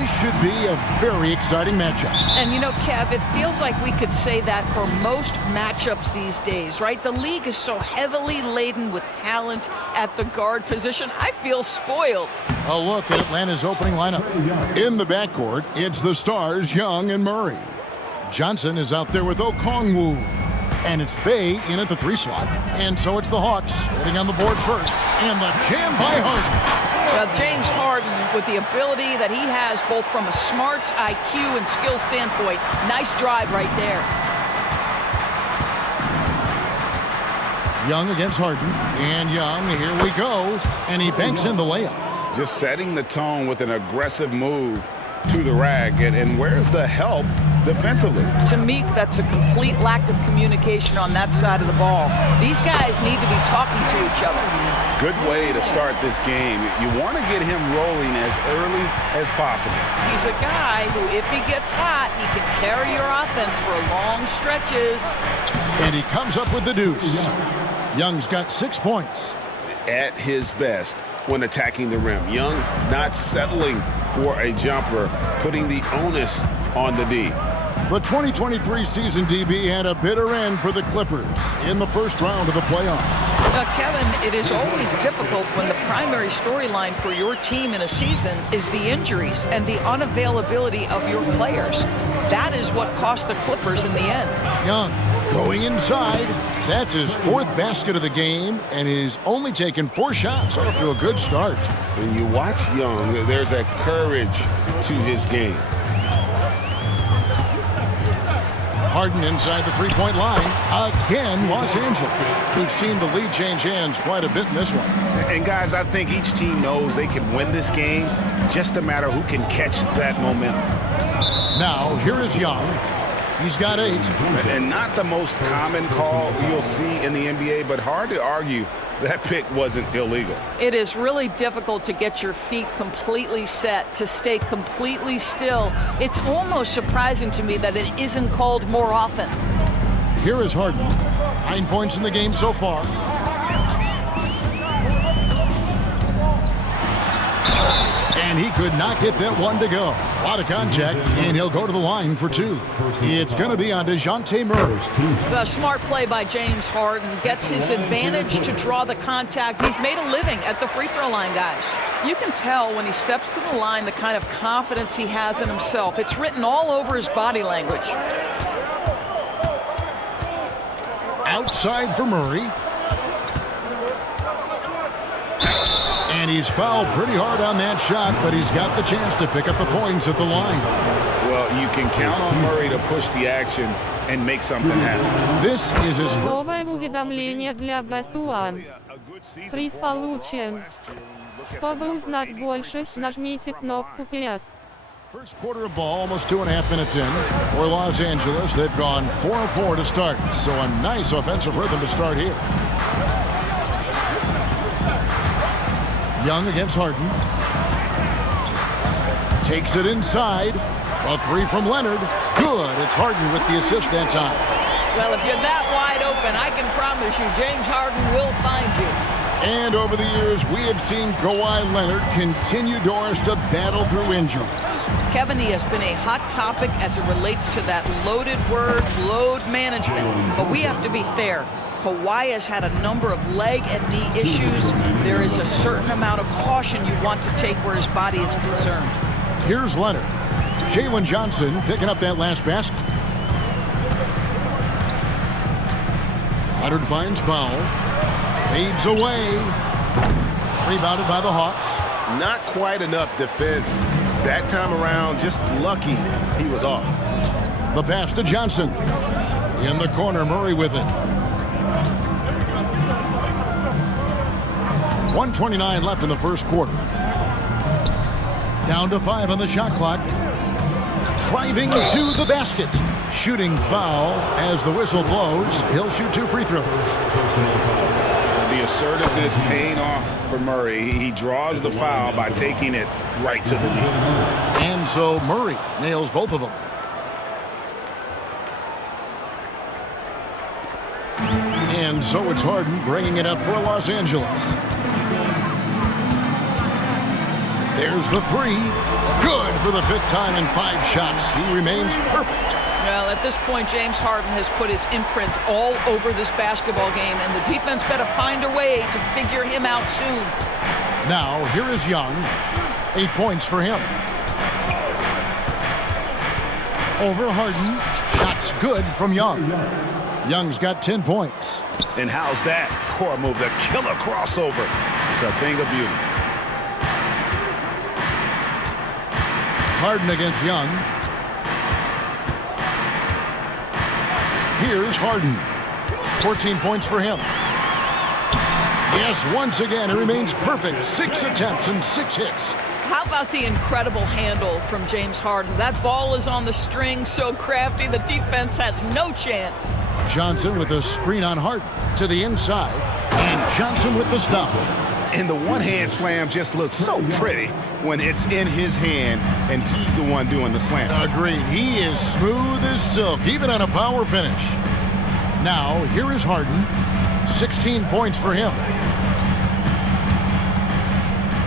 this should be a very exciting matchup. And you know, Kev, it feels like we could say that for most matchups these days, right? The league is so heavily laden with talent at the guard position. I feel spoiled. A look at Atlanta's opening lineup. In the backcourt, it's the stars, Young and Murray. Johnson is out there with Okongwu. And it's Bay in at the 3 slot. And so it's the Hawks hitting on the board first. And the jam by Harden. James Harden, with the ability that he has both from a smarts, IQ, and skill standpoint, nice drive right there. Young against Harden. And Young, here we go. And he banks in the layup. Just setting the tone with an aggressive move to the rack. And where's the help defensively? To me, that's a complete lack of communication on that side of the ball. These guys need to be talking to each other. Good way to start this game. You want to get him rolling as early as possible. He's a guy who, if he gets hot, he can carry your offense for long stretches. And he comes up with the deuce. Young's got 6 points. At his best when attacking the rim. Young not settling for a jumper, putting the onus on the D. The 2023 season, DB, had a bitter end for the Clippers in the first round of the playoffs. Kevin, it is always difficult when the primary storyline for your team in a season is the injuries and the unavailability of your players. That is what cost the Clippers in the end. Young going inside. That's his 4th basket of the game, and he's only taken 4 shots off to a good start. When you watch Young, there's a courage to his game. Harden inside the 3-point line. Again, Los Angeles. We've seen the lead change hands quite a bit in this one. And guys, I think each team knows they can win this game, just a matter who can catch that momentum. Now, here is Young. He's got 8. And not the most common call you'll see in the NBA, but hard to argue that pick wasn't illegal. It is really difficult to get your feet completely set, to stay completely still. It's almost surprising to me that it isn't called more often. Here is Harden. 9 points in the game so far. And he could not get that one to go. A lot of contact, and he'll go to the line for 2. It's going to be on DeJounte Murray. A smart play by James Harden. Gets his advantage to draw the contact. He's made a living at the free throw line, guys. You can tell when he steps to the line the kind of confidence he has in himself. It's written all over his body language. Outside for Murray. And he's fouled pretty hard on that shot, but he's got the chance to pick up the points at the line. Well, you can count on Murray to push the action and make something happen. This is his Новое уведомление для Best One. Приз получен. Чтобы узнать больше, нажмите кнопку PS. first quarter of ball, almost 2.5 minutes in. For Los Angeles, they've gone 4-4 to start, so a nice offensive rhythm to start here. Young against Harden. Takes it inside. A 3 from Leonard. Good. It's Harden with the assist that time. Well, if you're that wide open, I can promise you James Harden will find you. And over the years, we have seen Kawhi Leonard continue doors to battle through injuries. Kevin, he has been a hot topic as it relates to that loaded word, load management. But we have to be fair. Kawhi has had a number of leg and knee issues. There is a certain amount of caution you want to take where his body is concerned. Here's Leonard. Jalen Johnson picking up that last basket. Leonard finds Powell. Fades away. Rebounded by the Hawks. Not quite enough defense that time around. Just lucky he was off. The pass to Johnson. In the corner, Murray with it. 1:29 left in the first quarter. Down to 5 on the shot clock. Driving to the basket. Shooting foul as the whistle blows. He'll shoot 2 free throws. The assertiveness paying off for Murray. He draws the foul by taking it right to the knee. And so Murray nails both of them. And so it's Harden bringing it up for Los Angeles. There's the three. Good for the fifth time in 5 shots. He remains perfect. Well, at this point, James Harden has put his imprint all over this basketball game, and the defense better find a way to figure him out soon. Now, here is Young. 8 points for him. Over Harden. Shots good from Young. Young's got 10 points. And how's that for a move? The killer crossover. It's a thing of beauty. Harden against Young. Here's Harden. 14 points for him. Yes, once again, it remains perfect. 6 attempts and 6 hits. How about the incredible handle from James Harden? That ball is on the string, so crafty, the defense has no chance. Johnson with a screen on Harden to the inside. And Johnson with the stop. And the one-hand slam just looks so pretty when it's in his hand and he's the one doing the slam. Agreed. He is smooth as silk, even on a power finish. Now, here is Harden. 16 points for him.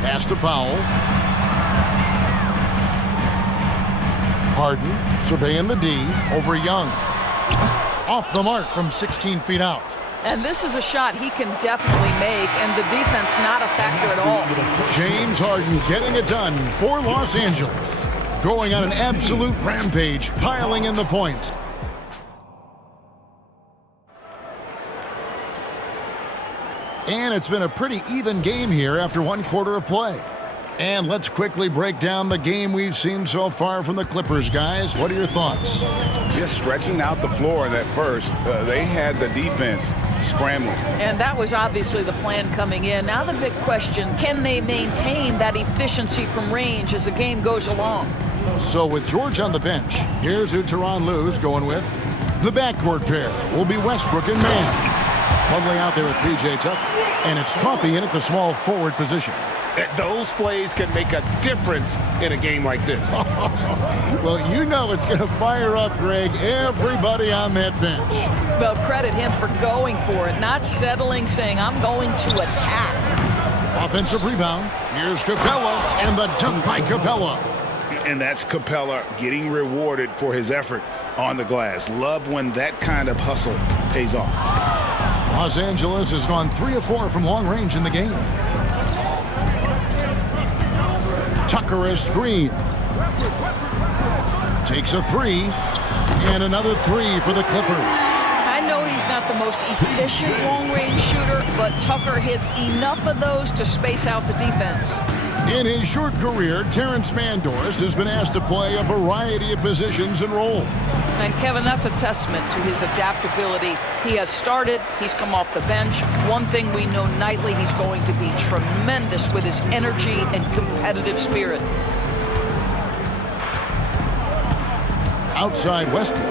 Pass to Powell. Harden surveying the D over Young. Off the mark from 16 feet out. And this is a shot he can definitely make, and the defense not a factor at all. James Harden getting it done for Los Angeles. Going on an absolute rampage, piling in the points. And it's been a pretty even game here after 1 quarter of play. And let's quickly break down the game we've seen so far from the Clippers, guys. What are your thoughts? Just stretching out the floor that first. They had the defense scrambling. And that was obviously the plan coming in. Now the big question, can they maintain that efficiency from range as the game goes along? So with George on the bench, here's who Tyronn Lue's going with. The backcourt pair will be Westbrook and Mann. Huddling out there with P.J. Tucker. And it's Coffey in at the small forward position. Those plays can make a difference in a game like this. Well, you know it's going to fire up, Greg, everybody on that bench. Well, credit him for going for it, not settling, saying, I'm going to attack. Offensive rebound. Here's Capella, and the dunk by Capella. And that's Capella getting rewarded for his effort on the glass. Love when that kind of hustle pays off. Los Angeles has gone 3 of 4 from long range in the game. Tucker a screen. Takes a 3. And another 3 for the Clippers. I know he's not the most efficient long-range shooter, but Tucker hits enough of those to space out the defense. In his short career, Terrence Mandors has been asked to play a variety of positions and roles. And Kevin, that's a testament to his adaptability. He has started, he's come off the bench. One thing we know nightly, he's going to be tremendous with his energy and competitive spirit. Outside Westbrook.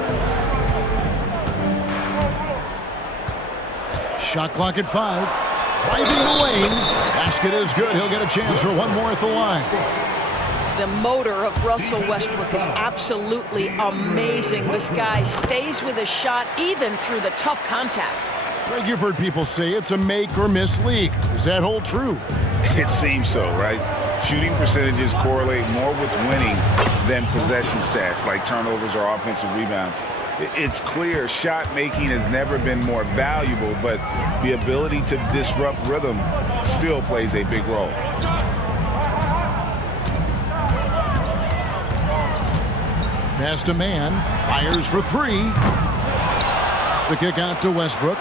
Shot clock at 5. Driving the lane. Basket is good. He'll get a chance for one more at the line. The motor of Russell Westbrook is absolutely amazing. This guy stays with his shot even through the tough contact. Greg, you've heard people say it's a make or miss league. Does that hold true? It seems so, right? Shooting percentages correlate more with winning than possession stats like turnovers or offensive rebounds. It's clear shot making has never been more valuable, but the ability to disrupt rhythm still plays a big role. Pass to Mann, fires for 3. The kick out to Westbrook.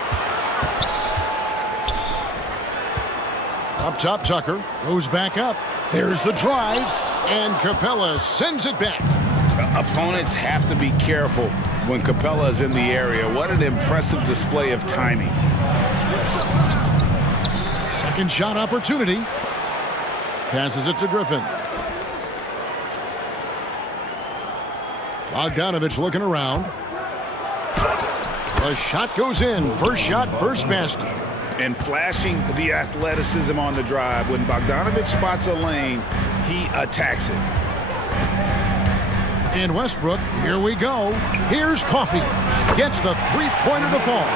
Up top, Tucker goes back up. There's the drive, and Capella sends it back. Opponents have to be careful when Capella is in the area. What an impressive display of timing. Second shot opportunity. Passes it to Griffin. Bogdanovich looking around. The shot goes in. First shot, first basket. And flashing the athleticism on the drive. When Bogdanovich spots a lane, he attacks it. And Westbrook, here we go. Here's Coffey. Gets the three-pointer to fall.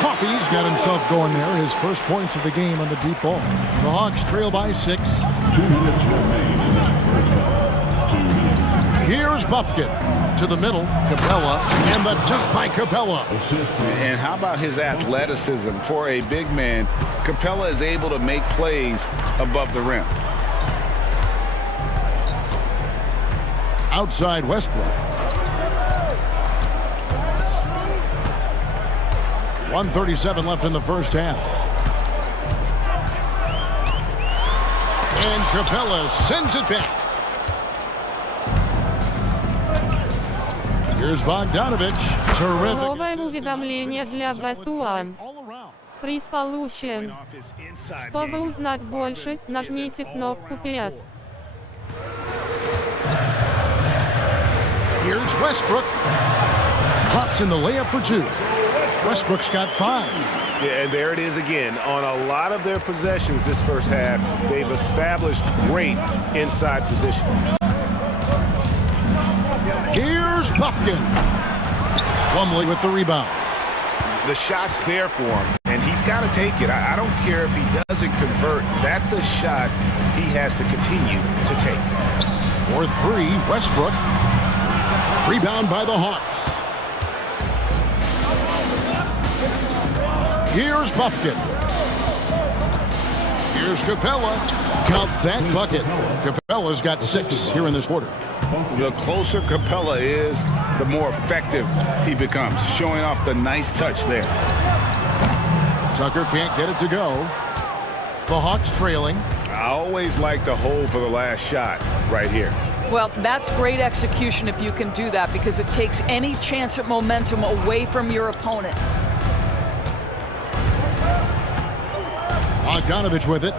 Coffey's got himself going there. His first points of the game on the deep ball. The Hawks trail by 6. 2 minutes remain in the first half. 2 minutes. Here's Buffkin to the middle. Capella, and the dunk by Capella. And how about his athleticism? For a big man, Capella is able to make plays above the rim. Outside Westbrook. 1:37 left in the first half. And Capella sends it back. Here's Bogdanovich. Новое Terrific. уведомление для Best One. All around. Приз получен. Чтобы узнать больше, нажмите кнопку PS. Here's Westbrook. Drops in the layup for 2. Westbrook's got 5. Yeah, and there it is again. On a lot of their possessions this first half, they've established great inside position. Here's Buffkin. Plumlee with the rebound. The shot's there for him, and he's got to take it. I don't care if he doesn't convert. That's a shot he has to continue to take. For 3, Westbrook. Rebound by the Hawks. Here's Buffkin. Here's Capella. Count that bucket. Capella's got 6 here in this quarter. The closer Capella is, the more effective he becomes, showing off the nice touch there. Tucker can't get it to go. The Hawks trailing. I always like to hold for the last shot right here. Well, that's great execution if you can do that, because it takes any chance at momentum away from your opponent. Bogdanovich with it.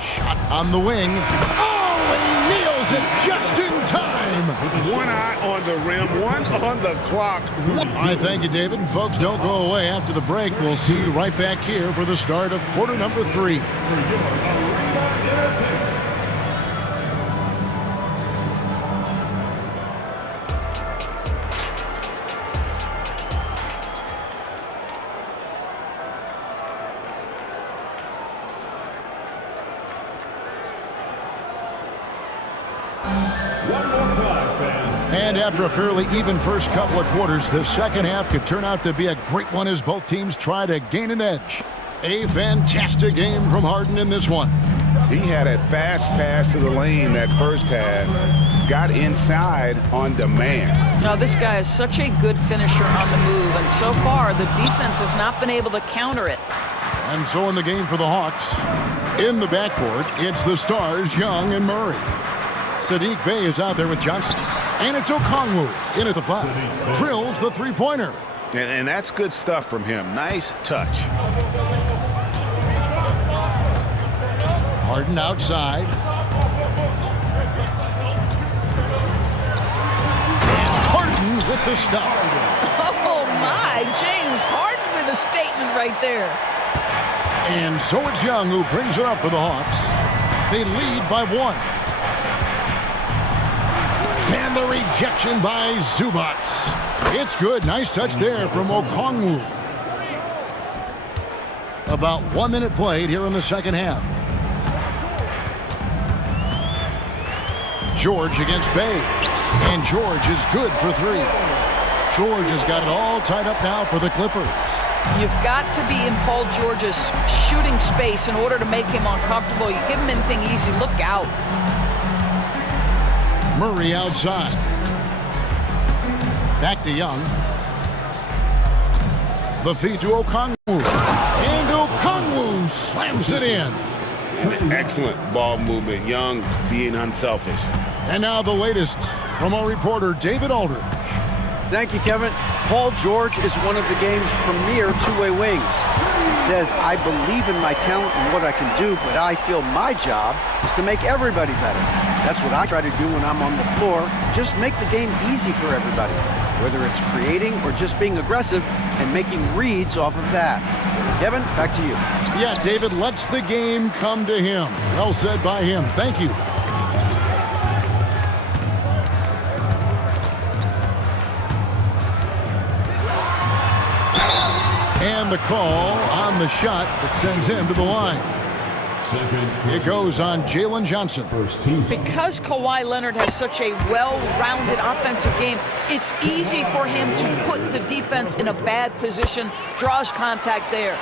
Shot on the wing. Oh, and he nails it just in time. One eye on the rim, one on the clock. I thank you, David. And folks, don't go away after the break. We'll see you right back here for the start of quarter number 3. And after a fairly even first couple of quarters, the second half could turn out to be a great one as both teams try to gain an edge. A fantastic game from Harden in this one. He had a fast pass to the lane that first half, got inside on demand. Now, this guy is such a good finisher on the move, and so far the defense has not been able to counter it. And so in the game for the Hawks, in the backcourt, it's the stars, Young and Murray. Saddiq Bey is out there with Johnson. And it's Okongwu in at the 5. Drills the three-pointer. And that's good stuff from him. Nice touch. Harden outside. And Harden with the stuff. Oh, my. James Harden with a statement right there. And so it's Young who brings it up for the Hawks. They lead by 1. And the rejection by Zubac. It's good. Nice touch there from Okongwu. About 1 minute played here in the second half. George against Bey. And George is good for 3. George has got it all tied up now for the Clippers. You've got to be in Paul George's shooting space in order to make him uncomfortable. You give him anything easy, look out. Murray outside. Back to Young. The feed to Okongwu. And Okongwu slams it in. Excellent ball movement. Young being unselfish. And now the latest from our reporter, David Aldridge. Thank you, Kevin. Paul George is one of the game's premier two-way wings. He says, I believe in my talent and what I can do, but I feel my job is to make everybody better. That's what I try to do when I'm on the floor. Just make the game easy for everybody, whether it's creating or just being aggressive and making reads off of that. Kevin, back to you. Yeah, David lets the game come to him. Well said by him. Thank you. And the call on the shot that sends him to the line. It goes on Jalen Johnson. First team. Because Kawhi Leonard has such a well-rounded offensive game, it's easy for him to put the defense in a bad position, draws contact there.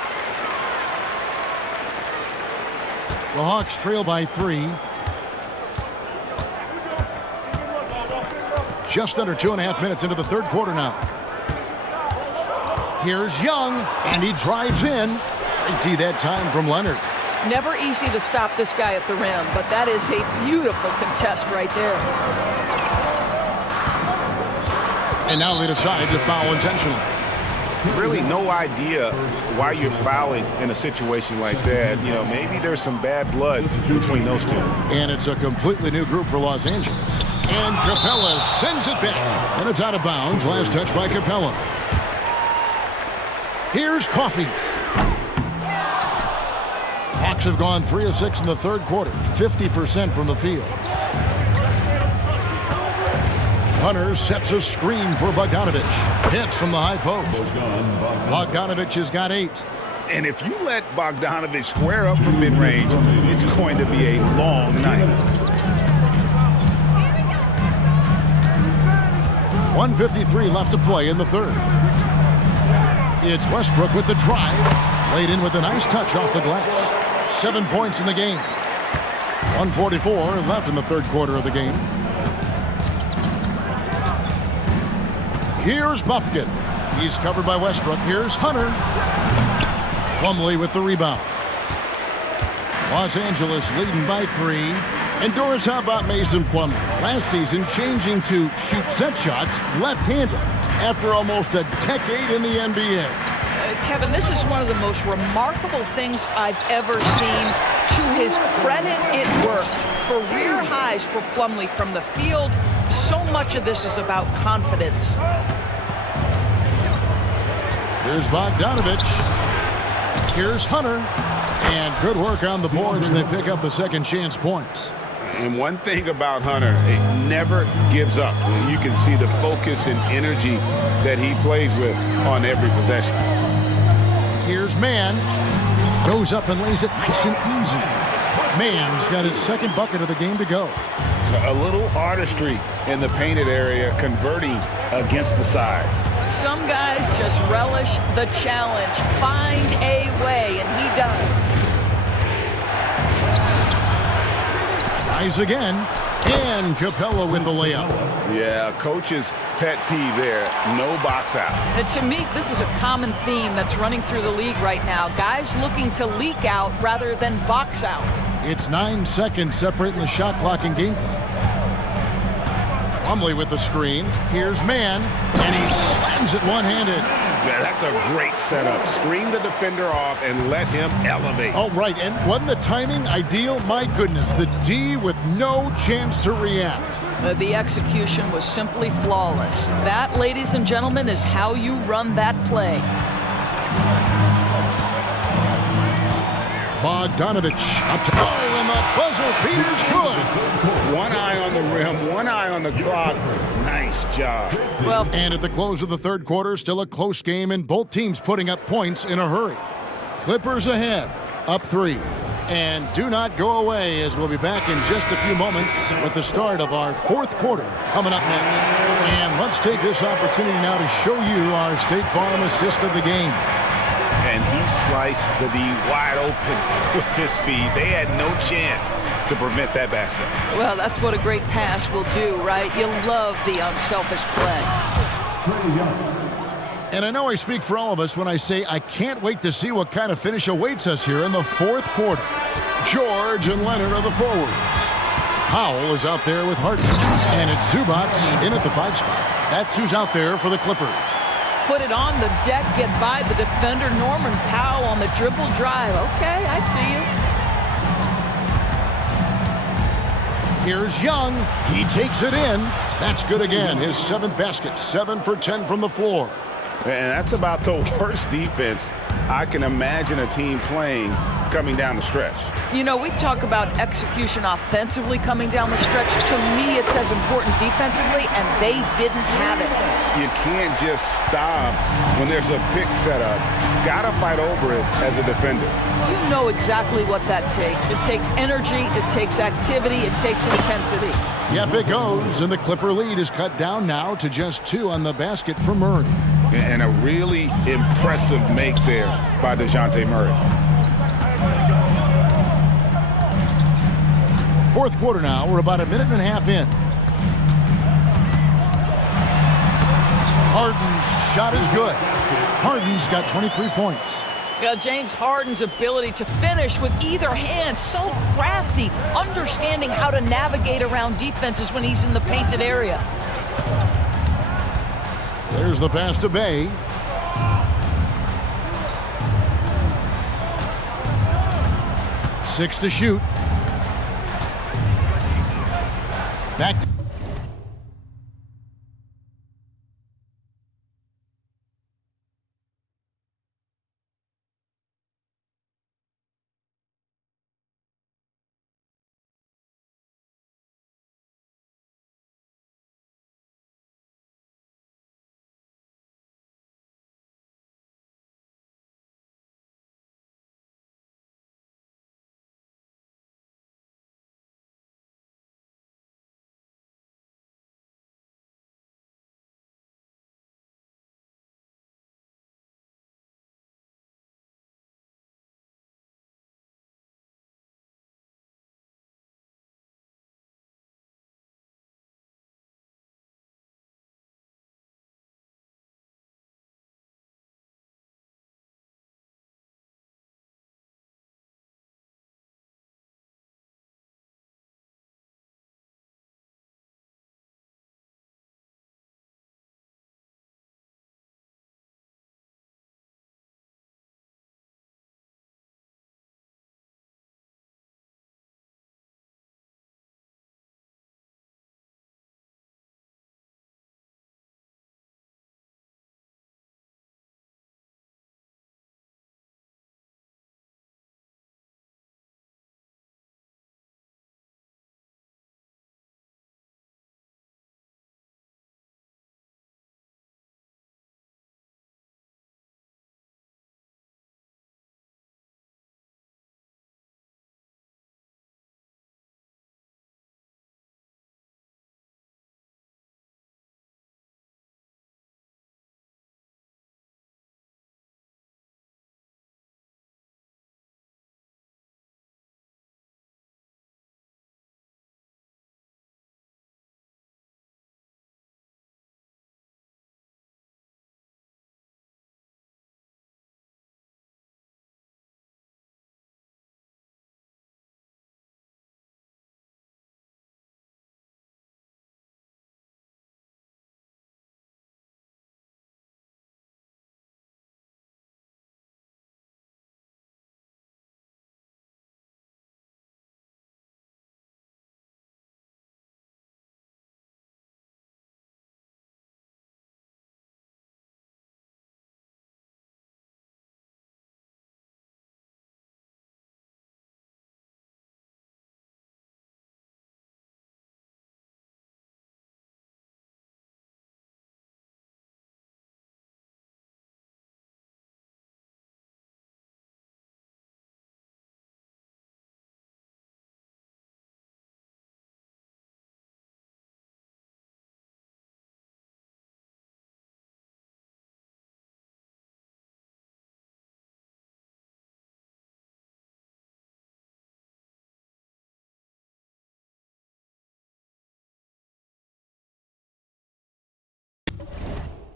The Hawks trail by 3. Just under 2.5 minutes into the third quarter now. Here's Young, and he drives in. Great D that time from Leonard. Never easy to stop this guy at the rim, but that is a beautiful contest right there. And now they decide to foul intentionally. Really no idea why you're fouling in a situation like that. You know, maybe there's some bad blood between those two. And it's a completely new group for Los Angeles. And Capella sends it back. And it's out of bounds. Last touch by Capella. Here's Coffey. Hawks have gone 3 of 6 in the third quarter. 50% from the field. Hunter sets a screen for Bogdanovich. Hits from the high post. Bogdanovich has got 8. And if you let Bogdanovich square up from mid-range, it's going to be a long night. 1:53 left to play in the third. It's Westbrook with the drive. Laid in with a nice touch off the glass. 7 points in the game. 1:44 left in the third quarter of the game. Here's Buffkin. He's covered by Westbrook. Here's Hunter. Plumlee with the rebound. Los Angeles leading by 3. And Doris, how about Mason Plumlee? Last season changing to shoot set shots left-handed after almost a decade in the NBA. Kevin, this is one of the most remarkable things I've ever seen. To his credit, it worked. Career highs for Plumlee from the field. So much of this is about confidence. Here's Bogdanovich. Here's Hunter. And good work on the boards. They pick up the second chance points. And one thing about Hunter, it never gives up. You can see the focus and energy that he plays with on every possession. Here's Mann. Goes up and lays it nice and easy. Mann's got his second bucket of the game to go. A little artistry in the painted area, converting against the size. Some guys just relish the challenge. Find a way, and he does. Tries again. And Capella with the layup. Yeah, coach's pet peeve there. No box out. And to me, this is a common theme that's running through the league right now. Guys looking to leak out rather than box out. It's 9 seconds separating the shot clock and game clock. Plumlee with the screen. Here's Mann, and he slams it one-handed. Yeah, that's a great setup. Screen the defender off and let him elevate. Oh, right, and wasn't the timing ideal? My goodness, the D with no chance to react. The execution was simply flawless. That, ladies and gentlemen, is how you run that play. Bogdanovich up to and the buzzer beater's good. One eye on the rim, one eye on the clock. Nice job. Well, and at the close of the third quarter, still a close game, and both teams putting up points in a hurry. Clippers ahead, up 3. And do not go away, as we'll be back in just a few moments with the start of our fourth quarter coming up next. And let's take this opportunity now to show you our State Farm assist of the game. And he sliced the D wide open with his feed. They had no chance to prevent that basket. Well, that's what a great pass will do, right? You love the unselfish play. And I know I speak for all of us when I say I can't wait to see what kind of finish awaits us here in the fourth quarter. George and Leonard are the forwards. Powell is out there with Harden. And it's Zubats in at the 5 spot. That's who's out there for the Clippers. Put it on the deck, get by the defender. Norman Powell on the dribble drive. Okay, I see you. Here's Young. He takes it in. That's good again. His 7th basket. 7 for 10 from the floor. And that's about the worst defense I can imagine a team playing coming down the stretch. You know, we talk about execution offensively coming down the stretch. To me, it's as important defensively, and they didn't have it. You can't just stop when there's a pick set up. Gotta fight over it as a defender. You know exactly what that takes. It takes energy, it takes activity, it takes intensity. Yep, it goes, and the Clipper lead is cut down now to just 2 on the basket for Murray. And a really impressive make there by DeJounte Murray. Fourth quarter now, we're about a minute and a half in. Harden's shot is good. Harden's got 23 points. Yeah, James Harden's ability to finish with either hand, so crafty, understanding how to navigate around defenses when he's in the painted area. There's the pass to Bay. Six to shoot. Back.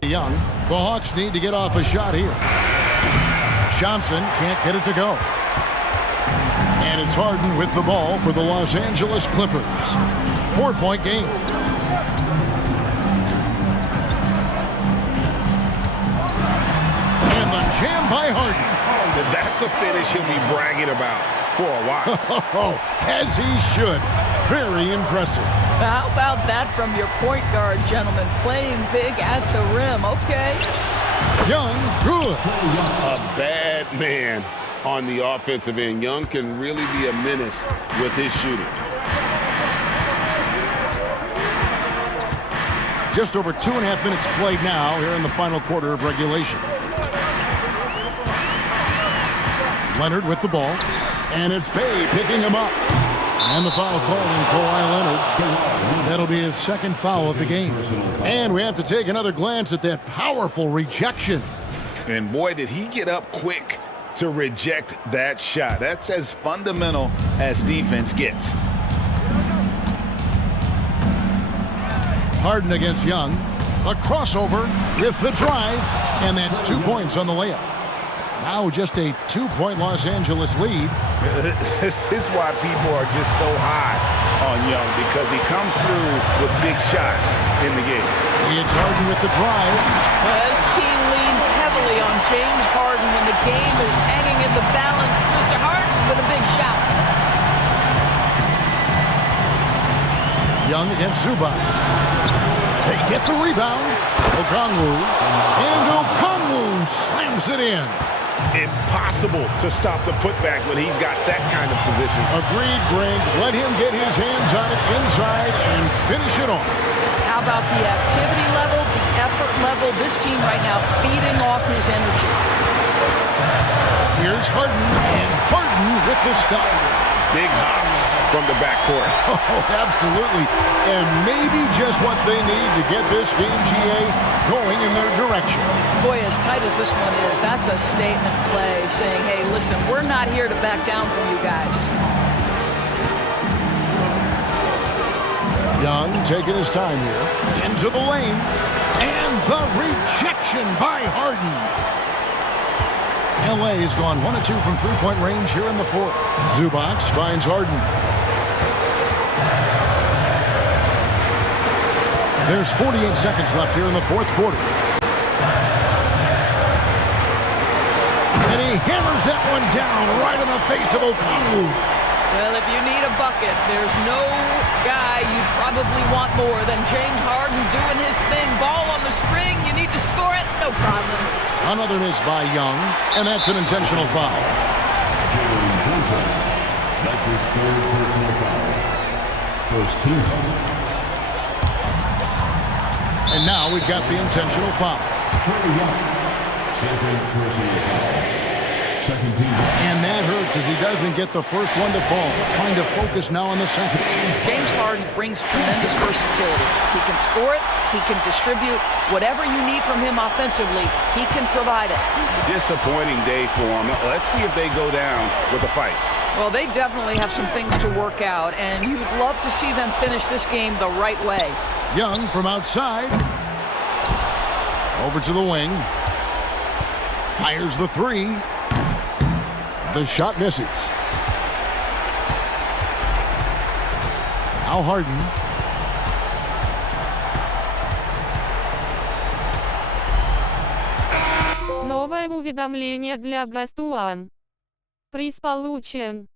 Young. The Hawks need to get off a shot here. Johnson can't get it to go. And it's Harden with the ball for the Los Angeles Clippers. 4-point game. And the jam by Harden. That's a finish he'll be bragging about for a while. As he should. Very impressive. How about that from your point guard, gentlemen? Playing big at the rim, okay? Young, good. A bad man on the offensive end. Young can really be a menace with his shooting. Just over 2.5 minutes played now here in the final quarter of regulation. Leonard with the ball, and it's Bay picking him up. And the foul call on Kawhi Leonard. That'll be his second foul of the game. And we have to take another glance at that powerful rejection. And boy, did he get up quick to reject that shot. That's as fundamental as defense gets. Harden against Young. A crossover with the drive, and that's 2 points on the layup. Now just a 2-point Los Angeles lead. This is why people are just so high on Young, because he comes through with big shots in the game. It's Harden with the drive. This team leans heavily on James Harden when the game is hanging in the balance. Mr. Harden with a big shot. Young against Zubac. They get the rebound. Okongwu. And Okongwu slams it in. Impossible to stop the putback when he's got that kind of position. Agreed, Greg. Let him get his hands on it inside and finish it off. How about the activity level, the effort level? This team right now feeding off his energy. Here's Harden, and Harden with the stuff. Big hops from the backcourt. Oh, absolutely. And maybe just what they need to get this game, GA, going in their direction. Boy, as tight as this one is, that's a statement play saying, hey, listen, we're not here to back down from you guys. Young taking his time here. Into the lane. And the rejection by Harden. LA has gone 1 of 2 from three-point range here in the fourth. Zubac finds Harden. There's 48 seconds left here in the fourth quarter. And he hammers that one down right in the face of Okongwu. Well, if you need a bucket, there's no guy you probably want more than James Harden doing his thing. Ball on the string, you need to score it, no problem. Another miss by Young, and that's an intentional foul. That's his third personal foul. First team foul. And now we've got the intentional foul. Second personal foul. Second team foul. And that hurts as he doesn't get the first one to fall. Trying to focus now on the second. James Harden brings tremendous versatility. He can score it, he can distribute. Whatever you need from him offensively, he can provide it. Disappointing day for him. Let's see if they go down with a fight. Well, they definitely have some things to work out, and you'd love to see them finish this game the right way. Young from outside. Over to the wing. Fires the three. The shot misses. Now Harden. Новое уведомление для Best One. Приз получен.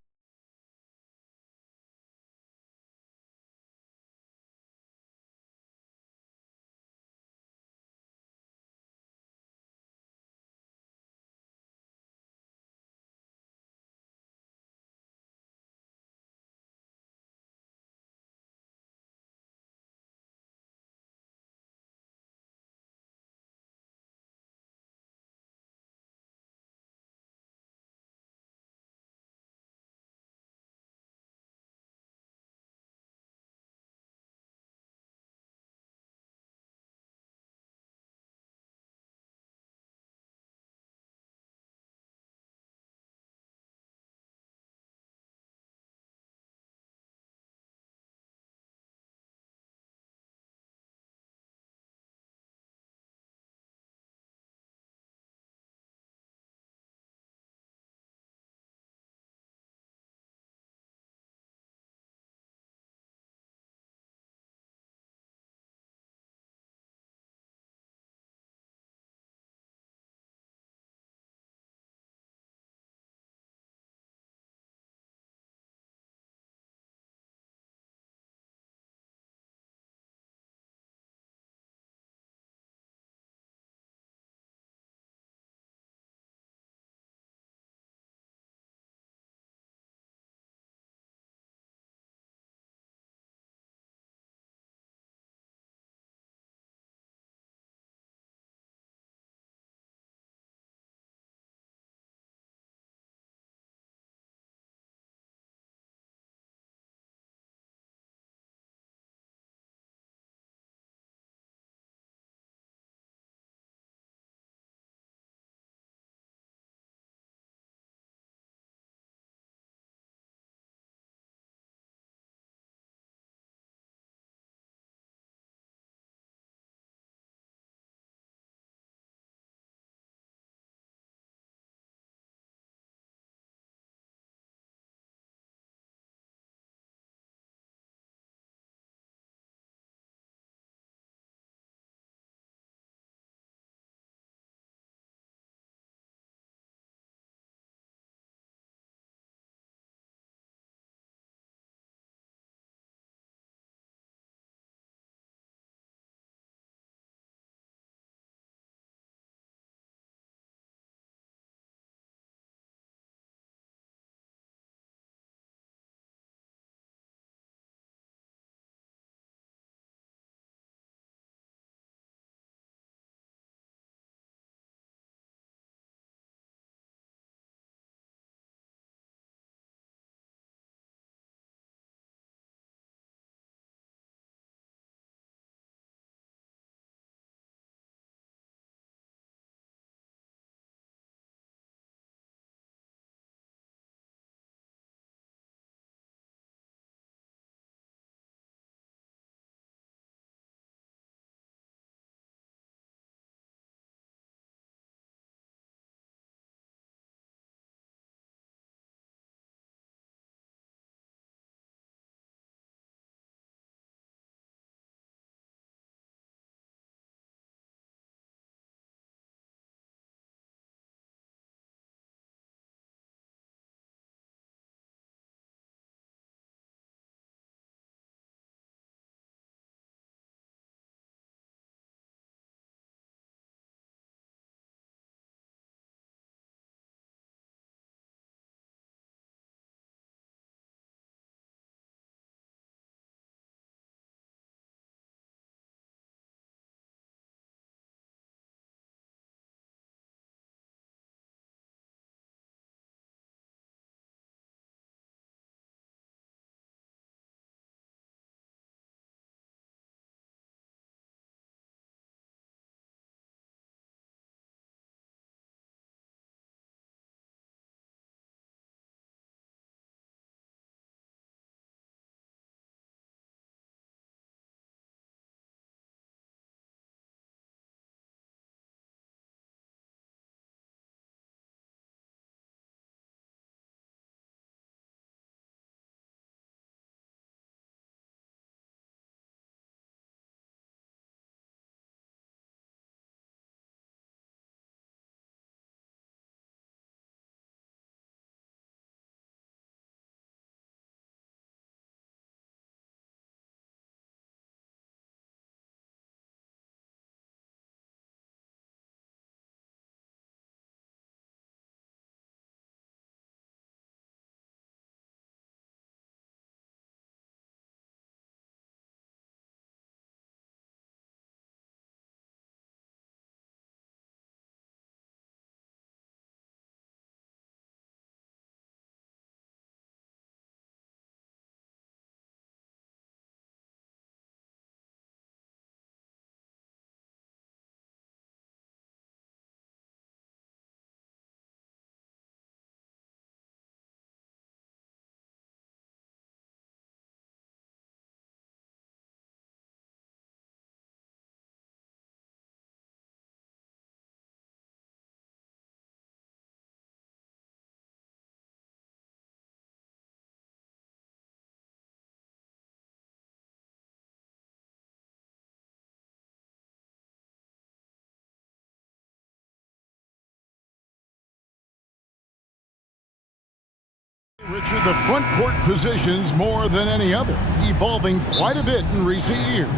Richard, the front court positions more than any other, evolving quite a bit in recent years.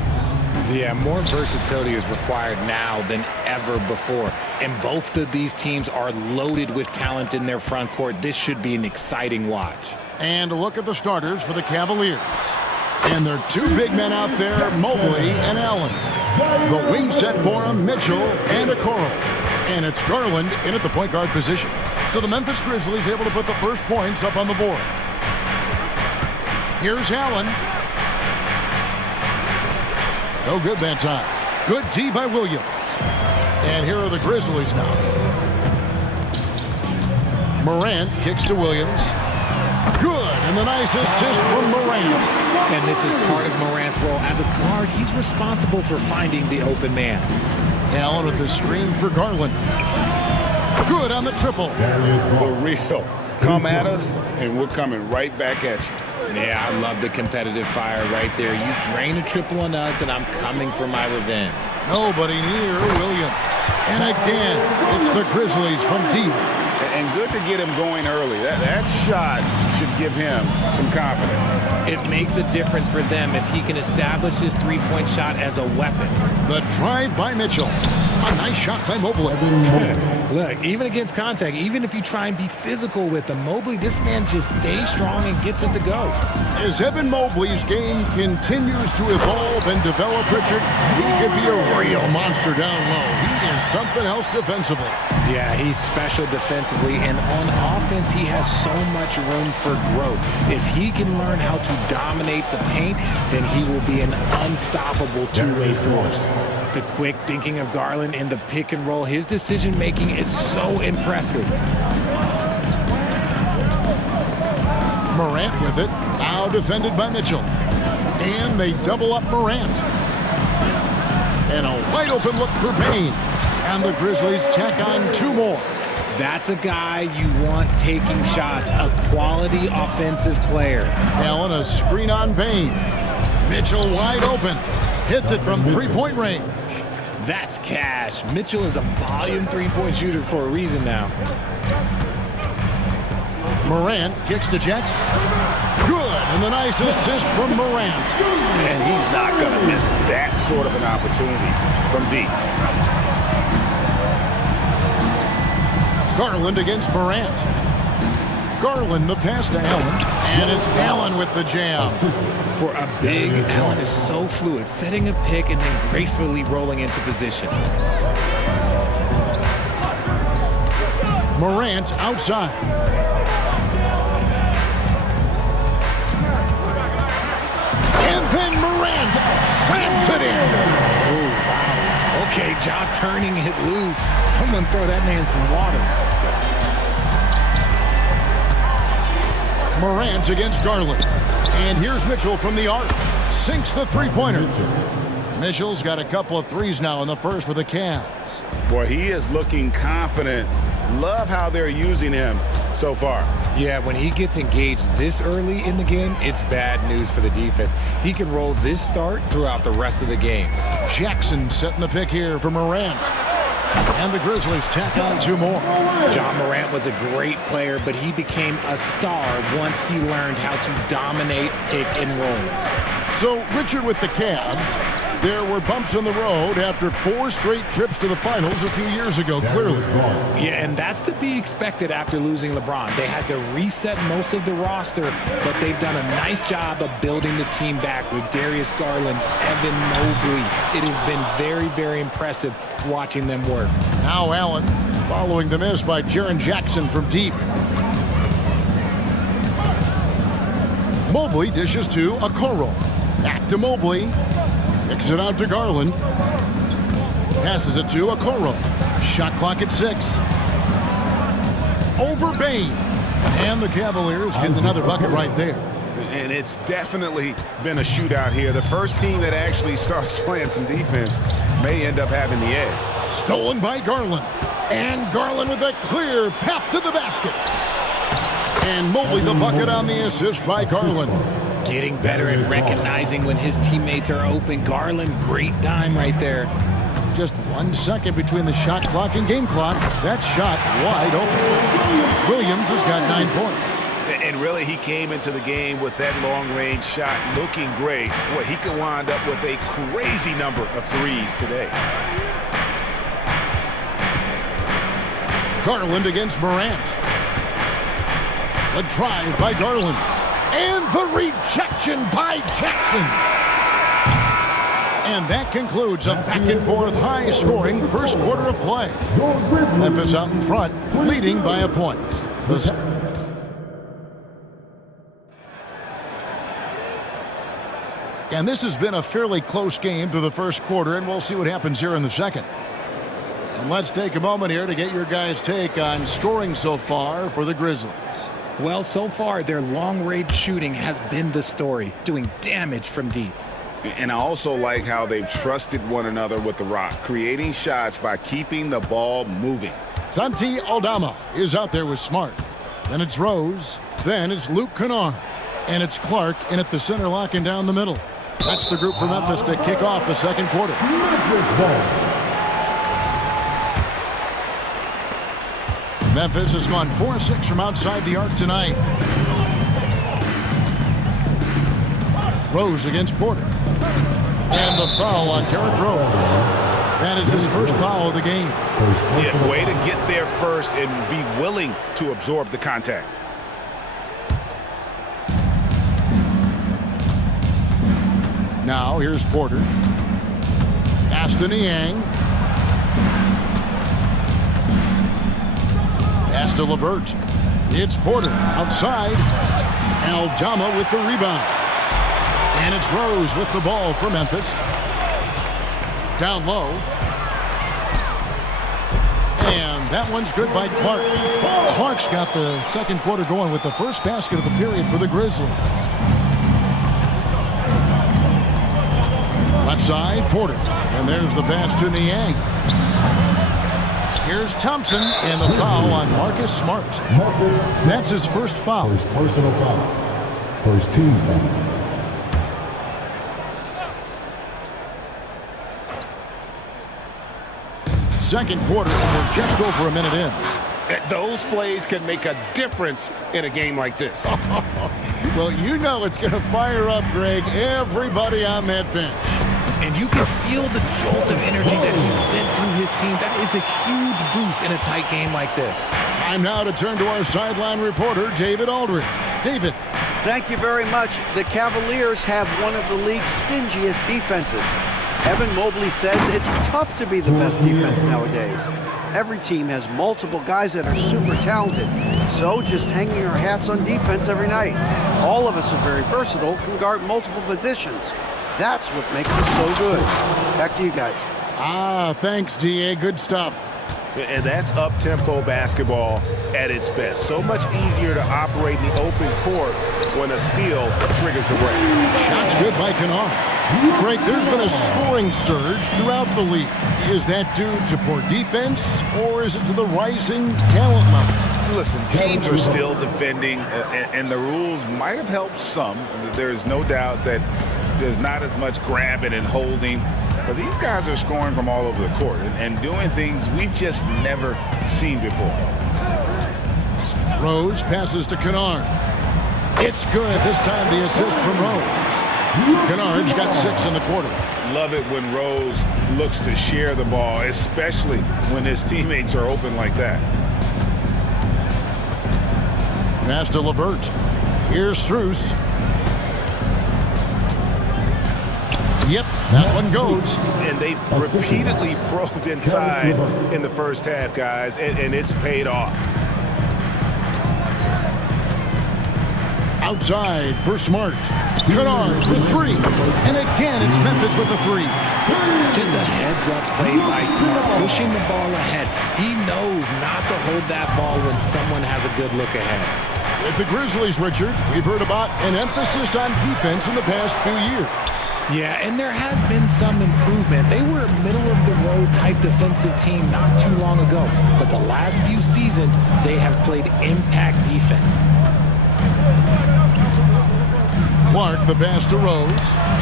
Yeah, more versatility is required now than ever before. And both of these teams are loaded with talent in their front court. This should be an exciting watch. And a look at the starters for the Cavaliers. And there are two big men out there, Mobley and Allen. The wing set for them, Mitchell and Okoro. And it's Garland in at the point guard position. So the Memphis Grizzlies able to put the first points up on the board. Here's Allen. No good that time. Good D by Williams. And here are the Grizzlies now. Morant kicks to Williams. Good, and the nice assist from Morant. And this is part of Morant's role. As a guard, he's responsible for finding the open man. Allen with the screen for Garland. Good on the triple. The real. Come at us, and we're coming right back at you. Yeah, I love the competitive fire right there. You drain a triple on us, and I'm coming for my revenge. Nobody near Williams. And again, it's the Grizzlies from deep. And good to get him going early. That shot should give him some confidence. It makes a difference for them if he can establish his three-point shot as a weapon. The drive by Mitchell. A nice shot by Mobley. Look, even against contact, even if you try and be physical with him, Mobley, this man just stays strong and gets it to go. As Evan Mobley's game continues to evolve and develop, Richard, he could be a real monster down low. He is something else defensively. Yeah, he's special defensively, and on offense, he has so much room for growth. If he can learn how to dominate the paint, then he will be an unstoppable two-way force. The quick thinking of Garland in the pick and roll, his decision-making is so impressive. Morant with it, now defended by Mitchell. And they double up Morant. And a wide open look for Payne. And the Grizzlies tack on two more. That's a guy you want taking shots, a quality offensive player. Allen, a screen on Payne. Mitchell wide open. Hits it from three-point range. That's cash. Mitchell is a volume three-point shooter for a reason now. Morant kicks to Jackson. Good, and the nice assist from Morant. And he's not going to miss that sort of an opportunity from deep. Garland against Morant. Garland the pass to Allen. And it's Allen with the jam. For a big, Allen is so fluid, setting a pick and then gracefully rolling into position. Morant outside. And then Morant slams it in. Oh, wow. Okay, jaw turning it loose. Someone throw that man some water. Morant against Garland. And here's Mitchell from the arc. Sinks the three-pointer. Mitchell's got a couple of threes now in the first for the Cavs. Boy, he is looking confident. Love how they're using him so far. Yeah, when he gets engaged this early in the game, it's bad news for the defense. He can roll this start throughout the rest of the game. Jackson setting the pick here for Morant. And the Grizzlies tack on two more. John Morant was a great player, but he became a star once he learned how to dominate pick and rolls. So, Richard, with the Cavs, there were bumps in the road after 4 straight trips to the finals a few years ago, clearly. Yeah, and that's to be expected after losing LeBron. They had to reset most of the roster, but they've done a nice job of building the team back with Darius Garland, Evan Mobley. It has been very, very impressive watching them work. Now Allen following the miss by Jaren Jackson from deep. Mobley dishes to Okoro. Back to Mobley. Kicks it out to Garland. Passes it to Okoro. Shot clock at 6. Over Bain. And the Cavaliers get another bucket right there. And it's definitely been a shootout here. The first team that actually starts playing some defense may end up having the edge. Stolen by Garland. And Garland with a clear path to the basket. And Mobley the bucket on the assist by Garland. Getting better at recognizing when his teammates are open. Garland, great dime right there. Just 1 second between the shot clock and game clock. That shot wide open. Williams has got 9 points. And really, he came into the game with that long-range shot looking great. Boy, he could wind up with a crazy number of threes today. Garland against Morant. The drive by Garland. And the rejection by Jackson. And that concludes a back-and-forth, high-scoring first quarter of play. Memphis out in front, leading by a point. And this has been a fairly close game through the first quarter, and we'll see what happens here in the second. And let's take a moment here to get your guys' take on scoring so far for the Grizzlies. Well, so far, their long-range shooting has been the story, doing damage from deep. And I also like how they've trusted one another with the rock, creating shots by keeping the ball moving. Santi Aldama is out there with Smart. Then it's Rose. Then it's Luke Kennard. And it's Clark in at the center, locking down the middle. That's the group for Memphis to kick off the second quarter. Memphis has gone 4-6 from outside the arc tonight. Rose against Porter. And the foul on Derrick Rose. That is his first foul of the game. Yeah, way to get there first and be willing to absorb the contact. Now here's Porter. Pass to Niang. Pass to LeVert. It's Porter outside. Aldama with the rebound. And it's Rose with the ball for Memphis. Down low. And that one's good by Clark. Clark's got the second quarter going with the first basket of the period for the Grizzlies. Left side, Porter. And there's the pass to Niang. Here's Thompson and the foul on Marcus Smart. That's his first foul. First personal foul. First team foul. Second quarter, we're just over a minute in. Those plays can make a difference in a game like this. Well, you know it's going to fire up, Greg, everybody on that bench. And you can feel the jolt of energy that he sent through his team. That is a huge boost in a tight game like this. Time now to turn to our sideline reporter, David Aldridge. David. Thank you very much. The Cavaliers have one of the league's stingiest defenses. Evan Mobley says it's tough to be the best defense nowadays. Every team has multiple guys that are super talented, so just hanging our hats on defense every night. All of us are very versatile, can guard multiple positions. That's what makes us so good. Back to you guys. Thanks, DA. Good stuff. And that's up-tempo basketball at its best. So much easier to operate in the open court when a steal triggers the break. Shots good by Kennard. Greg, there's been a scoring surge throughout the league. Is that due to poor defense, or is it to the rising talent level? Listen, teams are still defending, and the rules might have helped some. There's no doubt that there's not as much grabbing and holding. But these guys are scoring from all over the court and doing things we've just never seen before. Rose passes to Kennard. It's good. This time the assist from Rose. Kennard's got 6 in the quarter. Love it when Rose looks to share the ball, especially when his teammates are open like that. Pass to LeVert. Here's Strus. Yep, that one goes. And they've repeatedly probed inside in the first half, guys, and it's paid off. Outside for Smart. Kennard for 3. And again, it's Memphis with the 3. Just a heads-up play by Smart, pushing the ball ahead. He knows not to hold that ball when someone has a good look ahead. With the Grizzlies, Richard, we've heard about an emphasis on defense in the past few years. Yeah, and there has been some improvement. They were a middle-of-the-road type defensive team not too long ago. But the last few seasons, they have played impact defense. Clark, the pass to Rose.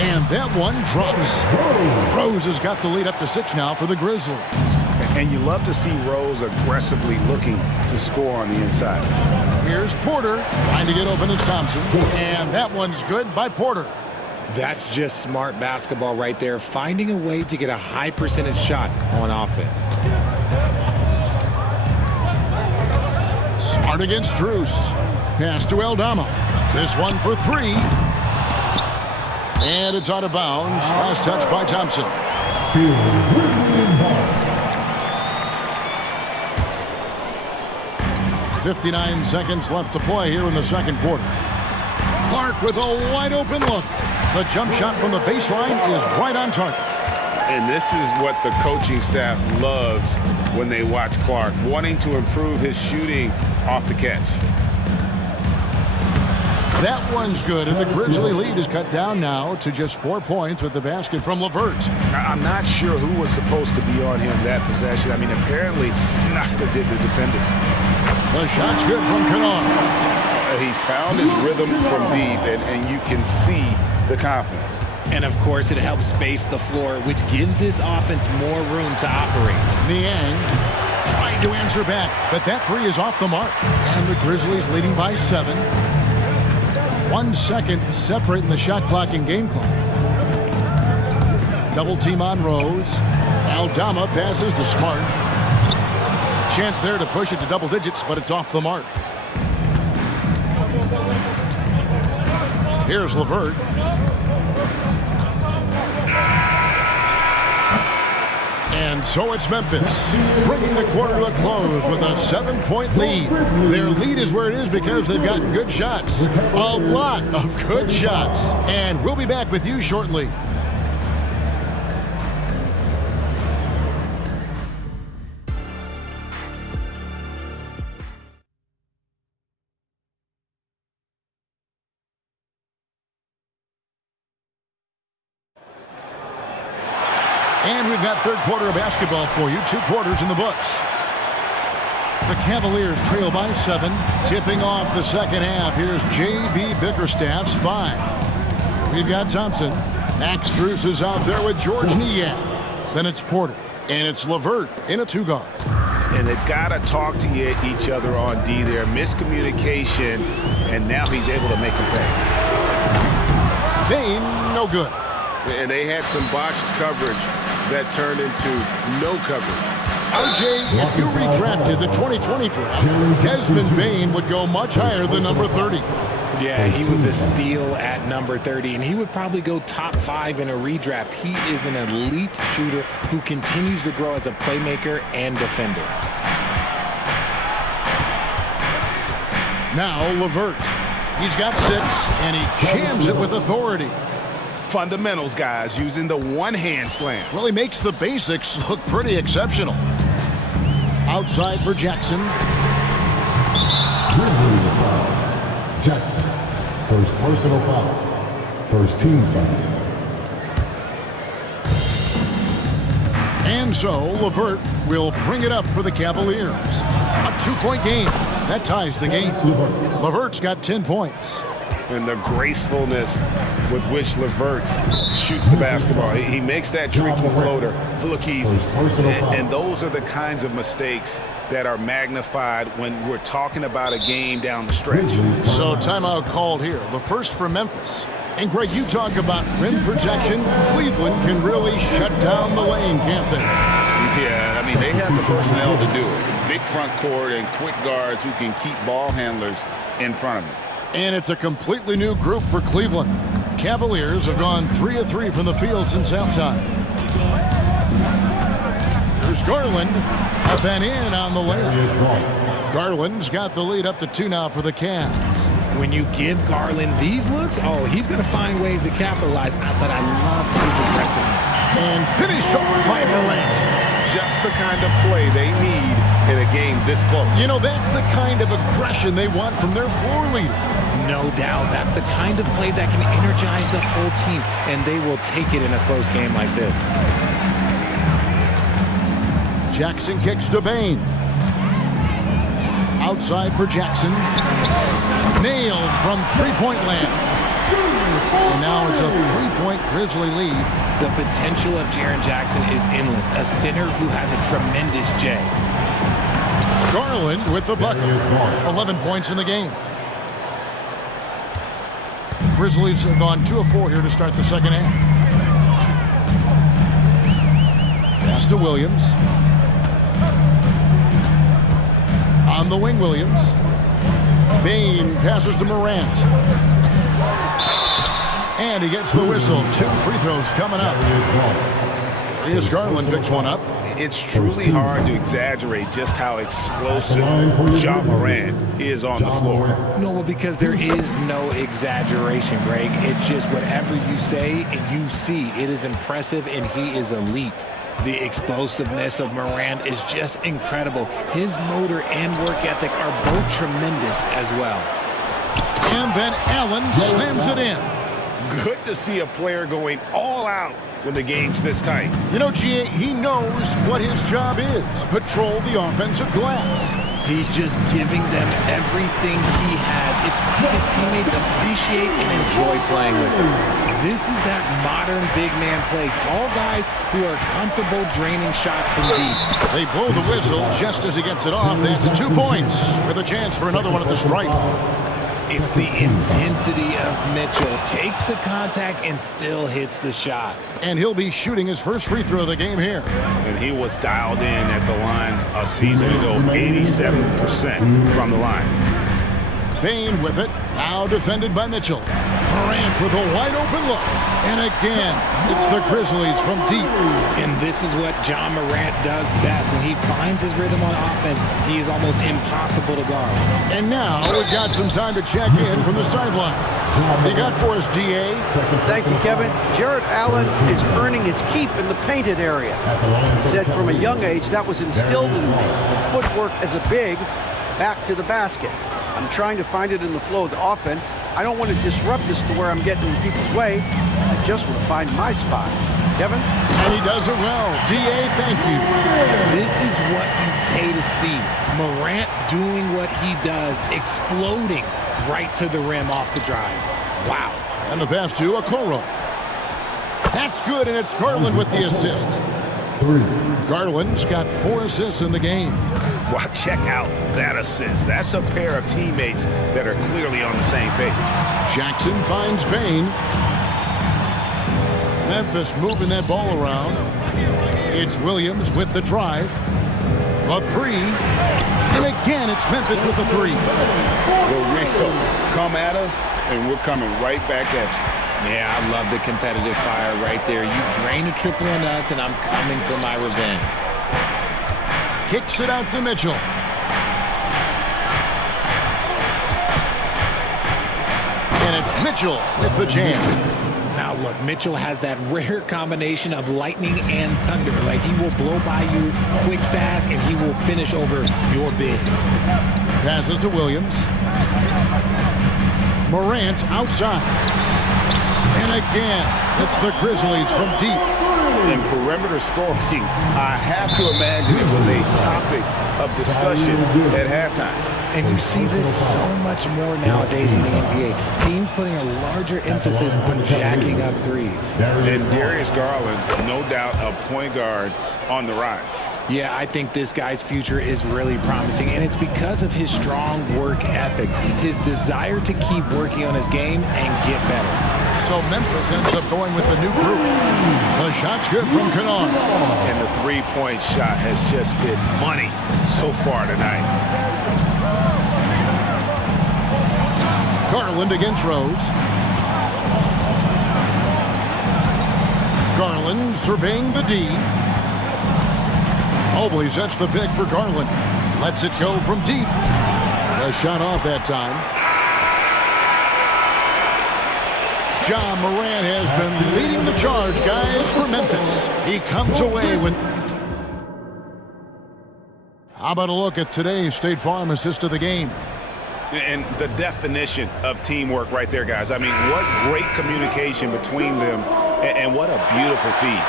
And that one drops. Rose has got the lead up to 6 now for the Grizzlies. And you love to see Rose aggressively looking to score on the inside. Here's Porter trying to get open as Thompson. And that one's good by Porter. That's just smart basketball right there, finding a way to get a high percentage shot on offense. Smart against Drews. Pass to Aldama. This one for three. And it's out of bounds. Last touch by Thompson. 59 seconds left to play here in the second quarter. Clark with a wide open look. The jump shot from the baseline is right on target. And this is what the coaching staff loves when they watch Clark, wanting to improve his shooting off the catch. That one's good, and the Grizzly lead is cut down now to just 4 points with the basket from LeVert. I'm not sure who was supposed to be on him that possession. I mean, apparently neither did the defenders. The shot's good from Kanon. He's found his rhythm from deep, and you can see the confidence. And of course, it helps space the floor, which gives this offense more room to operate. Niang trying to answer back, but that three is off the mark. And the Grizzlies leading by 7. 1 second separating the shot clock and game clock. Double team on Rose. Aldama passes to Smart. A chance there to push it to double digits, but it's off the mark. Here's LeVert. And so it's Memphis, bringing the quarter to a close with a 7-point lead. Their lead is where it is because they've gotten good shots. A lot of good shots. And we'll be back with you shortly. And we've got third quarter of basketball for you. 2 quarters in the books. The Cavaliers trail by 7. Tipping off the second half. Here's J.B. Bickerstaff's 5. We've got Thompson. Max Strus is out there with George Niang. Then it's Porter. And it's LeVert in a 2-guard. And they've got to talk to each other on D there. Miscommunication, and now he's able to make them pay. Bain, no good. And they had some botched coverage that turned into no coverage. RJ, if you redrafted the 2020 draft, Desmond Bain would go much higher than number 30. Yeah, he was a steal at number 30, and he would probably go top 5 in a redraft. He is an elite shooter who continues to grow as a playmaker and defender. Now LeVert. He's got 6, and he jams it with authority. Fundamentals, guys, using the one-hand slam. Well, he makes the basics look pretty exceptional. Outside for Jackson. Jackson, first personal foul, first team foul. And so LeVert will bring it up for the Cavaliers. A 2-point game. That ties the game. LeVert's got 10 points. And the gracefulness with which LeVert shoots the basketball. He makes that tricky floater look easy. And those are the kinds of mistakes that are magnified when we're talking about a game down the stretch. So timeout called here. The first for Memphis. And Greg, you talk about rim protection. Cleveland can really shut down the lane, can't they? Yeah, I mean, they have the personnel to do it. Big front court and quick guards who can keep ball handlers in front of them. And it's a completely new group for Cleveland. Cavaliers have gone 3 of 3 from the field since halftime. There's Garland. Up and in on the layup. Garland's got the lead up to 2 now for the Cavs. When you give Garland these looks, oh, he's going to find ways to capitalize. But I love his aggressiveness. And finished off by Morant. Just the kind of play they need in a game this close. You know, that's the kind of aggression they want from their floor leader. No doubt. That's the kind of play that can energize the whole team, and they will take it in a close game like this. Jackson kicks to Bain. Outside for Jackson. Nailed from three-point land. And now it's a 3-point Grizzly lead. The potential of Jaren Jackson is endless. A center who has a tremendous J. Garland with the bucket. 11 points in the game. Grizzlies have gone 2 of 4 here to start the second half. Pass to Williams. On the wing, Williams. Bain passes to Morant. And he gets the whistle. 2 free throws coming up. Here's Garland picks one up. It's truly hard to exaggerate just how explosive Ja Morant is on the floor. No, well, because there is no exaggeration, Greg. It's just whatever you say and you see. It is impressive, and he is elite. The explosiveness of Morant is just incredible. His motor and work ethic are both tremendous as well. And then Allen slams it in. Good to see a player going all out when the game's this tight. You know, G.A., he knows what his job is. Patrol the offensive glass. He's just giving them everything he has. It's what his teammates appreciate and enjoy playing with him. This is that modern big man play. Tall guys who are comfortable draining shots from deep. They blow the whistle just as he gets it off. That's 2 points with a chance for another one at the stripe. It's the intensity of Mitchell. Takes the contact and still hits the shot. And he'll be shooting his first free throw of the game here. And he was dialed in at the line a season ago, 87% from the line. Bain with it, now defended by Mitchell. Morant with a wide open look. And again, it's the Grizzlies from deep. And this is what Ja Morant does best. When he finds his rhythm on offense, he is almost impossible to guard. And now we've got some time to check in from the sideline. They got for us, D.A. Thank you, Kevin. Jared Allen is earning his keep in the painted area. He said from a young age that was instilled in me. The footwork as a big, back to the basket. I'm trying to find it in the flow of the offense. I don't want to disrupt this to where I'm getting in people's way. I just want to find my spot. Kevin? And he does it well. D.A., thank you. This is what you pay to see. Morant doing what he does, exploding right to the rim off the drive. Wow. And the pass to Okoro. That's good, and it's Garland with the assist. 3. Garland's got 4 assists in the game. Wow, check out that assist. That's a pair of teammates that are clearly on the same page. Jackson finds Bain. Memphis moving that ball around. It's Williams with the drive. A 3. And again, it's Memphis with the 3. We'll come at us, and we're coming right back at you. Yeah, I love the competitive fire right there. You drain a triple on us, and I'm coming for my revenge. Kicks it out to Mitchell. And it's Mitchell with the jam. Now look, Mitchell has that rare combination of lightning and thunder. Like, he will blow by you quick, fast, and he will finish over your big. Passes to Williams. Morant outside. And again, it's the Grizzlies from deep. In perimeter scoring, I have to imagine it was a topic of discussion at halftime. And you see this so much more nowadays in the NBA. Teams putting a larger emphasis on jacking up threes. And Darius Garland, no doubt a point guard on the rise. Yeah, I think this guy's future is really promising, and it's because of his strong work ethic, his desire to keep working on his game and get better. So Memphis ends up going with the new group. The shot's good from Kennard. And the three-point shot has just been money so far tonight. Garland against Rose. Garland surveying the D. Mobley sets the pick for Garland. Lets it go from deep. A shot off that time. Ja Morant has been leading the charge, guys, for Memphis. He comes away with... How about a look at today's State Farm assist of the game? And the definition of teamwork right there, guys. I mean, what great communication between them, and what a beautiful feed.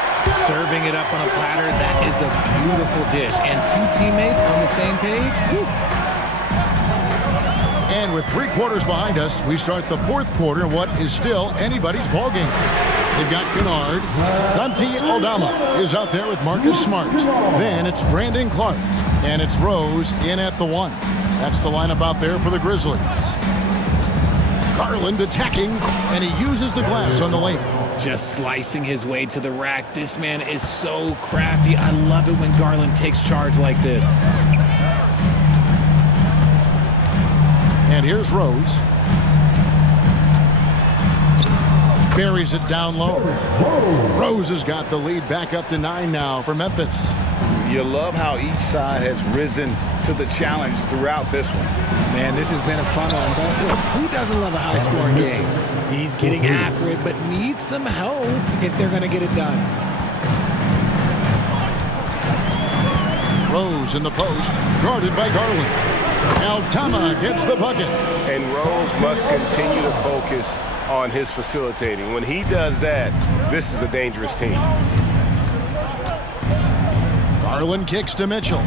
Serving it up on a platter, that is a beautiful dish. And two teammates on the same page. Woo. And with 3 quarters behind us, we start the 4th quarter in what is still anybody's ballgame. They've got Kennard. Santi Aldama is out there with Marcus Smart. Then it's Brandon Clark. And it's Rose in at the 1. That's the lineup out there for the Grizzlies. Garland attacking, and he uses the glass on the lane. Just slicing his way to the rack. This man is so crafty. I love it when Garland takes charge like this. And here's Rose. Buries it down low. Rose has got the lead back up to 9 now for Memphis. You love how each side has risen to the challenge throughout this one. Man, this has been a fun one, but look, who doesn't love a high-scoring game? He's getting after it, but needs some help if they're going to get it done. Rose in the post, guarded by Garland. Altama gets the bucket. And Rose must continue to focus on his facilitating. When he does that, this is a dangerous team. Garland kicks to Mitchell.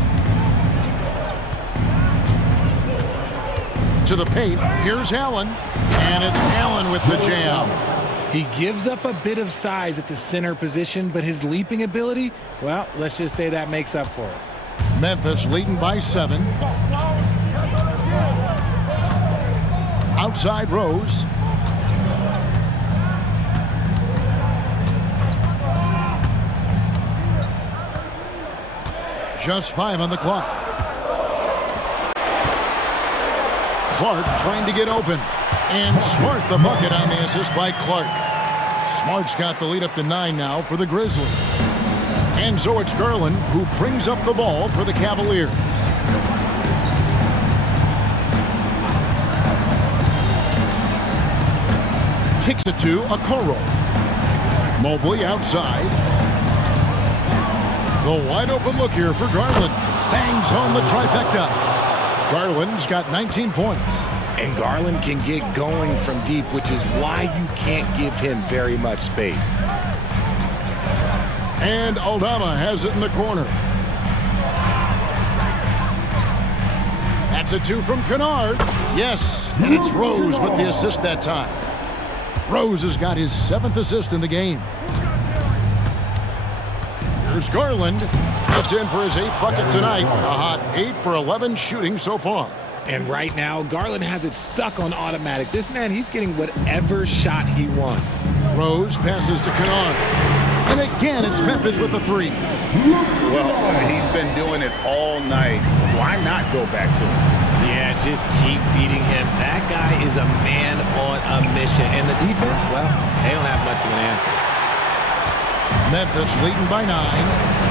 To the paint, here's Allen. And it's Allen with the jam. He gives up a bit of size at the center position, but his leaping ability, well, let's just say that makes up for it. Memphis leading by 7. Outside Rose. Just 5 on the clock. Clark trying to get open. And Smart the bucket on the assist by Clark. Smart's got the lead up to 9 now for the Grizzlies. And so it's Garland who brings up the ball for the Cavaliers. Kicks it to Okoro. Mobley outside. The wide open look here for Garland. Bangs home the trifecta. Garland's got 19 points. And Garland can get going from deep, which is why you can't give him very much space. And Aldama has it in the corner. That's a 2 from Kennard. Yes, and it's Rose with the assist that time. Rose has got his 7th assist in the game. Here's Garland. That's in for his 8th bucket tonight. A hot 8 for 11 shooting so far. And right now, Garland has it stuck on automatic. This man, he's getting whatever shot he wants. Rose passes to Kennard. And again, it's Memphis with the 3. Well, he's been doing it all night. Why not go back to him? Yeah, just keep feeding him. That guy is a man on a mission. And the defense, well, they don't have much of an answer. Memphis leading by 9.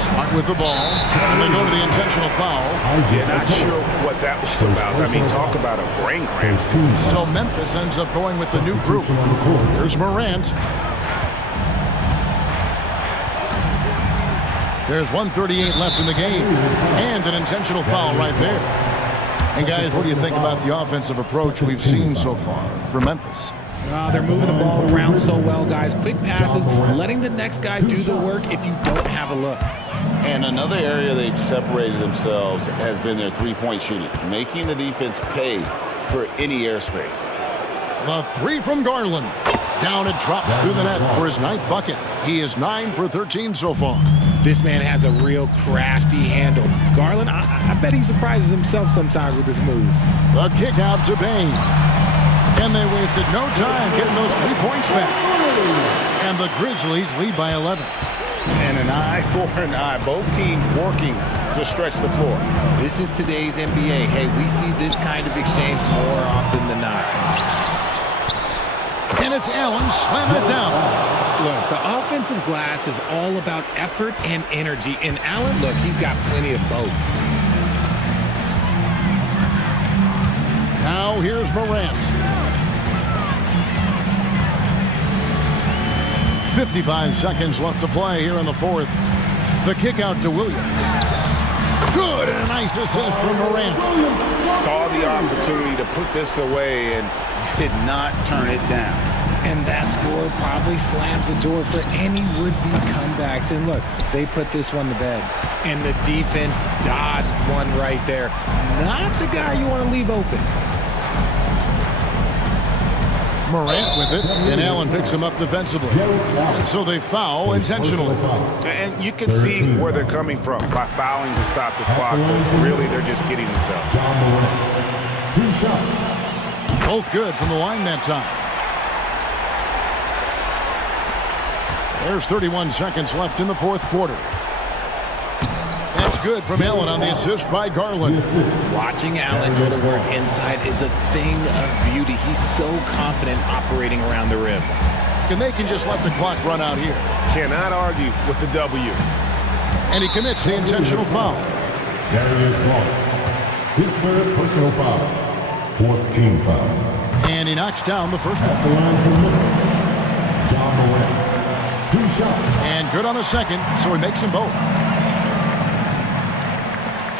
Smart with the ball. And they go to the intentional foul. Yeah, not sure what that was about. I mean, talk about a brain cramp. So Memphis ends up going with the new group. Here's Morant. There's 1:38 left in the game. And an intentional foul right there. And guys, what do you think about the offensive approach we've seen so far for Memphis? They're moving the ball around so well, guys. Quick passes, letting the next guy do the work if you don't have a look. And another area they've separated themselves has been their three-point shooting, making the defense pay for any airspace. The 3 from Garland. Down it drops through the net for his 9th bucket. He is 9 for 13 so far. This man has a real crafty handle. Garland, I bet he surprises himself sometimes with his moves. The kick out to Bain. And they wasted no time getting those 3 points back. And the Grizzlies lead by 11. And an eye for an eye. Both teams working to stretch the floor. This is today's NBA. Hey, we see this kind of exchange more often than not. And it's Allen slamming it down. Look, the offensive glass is all about effort and energy. And Allen, look, he's got plenty of both. Now here's Morant. 55 seconds left to play here in the 4th. The kick out to Williams. Good, and a nice assist from Morant. Saw the opportunity to put this away and did not turn it down. And that score probably slams the door for any would-be comebacks. And look, they put this one to bed. And the defense dodged one right there. Not the guy you want to leave open. Morant with it, and Allen picks him up defensively. And so they foul intentionally. And you can see where they're coming from by fouling to stop the clock, but really they're just kidding themselves. John Morant. 2 shots. Both good from the line that time. There's 31 seconds left in the fourth quarter. That's good from Allen on the assist by Garland. Watching Allen go to work inside is a thing of beauty. He's so confident operating around the rim. And they can just let the clock run out here. Cannot argue with the W. And he commits the intentional foul. Darius Garland. His third personal foul. 14 foul. And he knocks down the first At the one. line for Memphis, John Morant. 2 shots. And good on the second, so he makes them both.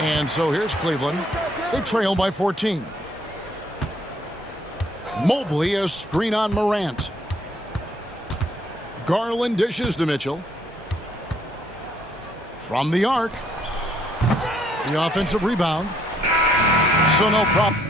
And so here's Cleveland. They trail by 14. Mobley, a screen on Morant. Garland dishes to Mitchell. From the arc. The offensive rebound. So no problem.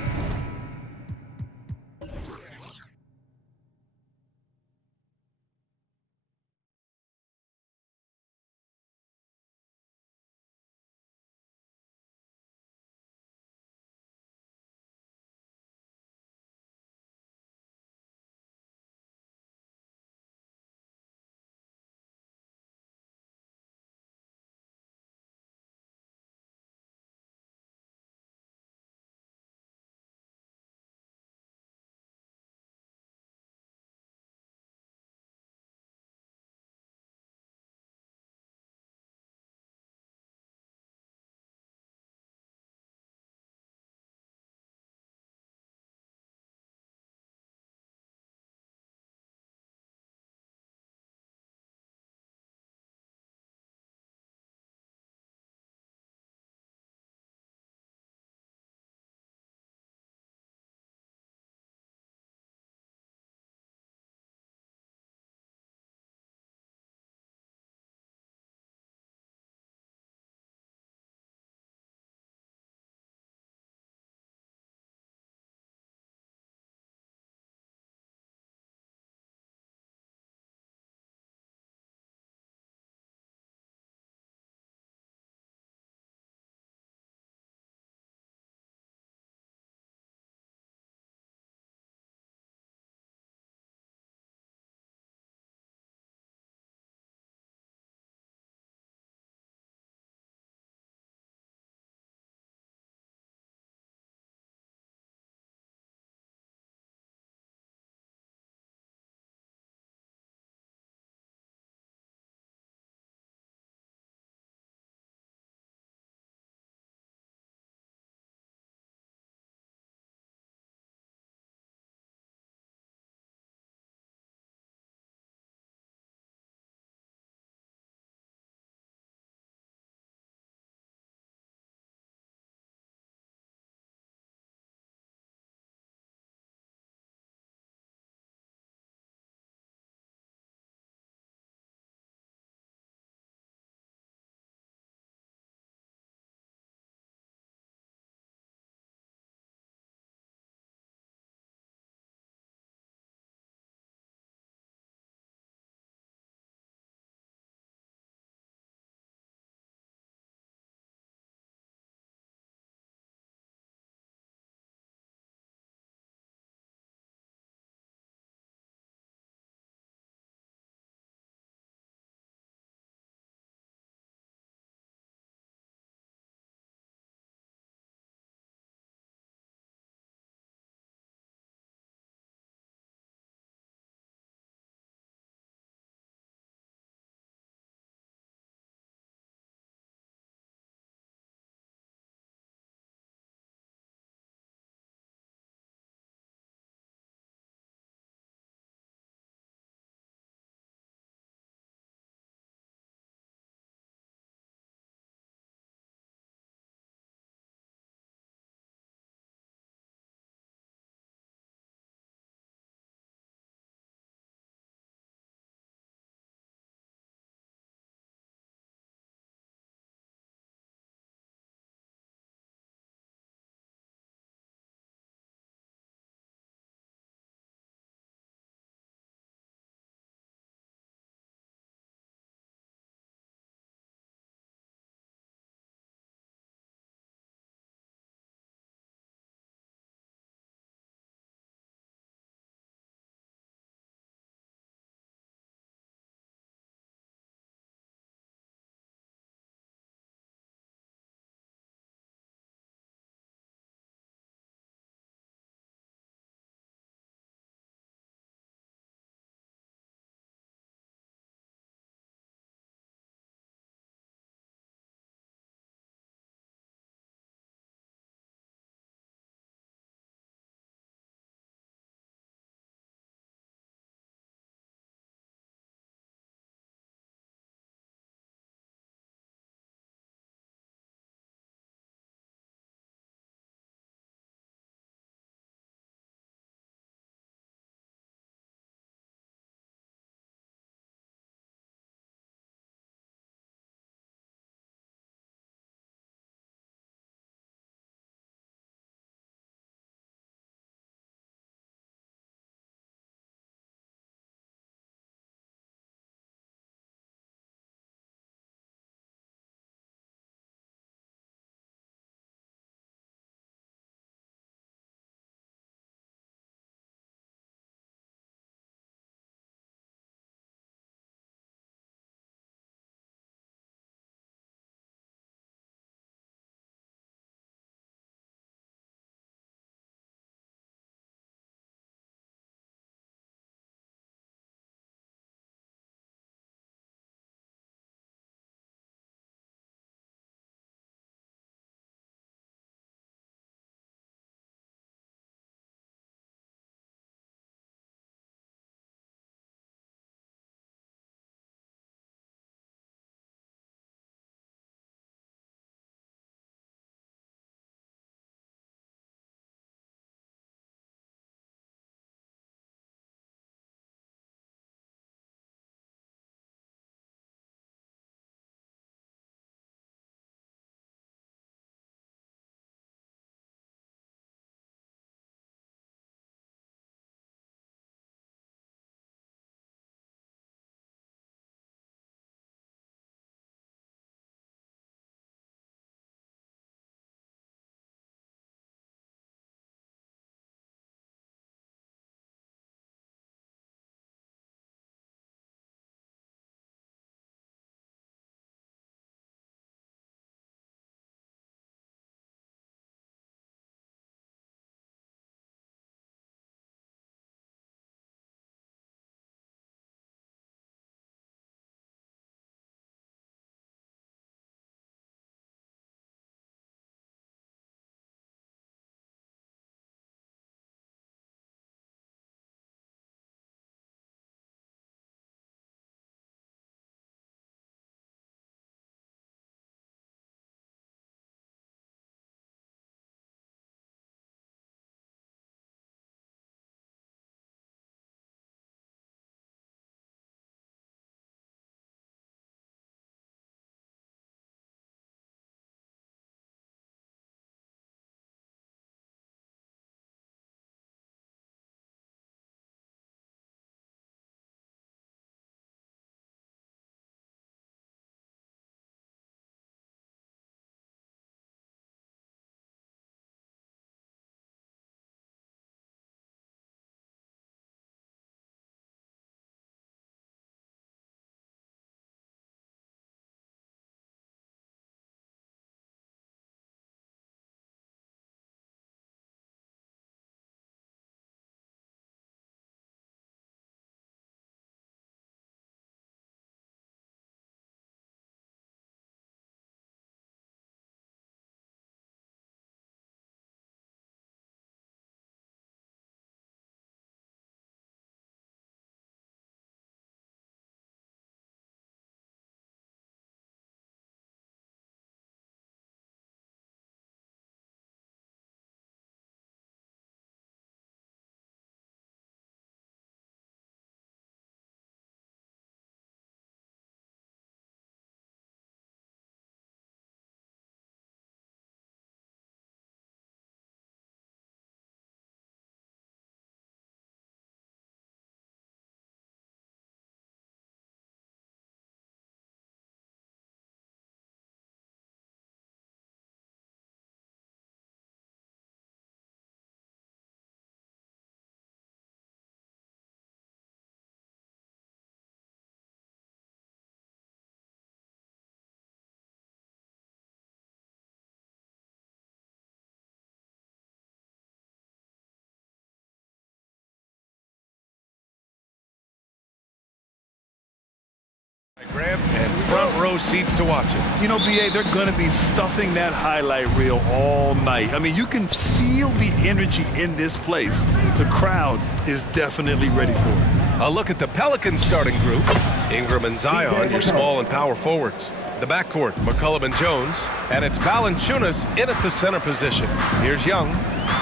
Grant, and front row seats to watch it. You know, BA, they're going to be stuffing that highlight reel all night. I mean, you can feel the energy in this place. The crowd is definitely ready for it. A look at the Pelicans starting group. Ingram and Zion, your small and power forwards. The backcourt, McCollum and Jones. And it's Valanciunas in at the center position. Here's Young.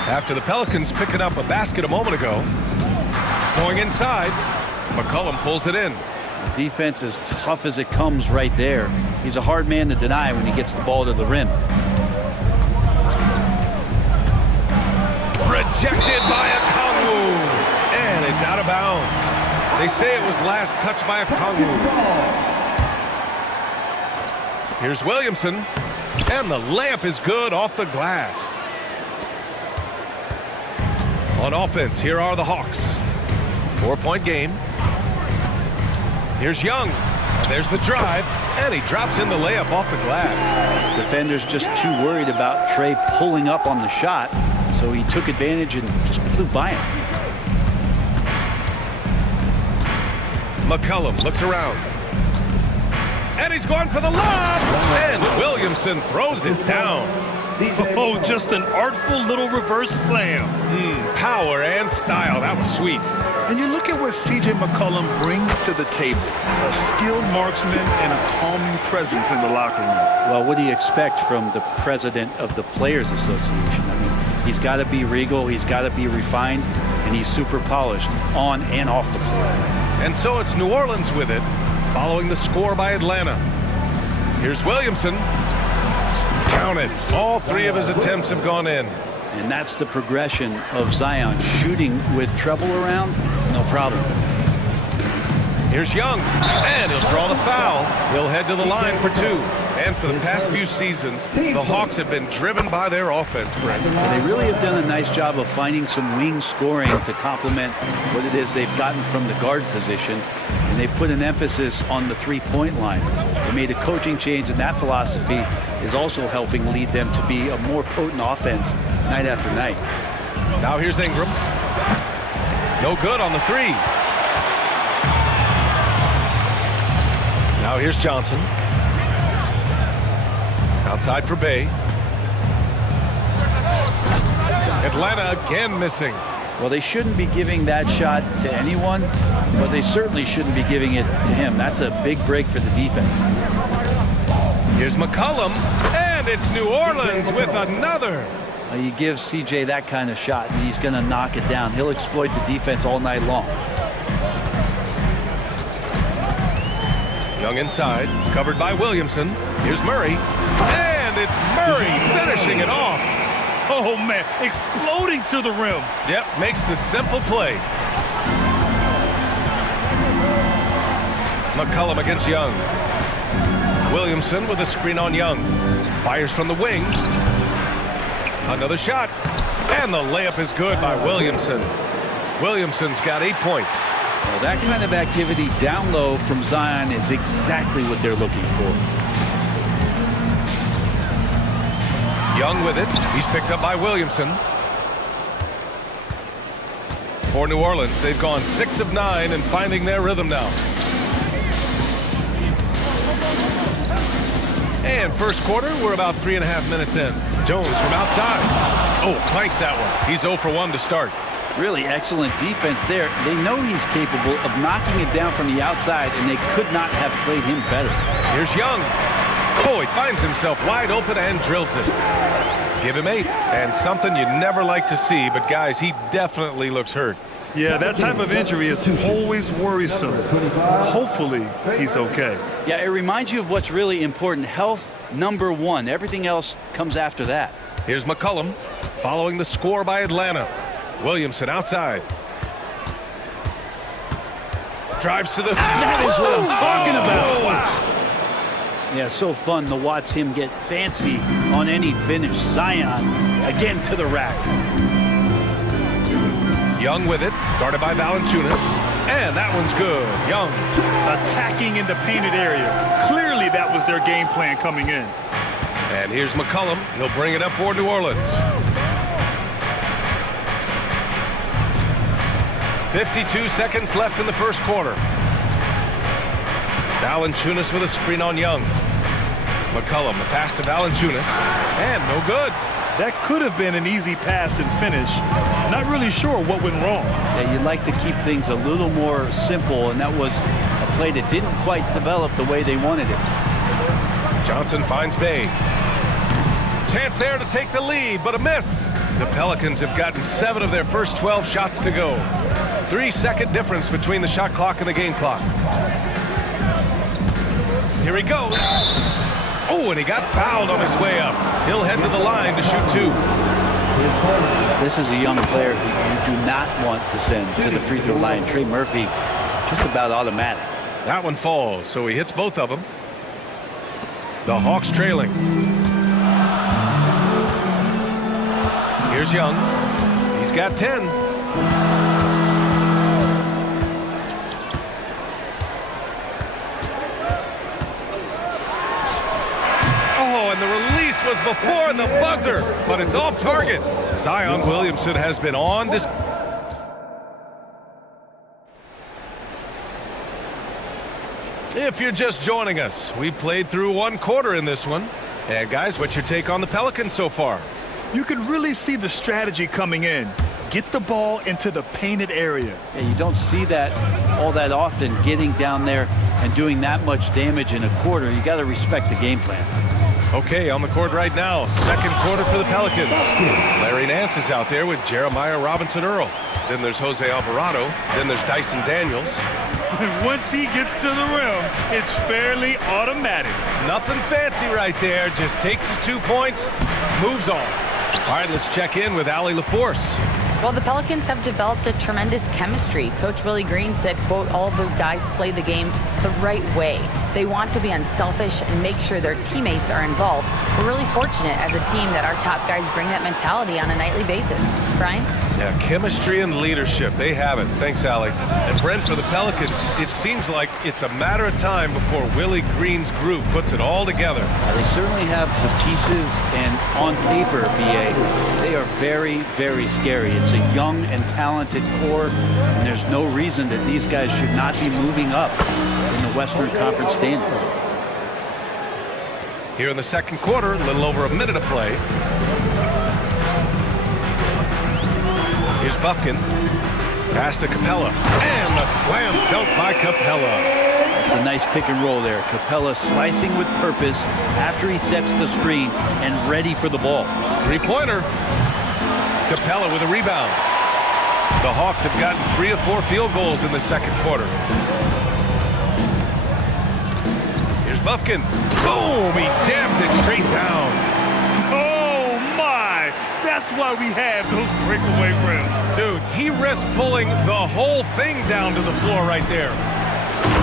After the Pelicans picking up a basket a moment ago. Going inside, McCollum pulls it in. Defense as tough as it comes right there. He's a hard man to deny when he gets the ball to the rim. Rejected by Okongwu. And it's out of bounds. They say it was last touched by Okongwu. Here's Williamson. And the layup is good off the glass. On offense, here are the Hawks. 4-point game. Here's Young. And there's the drive. And he drops in the layup off the glass. Defender's just too worried about Trey pulling up on the shot, so he took advantage and just flew by him. McCollum looks around. And he's going for the lob. And Williamson throws it down. Oh, just an artful little reverse slam. Power and style. That was sweet. And you look at what C.J. McCollum brings to the table. A skilled marksman and a calming presence in the locker room. Well, what do you expect from the president of the Players Association? I mean, he's got to be regal, he's got to be refined, and he's super polished on and off the floor. And so it's New Orleans with it, following the score by Atlanta. Here's Williamson. Counted. All three of his attempts have gone in. And that's the progression of Zion. Shooting with trouble around, no problem. Here's Young, and he'll draw the foul. He'll head to the line for two. And for the past few seasons, the Hawks have been driven by their offense, Brent. And they really have done a nice job of finding some wing scoring to complement what it is they've gotten from the guard position. And they put an emphasis on the three-point line. They made a coaching change, and that philosophy is also helping lead them to be a more potent offense night after night. Now here's Ingram. No good on the three. Now here's Johnson. Outside for Bay. Atlanta again missing. Well, they shouldn't be giving that shot to anyone, but they certainly shouldn't be giving it to him. That's a big break for the defense. Here's McCollum, and it's New Orleans with another. You give CJ that kind of shot, and he's going to knock it down. He'll exploit the defense all night long. Young inside, covered by Williamson. Here's Murray, and it's Murray finishing it off. Oh, man, exploding to the rim. Yep, makes the simple play. McCollum against Young. Williamson with a screen on Young. Fires from the wing. Another shot. And the layup is good by Williamson. Williamson's got 8 points. Well, that kind of activity down low from Zion is exactly what they're looking for. Young with it. He's picked up by Williamson. For New Orleans, they've gone 6 of 9 and finding their rhythm now. And first quarter, we're about 3.5 minutes in. Jones from outside. Oh, clanks that one. He's 0 for 1 to start. Really excellent defense there. They know he's capable of knocking it down from the outside, and they could not have played him better. Here's Young. Oh, he finds himself wide open and drills it. Give him 8. And something you never like to see, but guys, he definitely looks hurt. Yeah, that type of injury is always worrisome. Hopefully, he's okay. Yeah, it reminds you of what's really important. Health, number one. Everything else comes after that. Here's McCollum, following the score by Atlanta. Williamson outside. Drives to the... That is what I'm talking about. Wow. Yeah, so fun to watch him get fancy on any finish. Zion, again to the rack. Young with it, guarded by Valanciunas. And that one's good. Young. Attacking in the painted area. Clearly that was their game plan coming in. And here's McCollum. He'll bring it up for New Orleans. 52 seconds left in the first quarter. Valanciunas with a screen on Young. McCollum, the pass to Valanciunas, and no good. That could have been an easy pass and finish. Not really sure what went wrong. Yeah, you'd like to keep things a little more simple, and that was a play that didn't quite develop the way they wanted it. Johnson finds Bay. Chance there to take the lead, but a miss. The Pelicans have gotten 7 of their first 12 shots to go. 3-second difference between the shot clock and the game clock. Here he goes. Oh, and he got fouled on his way up. He'll head to the line to shoot 2. This is a young player who you do not want to send to the free throw line. Trey Murphy, just about automatic. That one falls, so he hits both of them. The Hawks trailing. Here's Young. He's got 10. Oh, and the release was before the buzzer, but it's off target. Zion Williamson has been on this. If you're just joining us, we played through 1 quarter in this one. And guys, what's your take on the Pelicans so far? You can really see the strategy coming in. Get the ball into the painted area. Yeah, you don't see that all that often, getting down there and doing that much damage in a quarter. You got to respect the game plan. Okay, on the court right now, second quarter for the Pelicans. Larry Nance is out there with Jeremiah Robinson-Earl. Then there's Jose Alvarado. Then there's Dyson Daniels. Once he gets to the rim, it's fairly automatic. Nothing fancy right there. Just takes his 2 points, moves on. All right, let's check in with Allie LaForce. Well, the Pelicans have developed a tremendous chemistry. Coach Willie Green said, quote, all of those guys play the game the right way. They want to be unselfish and make sure their teammates are involved. We're really fortunate as a team that our top guys bring that mentality on a nightly basis. Brian? Yeah, chemistry and leadership. They have it. Thanks, Allie. And Brent, for the Pelicans, it seems like it's a matter of time before Willie Green's group puts it all together. They certainly have the pieces, and on paper, BA, they are very, very scary. It's a young and talented core, and there's no reason that these guys should not be moving up in the Western Conference standings. Here in the second quarter, a little over a minute of play. Here's Buffkin. Pass to Capella. And the slam dunk by Capella. It's a nice pick and roll there. Capella slicing with purpose after he sets the screen and ready for the ball. Three-pointer. Capella with a rebound. The Hawks have gotten 3 of 4 field goals in the second quarter. Here's Buffkin. Boom! He jams it straight down. Oh, my! That's why we have those breakaway rims. Dude, he risks pulling the whole thing down to the floor right there.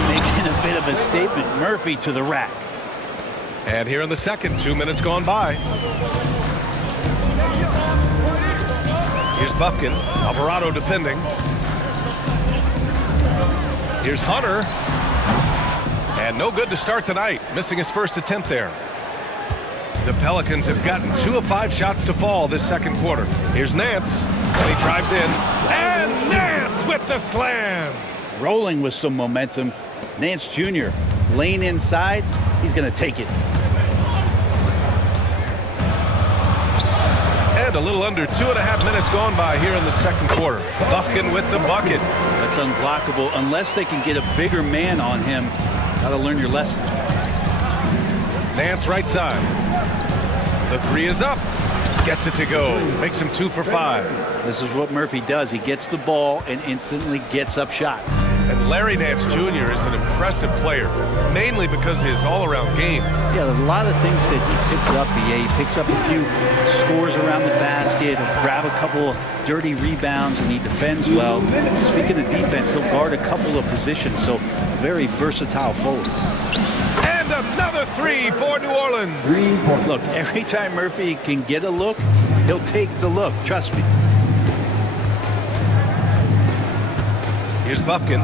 Making a bit of a statement. Murphy to the rack. And here in the second, 2 minutes gone by. Here's Buffkin. Alvarado defending. Here's Hunter. And no good to start tonight. Missing his first attempt there. The Pelicans have gotten 2 of 5 shots to fall this second quarter. Here's Nance. And he drives in. And Nance with the slam. Rolling with some momentum. Nance Jr. lane inside. He's going to take it. And a little under 2.5 minutes gone by here in the second quarter. Buffkin with the bucket. That's unblockable unless they can get a bigger man on him. Got to learn your lesson. Nance right side. The 3 is up. Gets it to go. Makes him 2 for 5. This is what Murphy does. He gets the ball and instantly gets up shots. And Larry Nance Jr. is an impressive player, mainly because of his all-around game. Yeah, there's a lot of things that he picks up. He picks up a few scores around the basket, he'll grab a couple of dirty rebounds, and he defends well. Speaking of defense, he'll guard a couple of positions, so a very versatile forward. And another 3 for New Orleans. Look, every time Murphy can get a look, he'll take the look. Trust me. Here's Buffkin.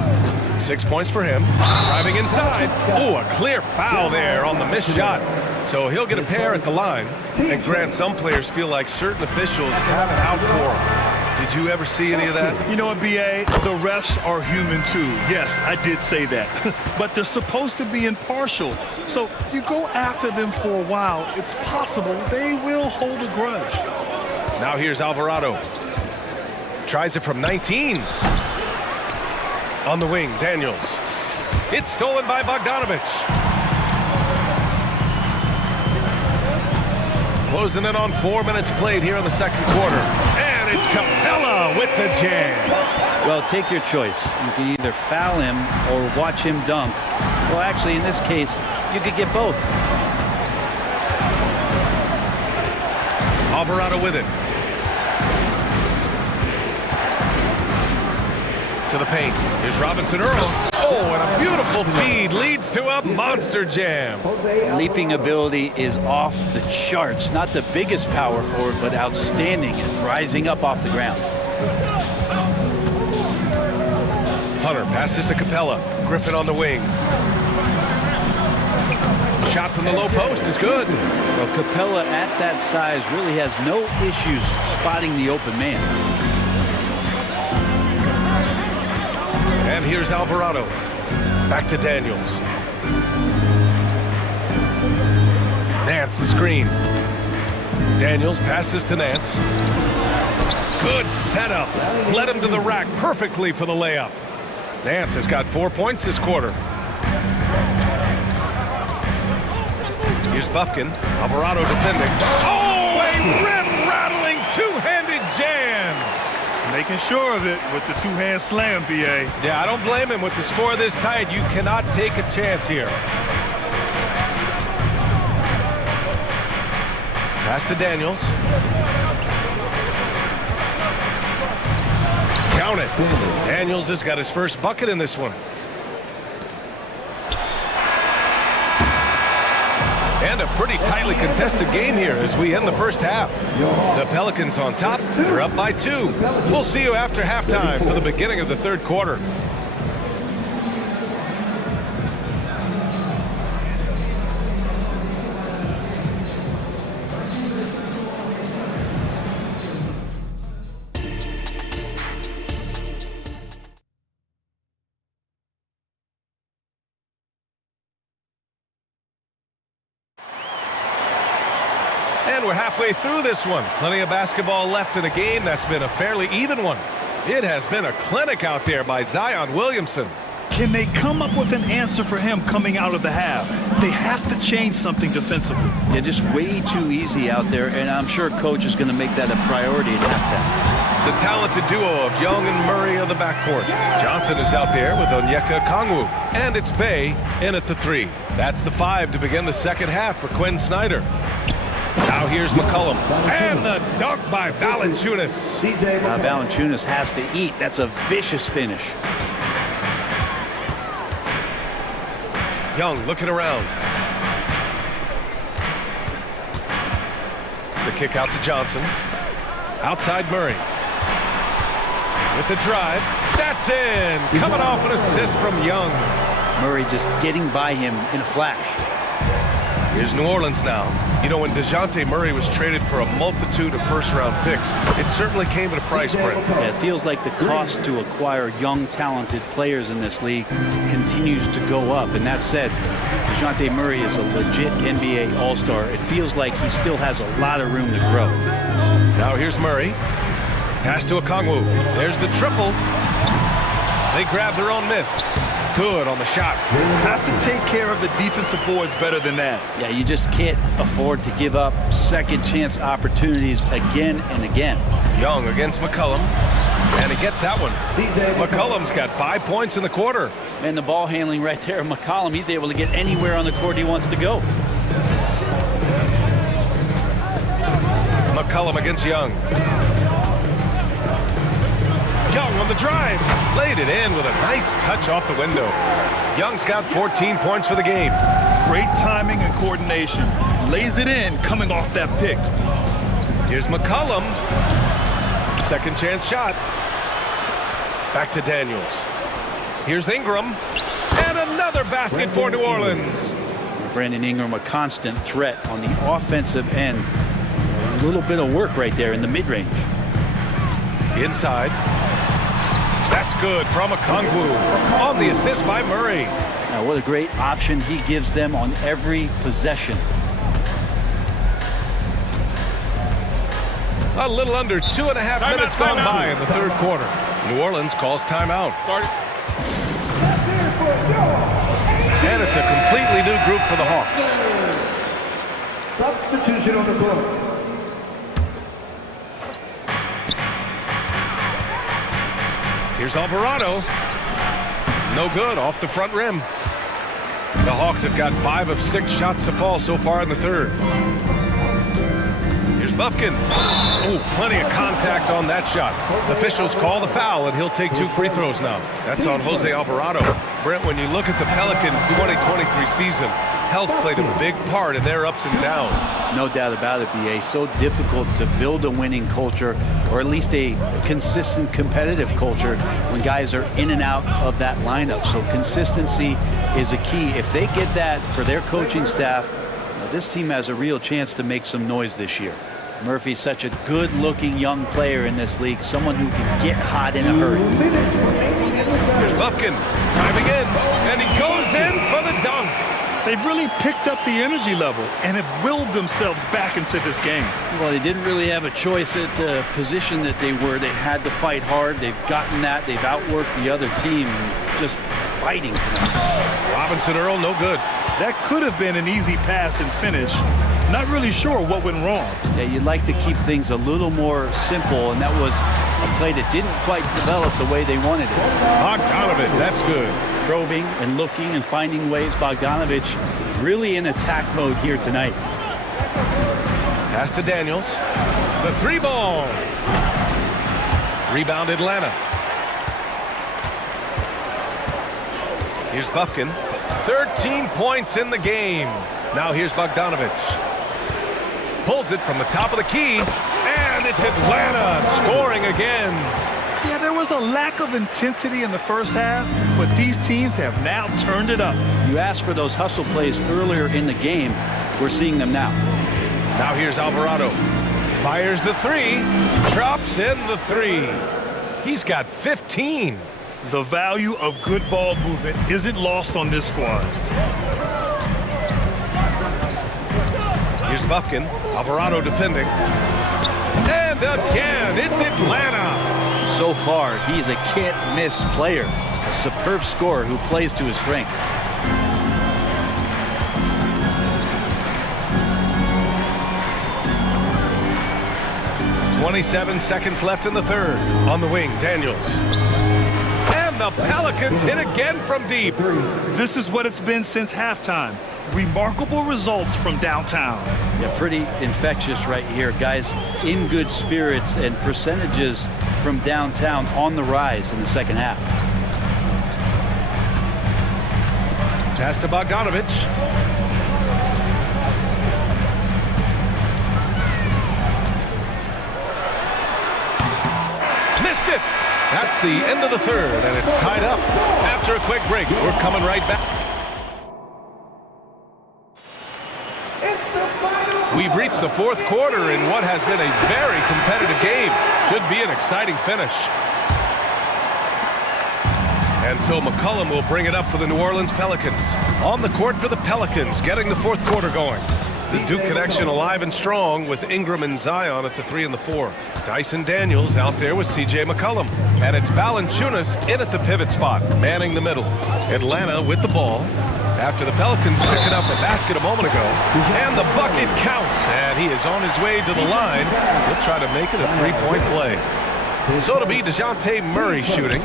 6 points for him. Driving inside. Oh, a clear foul there on the missed shot. So he'll get a pair at the line. And Grant, some players feel like certain officials have it out for them. Did Did you ever see any of that? You know what, B.A.? The refs are human too. Yes, I did say that. But they're supposed to be impartial. So you go after them for a while, it's possible they will hold a grudge. Now here's Alvarado. Tries it from 19. On the wing, Daniels. It's stolen by Bogdanovich. Closing in on 4 minutes played here in the second quarter. And it's Capella with the jam. Well, take your choice. You can either foul him or watch him dunk. Well, actually, in this case, you could get both. Alvarado with it. To the paint. Here's Robinson Earl. Oh, and a beautiful feed leads to a monster jam. Leaping ability is off the charts. Not the biggest power forward, but outstanding and rising up off the ground. Hunter passes to Capella. Griffin on the wing. Shot from the low post is good. Well, Capella at that size really has no issues spotting the open man. And here's Alvarado. Back to Daniels. Nance the screen. Daniels passes to Nance. Good setup. Led him to the rack perfectly for the layup. Nance has got 4 points this quarter. Here's Bufkin. Alvarado defending. Oh, a rim-rattling two-handed jam. Making sure of it with the two-hand slam, B.A. Yeah, I don't blame him. With the score this tight, you cannot take a chance here. Pass to Daniels. Count it. Daniels has got his first bucket in this one. And a pretty tightly contested game here as we end the first half. The Pelicans on top. They're up by 2. We'll see you after halftime for the beginning of the third quarter. And we're halfway through this one. Plenty of basketball left in a game that's been a fairly even one. It has been a clinic out there by Zion Williamson. Can they come up with an answer for him coming out of the half? They have to change something defensively. Yeah, just way too easy out there, and I'm sure coach is going to make that a priority at halftime. The talented duo of Young and Murray of the backcourt. Johnson is out there with Onyeka Kongwu. And it's Bay in at the 3. That's the 5 to begin the second half for Quinn Snyder. Now here's McCollum. And the dunk by Valanciunas. Valanciunas has to eat. That's a vicious finish. Young looking around. The kick out to Johnson. Outside Murray. With the drive. That's in. Coming off an assist from Young. Murray just getting by him in a flash. Here's New Orleans now. You know, when DeJounte Murray was traded for a multitude of first-round picks, it certainly came at a price, Brent. Yeah, it feels like the cost to acquire young, talented players in this league continues to go up. And that said, DeJounte Murray is a legit NBA All-Star. It feels like he still has a lot of room to grow. Now here's Murray. Pass to Okongwu. There's the triple. They grab their own miss. Good on the shot. Have to take care of the defensive boards better than that. Yeah, you just can't afford to give up second chance opportunities again and again. Young against McCollum. And he gets that one. McCollum's got 5 points in the quarter. And the ball handling right there, McCollum, he's able to get anywhere on the court he wants to go. McCollum against Young. Young on the drive. Laid it in with a nice touch off the window. Young's got 14 points for the game. Great timing and coordination. Lays it in coming off that pick. Here's McCollum. Second chance shot. Back to Daniels. Here's Ingram. And another basket for New Orleans. Brandon Ingram, a constant threat on the offensive end. A little bit of work right there in the mid-range. Inside. That's good from Okongwu on the assist by Murray. Now, what a great option he gives them on every possession. A little under 2.5 minutes gone by in the third quarter. New Orleans calls timeout. And it's a completely new group for the Hawks. Substitution on the court. Here's Alvarado. No good, off the front rim. The Hawks have got 5 of 6 shots to fall so far in the third. Here's Bufkin. Oh, plenty of contact on that shot. Officials call the foul, and he'll take 2 free throws now. That's on Jose Alvarado. Brent, when you look at the Pelicans' 2023 season, health played a big part in their ups and downs. No doubt about it, B.A. So difficult to build a winning culture, or at least a consistent competitive culture, when guys are in and out of that lineup. So consistency is a key. If they get that for their coaching staff, this team has a real chance to make some noise this year. Murphy's such a good-looking young player in this league, someone who can get hot in a hurry. Here's Bufkin, driving in, and he goes in for the dunk. They've really picked up the energy level and have willed themselves back into this game. Well, they didn't really have a choice at the position that they were. They had to fight hard. They've gotten that. They've outworked the other team, just fighting tonight. Robinson Earl, no good. That could have been an easy pass and finish. Not really sure what went wrong. Yeah, you'd like to keep things a little more simple, and that was a play that didn't quite develop the way they wanted it. Bogdanovich, that's good. Probing and looking and finding ways. Bogdanovich really in attack mode here tonight. Pass to Daniels. The 3 ball. Rebound Atlanta. Here's Bufkin. 13 points in the game. Now here's Bogdanovich. Pulls it from the top of the key, and it's Atlanta scoring again. Yeah, there was a lack of intensity in the first half, but these teams have now turned it up. You asked for those hustle plays earlier in the game. We're seeing them now. Now here's Alvarado. Fires the 3, drops in the 3. He's got 15. The value of good ball movement isn't lost on this squad. Here's Bufkin. Alvarado defending. And again, it's Atlanta. So far, he's a can't-miss player. A superb scorer who plays to his strength. .27 seconds left in the third. On the wing, Daniels. And the Pelicans hit again from deep. This is what it's been since halftime. Remarkable results from downtown. Yeah, pretty infectious right here. Guys in good spirits, and percentages from downtown on the rise in the second half. Pass to Bogdanovich. Missed it. That's the end of the third, and it's tied up. After a quick break, we're coming right back. We've reached the fourth quarter in what has been a very competitive game. Should be an exciting finish. And so McCollum will bring it up for the New Orleans Pelicans. On the court for the Pelicans, getting the fourth quarter going. The Duke connection alive and strong with Ingram and Zion at the 3 and the 4. Dyson Daniels out there with C.J. McCollum. And it's Valanciunas in at the pivot spot, manning the middle. Atlanta with the ball. After the Pelicans picking up a basket a moment ago. And the bucket counts. And he is on his way to the line. He'll try to make it a three-point play. So it'll be DeJounte Murray shooting.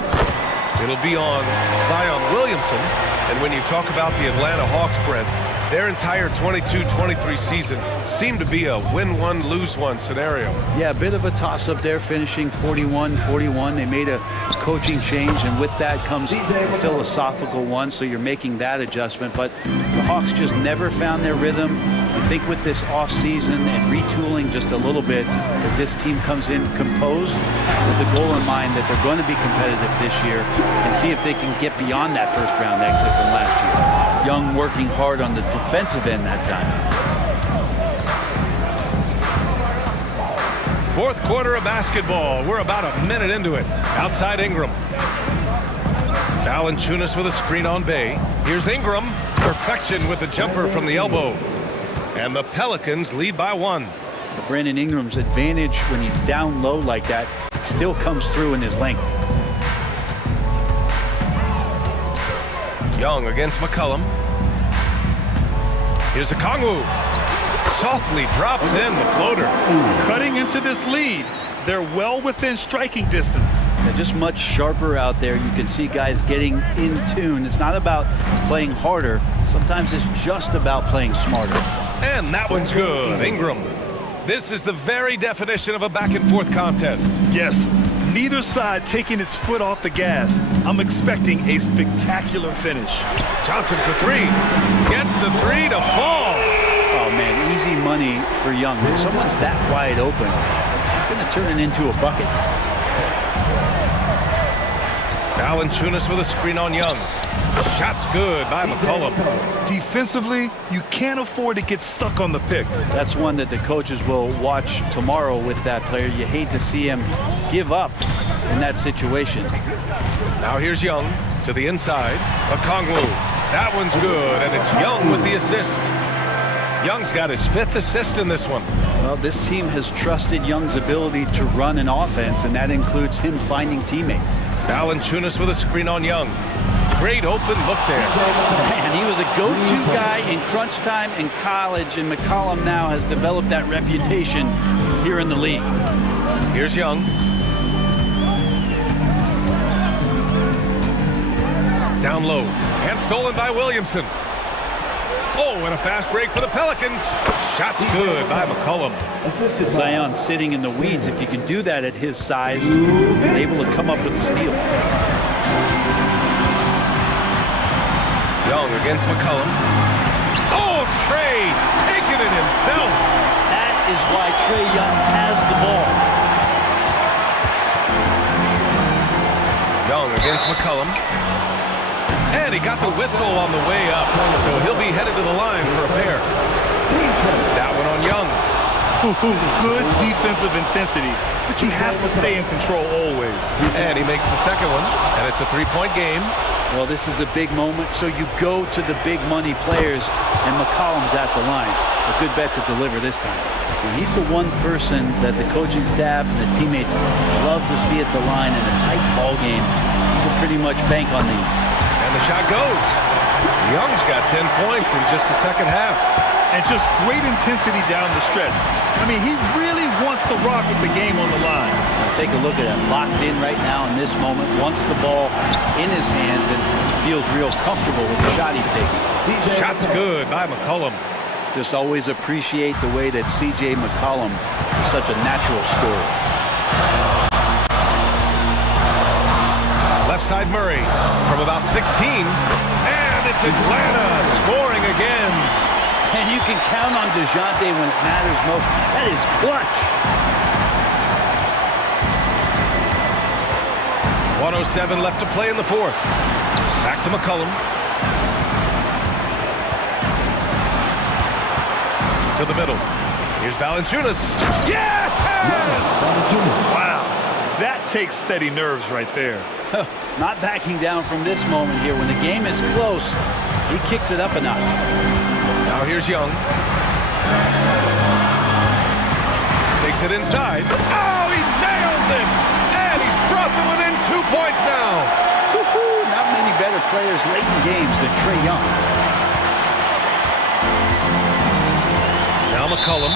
It'll be on Zion Williamson. And when you talk about the Atlanta Hawks, Brent, their entire 22-23 season seemed to be a win one, lose one scenario. Yeah, a bit of a toss-up there, finishing 41-41. They made a coaching change, and with that comes a philosophical one, so you're making that adjustment. But the Hawks just never found their rhythm. You think with this offseason and retooling just a little bit, that this team comes in composed with the goal in mind that they're going to be competitive this year and see if they can get beyond that first-round exit from last year. Young working hard on the defensive end that time. Fourth quarter of basketball. We're about a minute into it. Outside Ingram. Valanciunas with a screen on Bay. Here's Ingram. Perfection with the jumper from the elbow. And the Pelicans lead by 1. Brandon Ingram's advantage when he's down low like that still comes through in his length. Young against McCollum. Here's Okongwu. Softly drops in the floater. Cutting into this lead. They're well within striking distance. They're just much sharper out there. You can see guys getting in tune. It's not about playing harder. Sometimes it's just about playing smarter. And that one's good. Ingram. This is the very definition of a back-and-forth contest. Yes, neither side taking its foot off the gas. I'm expecting a spectacular finish. Johnson for 3. Gets the 3 to fall. Oh, man, easy money for Young. When someone's that wide open, it's going to turn it into a bucket. Valanciunas with a screen on Young. Shot's good by McCollum. Defensively, you can't afford to get stuck on the pick. That's one that the coaches will watch tomorrow with that player. You hate to see him give up in that situation. Now here's Young to the inside. Okongwu. That one's good, and it's Young with the assist. Young's got his 5th assist in this one. Well, this team has trusted Young's ability to run an offense, and that includes him finding teammates. Valanciunas with a screen on Young. Great open look there. Man, he was a go-to guy in crunch time in college, and McCollum now has developed that reputation here in the league. Here's Young. Down low. And stolen by Williamson. Oh, and a fast break for the Pelicans. Shot's good by McCollum. Zion sitting in the weeds. If you can do that at his size, and able to come up with the steal. Young against McCollum. Oh, Trey taking it himself. That is why Trey Young has the ball. Young against McCollum. And he got the whistle on the way up, so he'll be headed to the line for a pair. That one on Young. Good defensive intensity, but you have to stay in control always. And he makes the second one, and it's a 3-point game. Well, this is a big moment, so you go to the big money players, and McCollum's at the line. A good bet to deliver this time. And he's the one person that the coaching staff and the teammates love to see at the line in a tight ball game. You can pretty much bank on these. And the shot goes. Young's got 10 points in just the second half. And just great intensity down the stretch. I mean, he really wants to rock with the game on the line. Now take a look at it. Locked in right now in this moment. Wants the ball in his hands and feels real comfortable with the shot he's taking. Shot's good by McCollum. Just always appreciate the way that C.J. McCollum is such a natural scorer. Left side Murray from about 16. And it's Atlanta scoring again. And you can count on DeJounte when it matters most. That is clutch. 1:07 left to play in the fourth. Back to McCollum. To the middle. Here's Valanciunas. Yes! Wow. That takes steady nerves right there. Not backing down from this moment here. When the game is close, he kicks it up a notch. Now here's Young. Takes it inside. Oh, he nails it! And he's brought them within 2 points now. Woo-hoo. Not many better players late in games than Trey Young. Now McCollum.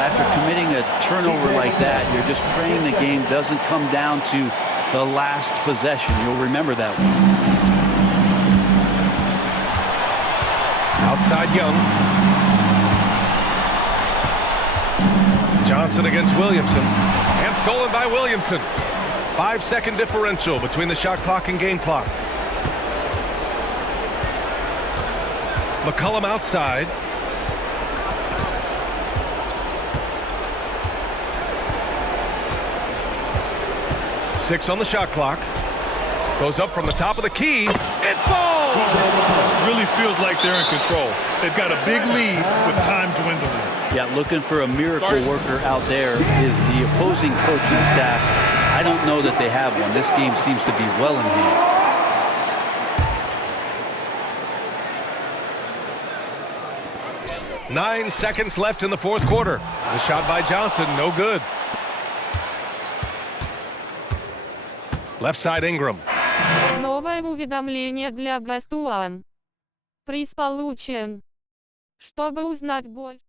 After committing a turnover like that, you're just praying the game doesn't come down to the last possession. You'll remember that one. Outside Young. Johnson against Williamson. And stolen by Williamson. 5-second differential between the shot clock and game clock. McCollum outside. Six on the shot clock. Goes up from the top of the key. It falls! Really feels like they're in control. They've got a big lead with time dwindling. Yeah, looking for a miracle worker out there is the opposing coaching staff. I don't know that they have one. This game seems to be well in hand. 9 seconds left in the fourth quarter. The shot by Johnson, no good. Left side Ingram. Новое уведомление для Best One. Приз получен. Чтобы узнать больше.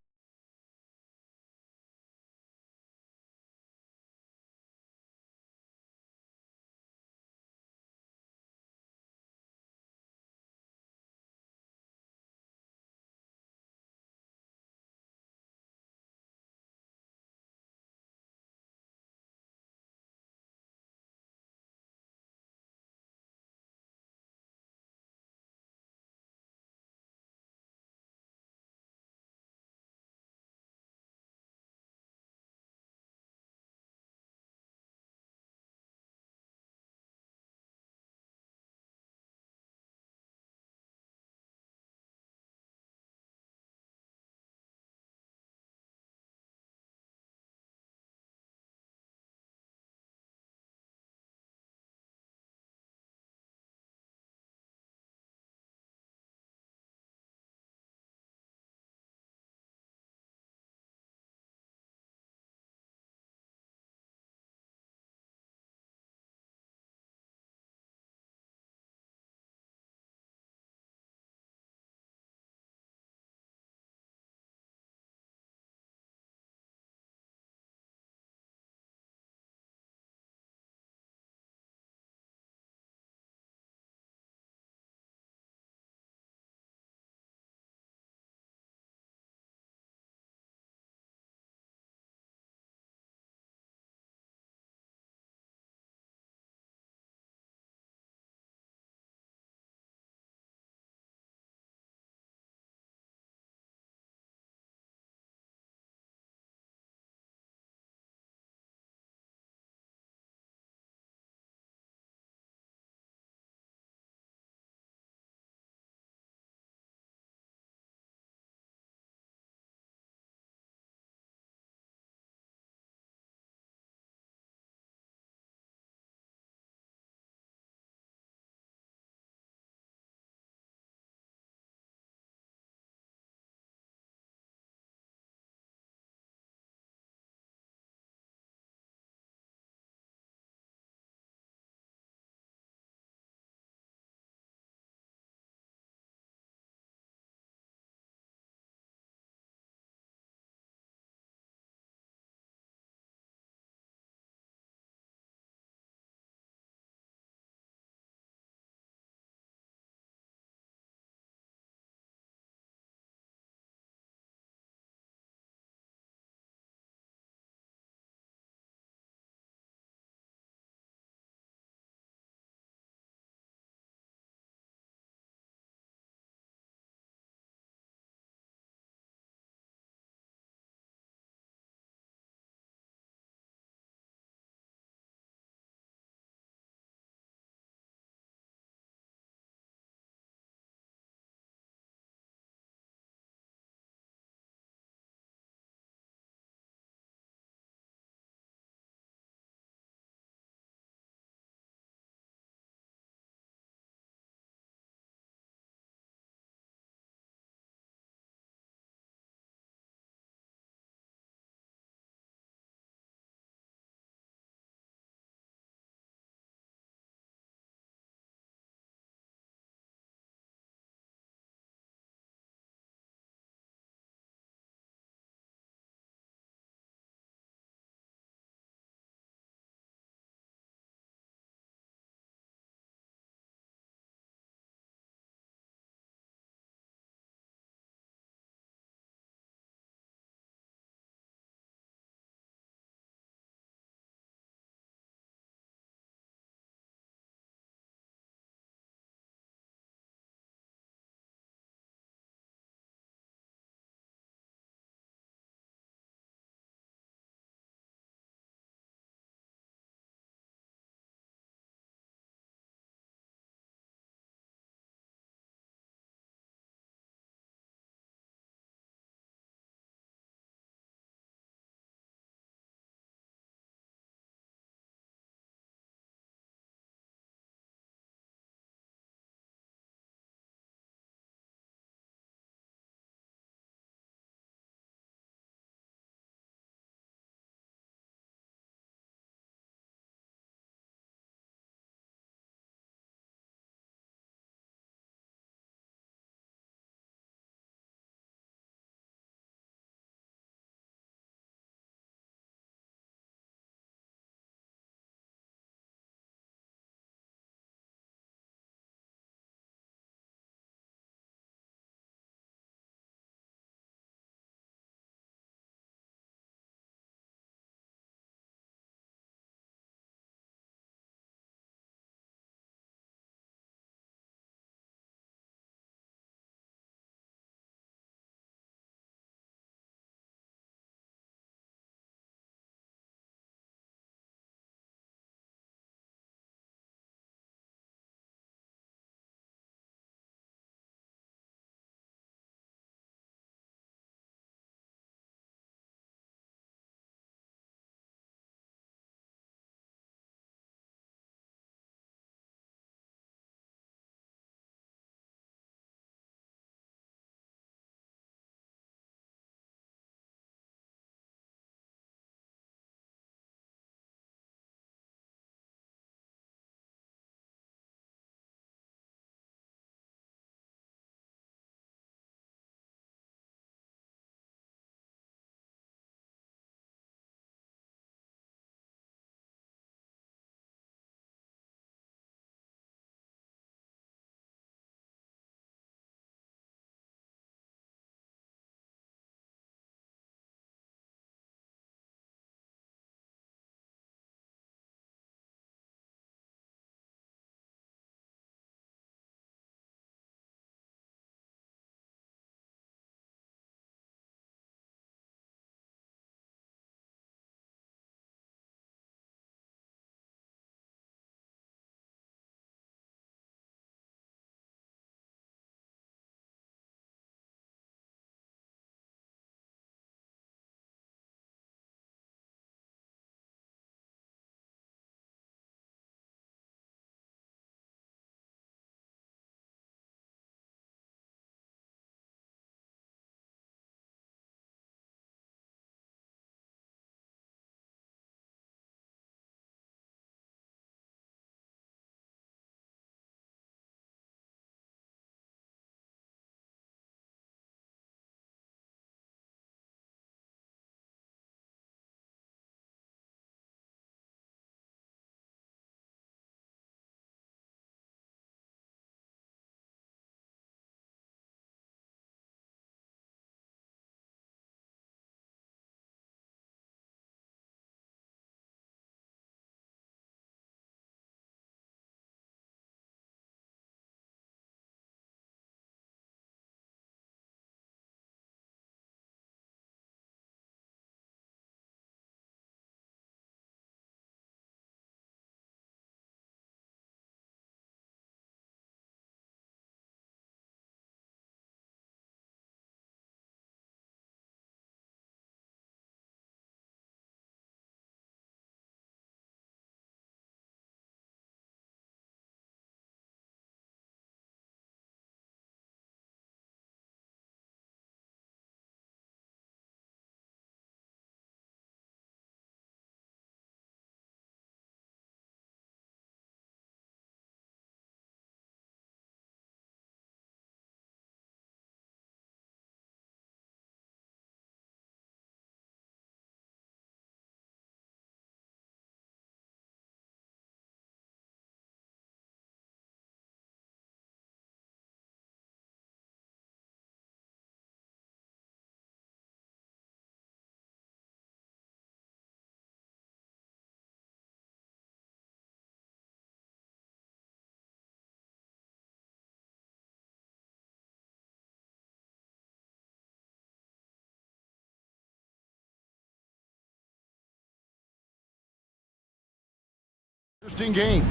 Interesting game.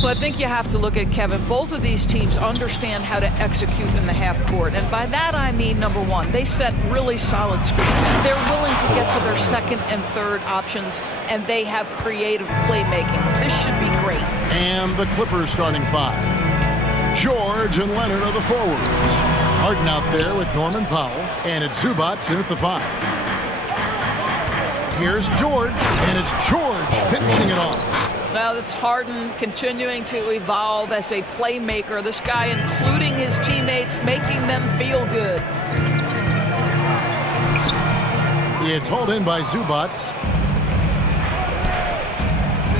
Well, I think you have to look at, Kevin, both of these teams understand how to execute in the half court. And by that, I mean, number one, they set really solid screens. They're willing to get to their second and third options, and they have creative playmaking. This should be great. And the Clippers starting five. George and Leonard are the forwards. Harden out there with Norman Powell, and it's Zubats in at the five. Here's George, and it's George finishing it off. Well, it's Harden continuing to evolve as a playmaker. This guy including his teammates, making them feel good. It's hauled in by Zubats.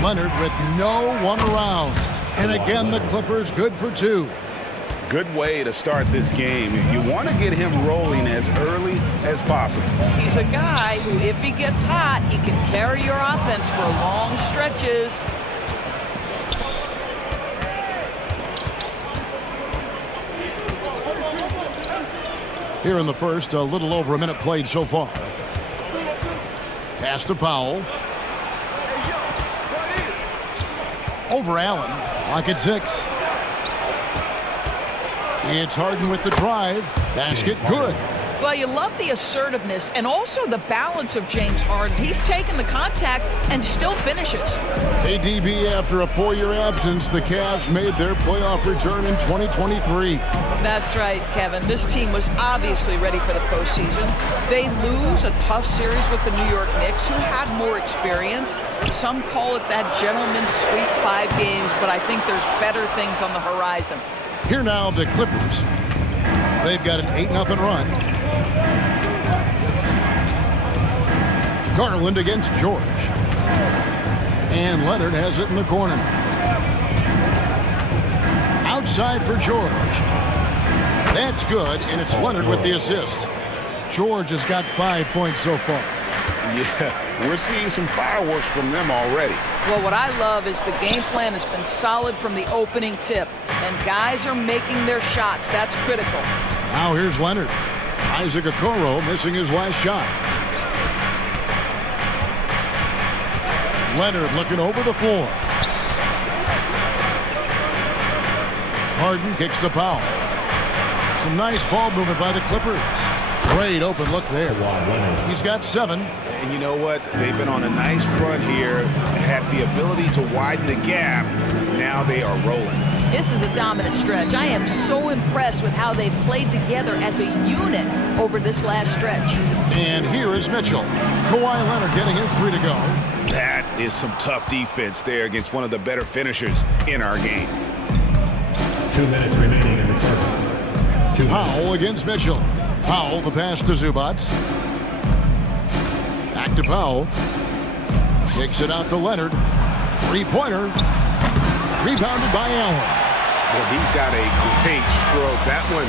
Leonard with no one around. And again, the Clippers good for two. Good way to start this game. You want to get him rolling as early as possible. He's a guy who, if he gets hot, he can carry your offense for long stretches. Here in the first, a little over a minute played so far. Pass to Powell. Over Allen, lock at 6. It's Harden with the drive. Basket good. Well, you love the assertiveness and also the balance of James Harden. He's taken the contact and still finishes. ADB, after a 4-year absence, the Cavs made their playoff return in 2023. That's right, Kevin. This team was obviously ready for the postseason. They lose a tough series with the New York Knicks, who had more experience. Some call it that gentleman's sweep, 5 games, but I think there's better things on the horizon. Here now, the Clippers. They've got an 8-0 run. Garland against George. And Leonard has it in the corner. Outside for George. That's good, and it's Leonard with the assist. George has got 5 points so far. Yeah, we're seeing some fireworks from them already. Well, what I love is the game plan has been solid from the opening tip, and guys are making their shots. That's critical. Now here's Leonard. Isaac Okoro missing his last shot. Leonard looking over the floor. Harden kicks to Powell. Some nice ball movement by the Clippers. Great open look there. He's got 7. And you know what? They've been on a nice run here, have the ability to widen the gap. Now they are rolling. This is a dominant stretch. I am so impressed with how they've played together as a unit over this last stretch. And here is Mitchell. Kawhi Leonard getting his 3 to go. That is some tough defense there against one of the better finishers in our game. 2 minutes remaining in the first. Powell against Mitchell. Powell, the pass to Zubats. Back to Powell. Kicks it out to Leonard. 3-pointer. Rebounded by Allen. Well, he's got a great stroke. That one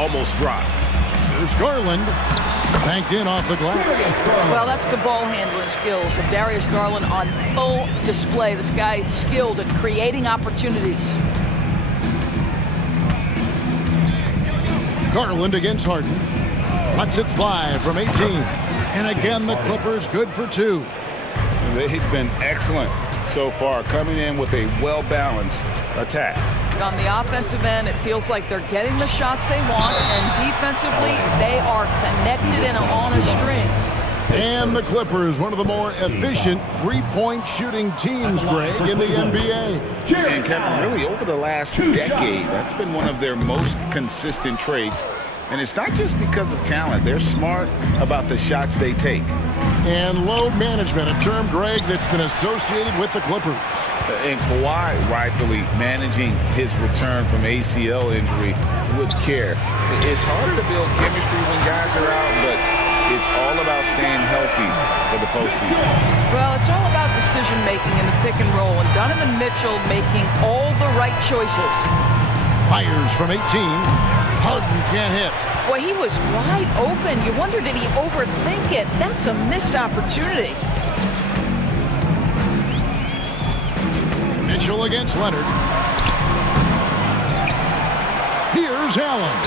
almost dropped. There's Garland. Banked in off the glass. Well, that's the ball handling skills of Darius Garland on full display. This guy is skilled at creating opportunities. Garland against Harden. Lets it fly from 18. And again, the Clippers good for 2. They've been excellent so far, coming in with a well-balanced attack. On the offensive end, it feels like they're getting the shots they want, and defensively, they are connected and on a string. And the Clippers, one of the more efficient three-point shooting teams, Greg, in the NBA. And Kevin, really over the last decade, that's been one of their most consistent traits. And it's not just because of talent. They're smart about the shots they take. And load management, a term, Greg, that's been associated with the Clippers. And Kawhi rightfully managing his return from ACL injury with care. It's harder to build chemistry when guys are out, but it's all about staying healthy for the postseason. Well, it's all about decision-making in the pick and roll, and Donovan Mitchell making all the right choices. Fires from 18. Harden can't hit. Boy, he was wide open. You wonder, did he overthink it? That's a missed opportunity. Mitchell against Leonard. Here's Allen.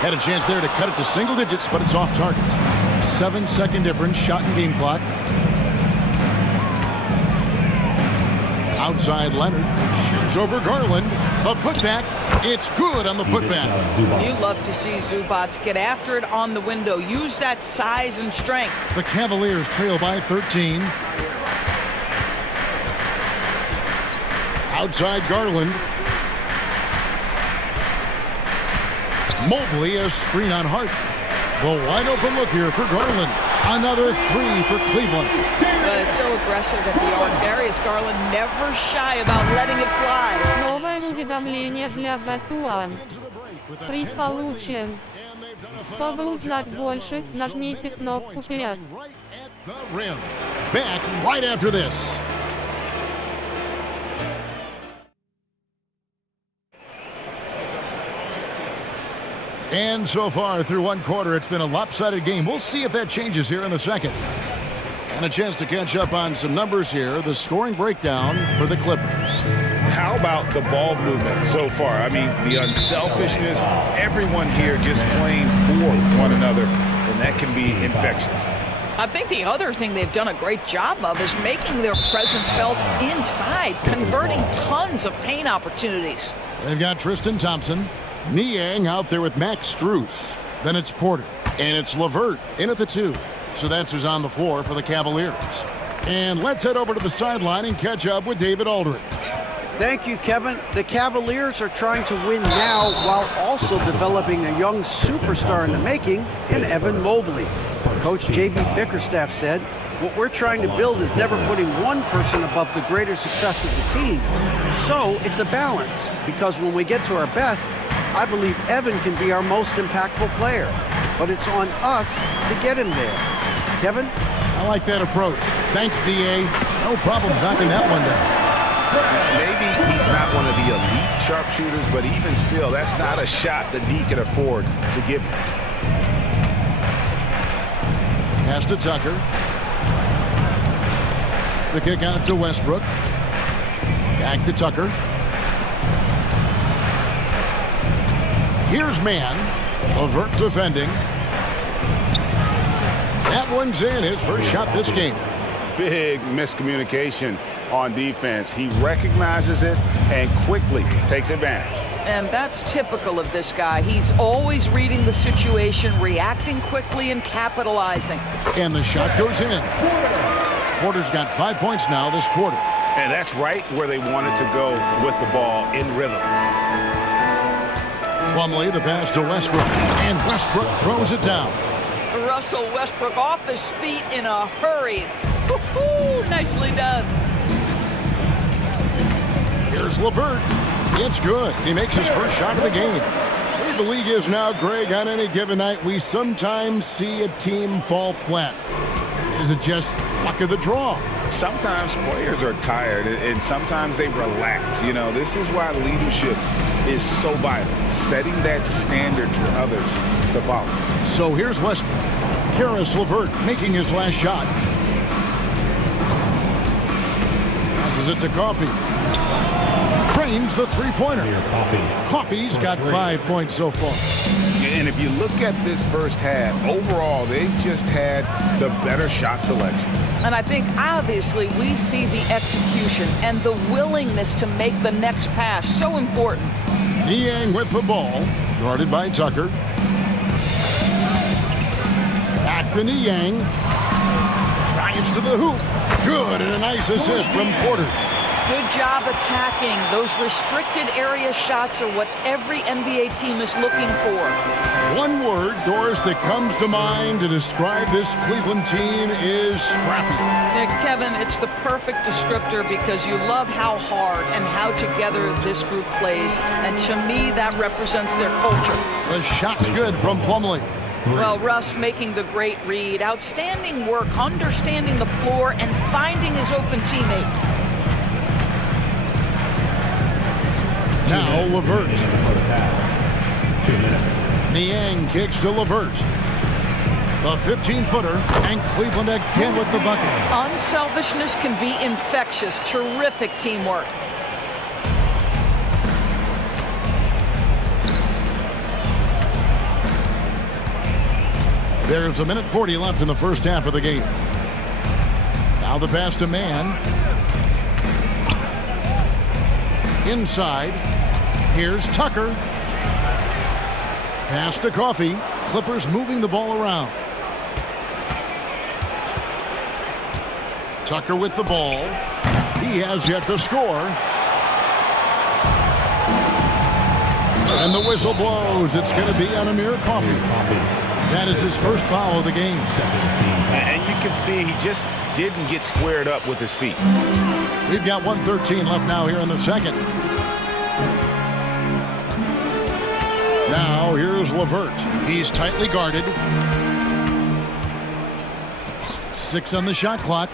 Had a chance there to cut it to single digits, but it's off target. 7-second difference, shot and game clock. Outside Leonard. Shoots over Garland. A putback. It's good on the putback. You love to see Zubats get after it on the window. Use that size and strength. The Cavaliers trail by 13. Outside Garland. Mobley, a screen on Hart. The wide open look here for Garland. Another three for Cleveland. It's so aggressive at the arc. Darius Garland never shy about letting it fly. Новое уведомление для Бастуан. Приз получен. Чтобы узнать больше, нажмите кнопку PS. Back right after this. And so far through one quarter, it's been a lopsided game. We'll see if that changes here in the second. And a chance to catch up on some numbers here. The scoring breakdown for the Clippers. How about the ball movement so far? I mean, the unselfishness, everyone here just playing for one another, and that can be infectious. I think the other thing they've done a great job of is making their presence felt inside, converting tons of paint opportunities. They've got Tristan Thompson. Niang out there with Max Strus. Then it's Porter. And it's LeVert in at the 2. So that's who's on the floor for the Cavaliers. And let's head over to the sideline and catch up with David Aldridge. Thank you, Kevin. The Cavaliers are trying to win now while also developing a young superstar in the making in Evan Mobley. Coach J.B. Bickerstaff said, "What we're trying to build is never putting one person above the greater success of the team. So it's a balance, because when we get to our best, I believe Evan can be our most impactful player. But it's on us to get him there." Kevin? I like that approach. Thanks, D.A. No problem knocking that one down. Maybe he's not one of the elite sharpshooters, but even still, that's not a shot that D can afford to give him. Pass to Tucker. The kick out to Westbrook. Back to Tucker. Here's Mann. LeVert defending. That one's in. His first shot this game. Big miscommunication on defense. He recognizes it and quickly takes advantage. And that's typical of this guy. He's always reading the situation, reacting quickly, and capitalizing. And the shot goes in. Porter's got 5 points now this quarter. And that's right where they wanted to go with the ball, in rhythm. Plumlee, the pass to Westbrook. And Westbrook throws it down. Russell Westbrook off his feet in a hurry. Woo-hoo, nicely done. Here's LeVert. It's good. He makes his first shot of the game. The way the league is now, Greg, on any given night, we sometimes see a team fall flat. Is it just luck of the draw? Sometimes players are tired, and sometimes they relax. You know, this is why leadership is so vital, setting that standard for others to follow. So here's Westbrook. Karis LeVert making his last shot. Passes it to Coffey. Cranes the three-pointer. Coffey's got 5 points so far. And if you look at this first half, overall, they've just had the better shot selection. And I think, obviously, we see the execution and the willingness to make the next pass so important. Niang with the ball, guarded by Tucker. Back to Niang. Drives to the hoop. Good, and a nice assist from Porter. Good job attacking. Those restricted area shots are what every NBA team is looking for. One word, Doris, that comes to mind to describe this Cleveland team is scrappy. Kevin, it's the perfect descriptor because you love how hard and how together this group plays. And to me, that represents their culture. The shot's good from Plumlee. Well, Russ making the great read. Outstanding work, understanding the floor and finding his open teammate. Now LeVert. 2 minutes. Niang kicks to LeVert. The 15-footer, and Cleveland again with the bucket. Unselfishness can be infectious. Terrific teamwork. There's a minute 40 left in the first half of the game. Now the pass to Mann. Inside. Here's Tucker. Pass to Coffey. Clippers moving the ball around. Tucker with the ball. He has yet to score. And the whistle blows. It's going to be on Amir Coffey. That is his first foul of the game. And you can see he just didn't get squared up with his feet. We've got 1:13 left now here in the second. Now here's LeVert. He's tightly guarded. 6 on the shot clock.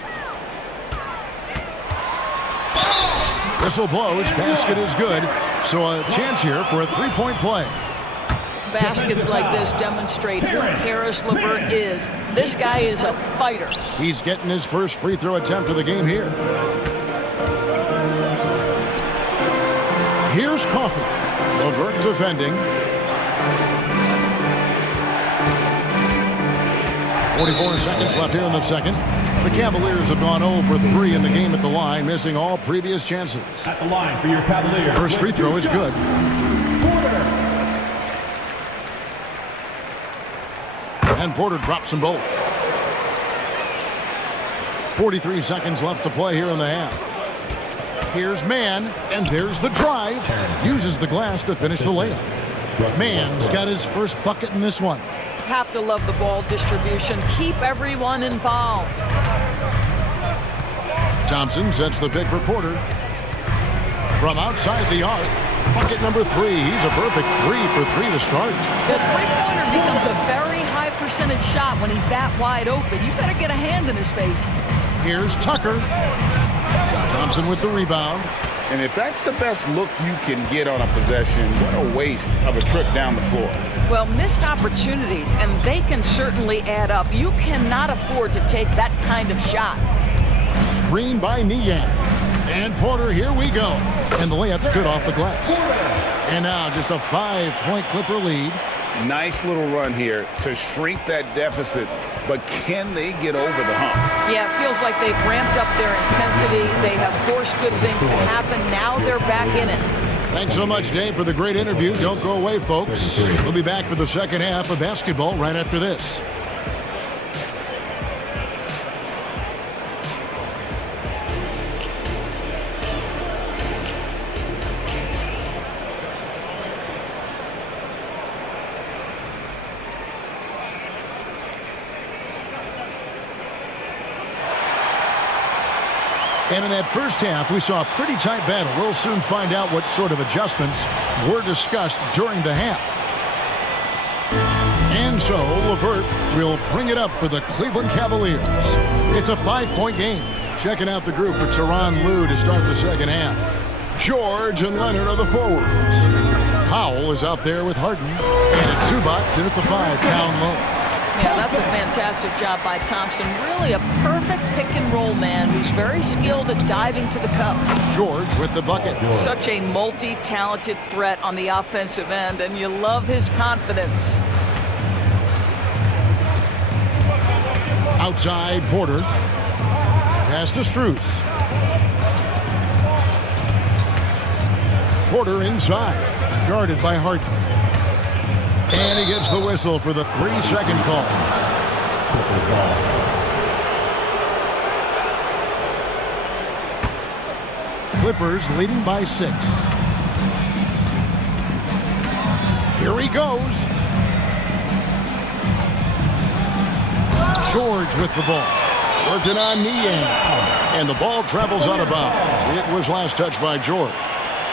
Whistle blows. Basket is good. So a chance here for a three-point play. Baskets like this demonstrate who Karis LeVert is. This guy is a fighter. He's getting his first free throw attempt of the game here. Here's Coffey. LeVert defending. 44 seconds left here in the second. The Cavaliers have gone 0 for 3 in the game at the line, missing all previous chances. At the line for your Cavaliers. First free throw is good. And Porter drops them both. 43 seconds left to play here in the half. Here's Mann, and there's the drive. Uses the glass to finish the layup. Mann's got his first bucket in this one. Have to love the ball distribution. Keep everyone involved. Thompson sets the pick for Porter. From outside the arc, bucket number 3. He's a perfect 3 for 3 to start. The three-pointer becomes a very high percentage shot when he's that wide open. You better get a hand in his face. Here's Tucker. Thompson with the rebound. And if that's the best look you can get on a possession, what a waste of a trip down the floor. Well, missed opportunities, and they can certainly add up. You cannot afford to take that kind of shot. Screen by Niang. And Porter, here we go. And the layup's good off the glass. And now just a 5-point Clipper lead. Nice little run here to shrink that deficit, but can they get over the hump? Yeah, it feels like they've ramped up their intensity. They have forced good things to happen. Now they're back in it. Thanks so much, Dave, for the great interview. Don't go away, folks. We'll be back for the second half of basketball right after this. And in that first half, we saw a pretty tight battle. We'll soon find out what sort of adjustments were discussed during the half. And so, LeVert will bring it up for the Cleveland Cavaliers. It's a 5-point game. Checking out the group for Tyronn Lue to start the second half. George and Leonard are the forwards. Powell is out there with Harden. And it's Zubac in at the 5, down low. Yeah, that's a fantastic job by Thompson. Really a perfect pick-and-roll man who's very skilled at diving to the cup. George with the bucket. Such a multi-talented threat on the offensive end, and you love his confidence. Outside, Porter. Pass to Strus. Porter inside. Guarded by Harden. And he gets the whistle for the 3-second call. Clippers leading by 6. Here he goes. George with the ball. Working on Niang. And the ball travels out of bounds. It was last touched by George.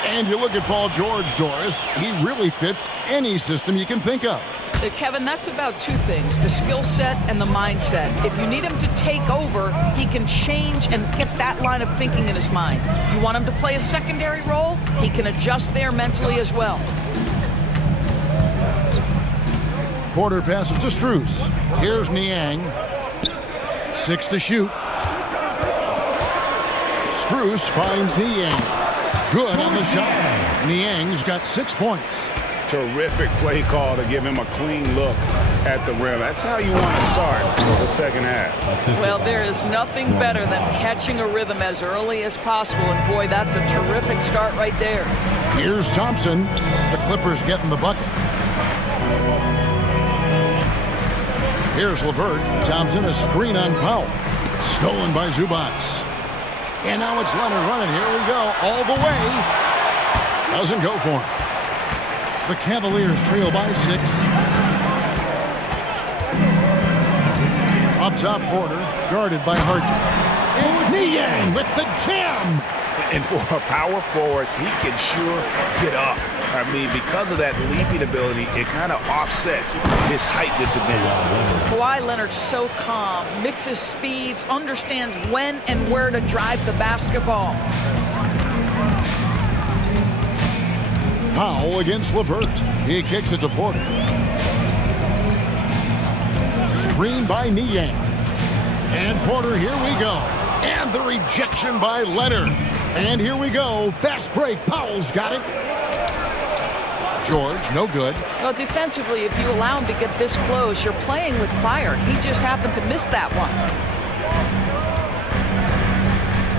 And you look at Paul George, Doris, he really fits any system you can think of. Kevin, that's about 2 things, the skill set and the mindset. If you need him to take over, he can change and get that line of thinking in his mind. You want him to play a secondary role, he can adjust there mentally as well. Porter passes to Strus. Here's Niang. 6 to shoot. Strus finds Niang. Good on the shot. Niang's got 6 points. Terrific play call to give him a clean look at the rim. That's how you want to start the second half. Well, there is nothing better than catching a rhythm as early as possible, and boy, that's a terrific start right there. Here's Thompson. The Clippers getting the bucket. Here's LeVert. Thompson, a screen on Powell. Stolen by Zubac. And now it's Leonard running. Here we go. All the way. Doesn't go for him. The Cavaliers trail by 6. Up top, Porter, guarded by Harden. It's Niang with the jam. And for a power forward, he can sure get up. I mean, because of that leaping ability, it kind of offsets his height disadvantage. Kawhi Leonard's so calm, mixes speeds, understands when and where to drive the basketball. Powell against LeVert. He kicks it to Porter. Screen by Niang. And Porter, here we go. And the rejection by Leonard. And here we go. Fast break. Powell's got it. George, no good. Well, defensively, if you allow him to get this close, you're playing with fire. He just happened to miss that one.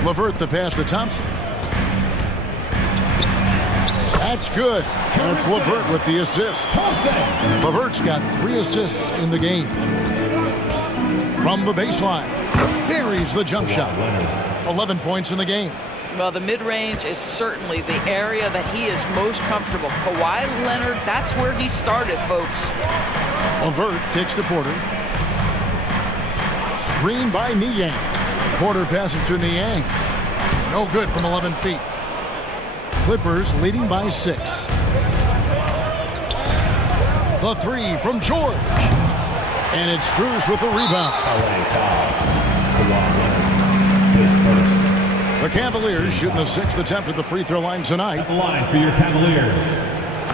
LeVert the pass to Thompson. That's good. And it's LeVert with the assist. LeVert's got 3 assists in the game. From the baseline, buries the jump shot. 11 points in the game. Well, the mid-range is certainly the area that he is most comfortable. Kawhi Leonard, that's where he started, folks. LeVert kicks to Porter. Screen by Niang. Porter passes to Niang. No good from 11 feet. Clippers leading by 6. The 3 from George. And it's Strus with the rebound. The Cavaliers shooting the 6th attempt at the free throw line tonight. At the line for your Cavaliers.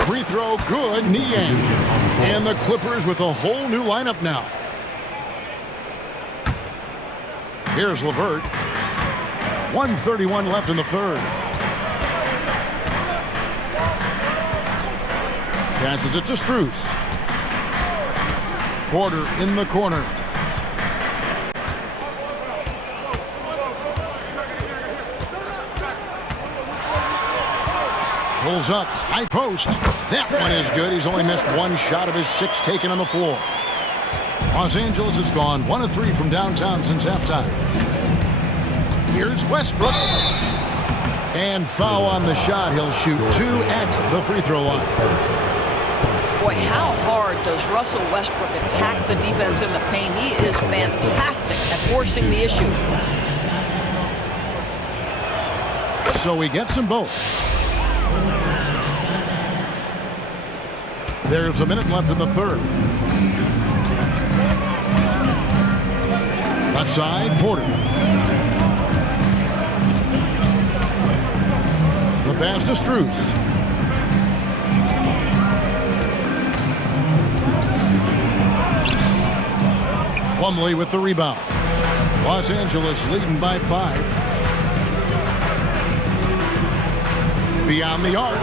Free throw good, Niang. And the Clippers with a whole new lineup now. Here's LeVert. 1:31 left in the third. Passes it to Strus. Porter in the corner. Pulls up, high post. That one is good. He's only missed 1 shot of his 6 taken on the floor. Los Angeles has gone 1 of 3 from downtown since halftime. Here's Westbrook. And foul on the shot. He'll shoot 2 at the free throw line. Boy, how hard does Russell Westbrook attack the defense in the paint? He is fantastic at forcing the issue. So he gets them both. There's a minute left in the third. Left side, Porter. The pass to Strus. Plumlee with the rebound. Los Angeles leading by 5. Beyond the arc.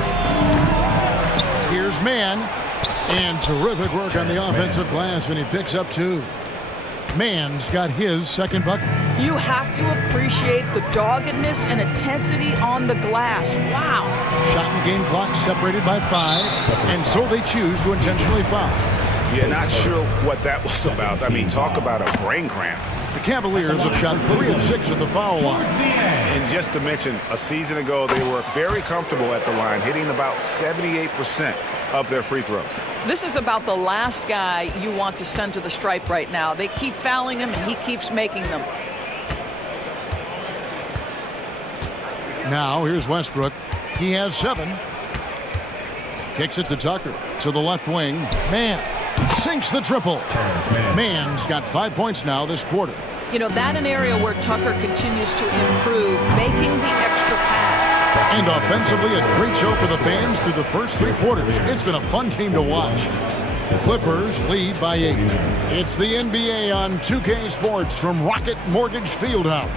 Here's Mann. And terrific work on the offensive glass, and he picks up 2. Mann's got his 2nd bucket. You have to appreciate the doggedness and intensity on the glass. Wow. Shot and game clock separated by 5, and so they choose to intentionally foul. Yeah, not sure what that was about. I mean, talk about a brain cramp. The Cavaliers have shot 3 of 6 at the foul line. And just to mention, a season ago, they were very comfortable at the line, hitting about 78% of their free throws. This is about the last guy you want to send to the stripe right now. They keep fouling him, and he keeps making them. Now, here's Westbrook. He has 7. Kicks it to Tucker. To the left wing. Mann sinks the triple. Mann's got 5 points now this quarter. You know, that an area where Tucker continues to improve, making the extra pass. And offensively, a great show for the fans through the first 3 quarters. It's been a fun game to watch. Clippers lead by 8. It's the NBA on 2K Sports from Rocket Mortgage Fieldhouse.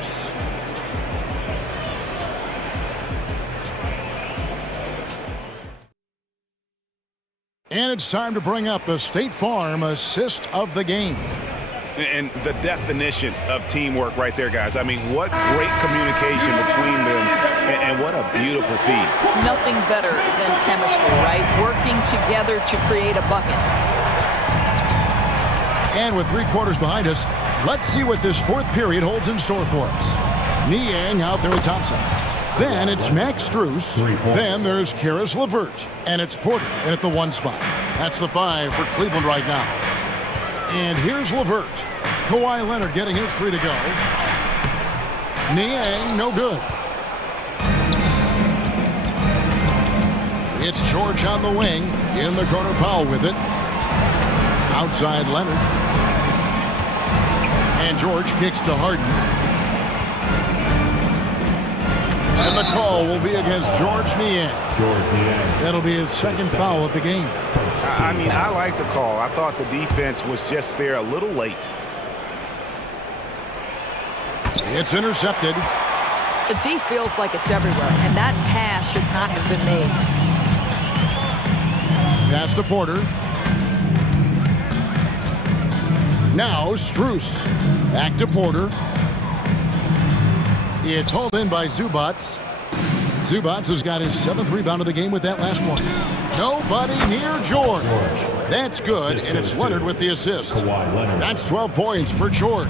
And it's time to bring up the State Farm assist of the game. And the definition of teamwork right there, guys. I mean, what great communication between them, and what a beautiful feed. Nothing better than chemistry, right? Working together to create a bucket. And with 3 quarters behind us, let's see what this 4th period holds in store for us. Niang out there with Thompson. Then it's Max Strus. Then there's Karis LeVert. And it's Porter in at the 1 spot. That's the 5 for Cleveland right now. And here's LeVert. Kawhi Leonard getting his 3 to go. Niang, no good. It's George on the wing. In the corner, Powell with it. Outside Leonard. And George kicks to Harden. And the call will be against George Niang. That'll be his 2nd foul of the game. I mean, I like the call. I thought the defense was just there a little late. It's intercepted. The D feels like it's everywhere, and that pass should not have been made. Pass to Porter. Now Strus. Back to Porter. It's hauled in by Zubats. Zubats has got his 7th rebound of the game with that last one. Nobody near George. That's good, and it's Leonard with the assist. That's 12 points for George.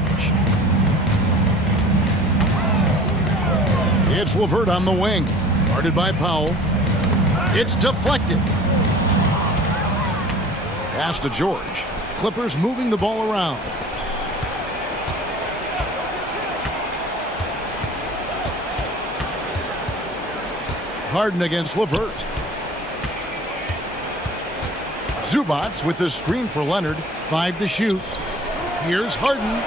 It's LeVert on the wing. Guarded by Powell. It's deflected. Pass to George. Clippers moving the ball around. Harden against LeVert. Zubats with the screen for Leonard. 5 to shoot. Here's Harden.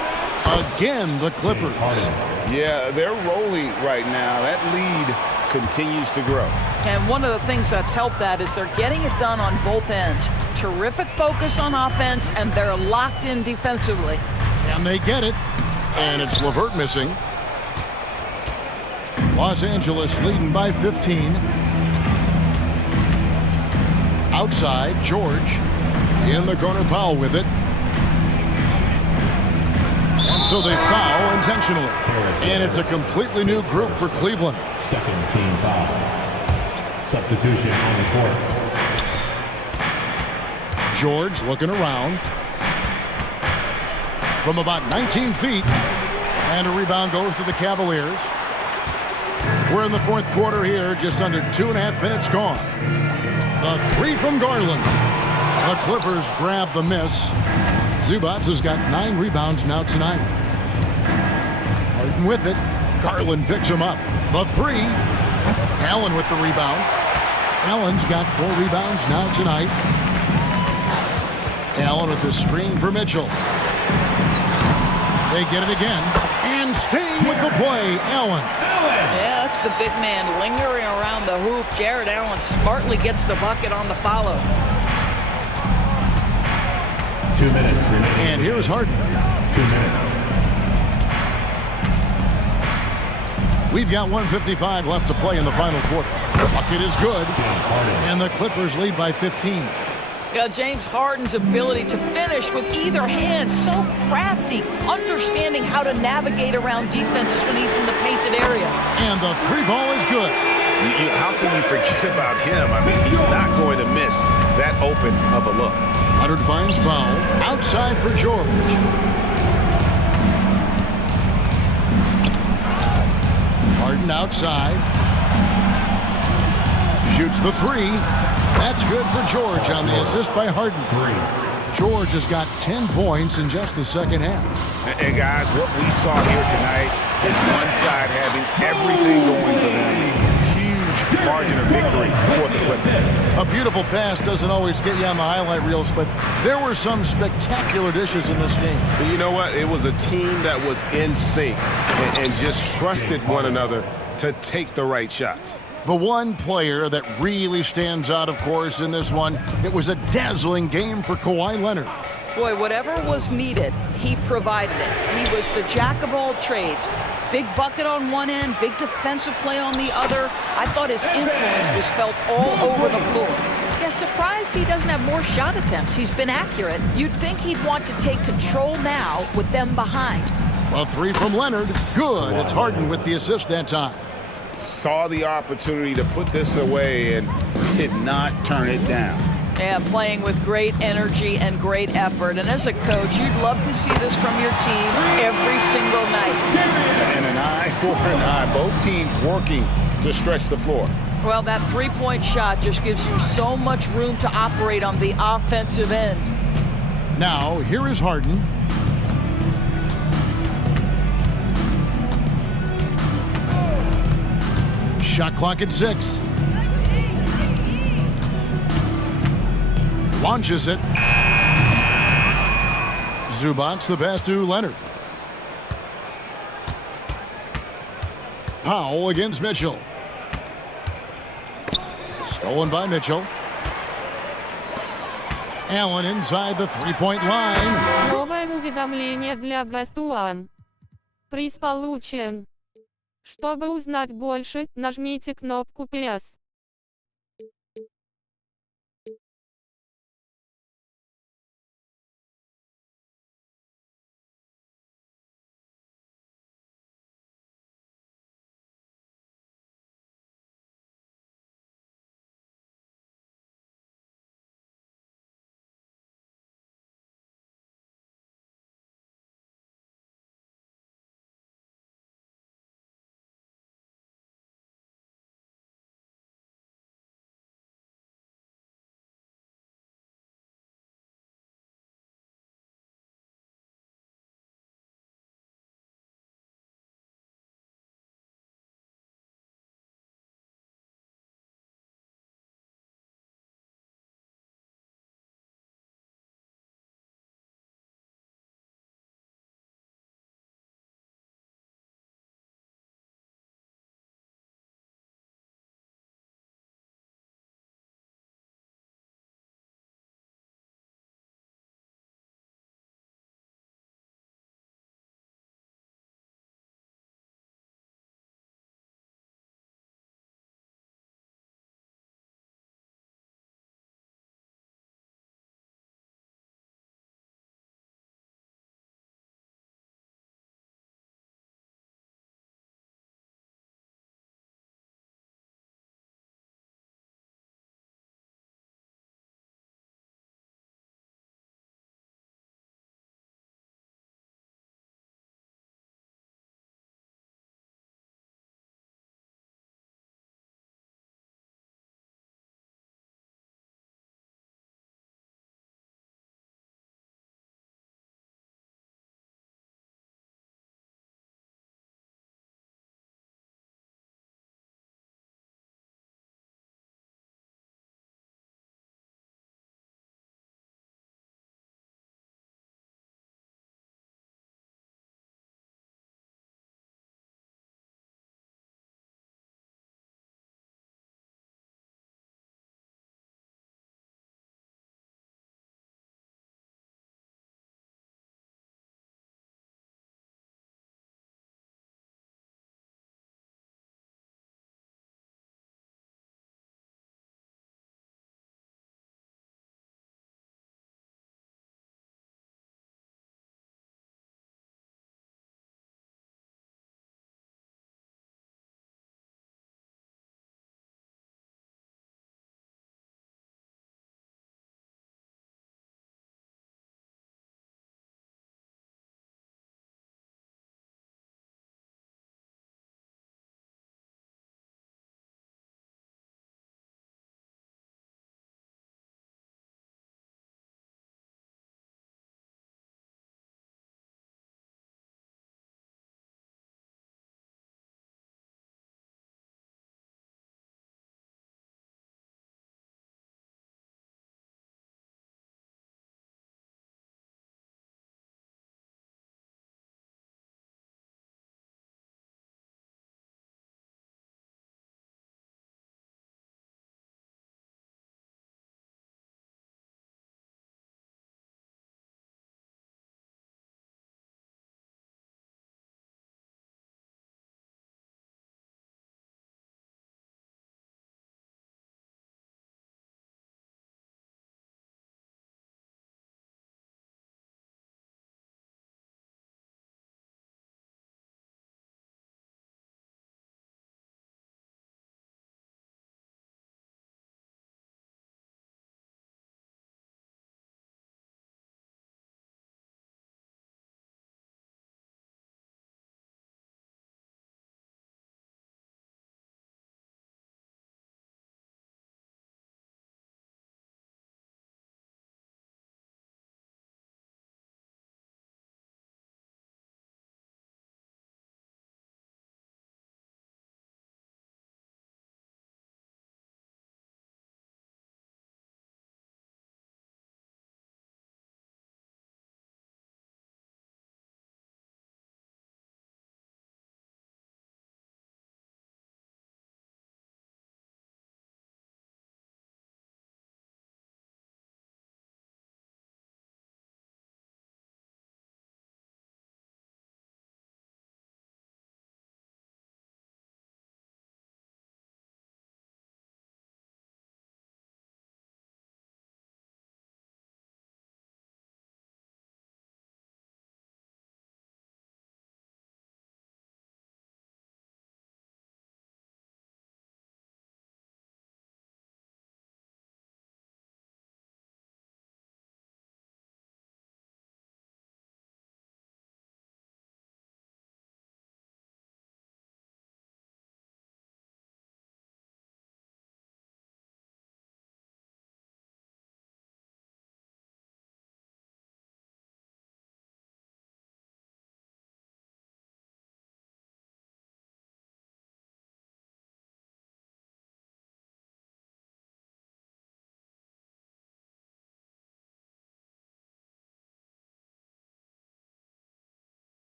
Again, the Clippers. Yeah, they're rolling right now. That lead continues to grow. And one of the things that's helped that is they're getting it done on both ends. Terrific focus on offense, and they're locked in defensively. And they get it. And it's LeVert missing. Los Angeles leading by 15. Outside, George. In the corner, Powell with it. And so they foul intentionally. And it's a completely new group for Cleveland. 2nd team foul. Substitution on the court. George looking around. From about 19 feet. And a rebound goes to the Cavaliers. We're in the 4th quarter here, just under 2.5 minutes gone. The 3 from Garland. The Clippers grab the miss. Zubats has got 9 rebounds now tonight. Harden with it. Garland picks him up. The 3. Allen with the rebound. Allen's got 4 rebounds now tonight. Allen with the screen for Mitchell. They get it again. And staying with the play, Allen. Yeah, that's the big man lingering around the hoop. Jared Allen smartly gets the bucket on the follow. 2 minutes remaining. And here's Harden. 2 minutes. We've got 1:55 left to play in the final quarter. The bucket is good. And the Clippers lead by 15. James Harden's ability to finish with either hand, so crafty, understanding how to navigate around defenses when he's in the painted area. And the 3 ball is good. How can you forget about him? I mean, he's not going to miss that open of a look. Leonard finds Powell. Outside for George. Harden outside. Shoots the 3. That's good for George on the assist by Harden. George has got 10 points in just the 2nd half. And guys, what we saw here tonight is one side having everything going for them. Huge margin of victory for the Clippers. A beautiful pass doesn't always get you on the highlight reels, but there were some spectacular dishes in this game. But you know what? It was a team that was in sync and just trusted one another to take the right shots. The one player that really stands out, of course, in this one, it was a dazzling game for Kawhi Leonard. Boy, whatever was needed, he provided it. He was the jack of all trades. Big bucket on one end, big defensive play on the other. I thought his influence was felt all over the floor. He Yeah, surprised he doesn't have more shot attempts. He's been accurate. You'd think he'd want to take control now with them behind. A three from Leonard. Good. It's Harden with the assist that time. Saw the opportunity to put this away and did not turn it down. Yeah, playing with great energy and great effort. And as a coach, you'd love to see this from your team every single night. And an eye for an eye. Both teams working to stretch the floor. Well, that three-point shot just gives you so much room to operate on the offensive end. Now, here is Harden. Shot clock at 6. Launches it. Zubac's the pass to Leonard. Powell against Mitchell. Stolen by Mitchell. Allen inside the three-point line. Новое уведомление для Best One. Приз получен. Чтобы узнать больше, нажмите кнопку «Плюс».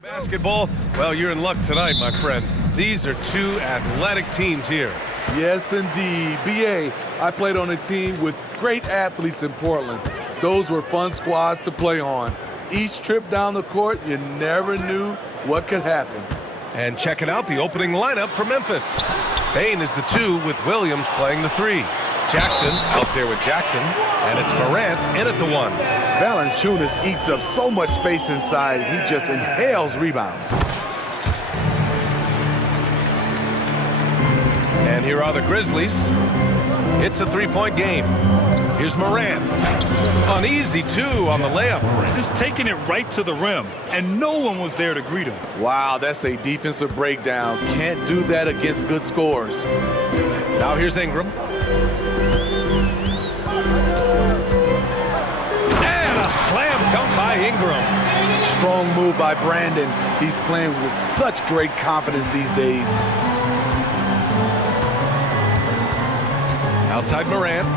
Basketball, well, you're in luck tonight, my friend. These are two athletic teams here. Yes, indeed. BA, I played on a team with great athletes in Portland. Those were fun squads to play on. Each trip down the court, you never knew what could happen. And checking out the opening lineup for Memphis. Bain is the 2 with Williams playing the 3. Jackson out there with Jackson, and it's Morant in at the 1. Valanciunas eats up so much space inside, he just inhales rebounds. And here are the Grizzlies. It's a 3-point game. Here's Morant. An easy 2 on the layup. Just taking it right to the rim, and no one was there to greet him. Wow, that's a defensive breakdown. Can't do that against good scores. Now here's Ingram. And a slam dunk by Ingram. Strong move by Brandon. He's playing with such great confidence these days. Outside Morant.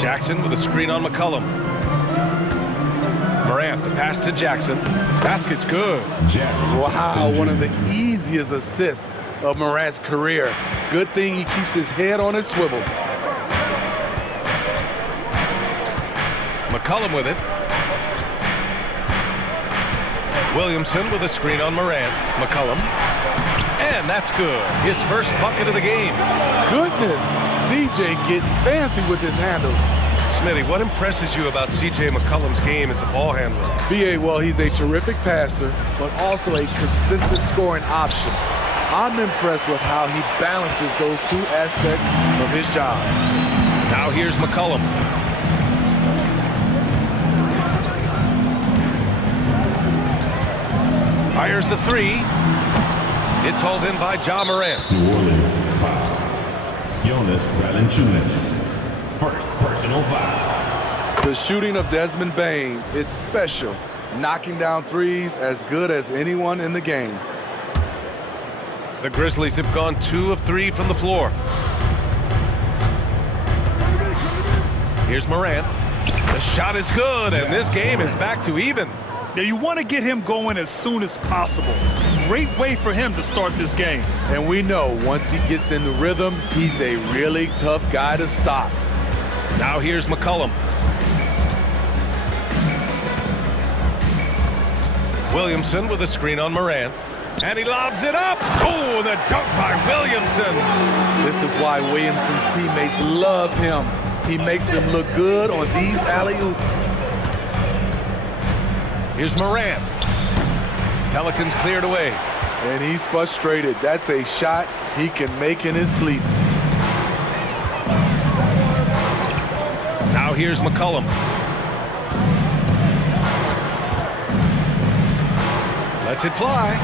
Jackson with a screen on McCollum. Morant, the pass to Jackson. Basket's good. Wow, one of the easiest assists of Morant's career. Good thing he keeps his head on his swivel. McCollum with it. Williamson with a screen on Morant. McCollum. And that's good. His first bucket of the game. Goodness, CJ getting fancy with his handles. Smitty, what impresses you about CJ McCollum's game as a ball handler? BA, well, he's a terrific passer, but also a consistent scoring option. I'm impressed with how he balances those 2 aspects of his job. Now here's McCollum. Fires the 3. It's hauled in by Ja Morant. New Orleans foul. Jonas Valanciunas. First personal foul. The shooting of Desmond Bain, it's special. Knocking down threes as good as anyone in the game. The Grizzlies have gone 2 of 3 from the floor. Here's Morant. The shot is good, and this game is back to even. Now you want to get him going as soon as possible. Great way for him to start this game. And we know once he gets in the rhythm, he's a really tough guy to stop. Now here's McCollum. Williamson with a screen on Morant. And he lobs it up. Oh, the dunk by Williamson. This is why Williamson's teammates love him. He makes them look good on these alley-oops. Here's Morant. Pelicans cleared away. And he's frustrated. That's a shot he can make in his sleep. Now here's McCollum. Lets it fly.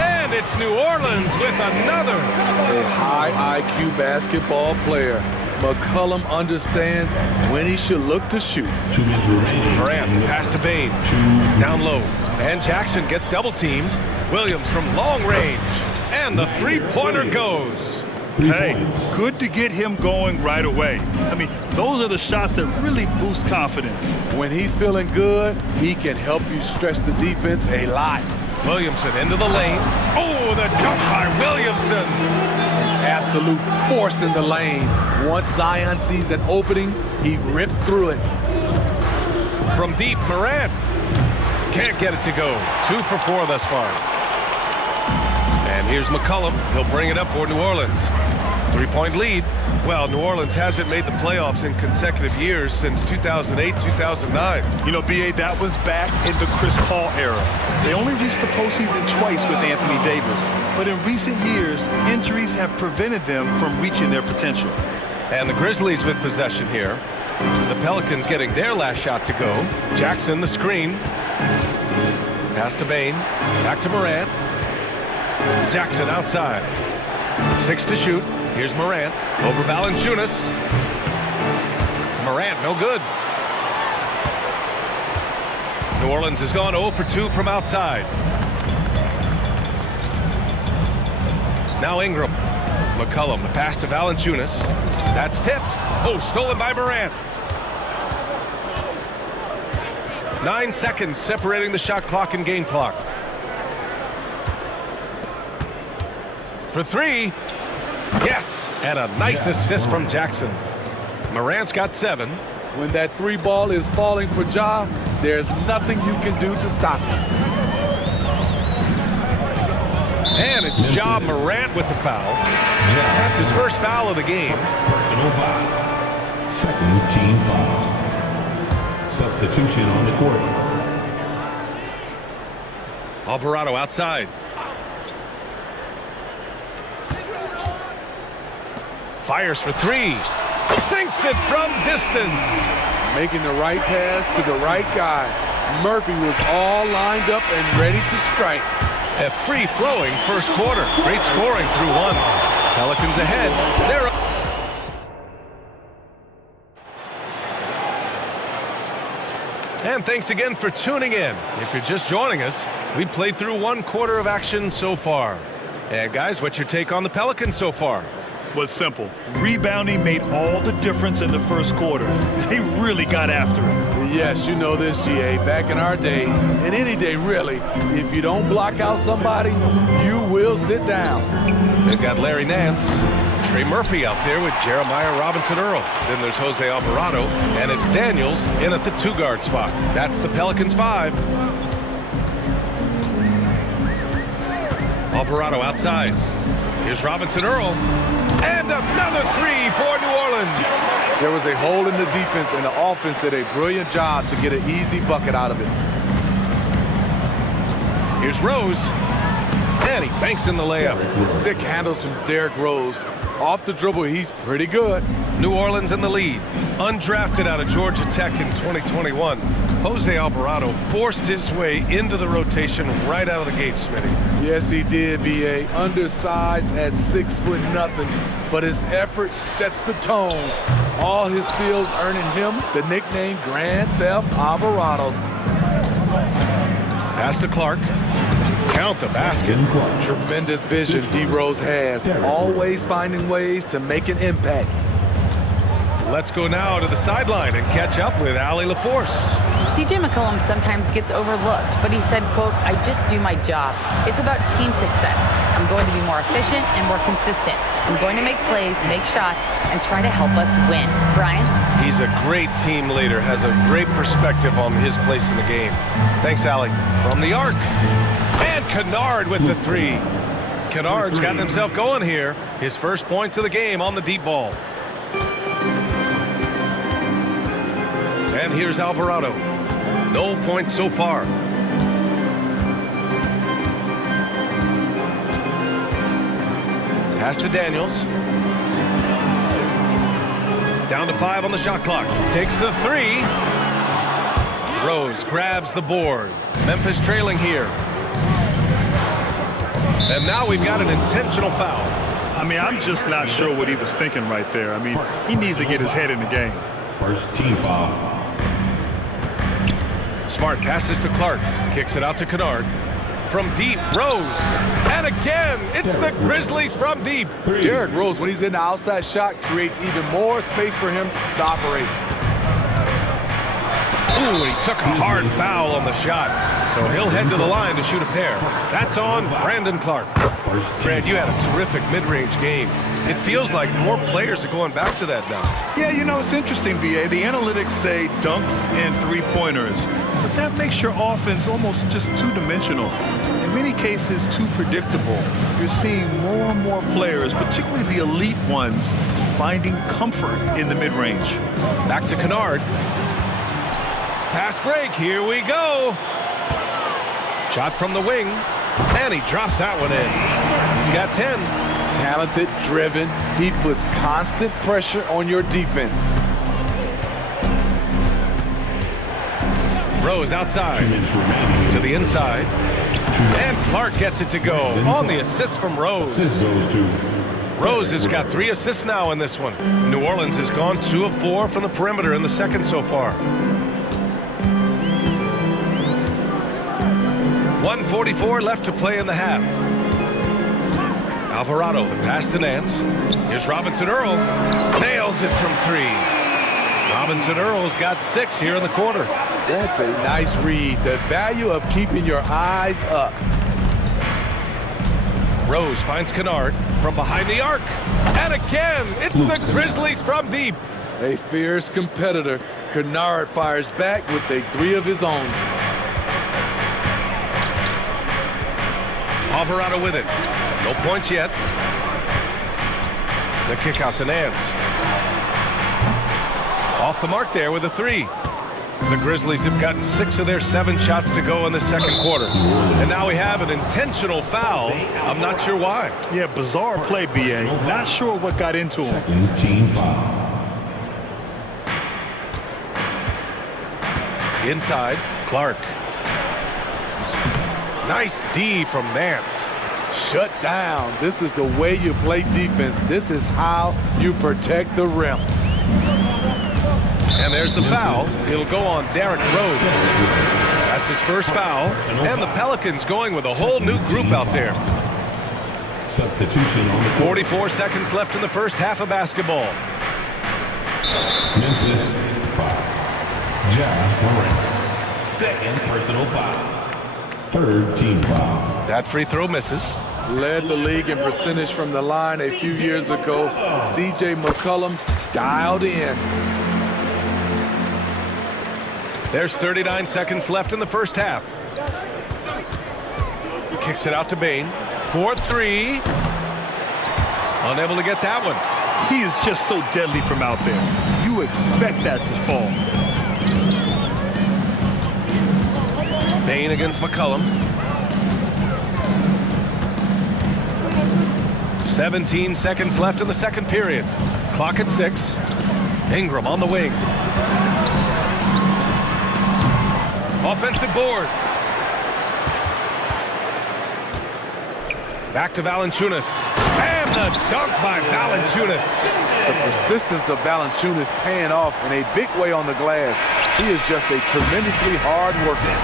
And it's New Orleans with another. A high IQ basketball player. McCollum understands when he should look to shoot. Morant, pass to Bain. Down low. And Jackson gets double-teamed. Williams from long range. And the 3-pointer goes. Hey, good to get him going right away. I mean, those are the shots that really boost confidence. When he's feeling good, he can help you stretch the defense a lot. Williamson into the lane. Oh, the dunk by Williamson. Absolute force in the lane. Once Zion sees an opening, he rips through it. From deep, Morant can't get it to go. 2 for 4 thus far. And here's McCollum. He'll bring it up for New Orleans. 3-point lead. Well, New Orleans hasn't made the playoffs in consecutive years since 2008-2009. You know, B.A., that was back in the Chris Paul era. They only reached the postseason twice with Anthony Davis. But in recent years, injuries have prevented them from reaching their potential. And the Grizzlies with possession here. The Pelicans getting their last shot to go. Jackson, the screen. Pass to Bain. Back to Morant. Jackson outside. 6 to shoot. Here's Morant over Valanciunas. Morant, no good. New Orleans has gone 0 for 2 from outside. Now Ingram. McCollum, the pass to Valanciunas. That's tipped. Oh, stolen by Morant. 9 seconds separating the shot clock and game clock. For three. Yes, and a nice assist from Jackson. Morant's got 7. When that 3 ball is falling for Ja, there's nothing you can do to stop him. And it's Ja Morant with the foul. That's his first foul of the game. Personal foul. Second team foul. Substitution on the court. Alvarado outside. Fires for 3. Sinks it from distance. Making the right pass to the right guy. Murphy was all lined up and ready to strike. A free-flowing first quarter. Great scoring through 1. Pelicans ahead. They're up. And thanks again for tuning in. If you're just joining us, we played through 1 quarter of action so far. And guys, what's your take on the Pelicans so far? Was simple. Rebounding made all the difference in the first quarter. They really got after it. Yes, you know this, GA. Back in our day, and any day really, if you don't block out somebody, you will sit down. They've got Larry Nance, Trey Murphy out there with Jeremiah Robinson-Earl. Then there's Jose Alvarado, and it's Daniels in at the 2-guard spot. That's the Pelicans 5. Alvarado outside. Here's Robinson-Earl. And another 3 for New Orleans. There was a hole in the defense, and the offense did a brilliant job to get an easy bucket out of it. Here's Rose. And he banks in the layup. Sick handles from Derrick Rose. Off the dribble, he's pretty good. New Orleans in the lead. Undrafted out of Georgia Tech in 2021. Jose Alvarado forced his way into the rotation right out of the gate, Smitty. Yes, he did, B.A. Undersized at 6'0", but his effort sets the tone. All his steals earning him the nickname Grand Theft Alvarado. Pass to Clark. Count the basket. Tremendous vision D. Rose has. Always finding ways to make an impact. Let's go now to the sideline and catch up with Allie LaForce. CJ McCollum sometimes gets overlooked, but he said, quote, "I just do my job. It's about team success. I'm going to be more efficient and more consistent. I'm going to make plays, make shots, and try to help us win." Brian? He's a great team leader, has a great perspective on his place in the game. Thanks, Allie. From the arc. And Kennard with the 3. Kennard's gotten himself going here. His first points of the game on the deep ball. And here's Alvarado. No points so far. Pass to Daniels. Down to 5 on the shot clock. Takes the 3. Rose grabs the board. Memphis trailing here. And now we've got an intentional foul. I mean, I'm just not sure what he was thinking right there. I mean, he needs to get his head in the game. First team foul. Smart passes to Clark. Kicks it out to Kennard. From deep, Rose. And again, it's the Grizzlies from deep. Derrick Rose, when he's in the outside shot, creates even more space for him to operate. Ooh, he took a hard foul on the shot. So he'll head to the line to shoot a pair. That's on Brandon Clark. Brad, you had a terrific mid-range game. It feels like more players are going back to that now. Yeah, you know, it's interesting, B.A. The analytics say dunks and 3-pointers. But that makes your offense almost just two-dimensional. In many cases, too predictable. You're seeing more and more players, particularly the elite ones, finding comfort in the mid-range. Back to Kennard. Fast break, here we go. Shot from the wing, and he drops that one in. He's got 10. Talented, driven, he puts constant pressure on your defense. Rose outside, to the inside, and Clark gets it to go on the assist from Rose. Rose has got 3 assists now in this one. New Orleans has gone 2 of 4 from the perimeter in the second so far. 1:44 left to play in the half. Alvarado, the pass to Nance. Here's Robinson-Earl. Nails it from 3. Robinson-Earl's got 6 here in the quarter. That's a nice read. The value of keeping your eyes up. Rose finds Kennard from behind the arc. And again, it's the Grizzlies from deep. A fierce competitor. Kennard fires back with a three of his own. Alvarado with it. No points yet. The kick out to Nance. Off the mark there with a three. The Grizzlies have gotten 6 of their 7 shots to go in the second quarter. And now we have an intentional foul. I'm not sure why. Yeah, bizarre play, BA. Not sure what got into him. Second team foul. Inside, Clark. Nice D from Nance. Shut down. This is the way you play defense. This is how you protect the rim. And there's the foul. It'll go on Derrick Rose. That's his first foul. And the Pelicans going with a whole new group out there. Substitution on the court. 44 seconds left in the first half of basketball. Memphis foul. Ja Morant. Second personal foul. Third team foul. That free throw misses. Led the league in percentage from the line a few years ago. C.J. McCollum dialed in. There's 39 seconds left in the first half. Kicks it out to Bane. 4-3. Unable to get that one. He is just so deadly from out there. You expect that to fall. Bane against McCollum. 17 seconds left in the second period. Clock at 6. Ingram on the wing. Offensive board. Back to Valanciunas. And the dunk by Valanciunas. The persistence of Valanciunas paying off in a big way on the glass. He is just a tremendously hard worker.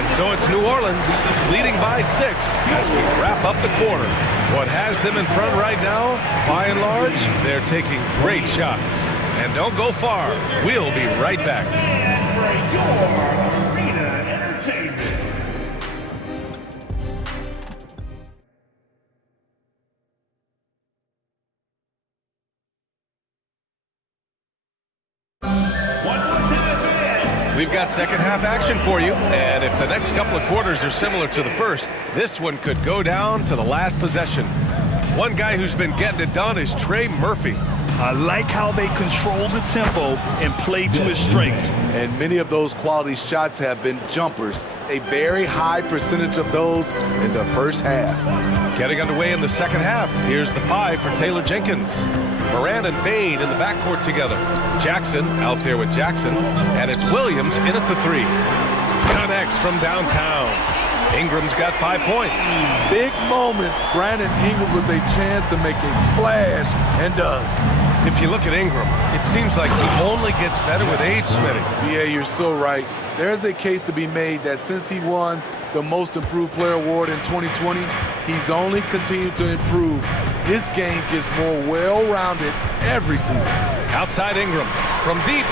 And so it's New Orleans leading by 6 as we wrap up the quarter. What has them in front right now, by and large, they're taking great shots. And don't go far. We'll be right back. We've got second half action for you, and if the next couple of quarters are similar to the first, this one could go down to the last possession. One guy who's been getting it done is Trey Murphy. I like how they control the tempo and play to his strengths. And many of those quality shots have been jumpers. A very high percentage of those in the first half. Getting underway in the second half. Here's the 5 for Taylor Jenkins. Moran and Bane in the backcourt together. Jackson out there with Jackson. And it's Williams in at the 3. Connects from downtown. Ingram's got 5 points. Big moments. Brandon Ingram with a chance to make a splash, and does. If you look at Ingram, it seems like he only gets better with age, Smitty. Yeah, you're so right. There's a case to be made that since he won the Most Improved Player Award in 2020, he's only continued to improve. His game gets more well-rounded every season. Outside Ingram from deep.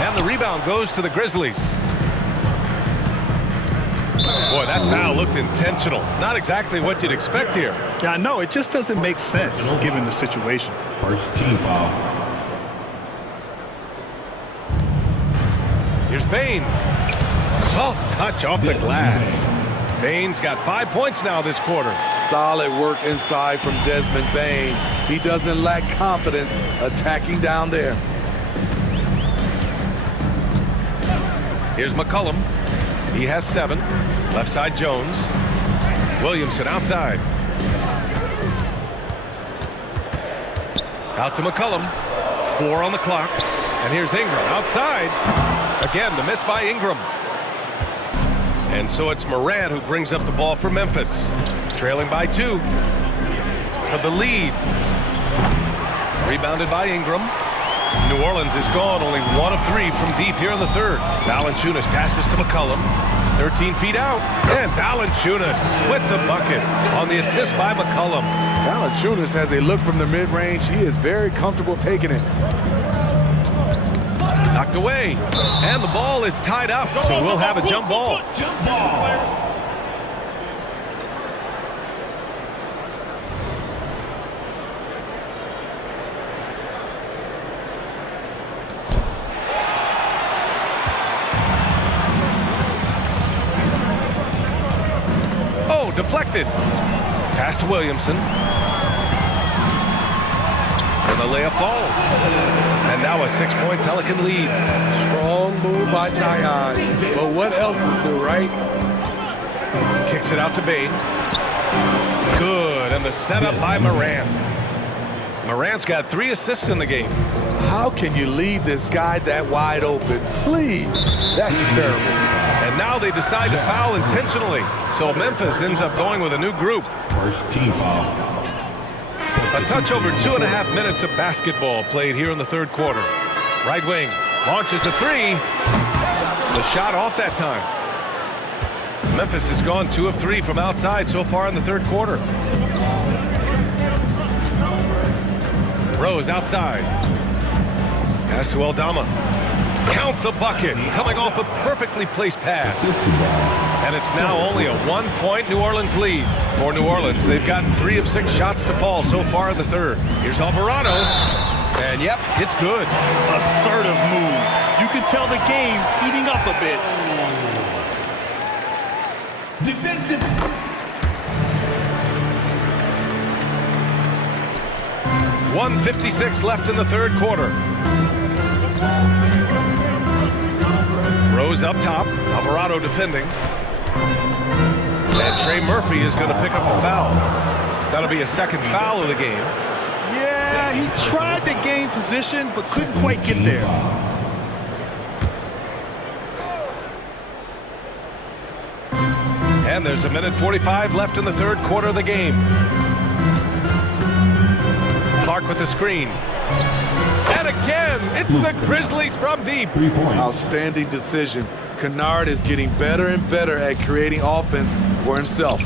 And the rebound goes to the Grizzlies. Boy, that foul looked intentional. Not exactly what you'd expect here. Yeah, I know. It just doesn't make sense given the situation. First team foul. Here's Bane. Soft touch off the glass. Bane's got 5 points now this quarter. Solid work inside from Desmond Bane. He doesn't lack confidence attacking down there. Here's McCollum. He has 7. Left side Jones. Williamson outside. Out to McCollum. 4 on the clock. And here's Ingram outside. Again, the miss by Ingram. And so it's Moran who brings up the ball for Memphis. Trailing by 2. For the lead. Rebounded by Ingram. New Orleans is gone, only 1 of 3 from deep here in the third. Valanciunas passes to McCollum. 13 feet out. And Valanciunas with the bucket on the assist by McCollum. Valanciunas has a look from the mid-range. He is very comfortable taking it. Knocked away. And the ball is tied up, so we'll have a jump ball. Oh, deflected. Pass to Williamson. And the layup falls. And now a 6-point Pelican lead. Strong move by Zion. But what else is new, right? Kicks it out to Bain. Good, and the setup by Morant. Morant's got 3 assists in the game. How can you leave this guy that wide open? Please, that's terrible. And now they decide to foul intentionally. So Memphis ends up going with a new group. First team foul. A touch over 2.5 minutes of basketball played here in the third quarter. Right wing launches a 3. The shot off that time. Memphis has gone 2 of 3 from outside so far in the third quarter. Rose outside. Pass to Aldama. Count the bucket, coming off a perfectly placed pass. And it's now only a 1-point New Orleans lead. For New Orleans, they've gotten 3 of 6 shots to fall so far in the third. Here's Alvarado. And yep, it's good. Assertive move. You can tell the game's heating up a bit. Defensive. 1:56 left in the third quarter. Rose up top, Alvarado defending. And Trey Murphy is going to pick up the foul. That'll be a second foul of the game. Yeah, he tried to gain position, but couldn't quite get there. And there's a minute 45 left in the third quarter of the game. Clark with the screen. And again, it's the Grizzlies from deep. 3 points. Outstanding decision. Kennard is getting better and better at creating offense for himself.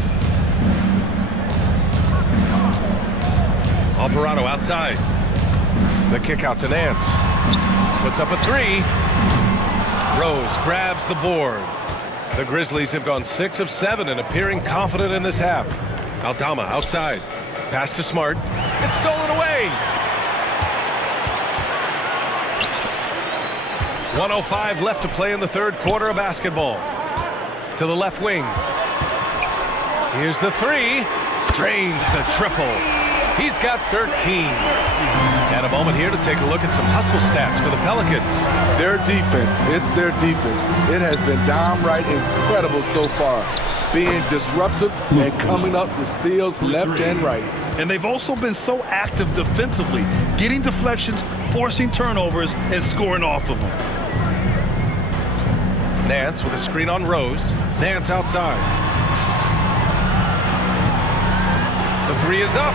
Alvarado outside. The kick out to Nance. Puts up a 3. Rose grabs the board. The Grizzlies have gone 6 of 7 and appearing confident in this half. Aldama outside. Pass to Smart. It's stolen away. 1:05 left to play in the third quarter of basketball. To the left wing. Here's the 3. Drains the triple. He's got 13. And a moment here to take a look at some hustle stats for the Pelicans. Their defense, it's their defense. It has been downright incredible so far. Being disruptive and coming up with steals left and right. And they've also been so active defensively, getting deflections, forcing turnovers, and scoring off of them. Nance with a screen on Rose. Nance outside. The 3 is up.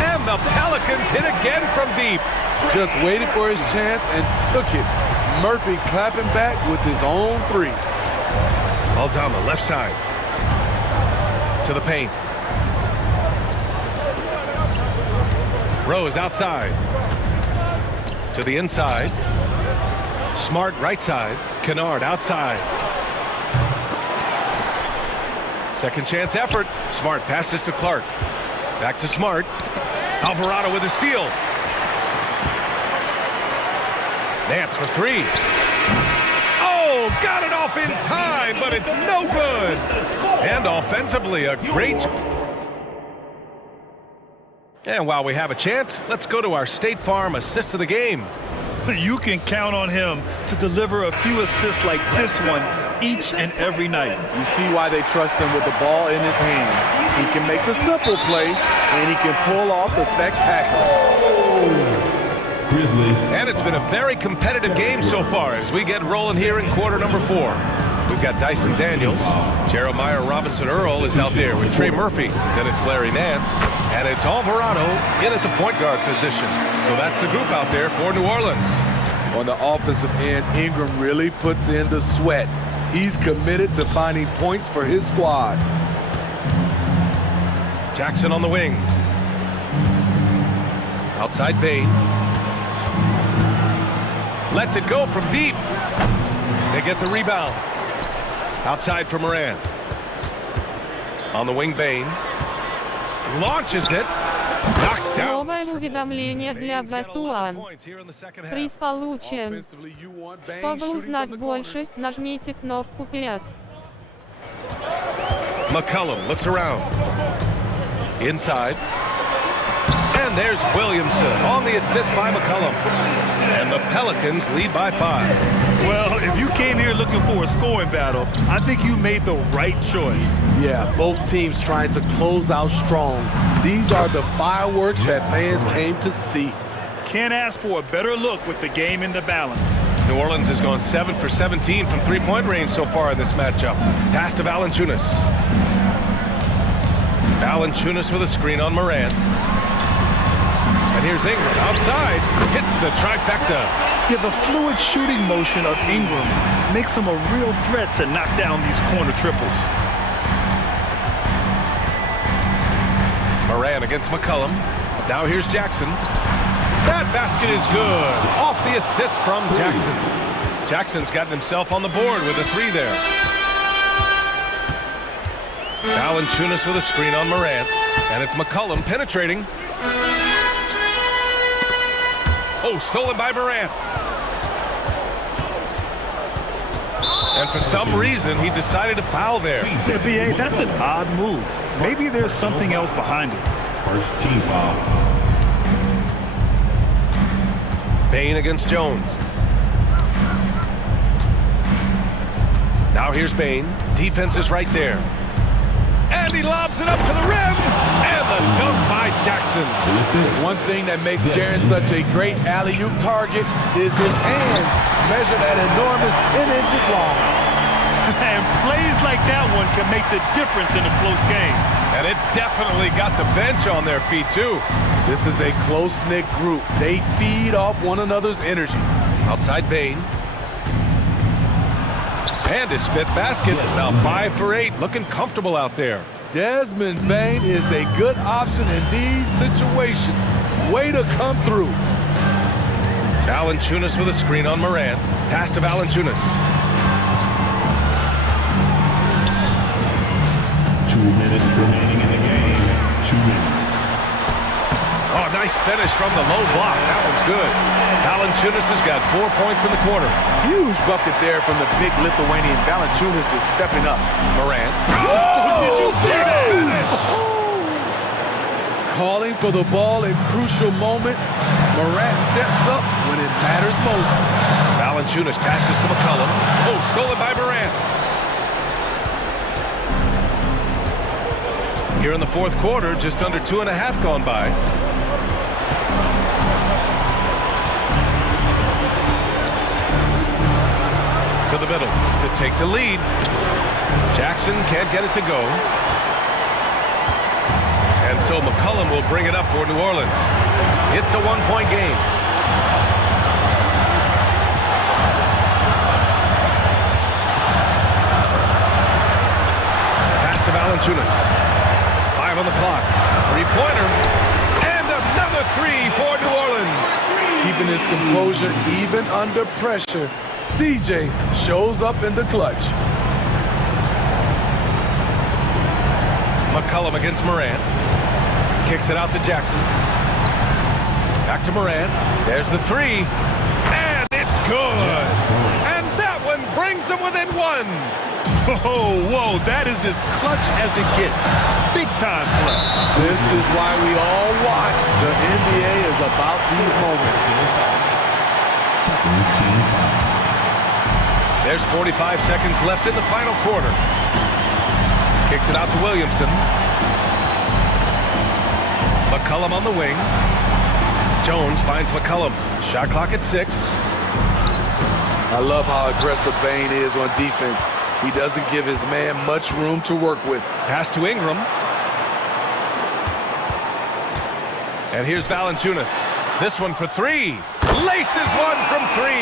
And the Pelicans hit again from deep. Just waited for his chance and took it. Murphy clapping back with his own 3. Aldama left side. To the paint. Rose outside. To the inside. Smart right side. Kennard outside. Second chance effort. Smart passes to Clark. Back to Smart. Alvarado with a steal. Nance for 3. Oh, got it off in time, but it's no good. And offensively, a great... And while we have a chance, let's go to our State Farm assist of the game. You can count on him to deliver a few assists like this one each and every night. You see why they trust him with the ball in his hands. He can make the simple play, and he can pull off the spectacular. Grizzlies. And it's been a very competitive game so far as we get rolling here in quarter number 4. We've got Dyson Daniels. Jeremiah Robinson-Earl is out there with Trey Murphy. Then it's Larry Nance. And it's Alvarado in at the point guard position. So that's the group out there for New Orleans. On the offensive end, Ingram really puts in the sweat. He's committed to finding points for his squad. Jackson on the wing. Outside Bain. Lets it go from deep. They get the rebound. Outside for Moran. On the wing, Bain. Launches it. Knocks down. Новое уведомление для Best One. Приз получен. Чтобы узнать больше, нажмите кнопку PS. McCollum looks around. Inside. And there's Williamson on the assist by McCollum. And the Pelicans lead by 5. Well, if you came here looking for a scoring battle, I think you made the right choice. Yeah, both teams trying to close out strong. These are the fireworks that fans came to see. Can't ask for a better look with the game in the balance. New Orleans has gone 7 for 17 from three-point range so far in this matchup. Pass to Valanciunas. Valanciunas with a screen on Moran. And here's Ingram outside. Hits the trifecta. Yeah, the fluid shooting motion of Ingram makes him a real threat to knock down these corner triples. Moran against McCollum. Now here's Jackson. That basket is good. Off the assist from Jackson. Jackson's gotten himself on the board with a 3 there. Valanciunas with a screen on Moran. And it's McCollum penetrating. Oh, stolen by Moran. And for some reason, he decided to foul there. Yeah, B.A., that's an odd move. Maybe there's something else behind it. First team foul. Bain against Jones. Now here's Bain. Defense is right there. And he lobs it up to the rim. And the dunk by Jackson. One thing that makes Jaren such a great alley-oop target is his hands, measured at enormous 10 inches long. And plays like that one can make the difference in a close game. And it definitely got the bench on their feet, too. This is a close-knit group. They feed off one another's energy. Outside Bain. And his 5th basket. Now 5 for 8. Looking comfortable out there. Desmond Bain is a good option in these situations. Way to come through. Valanciunas with a screen on Moran. Pass to Valanciunas. 2 minutes remaining in the game. 2 minutes. Oh, nice finish from the low block. That one's good. Valanciunas has got 4 points in the quarter. Huge bucket there from the big Lithuanian. Valanciunas is stepping up. Moran. Oh, did you see that? Finish! Calling for the ball in crucial moments. Morant steps up when it matters most. Valanciunas passes to McCollum. Oh, stolen by Moran. Here in the 4th quarter, just under 2.5 gone by. To the middle to take the lead. Jackson can't get it to go. And so McCollum will bring it up for New Orleans. It's a 1-point game. Pass to Valanciunas. 5 on the clock. 3-pointer. And another 3 for New Orleans. Keeping his composure even under pressure. CJ shows up in the clutch. McCollum against Moran. Kicks it out to Jackson. Back to Moran. There's the 3. And it's good. And that one brings them within 1. Oh, whoa, that is as clutch as it gets. Big time play. This is why we all watch. The NBA is about these moments. Second team foul. There's 45 seconds left in the final quarter. Kicks it out to Williamson. McCollum on the wing. Jones finds McCollum. Shot clock at 6. I love how aggressive Bain is on defense. He doesn't give his man much room to work with. Pass to Ingram. And here's Valanciunas. This one for 3. Laces one from 3.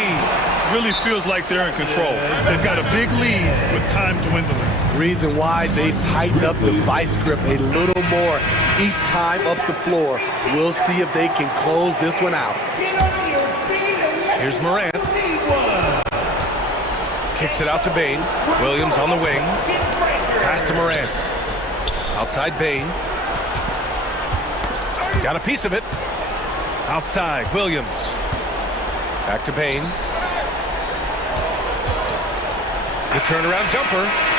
Really feels like they're in control. They've got a big lead with time dwindling. Reason why they've tightened up the vice grip a little more each time up the floor. We'll see if they can close this one out. Here's Morant. Kicks it out to Bain. Williams on the wing. Pass to Moran. Outside Bain. Got a piece of it. Outside Williams. Back to Bain. The turnaround jumper.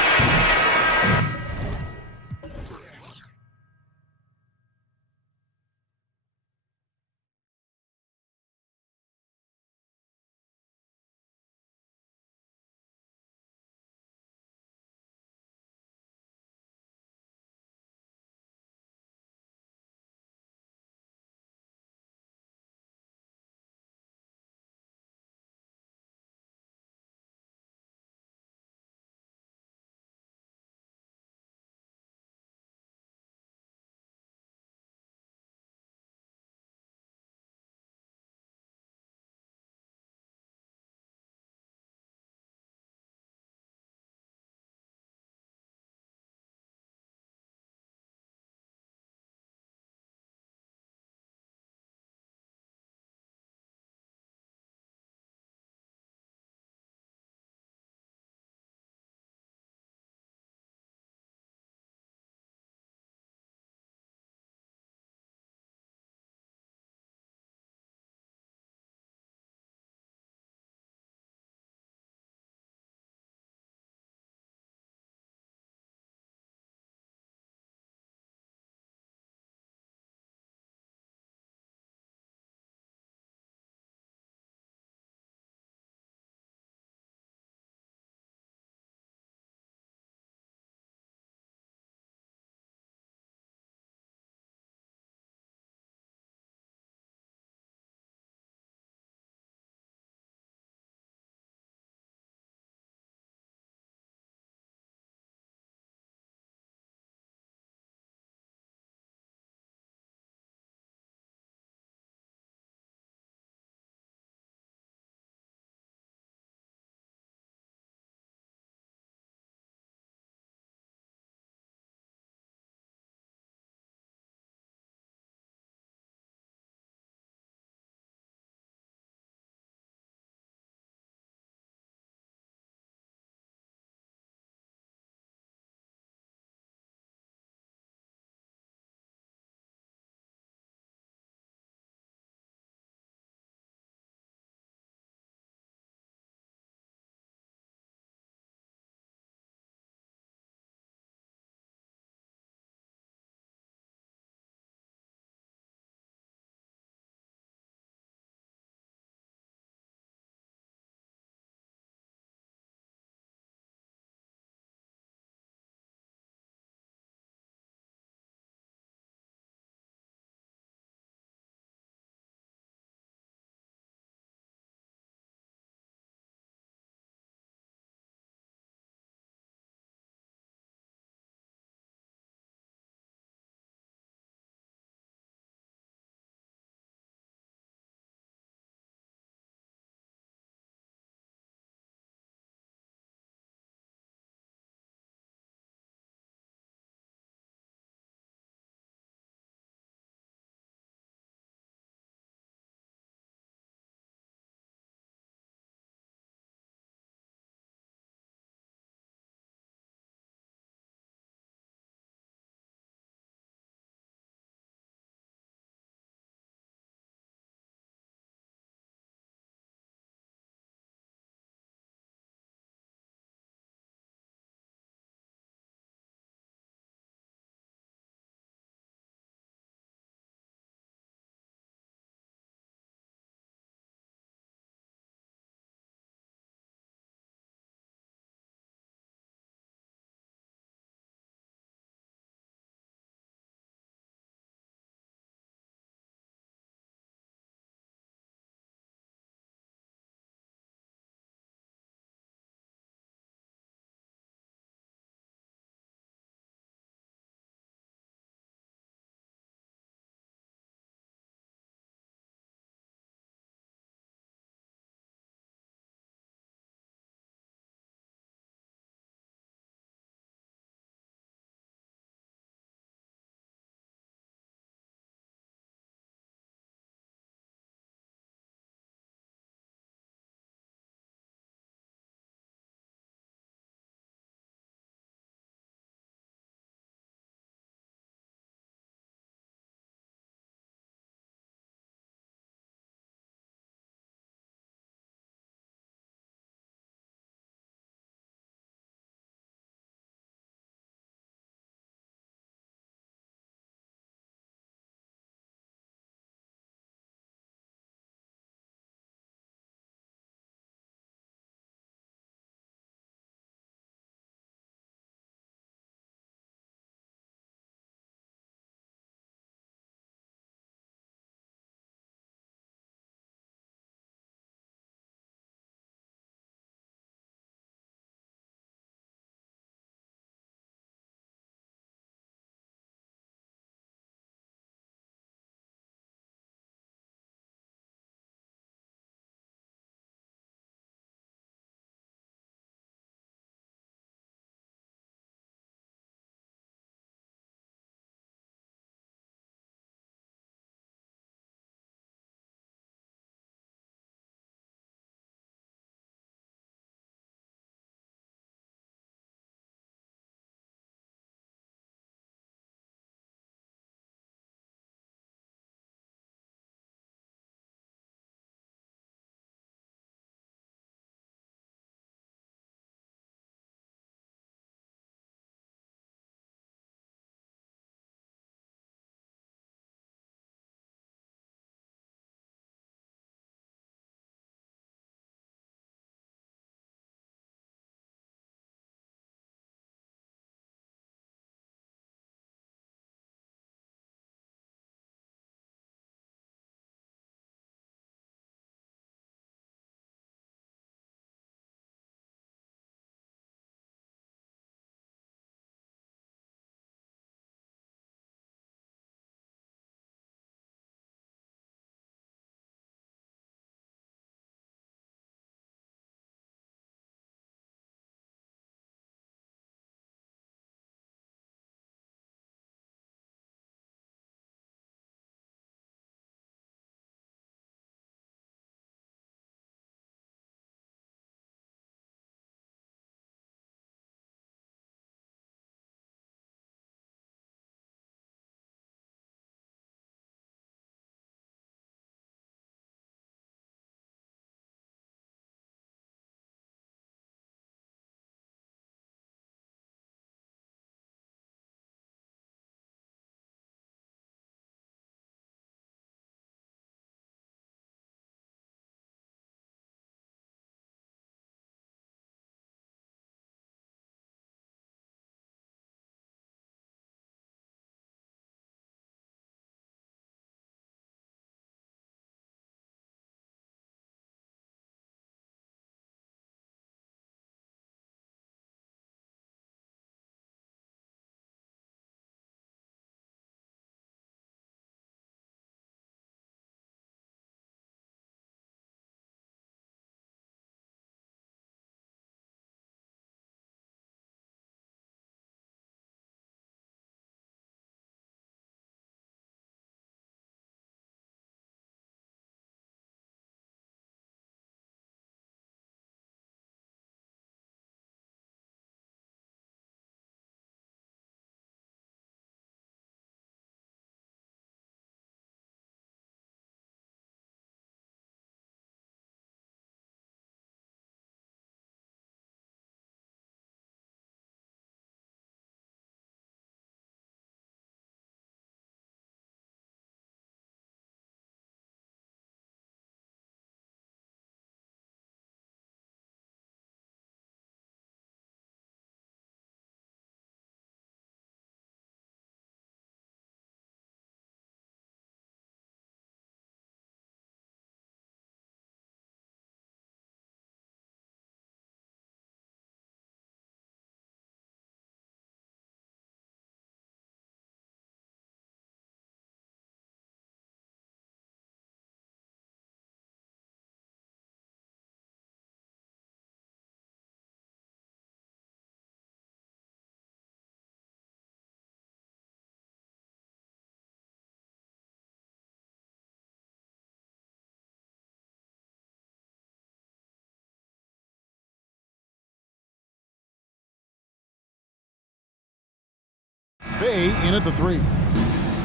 Bay in at the 3.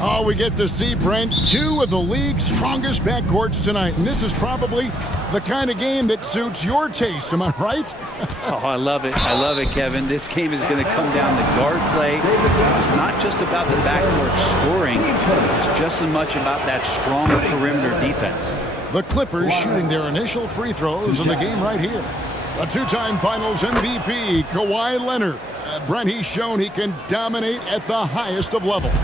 Oh, we get to see, Brent, 2 of the league's strongest backcourts tonight. And this is probably the kind of game that suits your taste. Am I right? Oh, I love it. I love it, Kevin. This game is going to come down to guard play. It's not just about the backcourt scoring. It's just as much about that strong perimeter defense. The Clippers shooting their initial free throws in the game right here. A 2-time Finals MVP, Kawhi Leonard. Brent, he's shown he can dominate at the highest of levels.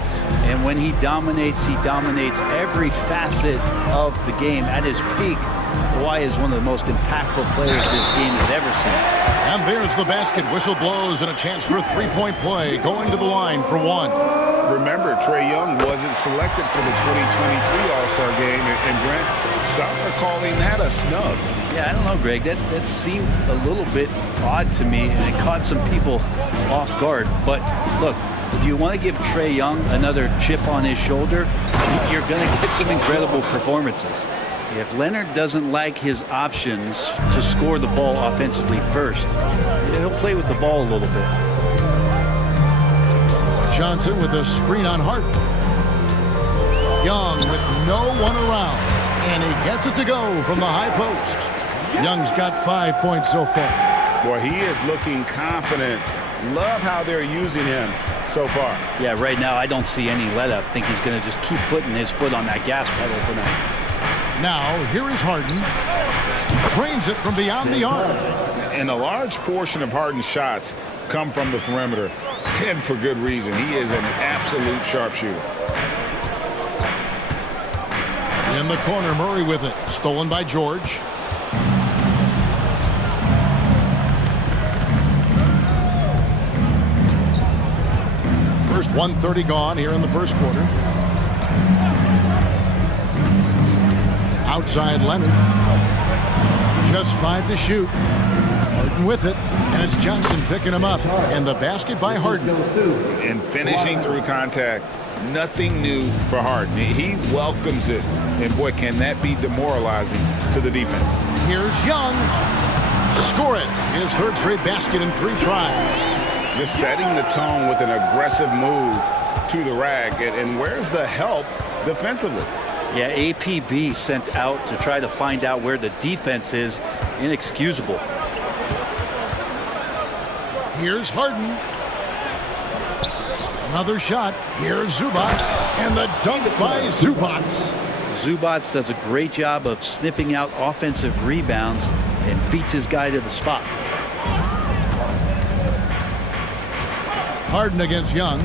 And when he dominates every facet of the game. At his peak, Kawhi is one of the most impactful players this game has ever seen. And there's the basket. Whistle blows and a chance for a three-point play. Going to the line for 1. Remember, Trae Young wasn't selected for the 2023 All-Star game. And Brent, some are calling that a snub. Yeah, I don't know, Greg. That seemed a little bit odd to me, and it caught some people off guard. But look, if you want to give Trae Young another chip on his shoulder, you're going to get some incredible performances. If Leonard doesn't like his options to score the ball offensively first, he'll play with the ball a little bit. Johnson with a screen on Hart. Young with no one around, and he gets it to go from the high post. Young's got 5 points so far. Boy, he is looking confident. Love how they're using him so far. Yeah, right now I don't see any let up. I think he's going to just keep putting his foot on that gas pedal tonight. Now, here is Harden. Drains it from beyond the arc. And a large portion of Harden's shots come from the perimeter, and for good reason. He is an absolute sharpshooter. In the corner, Murray with it. Stolen by George. First 1:30 gone here in the first quarter. Outside Leonard. Just 5 to shoot. Harden with it, and it's Johnson picking him up. And the basket by Harden. And finishing through contact. Nothing new for Harden. He welcomes it. And boy, can that be demoralizing to the defense. Here's Young. Score it. His third straight basket in 3 tries. Just setting the tone with an aggressive move to the rack. And where's the help defensively? Yeah, APB sent out to try to find out where the defense is. Inexcusable. Here's Harden. Another shot. Here's Zubac. And the dunk by Zubac. Zubac does a great job of sniffing out offensive rebounds and beats his guy to the spot. Harden against Young.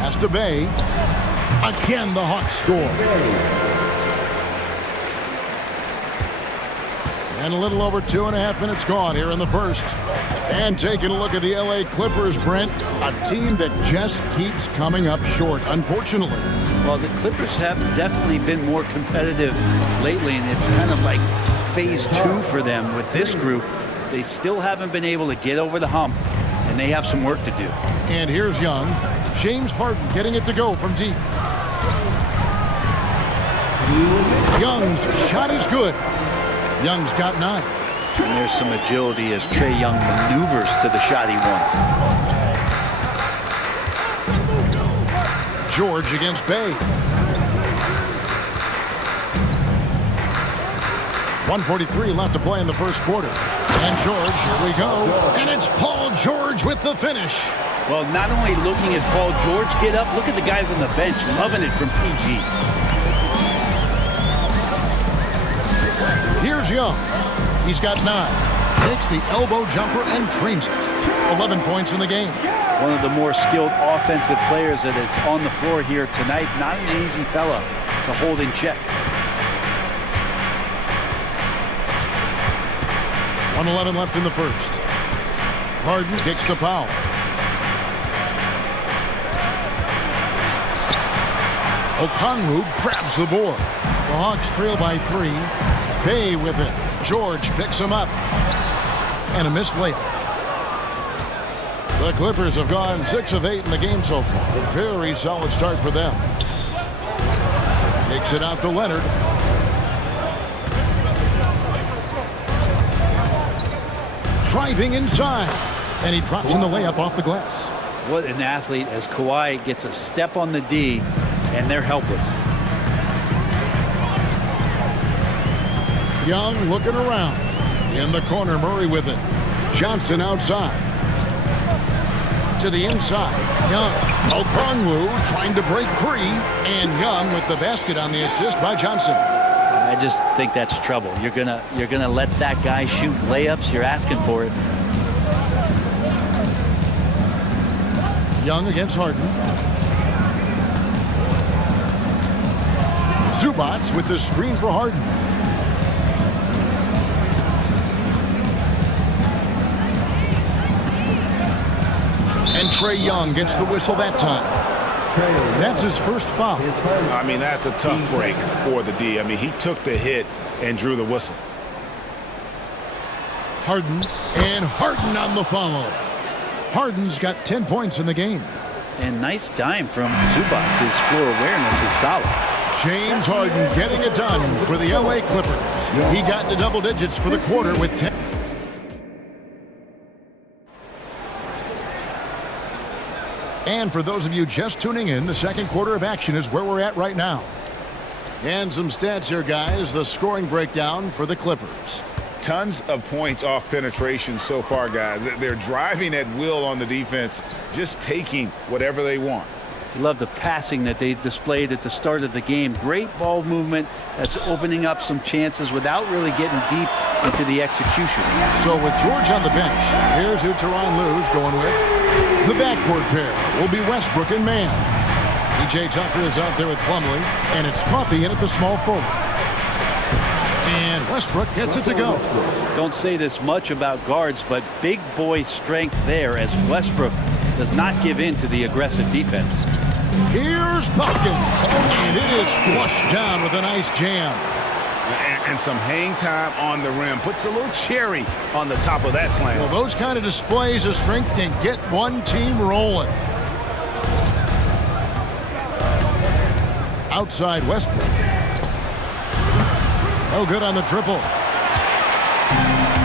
Pass to Bay. Again, the Hawks score. And a little over 2.5 minutes gone here in the first. And taking a look at the LA Clippers, Brent, a team that just keeps coming up short, unfortunately. Well, the Clippers have definitely been more competitive lately, and it's kind of like phase 2 for them with this group. They still haven't been able to get over the hump, and they have some work to do. And here's Young. James Harden getting it to go from deep. Young's shot is good. Young's got 9. And there's some agility as Trae Young maneuvers to the shot he wants. George against Bay. 1:43 left to play in the first quarter. And George, here we go. And it's Paul George with the finish. Well, not only looking at Paul George get up, look at the guys on the bench loving it from PG. Here's Young. He's got 9. Takes the elbow jumper and drains it. 11 points in the game. One of the more skilled offensive players that is on the floor here tonight. Not an easy fella to hold in check. 1:11 left in the first. Harden kicks to Powell. Okongwu grabs the board. The Hawks trail by 3. Bay with it. George picks him up. And a missed layup. The Clippers have gone 6 of 8 in the game so far. A very solid start for them. Takes it out to Leonard. Driving inside. And he drops in the layup off the glass. What an athlete, as Kawhi gets a step on the D, and they're helpless. Young looking around. In the corner, Murray with it. Johnson outside. To the inside. Young. Okongwu trying to break free. And Young with the basket on the assist by Johnson. I just think that's trouble. You're gonna let that guy shoot layups. You're asking for it. Young against Harden. Zubats with the screen for Harden. And Trae Young gets the whistle that time. That's his first foul. I mean, that's a tough break for the D. I mean, he took the hit and drew the whistle. Harden, and Harden on the follow. Harden's got 10 points in the game. And nice dime from Zubats. His floor awareness is solid. James Harden getting it done for the LA Clippers. He got into double digits for the quarter with 10. And for those of you just tuning in, the second quarter of action is where we're at right now. And some stats here, guys. The scoring breakdown for the Clippers. Tons of points off penetration so far, guys. They're driving at will on the defense, just taking whatever they want. Love the passing that they displayed at the start of the game. Great ball movement that's opening up some chances without really getting deep into the execution. So with George on the bench, here's who Tyronn Lue's going with. The backcourt pair will be Westbrook and Mann. PJ Tucker is out there with Plumlee, and it's Coffey in at the small forward. And Westbrook gets it to go. Don't say this much about guards, but big boy strength there as Westbrook does not give in to the aggressive defense. Here's Buckins, and it is flushed down with a nice jam. And some hang time on the rim. Puts a little cherry on the top of that slam. Well, those kind of displays of strength can get one team rolling. Outside Westbrook. No good on the triple.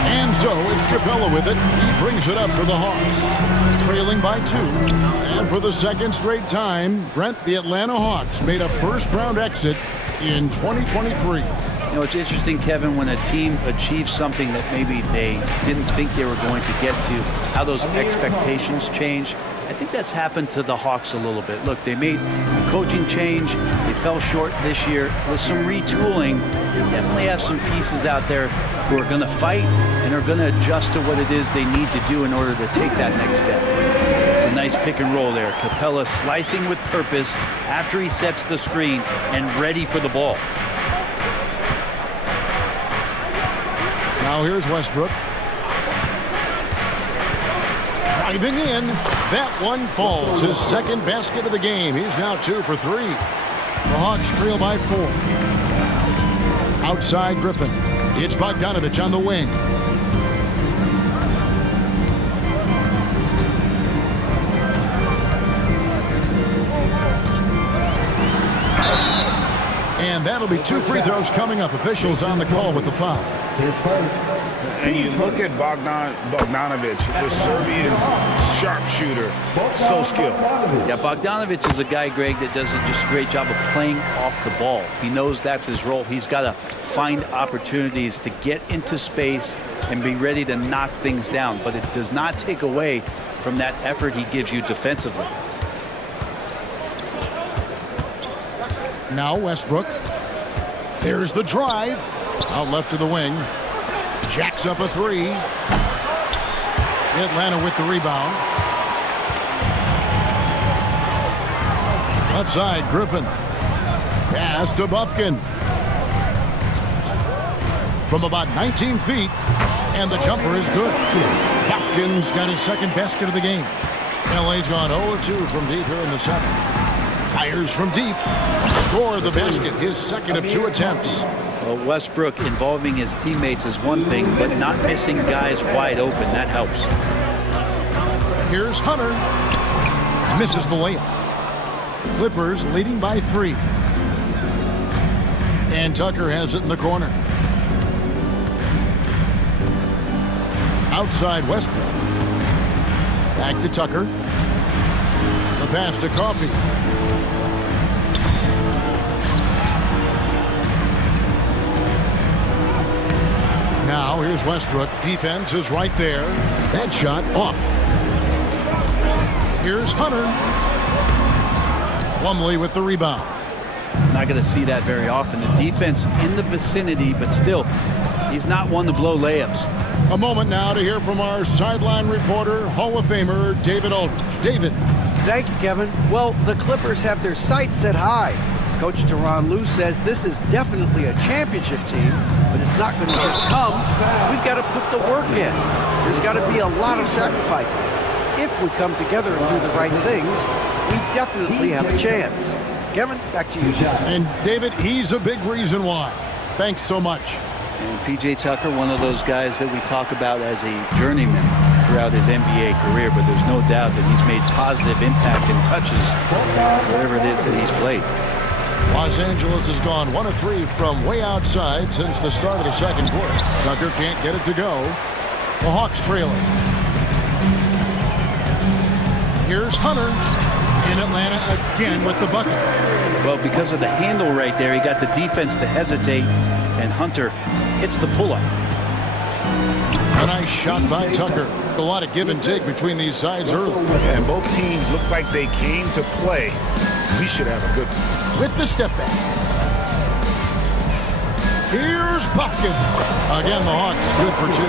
And so it's Capella with it. He brings it up for the Hawks. Trailing by 2. And for the second straight time, Brent, the Atlanta Hawks made a first-round exit in 2023. You know, it's interesting, Kevin, when a team achieves something that maybe they didn't think they were going to get to, how those expectations change. I think that's happened to the Hawks a little bit. Look, they made a coaching change. They fell short this year. With some retooling, they definitely have some pieces out there who are going to fight and are going to adjust to what it is they need to do in order to take that next step. It's a nice pick and roll there. Capella slicing with purpose after he sets the screen and ready for the ball. Now here's Westbrook. Driving in. That one falls. His second basket of the game. He's now 2 for 3. The Hawks trail by 4. Outside Griffin. It's Bogdanovich on the wing. And that'll be 2 free throws coming up. Officials on the call with the foul. And you look at Bogdanovich, the Serbian sharpshooter, so skilled. Yeah, Bogdanovich is a guy, Greg, that does just a great job of playing off the ball. He knows that's his role. He's got to find opportunities to get into space and be ready to knock things down. But it does not take away from that effort he gives you defensively. Now Westbrook. There's the drive. Out left to the wing. Jacks up a 3. Atlanta with the rebound. Left side, Griffin. Pass to Bufkin. From about 19 feet. And the jumper is good. Bufkin's got his second basket of the game. LA's gone 0-2 from deep here in the second. Fires from deep. Score the basket. His second of 2 attempts. Well, Westbrook involving his teammates is one thing, but not missing guys wide open, that helps. Here's Hunter. Misses the layup. Clippers leading by 3. And Tucker has it in the corner. Outside Westbrook. Back to Tucker. pass to Coffee. Now here's Westbrook. Defense is right there. That shot off. Here's Hunter. Plumlee with the rebound. Not going to see that very often. The defense in the vicinity, but still, he's not one to blow layups. A moment now to hear from our sideline reporter, Hall of Famer David Aldridge. David. Thank you, Kevin. Well, the Clippers have their sights set high. Coach Tyronn Lue says this is definitely a championship team, but it's not going to just come. We've got to put the work in. There's got to be a lot of sacrifices. If we come together and do the right things, we definitely have a chance. Kevin, back to you. And David, he's a big reason why. Thanks so much. And P.J. Tucker, one of those guys that we talk about as a journeyman throughout his NBA career, but there's no doubt that he's made positive impact and touches whatever it is that he's played. Los Angeles has gone 1 of 3 from way outside since the start of the second quarter. Tucker can't get it to go. The Hawks trailing. Here's Hunter in Atlanta again with the bucket. Well, because of the handle right there, he got the defense to hesitate, and Hunter hits the pull-up. A nice shot by Tucker. A lot of give and take between these sides early. And both teams look like they came to play. We should have a good one. With the step back. Here's Buffkin. Again, the Hawks good for 2.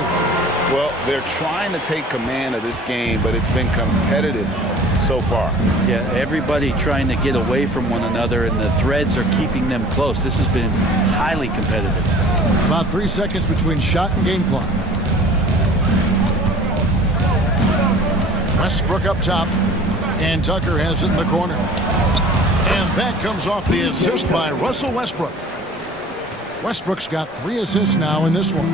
Well, they're trying to take command of this game, but it's been competitive so far. Yeah, everybody trying to get away from one another, and the threads are keeping them close. This has been highly competitive. About 3 seconds between shot and game clock. Westbrook up top, and Tucker has it in the corner. And that comes off the assist by Russell Westbrook. Westbrook's got 3 assists now in this one.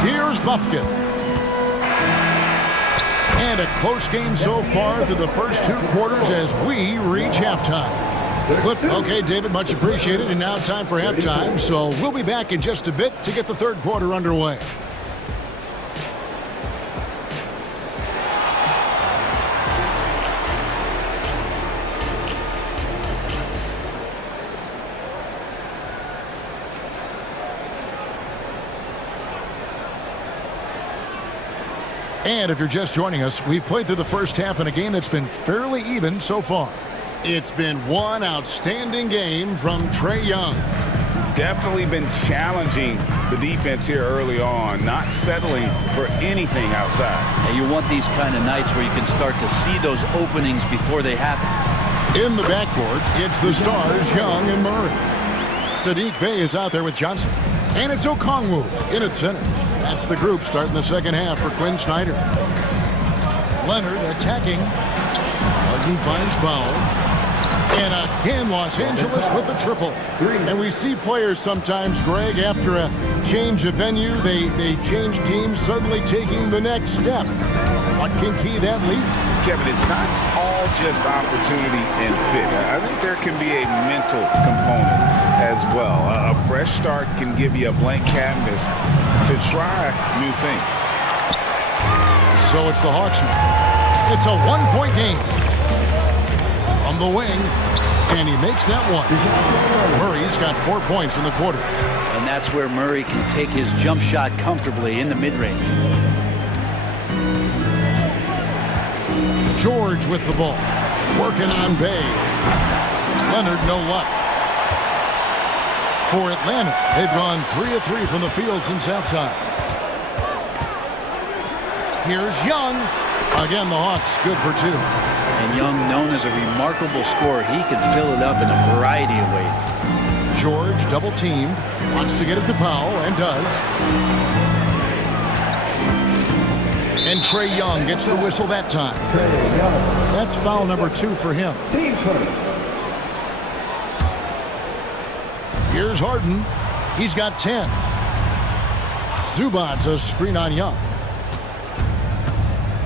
Here's Buffkin. And a close game so far through the first 2 quarters as we reach halftime. Okay, David, much appreciated. And now time for halftime. So we'll be back in just a bit to get the third quarter underway. And if you're just joining us, we've played through the first half in a game that's been fairly even so far. It's been one outstanding game from Trae Young. Definitely been challenging the defense here early on, not settling for anything outside. And you want these kind of nights where you can start to see those openings before they happen. In the backcourt, it's the stars, Young and Murray. Saddiq Bey is out there with Johnson. And it's Okongwu in at center. That's the group starting the second half for Quinn Snyder. Leonard attacking. Harden finds Powell. And again, Los Angeles with the triple. And we see players sometimes, Greg, after a change of venue, they change teams, suddenly taking the next step. What can key that lead? Kevin, it's not all just opportunity and fit. I think there can be a mental component as well. A fresh start can give you a blank canvas to try new things. So it's the Hawks now. It's a one-point game. From the wing, and he makes that one. Murray's got 4 points in the quarter. And that's where Murray can take his jump shot comfortably in the mid-range. George with the ball. Working on Bey. Leonard, no luck. For Atlanta, they've gone 3 of 3 from the field since halftime. Here's Young. Again, the Hawks good for 2. And Young, known as a remarkable scorer, he can fill it up in a variety of ways. George double teamed, wants to get it to Powell, and does. And Trae Young gets the whistle that time. That's foul number 2 for him. Here's Harden. He's got 10. Zubac's a screen on Young.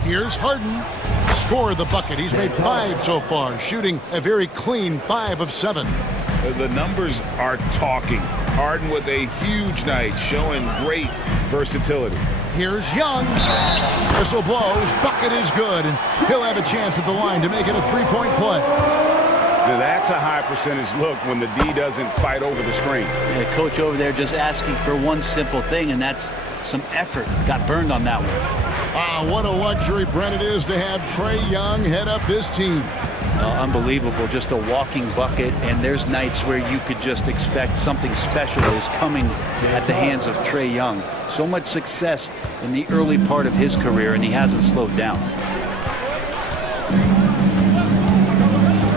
Here's Harden. Score the bucket. He's made 5 so far, shooting a very clean 5 of 7. The numbers are talking. Harden with a huge night, showing great versatility. Here's Young. Whistle blows. Bucket is good, and he'll have a chance at the line to make it a three-point play. Now that's a high percentage look when the D doesn't fight over the screen. The coach over there just asking for one simple thing, and that's some effort. Got burned on that one. What a luxury, Brent, it is to have Trae Young head up this team. Unbelievable, just a walking bucket, and there's nights where you could just expect something special is coming at the hands of Trae Young. So much success in the early part of his career, and he hasn't slowed down.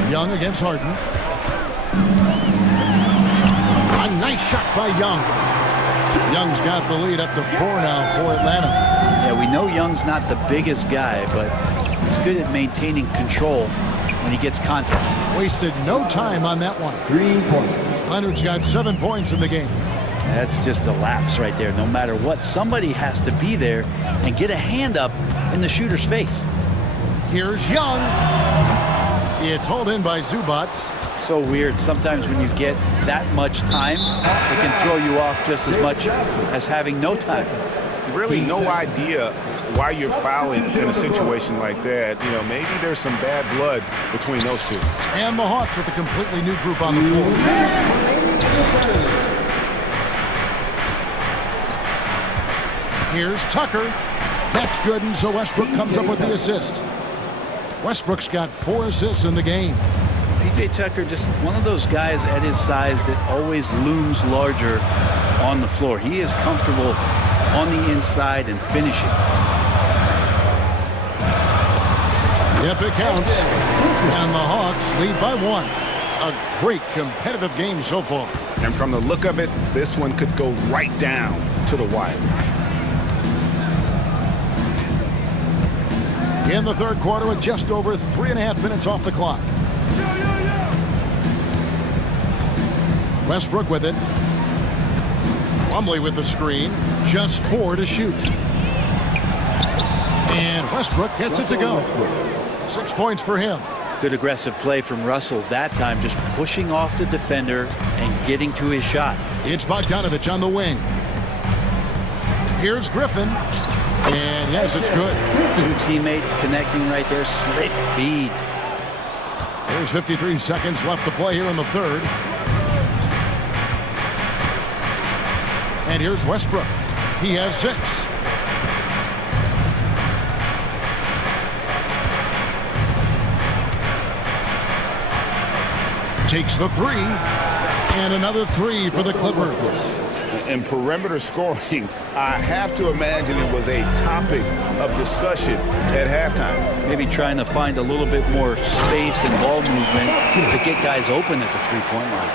Young against Harden. A nice shot by Young. Young's got the lead up to 4 now for Atlanta. Yeah, we know Young's not the biggest guy, but he's good at maintaining control when he gets contact. Wasted no time on that one. 3 points. Leonard's got 7 points in the game. That's just a lapse right there. No matter what, somebody has to be there and get a hand up in the shooter's face. Here's Young. It's hauled in by Zubac. So weird. Sometimes when you get that much time, it can throw you off just as much as having no time. Really no idea why you're fouling in a situation like that. You know, maybe there's some bad blood between those two. And the Hawks with a completely new group on the floor. Here's Tucker. That's good, and so Westbrook comes up with the assist. Westbrook's got 4 assists in the game. PJ Tucker, just one of those guys at his size that always looms larger on the floor. He is comfortable on the inside and finishing. Yep, it counts. And the Hawks lead by 1. A great competitive game so far. And from the look of it, this one could go right down to the wire. In the third quarter with just over 3.5 minutes off the clock. Westbrook with it. Plumlee with the screen. Just 4 to shoot. And Westbrook gets it to go. 6 points for him. Good aggressive play from Russell that time, just pushing off the defender and getting to his shot. It's Bogdanovich on the wing. Here's Griffin. And yes, it's good. 2 teammates connecting right there. Slick feed. There's 53 seconds left to play here in the third. And here's Westbrook. He has 6. Takes the 3. And another 3 for the Clippers. And perimeter scoring, I have to imagine it was a topic of discussion at halftime. Maybe trying to find a little bit more space and ball movement to get guys open at the three-point line.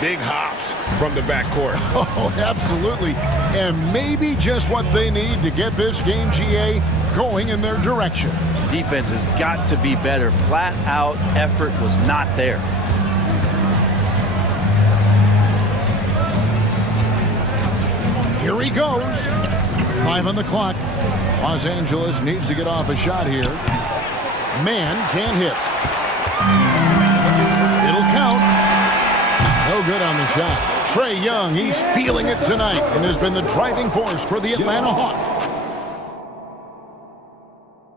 Big hops from the backcourt. Oh, absolutely. And maybe just what they need to get this game, GA, going in their direction. Defense has got to be better. Flat out effort was not there. Here he goes. 5 on the clock. Los Angeles needs to get off a shot here. Man can't hit. It'll count. No good on the shot. Trae Young, he's feeling it tonight and has been the driving force for the Atlanta Hawks.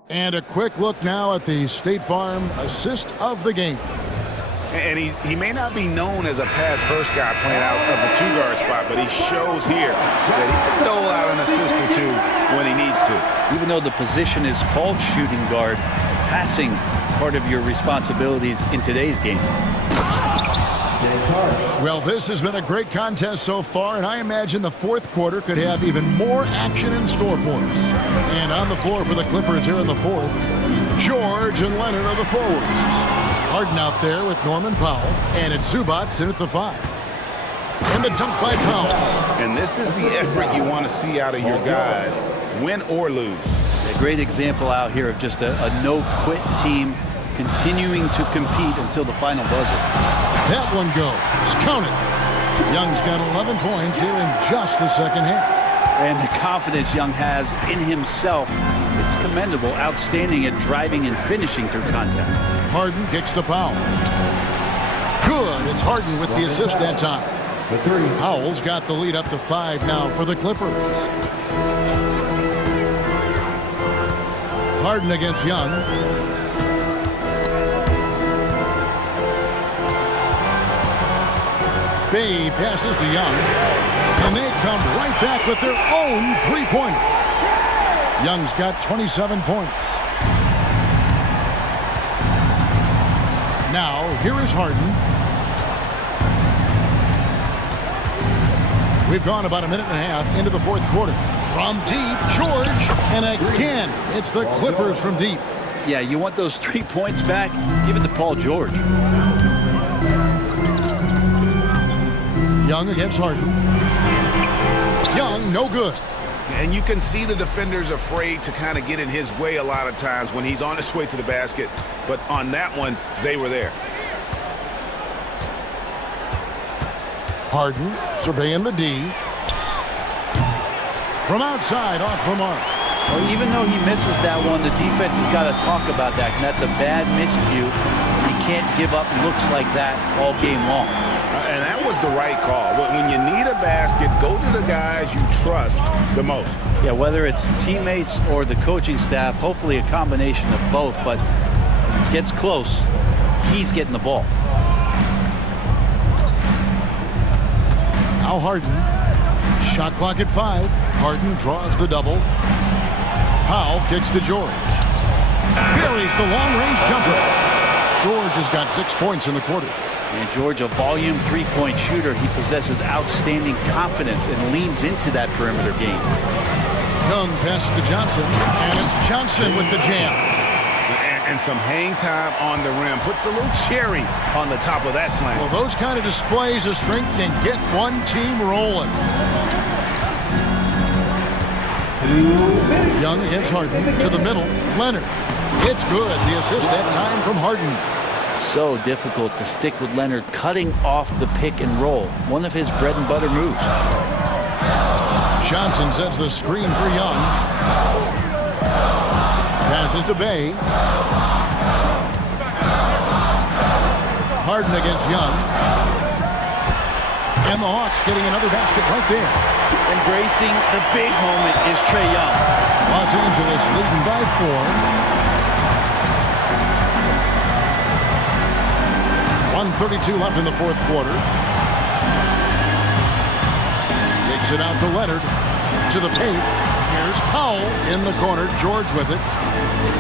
And a quick look now at the State Farm assist of the game. And he may not be known as a pass-first guy playing out of the 2-guard spot, but he shows here that he can dole out an assist or 2 when he needs to. Even though the position is called shooting guard, passing part of your responsibilities in today's game. Well, this has been a great contest so far, and I imagine the fourth quarter could have even more action in store for us. And on the floor for the Clippers here in the fourth, George and Leonard are the forwards. Harden out there with Norman Powell, and it's Zubac in at the 5. And the dunk by Powell. And this is the effort you want to see out of your guys, win or lose. A great example out here of just a no-quit team continuing to compete until the final buzzer. That one goes. Count it. Young's got 11 points here in just the second half. And the confidence Young has in himself, it's commendable. Outstanding at driving and finishing through contact. Harden kicks to Powell. Good. It's Harden with the assist that time. Powell's got the lead up to 5 now for the Clippers. Harden against Young. Bay passes to Young. And they come right back with their own three-pointer. Young's got 27 points. Now, here is Harden. We've gone about a minute and a half into the fourth quarter. From deep, George, and again, it's the Clippers from deep. Yeah, you want those 3 points back? Give it to Paul George. Young against Harden. Young, no good. And you can see the defenders afraid to kind of get in his way a lot of times when he's on his way to the basket. But on that one, they were there. Harden surveying the D. From outside, off the mark. Well, even though he misses that one, the defense has got to talk about that. And that's a bad miscue. You can't give up looks like that all game long. And that was the right call. When you need a basket, go to the guys you trust the most. Yeah, whether it's teammates or the coaching staff, hopefully a combination of both. But when it gets close, he's getting the ball. Now Harden. Shot clock at 5. Harden draws the double. Powell kicks to George. Buries the long-range jumper. George has got 6 points in the quarter. And George, a volume three-point shooter, he possesses outstanding confidence and leans into that perimeter game. Young passes to Johnson, and it's Johnson with the jam. And some hang time on the rim. Puts a little cherry on the top of that slam. Well, those kind of displays of strength can get one team rolling. Young against Harden. To the middle. Leonard. It's good. The assist that time from Harden. So difficult to stick with Leonard cutting off the pick and roll. One of his bread and butter moves. Johnson sets the screen for Young. Passes to Bay. Harden against Young. And the Hawks getting another basket right there. Embracing the big moment is Trae Young. Los Angeles leading by 4. 1:32 left in the fourth quarter. Kicks it out to Leonard. To the paint. Here's Powell in the corner. George with it.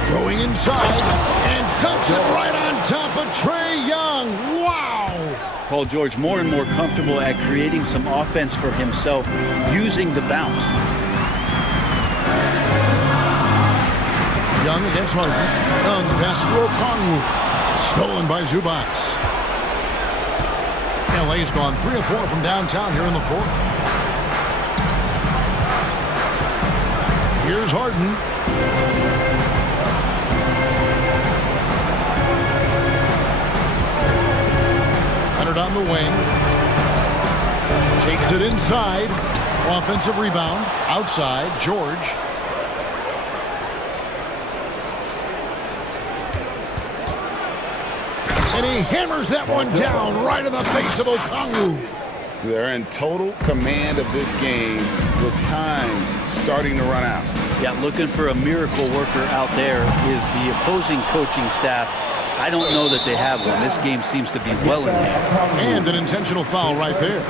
Going inside. And dunks it right on top of Trae Young. Wow! Paul George more and more comfortable at creating some offense for himself using the bounce. Young against Harden. Young pass to Okongwu. Stolen by Zubac. LA's gone 3 of 4 from downtown here in the fourth. Here's Harden. Leonard on the wing. Takes it inside. Offensive rebound. Outside. George. And he hammers that one down right in the face of Okongwu. They're in total command of this game with time starting to run out. Yeah, looking for a miracle worker out there is the opposing coaching staff. I don't know that they have one. This game seems to be well in hand. And an intentional foul right there.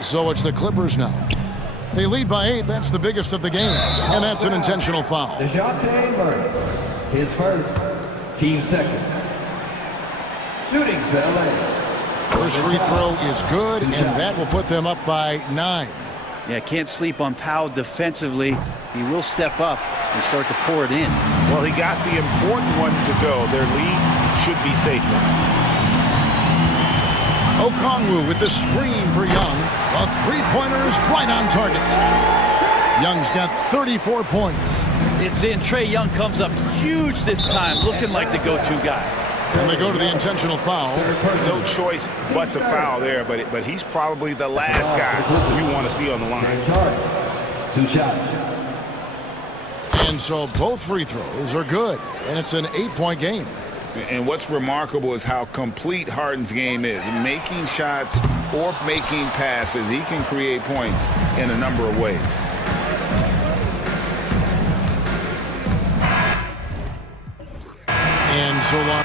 So it's the Clippers now. They lead by 8. That's the biggest of the game. And that's an intentional foul. DeJounte Murray, his first, team second. Shooting for LA. First free throw is good, and that will put them up by 9. Yeah, can't sleep on Powell defensively. He will step up and start to pour it in. Well, he got the important one to go. Their lead should be safe now. Okongwu with the screen for Young. A three-pointer is right on target. Young's got 34 points. It's in. Trae Young comes up huge this time, looking like the go-to guy. And they go to the intentional foul. No choice but to foul there, but he's probably the last guy you want to see on the line. 2 shots. And so both free throws are good, and it's an 8-point game. And what's remarkable is how complete Harden's game is. Making shots or making passes, he can create points in a number of ways. And so long.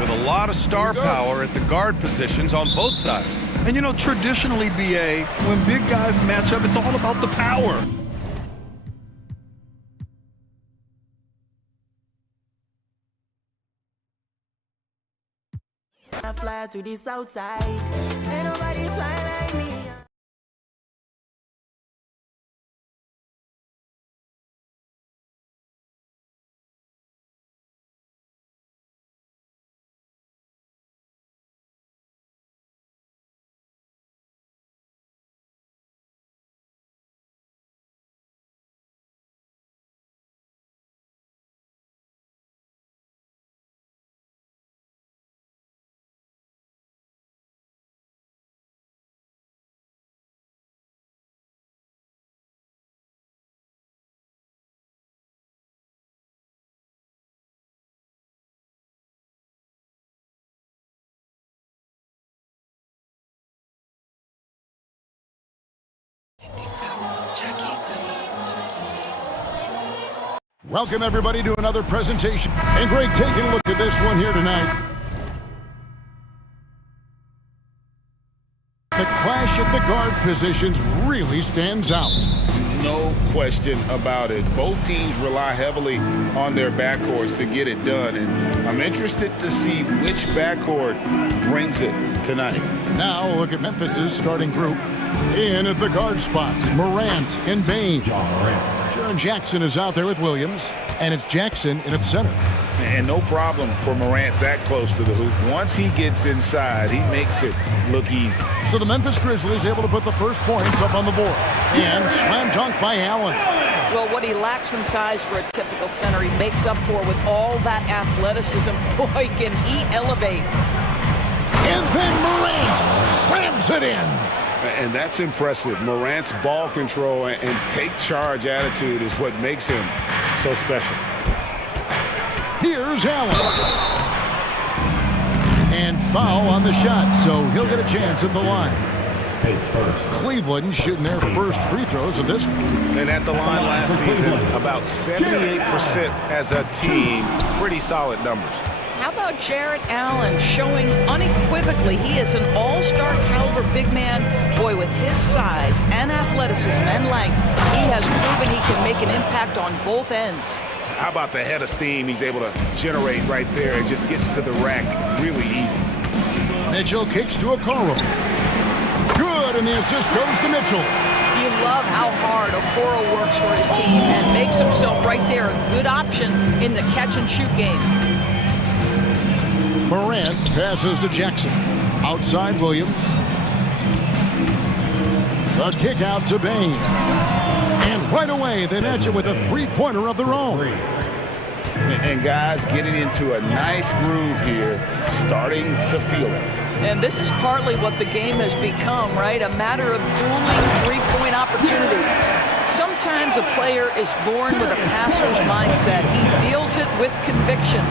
with a lot of star power at the guard positions on both sides. And you know, traditionally, BA, when big guys match up, it's all about the power. I fly to the south side. Ain't nobody fly like me. Welcome, everybody, to another presentation. And Greg, taking a look at this one here tonight. The clash at the guard positions really stands out. No question about it. Both teams rely heavily on their backcourts to get it done, and I'm interested to see which backcourt brings it tonight. Now look at Memphis's starting group. In at the guard spots, Morant and Bain. Jaren Jackson is out there with Williams, and it's Jackson in at center. And no problem for Morant that close to the hoop. Once he gets inside, he makes it look easy. So the Memphis Grizzlies able to put the first points up on the board. And slam dunk by Allen. Well, what he lacks in size for a typical center, he makes up for with all that athleticism. Boy, can he elevate. And then Morant slams it in. And that's impressive. Morant's ball control and take charge attitude is what makes him so special. Here's Allen. And foul on the shot, so he'll get a chance at the line. Cleveland shooting their first free throws of this. And at the line last season, about 78% as a team. Pretty solid numbers. How about Jarrett Allen showing unequivocally he is an all-star caliber big man? Boy, with his size and athleticism and length, he has proven he can make an impact on both ends. How about the head of steam he's able to generate right there and just gets to the rack really easy. Mitchell kicks to Okoro. Good, and the assist goes to Mitchell. You love how hard Okoro works for his team and makes himself right there a good option in the catch-and-shoot game. Morant passes to Jackson. Outside Williams. A kick out to Bain. And right away, they match it with a three-pointer of their own. And guys getting into a nice groove here, starting to feel it. And this is partly what the game has become, right? A matter of dueling three-point opportunities. Sometimes a player is born with a passer's mindset. He deals it with conviction.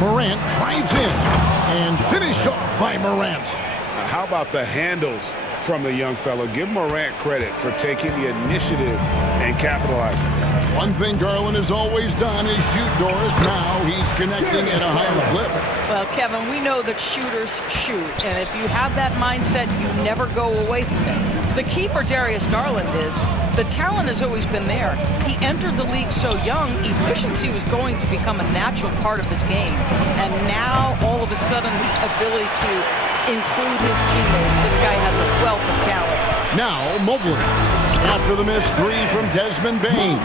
Morant drives in and finished off by Morant. How about the handles from the young fellow? Give Morant credit for taking the initiative and capitalizing. One thing Garland has always done is shoot, Doris. Now he's connecting at a higher clip. Well, Kevin, we know that shooters shoot, and if you have that mindset, you never go away from it. The key for Darius Garland is the talent has always been there. He entered the league so young, efficiency was going to become a natural part of his game. And now, all of a sudden, the ability to include his teammates. This guy has a wealth of talent. Now, Mobley. After the missed three from Desmond Bain.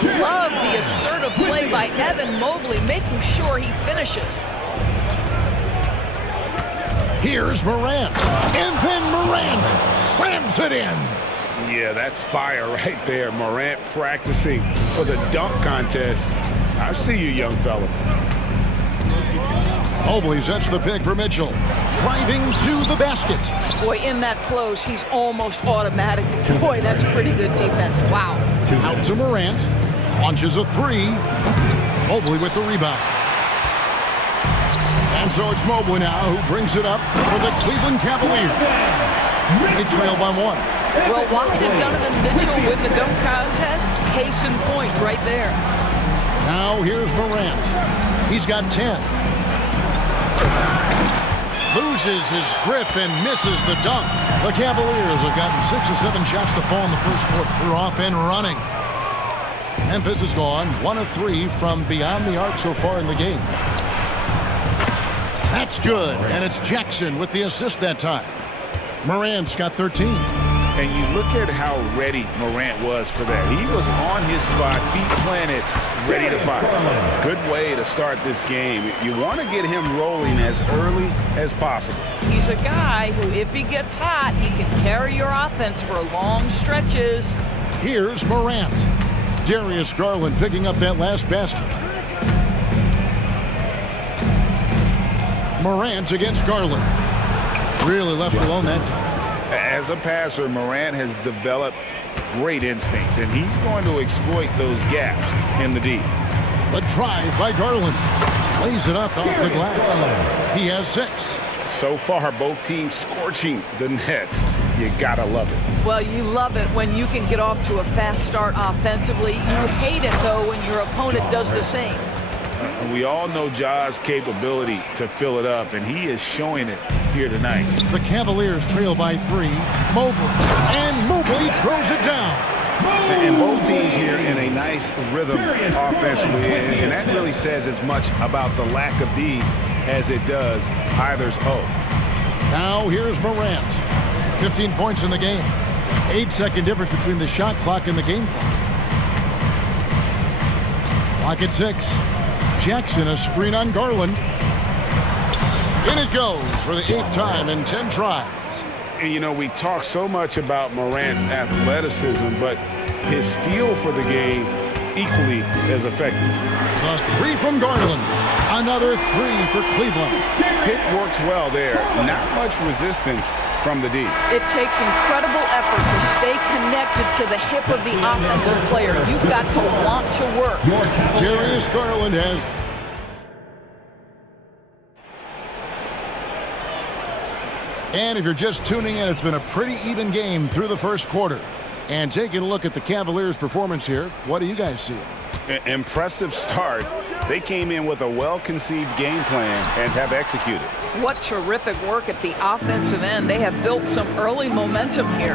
You love the assertive play by Evan Mobley, making sure he finishes. Here's Morant. And then Morant slams it in. Yeah, that's fire right there. Morant practicing for the dunk contest. I see you, young fella. Mobley sets the pick for Mitchell. Driving to the basket. Boy, in that close, he's almost automatic. Boy, that's pretty good defense. Wow. Out to Morant. Launches a three. Mobley with the rebound. And so it's Mobley now who brings it up for the Cleveland Cavaliers. They trail by one. Well, why did Donovan Mitchell win the dunk contest? Case in point right there. Now here's Morant. He's got 10. Loses his grip and misses the dunk. The Cavaliers have gotten 6 or 7 shots to fall in the first quarter. They're off and running. Memphis has gone 1 of 3 from beyond the arc so far in the game. That's good, and it's Jackson with the assist that time. Morant's got 13. And you look at how ready Morant was for that. He was on his spot, feet planted, ready to fire. Good way to start this game. You want to get him rolling as early as possible. He's a guy who, if he gets hot, he can carry your offense for long stretches. Here's Morant. Darius Garland picking up that last basket. Morant against Garland. Really left alone that time. As a passer, Morant has developed great instincts, and he's going to exploit those gaps in the D. The drive by Garland. Lays it up off the glass. He has 6. So far, both teams scorching the nets. You gotta love it. Well, you love it when you can get off to a fast start offensively. You hate it, though, when your opponent does the same. We all know Ja's capability to fill it up, and he is showing it here tonight. The Cavaliers trail by 3. Mobley. And Mobley throws it down. And both teams here in a nice rhythm offensively, and that really says as much about the lack of D as it does either's O. Now here's Morant. 15 points in the game. 8-second difference between the shot clock and the game clock. Clock at 6. Jackson, a screen on Garland. In it goes for the 8th time in 10 tries. And you know, we talk so much about Morant's athleticism, but his feel for the game equally as effective. The 3 from Garland. Another 3 for Cleveland. Pick works well there. Not much resistance from the D. It takes incredible effort to stay connected to the hip of the offensive player. You've got to want to work. Darius Garland has... And if you're just tuning in, it's been a pretty even game through the first quarter. And taking a look at the Cavaliers' performance here, what do you guys see? Impressive start. They came in with a well-conceived game plan and have executed. What terrific work at the offensive end. They have built some early momentum here.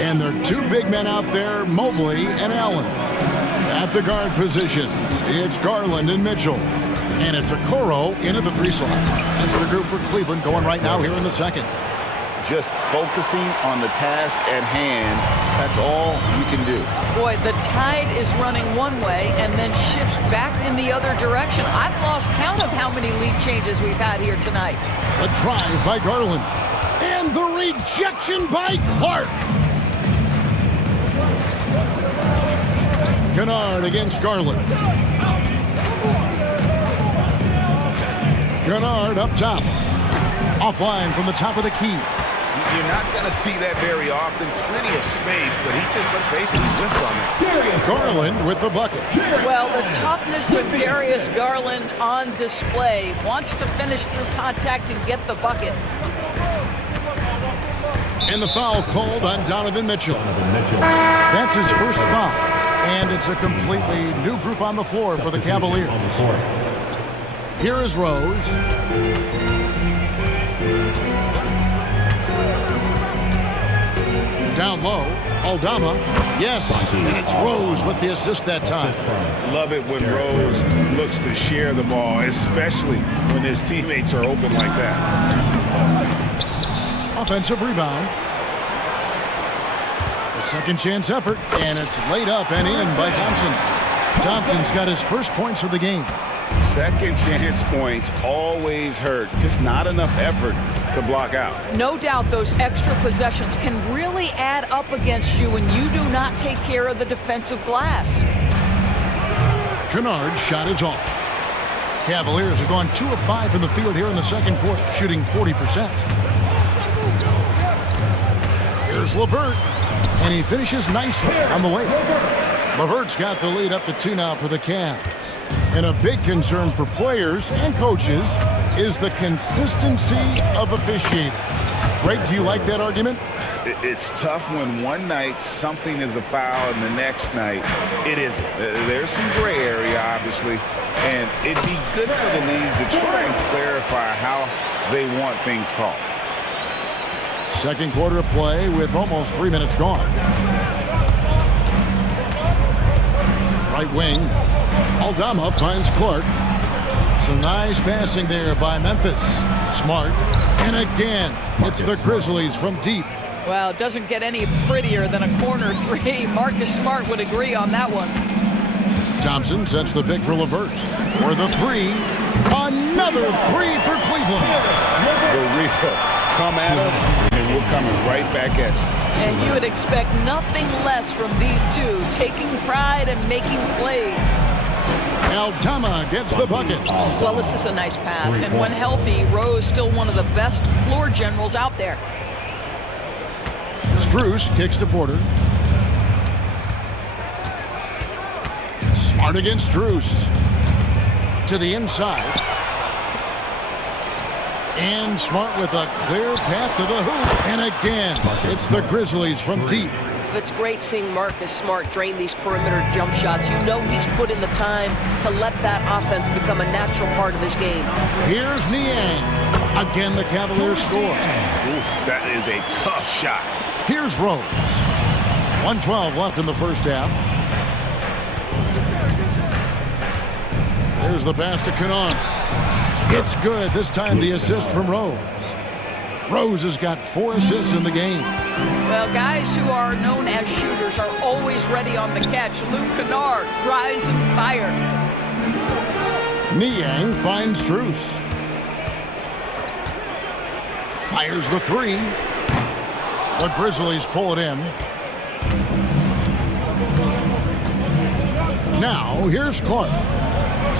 And there are 2 big men out there, Mobley and Allen. At the guard positions, it's Garland and Mitchell. And it's Okoro into the 3 slot. That's the group for Cleveland going right now here in the second. Just focusing on the task at hand, that's all you can do. Boy, the tide is running one way and then shifts back in the other direction. I've lost count of how many lead changes we've had here tonight. A drive by Garland. And the rejection by Clark. Kennard against Garland. Kennard up top. Offline from the top of the key. You're not going to see that very often. Plenty of space, but he just, let's face it, he whiffs on it. Garland with the bucket. Well, the toughness of Darius Garland on display. Wants to finish through contact and get the bucket. And the foul called on Donovan Mitchell. That's his first foul. And it's a completely new group on the floor for the Cavaliers. Here is Rose. Down low, Aldama. Yes, and it's Rose with the assist that time. Love it when Rose looks to share the ball, especially when his teammates are open like that. Offensive rebound. A second chance effort, and it's laid up and in by Thompson. Thompson's got his first points of the game. Second chance points always hurt. Just not enough effort to block out. No doubt those extra possessions can really add up against you when you do not take care of the defensive glass. Kennard's shot is off. Cavaliers are going 2 of 5 from the field here in the second quarter, shooting 40%. Here's LeVert, and he finishes nicely on the way. LeVert's got the lead up to 2 now for the Cavs. And a big concern for players and coaches is the consistency of officiating. Greg, do you like that argument? It's tough when one night something is a foul and the next night it isn't. There's some gray area, obviously, and it'd be good for the league to try and clarify how they want things called. Second quarter of play with almost 3 minutes gone. Right wing, Aldama finds Clark. Some nice passing there by Memphis. Smart. And again, it's the Grizzlies from deep. Well, it doesn't get any prettier than a corner three. Marcus Smart would agree on that one. Thompson sets the pick for LeVert. For the three. Another three for Cleveland. Come at us, and we're coming right back at you. And you would expect nothing less from these two, taking pride and making plays. Aldama gets the bucket. Well, this is a nice pass. And when healthy, Rose still one of the best floor generals out there. Strus kicks to Porter. Smart against Strus. To the inside. And Smart with a clear path to the hoop. And again, it's the Grizzlies from deep. It's great seeing Marcus Smart drain these perimeter jump shots. You know he's put in the time to let that offense become a natural part of his game. Here's Niang. Again, the Cavaliers score. Oof, that is a tough shot. Here's Rose. 1:12 left in the first half. There's the pass to Canaan. It's good. This time the assist from Rose. Rose has got 4 assists in the game. Well, guys who are known as shooters are always ready on the catch. Luke Kennard, rise and fire. Niang finds Strus. Fires the three. The Grizzlies pull it in. Now, here's Clark.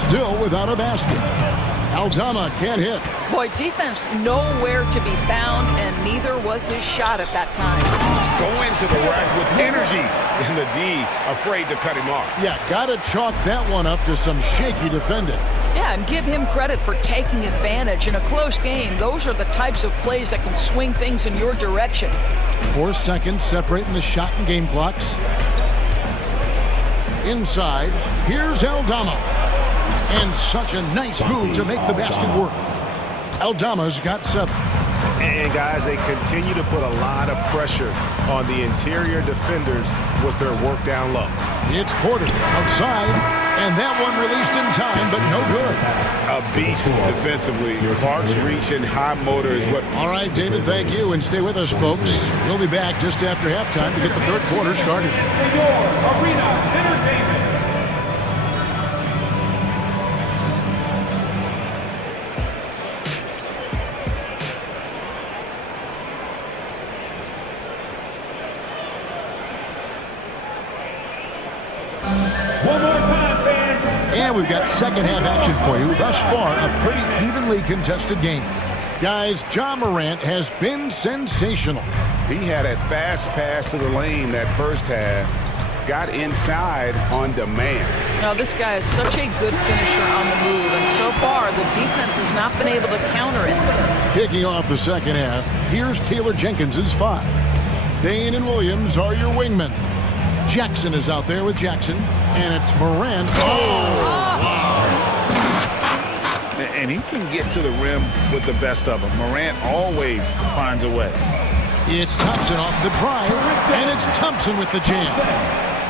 Still without a basket. Aldama can't hit. Boy, defense nowhere to be found, and neither was his shot at that time. Go into the rack with energy, and the D afraid to cut him off. Yeah, gotta chalk that one up to some shaky defending. Yeah, and give him credit for taking advantage. In a close game, those are the types of plays that can swing things in your direction. 4 seconds separating the shot and game clocks. Inside, here's Aldama. And such a nice move to make the basket work. Aldama's got 7. And guys, they continue to put a lot of pressure on the interior defenders with their work down low. It's Porter outside, and that one released in time, but no good. A beast defensively. Clark's reach and high motor is what... All right, David, thank you, and stay with us, folks. We'll be back just after halftime to get the third quarter started. Arena Entertainment. And we've got second half action for you. Thus far, a pretty evenly contested game. Guys, Ja Morant has been sensational. He had a fast pass to the lane that first half. Got inside on demand. Now, this guy is such a good finisher on the move, and so far, the defense has not been able to counter it. Kicking off the second half, here's Taylor Jenkins's 5. Dane and Williams are your wingmen. Jackson is out there with Jackson, and it's Morant. And he can get to the rim with the best of them. Morant always finds a way. It's Thompson off the drive, and it's Thompson with the jam.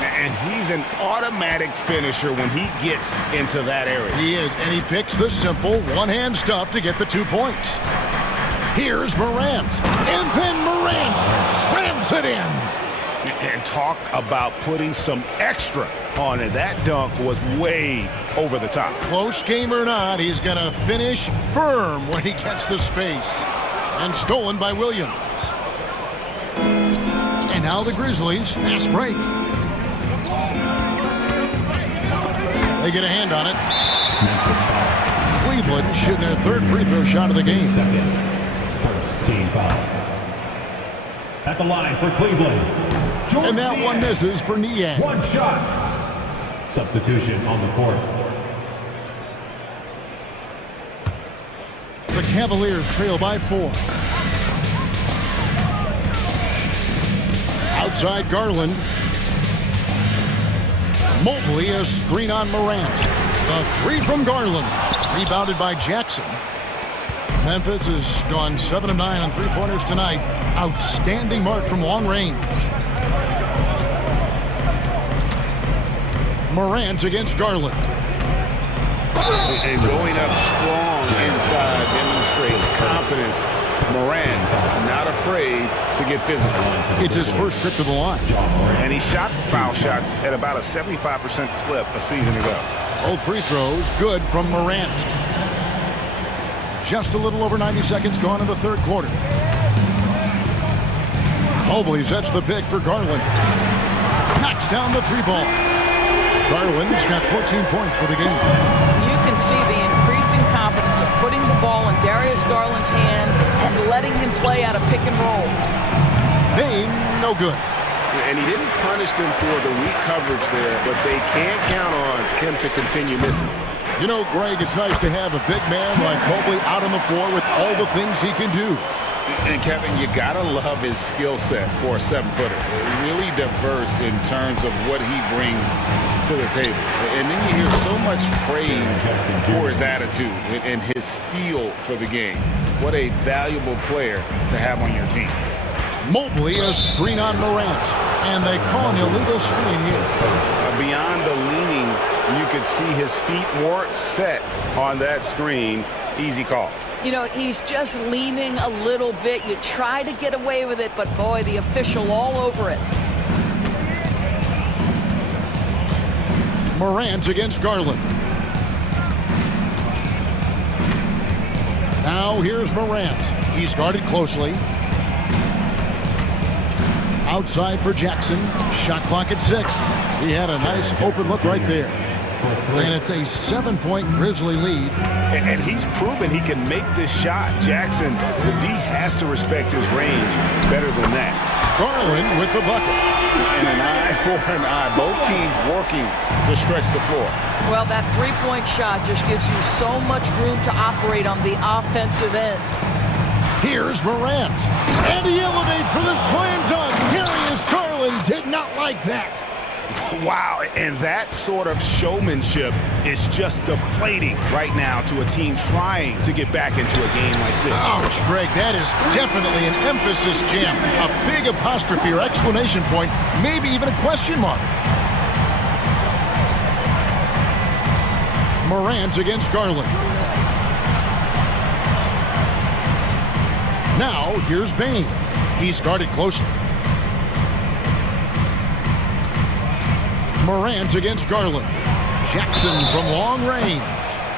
And he's an automatic finisher when he gets into that area. He is, and he picks the simple one-hand stuff to get the 2 points. Here's Morant, and then Morant slams it in. And talk about putting some extra on it. That dunk was way over the top. Close game or not, he's going to finish firm when he gets the space. And stolen by Williams. And now the Grizzlies, fast break. They get a hand on it. Cleveland shooting their third free throw shot of the game. First team foul. At the line for Cleveland. And that one misses for Niang. 1 shot. Substitution on the court. The Cavaliers trail by 4. Outside Garland. Mobley, a screen on Morant. The three from Garland. Rebounded by Jackson. Memphis has gone 7 of 9 on three-pointers tonight. Outstanding mark from long range. Morant against Garland. And going up strong inside demonstrates confidence. Morant, not afraid to get physical. It's his first trip to the line. And he shot foul shots at about a 75% clip a season ago. Both free throws good from Morant. Just a little over 90 seconds gone in the third quarter. Mobley sets the pick for Garland. Knocks down the three ball. Garland's got 14 points for the game. You can see the increasing confidence of putting the ball in Darius Garland's hand and letting him play out a pick and roll. Bain, no good. And he didn't punish them for the weak coverage there, but they can't count on him to continue missing. You know, Greg, it's nice to have a big man like Mobley out on the floor with all the things he can do. And Kevin, you gotta love his skill set for a 7-footer. Really diverse in terms of what he brings to the table. And then you hear so much praise for his attitude and his feel for the game. What a valuable player to have on your team. Mobley, a screen on Morant. And they call an illegal screen here. Beyond the leaning, you could see his feet more set on that screen. Easy call. You know, he's just leaning a little bit. You try to get away with it, but boy, the official all over it. Morant against Garland. Now here's Morant. He's guarded closely. Outside for Jackson. Shot clock at 6. He had a nice open look right there. And it's a 7-point Grizzly lead. And he's proven he can make this shot. Jackson, the D has to respect his range better than that. Garland with the bucket. And an eye for an eye. Both teams working to stretch the floor. Well, that three-point shot just gives you so much room to operate on the offensive end. Here's Morant. And he elevates for the slam dunk. Darius Garland did not like that. Wow, and that sort of showmanship is just deflating right now to a team trying to get back into a game like this. Ouch, Greg, that is definitely an emphasis jam. A big apostrophe or exclamation point, maybe even a question mark. Morant against Garland. Now, here's Bain. He's guarded closely. Morant against Garland. Jackson from long range.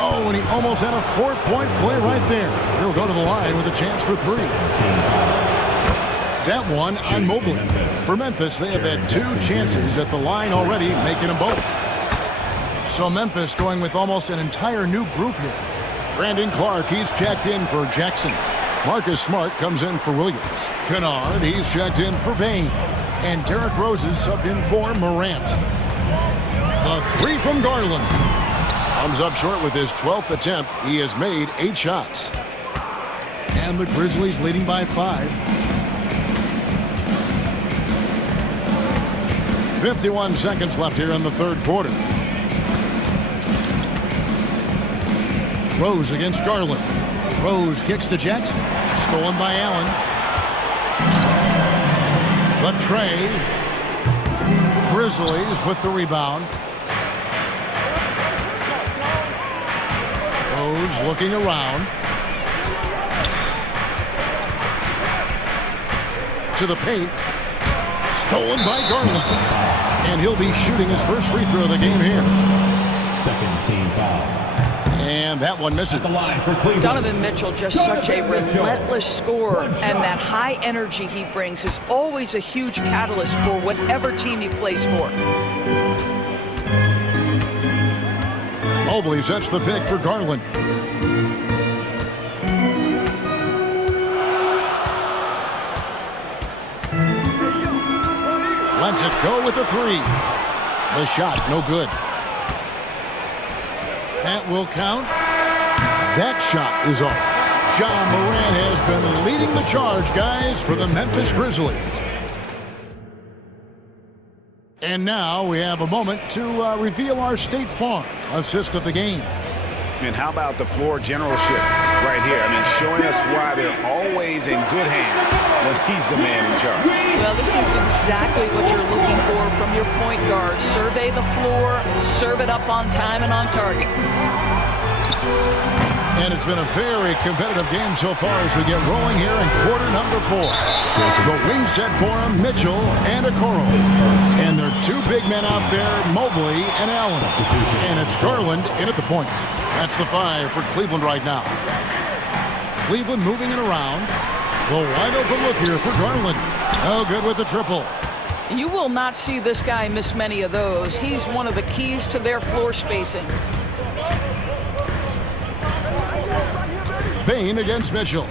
Oh, and he almost had a 4-point play right there. He'll go to the line with a chance for 3. That one on Mobley. For Memphis, they have had 2 chances at the line already, making them both. So Memphis going with almost an entire new group here. Brandon Clark, he's checked in for Jackson. Marcus Smart comes in for Williams. Kennard, he's checked in for Bain. And Derrick Rose is subbed in for Morant. The 3 from Garland. Comes up short with his 12th attempt. He has made 8 shots. And the Grizzlies leading by 5. 51 seconds left here in the third quarter. Rose against Garland. Rose kicks to Jackson. Stolen by Allen. The tray. Grizzlies with the rebound. Rose looking around. To the paint. Stolen by Garland. And he'll be shooting his first free throw of the game here. Second team foul. And that one misses. Donovan Mitchell, just such a relentless scorer, and that high energy he brings is always a huge catalyst for whatever team he plays for. Mobley sets the pick for Garland. Lets it go with the 3. The shot, no good. That will count. That shot is off. John Morant has been leading the charge, guys, for the Memphis Grizzlies. And now we have a moment to reveal our State Farm assist of the game. And how about the floor generalship right here? I mean, showing us why they're always in good hands when he's the man in charge. Well, this is exactly what you're looking for from your point guard. Survey the floor, serve it up on time and on target. And it's been a very competitive game so far as we get rolling here in quarter number 4. The wing set for him, Mitchell and Okoro. And there are two big men out there, Mobley and Allen. And it's Garland in at the point. That's the 5 for Cleveland right now. Cleveland moving it around. The wide open look here for Garland. Oh, good with the triple. You will not see this guy miss many of those. He's one of the keys to their floor spacing. Bain against Mitchell.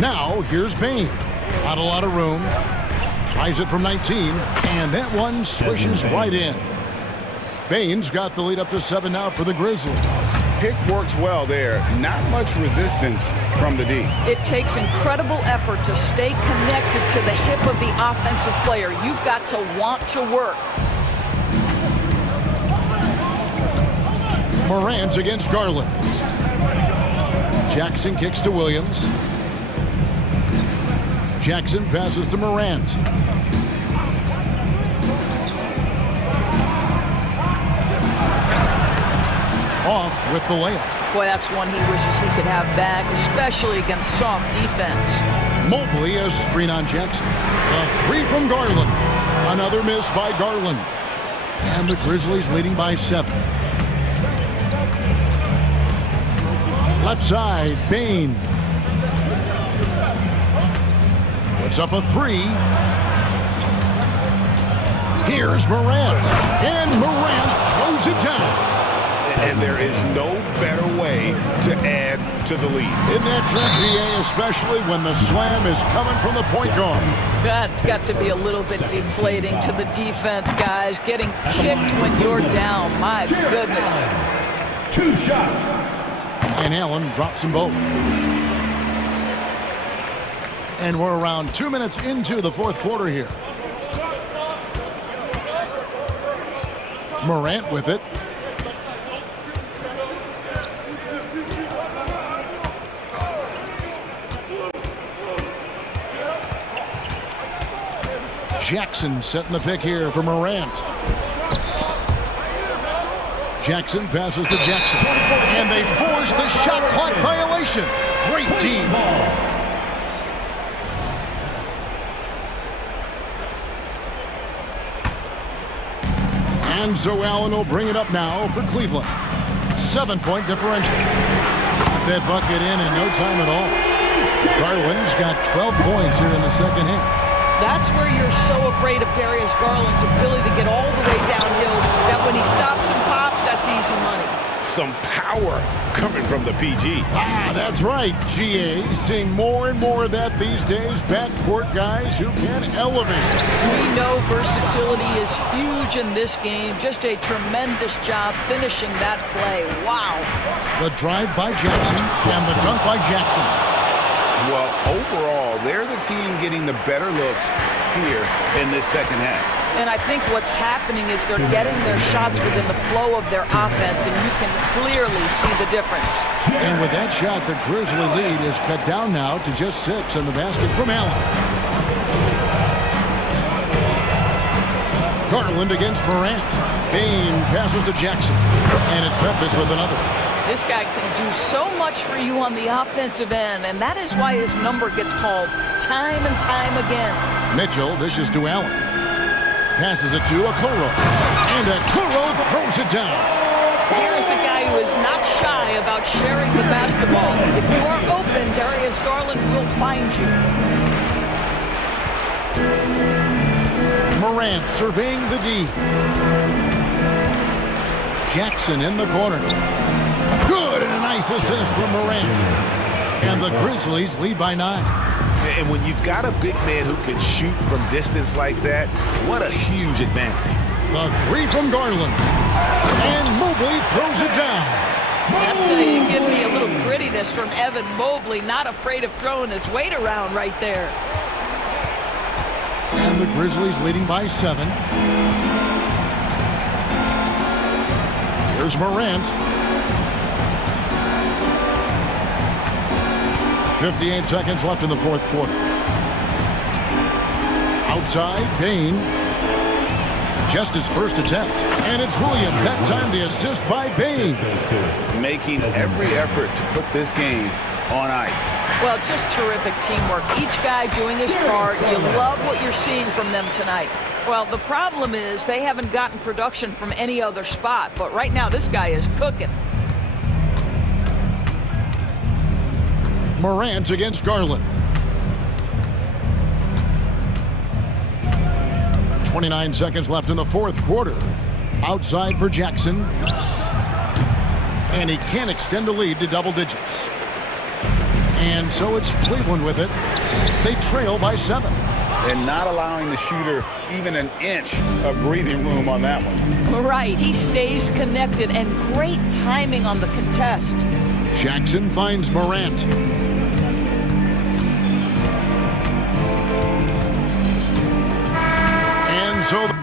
Now, here's Bain. Not a lot of room. Tries it from 19, and that one swishes right in. Bain's got the lead up to 7 now for the Grizzlies. Pick works well there. Not much resistance from the D. It takes incredible effort to stay connected to the hip of the offensive player. You've got to want to work. Morant against Garland. Jackson kicks to Williams. Jackson passes to Morant. Off with the layup. Boy, that's one he wishes he could have back, especially against soft defense. Mobley a screen on Jackson. A 3 from Garland. Another miss by Garland. And the Grizzlies leading by 7. Left side, Bain. Puts up a 3. Here's Morant. And Morant throws it down. And there is no better way to add to the lead. Isn't that true, GA, especially when the slam is coming from the point guard? That's got to be a little bit deflating to the defense, guys. Getting kicked when you're down. My goodness. 2 shots. And Allen drops them both. And we're around 2 minutes into the 4th quarter here. Morant with it. Jackson setting the pick here for Morant. Jackson passes to Jackson. And they force the shot clock violation. Great team. And so Allen will bring it up now for Cleveland. 7-point differential. Got that bucket in no time at all. Garland's got 12 points here in the second half. That's where you're so afraid of Darius Garland's ability to get all the way downhill, that when he stops and pops, that's easy money. Some power coming from the PG. That's right, GA. Seeing more and more of that these days. Backcourt guys who can elevate. We know versatility is huge in this game. Just a tremendous job finishing that play. Wow. The drive by Jackson and the dunk by Jackson. Well, overall, they're the team getting the better looks here in this second half. And I think what's happening is they're getting their shots within the flow of their offense, and you can clearly see the difference. And with that shot, the Grizzly lead is cut down now to just 6 on the basket from Allen. Garland against Morant. Bain passes to Jackson. And it's Memphis with another. This guy can do so much for you on the offensive end, and that is why his number gets called time and time again. Mitchell dishes to Allen. Passes it to Okoro. And Okoro throws it down. Here is a guy who is not shy about sharing the basketball. If you are open, Darius Garland will find you. Morant surveying the D. Jackson in the corner. Good, and a nice assist from Morant. And the Grizzlies lead by 9. And when you've got a big man who can shoot from distance like that, what a huge advantage. The 3 from Garland. And Mobley throws it down. That's you give me a little grittiness from Evan Mobley, not afraid of throwing his weight around right there. And the Grizzlies leading by 7. Here's Morant. 58 seconds left in the fourth quarter. Outside, Bain. Just his first attempt. And it's Williams. That time the assist by Bain. Making every effort to put this game on ice. Well, just terrific teamwork. Each guy doing his part. You love what you're seeing from them tonight. Well, the problem is they haven't gotten production from any other spot. But right now, this guy is cooking. Morant against Garland. 29 seconds left in the fourth quarter. Outside for Jackson. And he can't extend the lead to double digits. And so it's Cleveland with it. They trail by 7. And not allowing the shooter even an inch of breathing room on that one. Right, he stays connected, and great timing on the contest. Jackson finds Morant. And so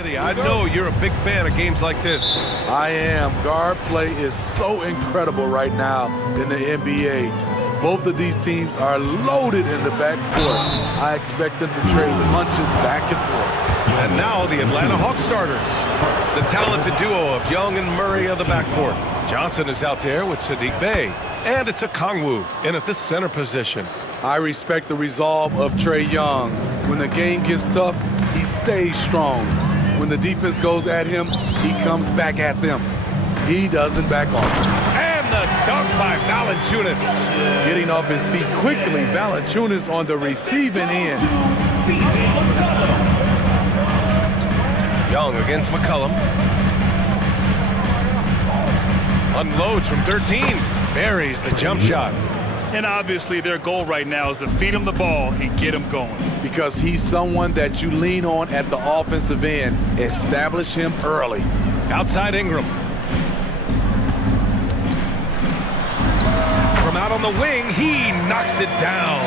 Smitty, I know you're a big fan of games like this. I am. Guard play is so incredible right now in the NBA. Both of these teams are loaded in the backcourt. I expect them to trade punches back and forth. And now the Atlanta Hawks starters. The talented duo of Young and Murray of the backcourt. Johnson is out there with Sadiq Bey. And it's Okongwu in at the center position. I respect the resolve of Trae Young. When the game gets tough, he stays strong. When the defense goes at him, he comes back at them. He doesn't back off. And the dunk by Valanciunas. Getting off his feet quickly, Valanciunas on the receiving end. Young against McCollum. Unloads from 13. Buries the jump shot. And obviously their goal right now is to feed him the ball and get him going. Because he's someone that you lean on at the offensive end. Establish him early. Outside Ingram. From out on the wing, he knocks it down.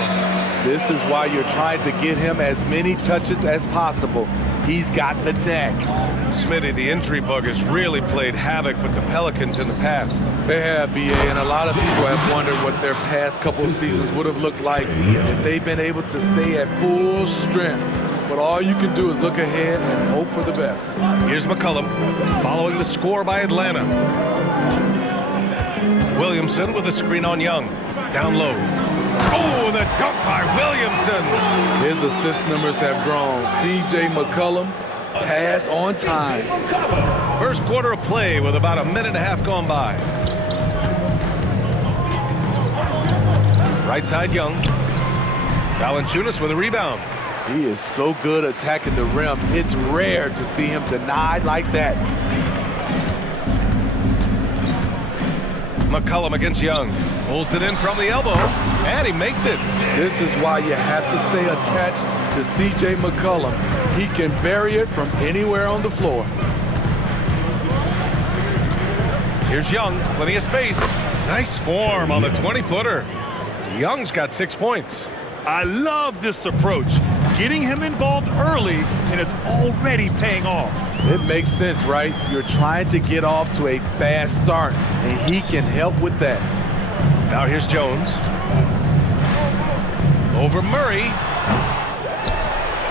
This is why you're trying to get him as many touches as possible. He's got the neck. Smitty, the injury bug has really played havoc with the Pelicans in the past. They have, BA, and a lot of people have wondered what their past couple of seasons would have looked like if they've been able to stay at full strength. But all you can do is look ahead and hope for the best. Here's McCollum following the score by Atlanta. Williamson with a screen on Young. Down low. Oh, the dunk by Williamson. His assist numbers have grown. C.J. McCollum, pass on time. First quarter of play with about a minute and a half gone by. Right side Young. Valanciunas with a rebound. He is so good attacking the rim. It's rare to see him denied like that. McCollum against Young. Pulls it in from the elbow, and he makes it. This is why you have to stay attached to C.J. McCollum. He can bury it from anywhere on the floor. Here's Young, plenty of space. Nice form on the 20-footer. Young's got 6 points. I love this approach. Getting him involved early, and it's already paying off. It makes sense, right? You're trying to get off to a fast start, and he can help with that. Now here's Jones. Over Murray.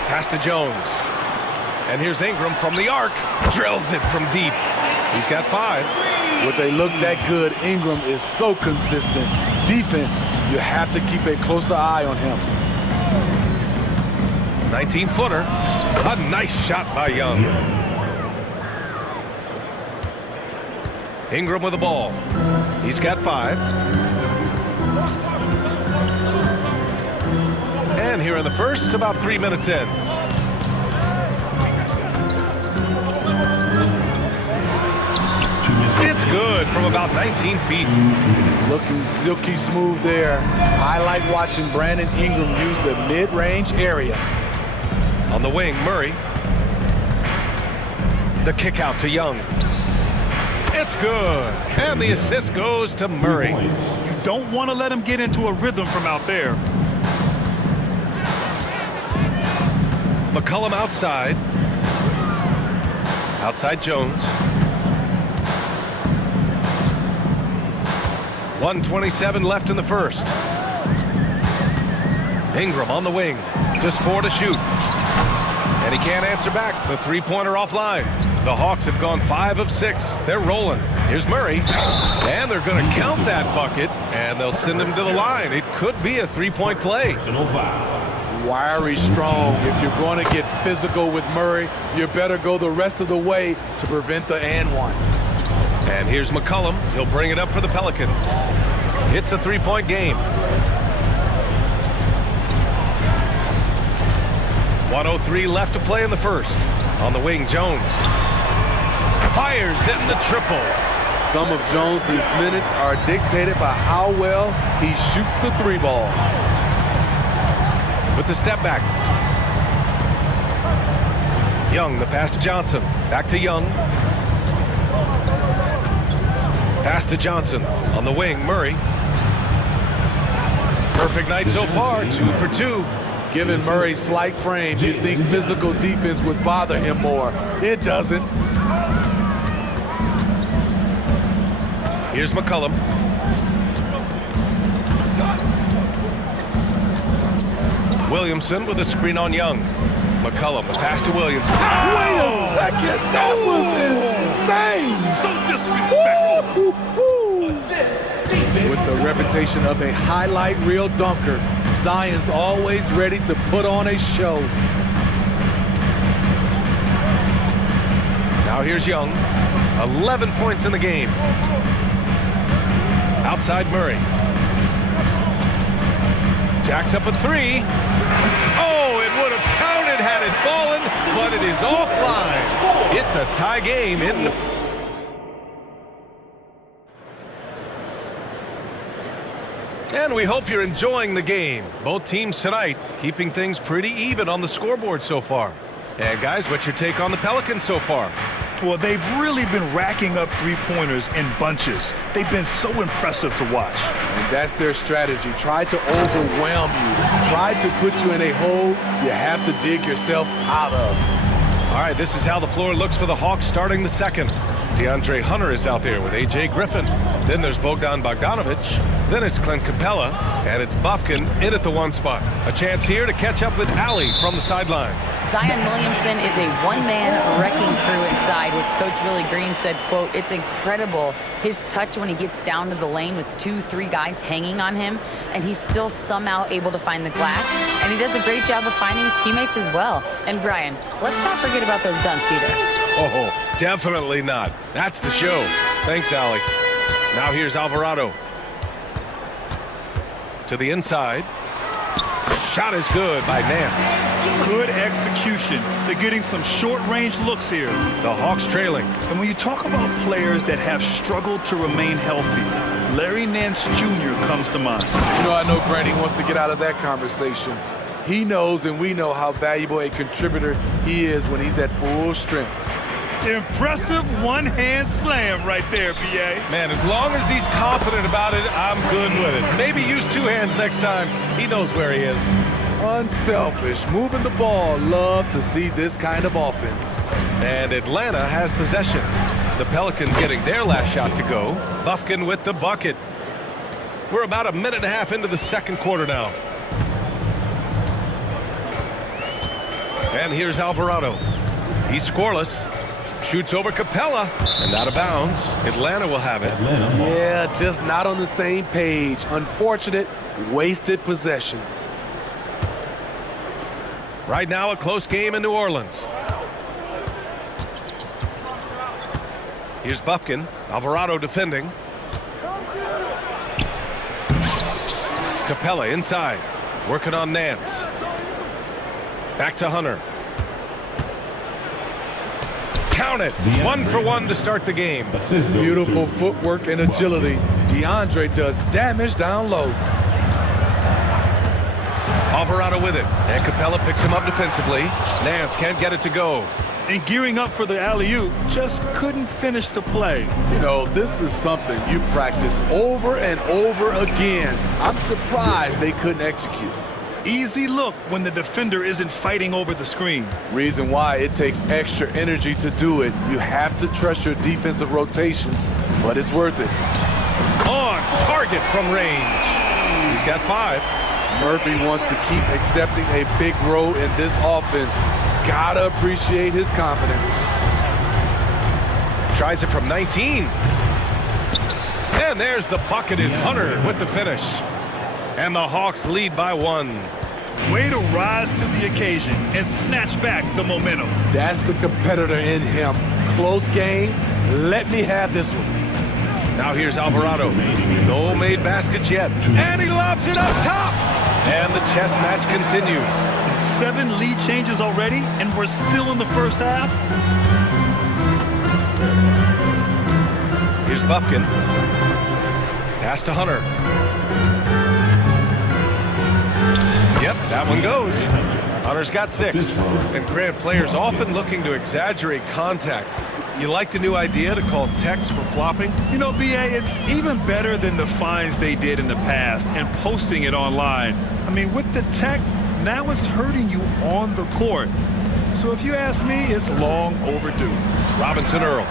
Pass to Jones. And here's Ingram from the arc. Drills it from deep. He's got 5. When they look that good, Ingram is so consistent. Defense, you have to keep a closer eye on him. 19-footer. A nice shot by Young. Ingram with the ball. He's got 5. And here in the first, about 3 minutes in. It's good from about 19 feet. Looking silky smooth there. I like watching Brandon Ingram use the mid-range area. On the wing, Murray. The kick out to Young. It's good. And the assist goes to Murray. You don't want to let him get into a rhythm from out there. McCollum outside. Outside Jones. 1:27 left in the first. Ingram on the wing. Just 4 to shoot. And he can't answer back. The three-pointer offline. The Hawks have gone 5 of 6. They're rolling. Here's Murray. And they're going to count that bucket. And they'll send him to the line. It could be a three-point play. Wiry strong. If you're going to get physical with Murray, you better go the rest of the way to prevent the and one. And here's McCollum. He'll bring it up for the Pelicans. It's a three-point game. 1:03 left to play in the first. On the wing, Jones. Fires in the triple. Some of Jones's minutes are dictated by how well he shoots the three ball. With the step back. Young, the pass to Johnson. Back to Young. Pass to Johnson. On the wing, Murray. Perfect night so far, 2 for 2. Given Murray's slight frame, you'd think physical defense would bother him more. It doesn't. Here's McCullum. Williamson with a screen on Young. McCullum, the pass to Williams. Wait a second, that was insane! So disrespectful! With the reputation of a highlight reel dunker, Zion's always ready to put on a show. Now here's Young. 11 points in the game. Outside Murray. Jacks up a three. Oh, it would have counted had it fallen, but it is offline. It's a tie game in. And we hope you're enjoying the game. Both teams tonight keeping things pretty even on the scoreboard so far. And guys, what's your take on the Pelicans so far? Well, they've really been racking up three-pointers in bunches. They've been so impressive to watch. And that's their strategy. Try to overwhelm you. Try to put you in a hole you have to dig yourself out of. All right, this is how the floor looks for the Hawks starting the second. DeAndre Hunter is out there with A.J. Griffin. Then there's Bogdan Bogdanovic. Then it's Clint Capella. And it's Bufkin in at the one spot. A chance here to catch up with Allie from the sideline. Zion Williamson is a one-man wrecking crew inside. As Coach Willie Green said, quote, it's incredible his touch when he gets down to the lane with 2-3 guys hanging on him, and he's still somehow able to find the glass, and he does a great job of finding his teammates as well. And Brian, let's not forget about those dunks either. Oh, definitely not. That's the show. Thanks, Allie. Now here's Alvarado. To the inside. Shot is good by Nance. Good execution. They're getting some short-range looks here. The Hawks trailing. And when you talk about players that have struggled to remain healthy, Larry Nance Jr. comes to mind. I know Granny wants to get out of that conversation. He knows and we know how valuable a contributor he is when he's at full strength. Impressive one-hand slam right there, B.A. Man, as long as he's confident about it, I'm good with it. Maybe use two hands next time. He knows where he is. Unselfish, moving the ball. Love to see this kind of offense. And Atlanta has possession. The Pelicans getting their last shot to go. Bufkin with the bucket. We're about a minute and a half into the second quarter now. And here's Alvarado. He's scoreless. Shoots over Capella and out of bounds. Atlanta will have it. Yeah, just not on the same page. Unfortunate, wasted possession. Right now, a close game in New Orleans. Here's Bufkin. Alvarado defending. Capella inside. Working on Nance. Back to Hunter. Count it. 1 for 1 to start the game. Beautiful footwork and agility. DeAndre does damage down low. Alvarado with it. And Capella picks him up defensively. Nance can't get it to go. And gearing up for the alley-oop, just couldn't finish the play. This is something you practice over and over again. I'm surprised they couldn't execute. Easy look when the defender isn't fighting over the screen. Reason why it takes extra energy to do it. You have to trust your defensive rotations, but it's worth it. On target from range. He's got 5. Murphy wants to keep accepting a big role in this offense. Gotta appreciate his confidence. Tries it from 19. And there's the bucket is Hunter with the finish. And the Hawks lead by 1. Way to rise to the occasion and snatch back the momentum. That's the competitor in him. Close game. Let me have this one. Now here's Alvarado. No made baskets yet. And he lobs it up top. And the chess match continues. 7 lead changes already, and we're still in the first half. Here's Bufkin. Pass to Hunter. Yep, that one goes. Hunter's got 6. And Grant, players often looking to exaggerate contact. You like the new idea to call techs for flopping? B.A., it's even better than the fines they did in the past and posting it online. I mean, with the tech, now it's hurting you on the court. So if you ask me, it's long overdue. Robinson Earl.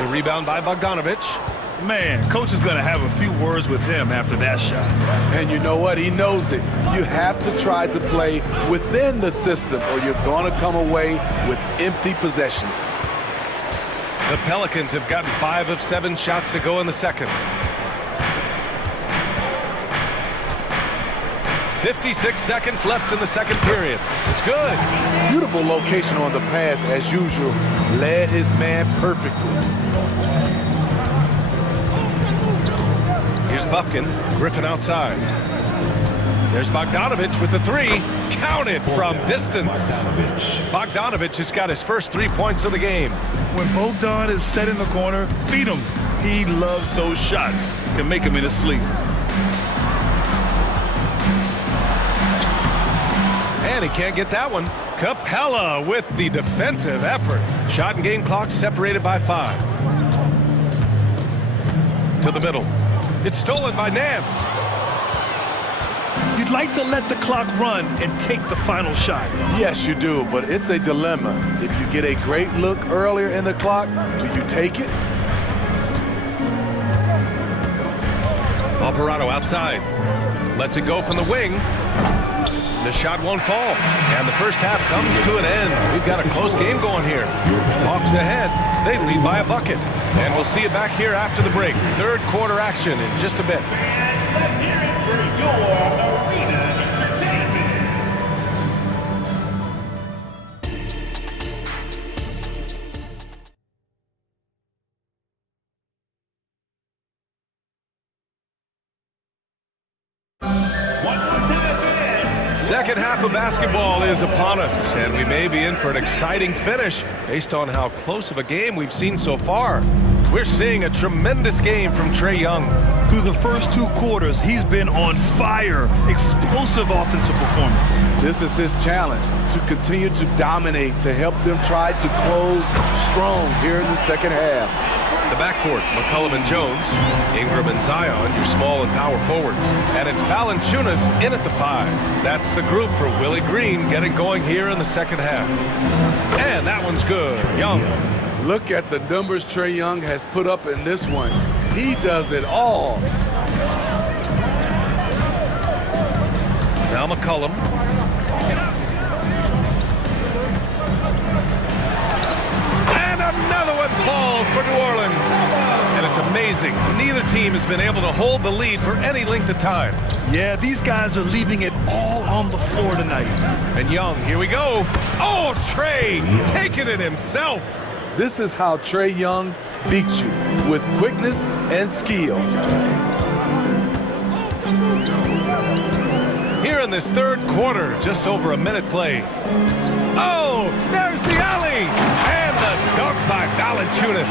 The rebound by Bogdanovic. Man, coach is going to have a few words with him after that shot. And you know what? He knows it. You have to try to play within the system or you're going to come away with empty possessions. The Pelicans have gotten 5 of 7 shots to go in the second. 56 seconds left in the second period. It's good. Beautiful location on the pass as usual. Led his man perfectly. Here's Bufkin. Griffin outside. There's Bogdanovic with the 3. Counted from distance. Bogdanovic has got his first 3 points of the game. When Bogdan is set in the corner, feed him. He loves those shots. Can make him in his sleep. And he can't get that one. Capella with the defensive effort. Shot and game clock separated by 5. To the middle. It's stolen by Nance. You'd like to let the clock run and take the final shot. Yes, you do, but it's a dilemma. If you get a great look earlier in the clock, do you take it? Alvarado outside. Lets it go from the wing. The shot won't fall. And the first half comes to an end. We've got a close game going here. Hawks ahead. They lead by a bucket. And we'll see you back here after the break. Third quarter action in just a bit. Let's hear it for your arena entertainment. Second half of basketball is upon us, and we may be in for an exciting finish based on how close of a game we've seen so far. We're seeing a tremendous game from Trae Young. Through the first 2 quarters, he's been on fire. Explosive offensive performance. This is his challenge, to continue to dominate, to help them try to close strong here in the second half. The backcourt, McCollum and Jones, Ingram and Zion, your small and power forwards. And it's Valanciunas in at the 5. That's the group for Willie Green getting going here in the second half. And that one's good. Young. Look at the numbers Trae Young has put up in this one. He does it all. Now McCollum. And another one falls for New Orleans. And it's amazing. Neither team has been able to hold the lead for any length of time. Yeah, these guys are leaving it all on the floor tonight. And Young, here we go. Oh, Trae taking it himself. This is how Trae Young beats you, with quickness and skill. Here in this third quarter, just over a minute played. Oh, there's the alley! And the dunk by Valanciunas.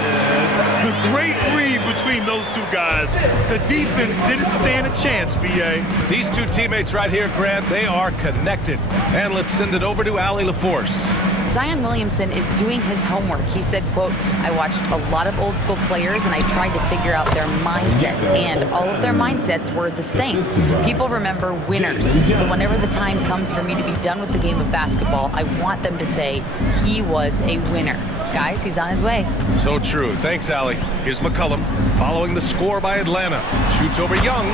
Great read between those 2 guys. The defense didn't stand a chance, B.A. These 2 teammates right here, Grant, they are connected. And let's send it over to Allie LaForce. Zion Williamson is doing his homework. He said, quote, I watched a lot of old school players and I tried to figure out their mindsets, and all of their mindsets were the same. People remember winners. So whenever the time comes for me to be done with the game of basketball, I want them to say he was a winner. Guys, he's on his way. So true. Thanks, Allie. Here's McCollum following the score by Atlanta. Shoots over Young.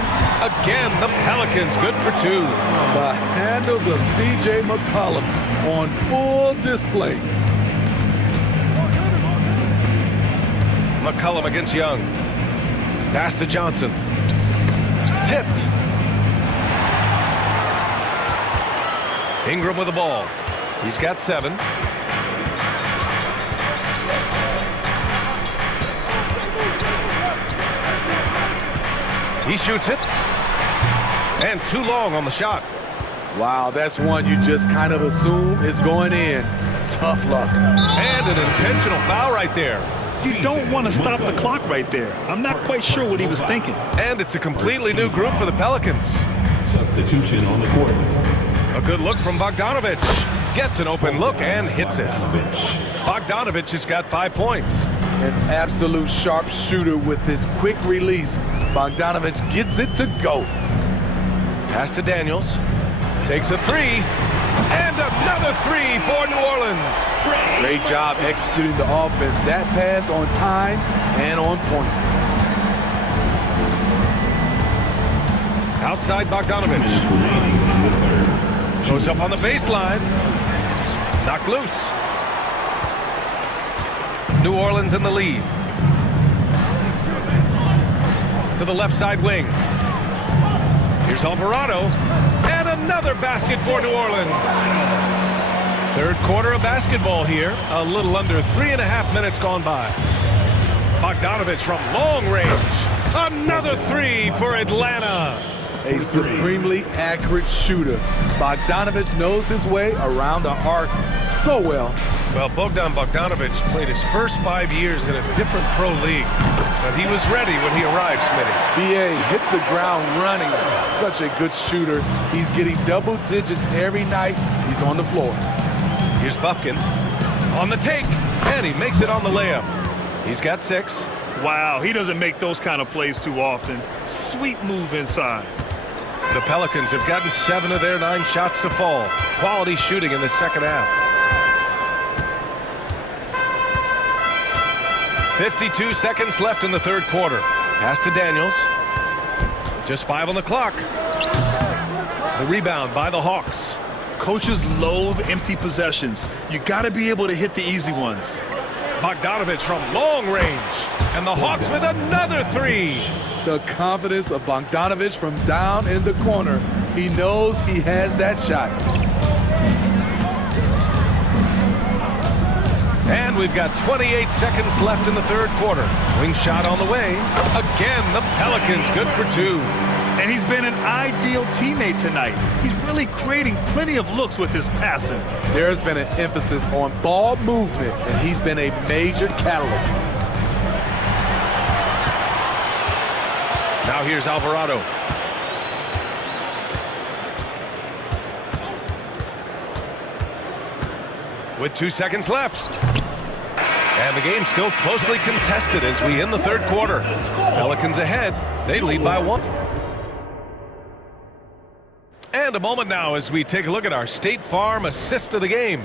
Again, the Pelicans good for 2. The handles of C.J. McCollum on full display. McCollum against Young. Pass to Johnson. Tipped. Ingram with the ball. He's got 7. He shoots it. And too long on the shot. Wow, that's one you just kind of assume is going in. Tough luck. And an intentional foul right there. You don't want to stop the clock right there. I'm not quite sure what he was thinking. And it's a completely new group for the Pelicans. Substitution on the court. A good look from Bogdanovic. Gets an open look and hits it. Bogdanovic has got 5 points. An absolute sharp shooter with his quick release. Bogdanovic gets it to go. Pass to Daniels. Takes a three. And another three for New Orleans. Great job executing the offense. That pass on time and on point. Outside Bogdanovich. Goes up on the baseline. Knocked loose. New Orleans in the lead. To the left side wing. Here's Alvarado. And another basket for New Orleans. Third quarter of basketball here. A little under 3.5 minutes gone by. Bogdanovich from long range. Another three for Atlanta. A supremely accurate shooter. Bogdanovich knows his way around the arc so well. Well, Bogdan Bogdanovich played his first 5 years in a different pro league, but he was ready when he arrived, Smitty. BA hit the ground running. Such a good shooter. He's getting double digits every night he's on the floor. Here's Bufkin on the take, and he makes it on the layup. He's got 6. Wow, he doesn't make those kind of plays too often. Sweet move inside. The Pelicans have gotten 7 of their 9 shots to fall. Quality shooting in the second half. 52 seconds left in the third quarter. Pass to Daniels. Just 5 on the clock. The rebound by the Hawks. Coaches loathe empty possessions. You got to be able to hit the easy ones. Bogdanovich from long range. And the Hawks with another three. The confidence of Bogdanovich from down in the corner. He knows he has that shot. And we've got 28 seconds left in the third quarter. Wing shot on the way. Again, the Pelicans good for 2. And he's been an ideal teammate tonight. He's really creating plenty of looks with his passing. There's been an emphasis on ball movement, and he's been a major catalyst. Now here's Alvarado. With 2 seconds left. And the game's still closely contested as we end the third quarter. Pelicans ahead. They lead by 1. And a moment now as we take a look at our State Farm assist of the game.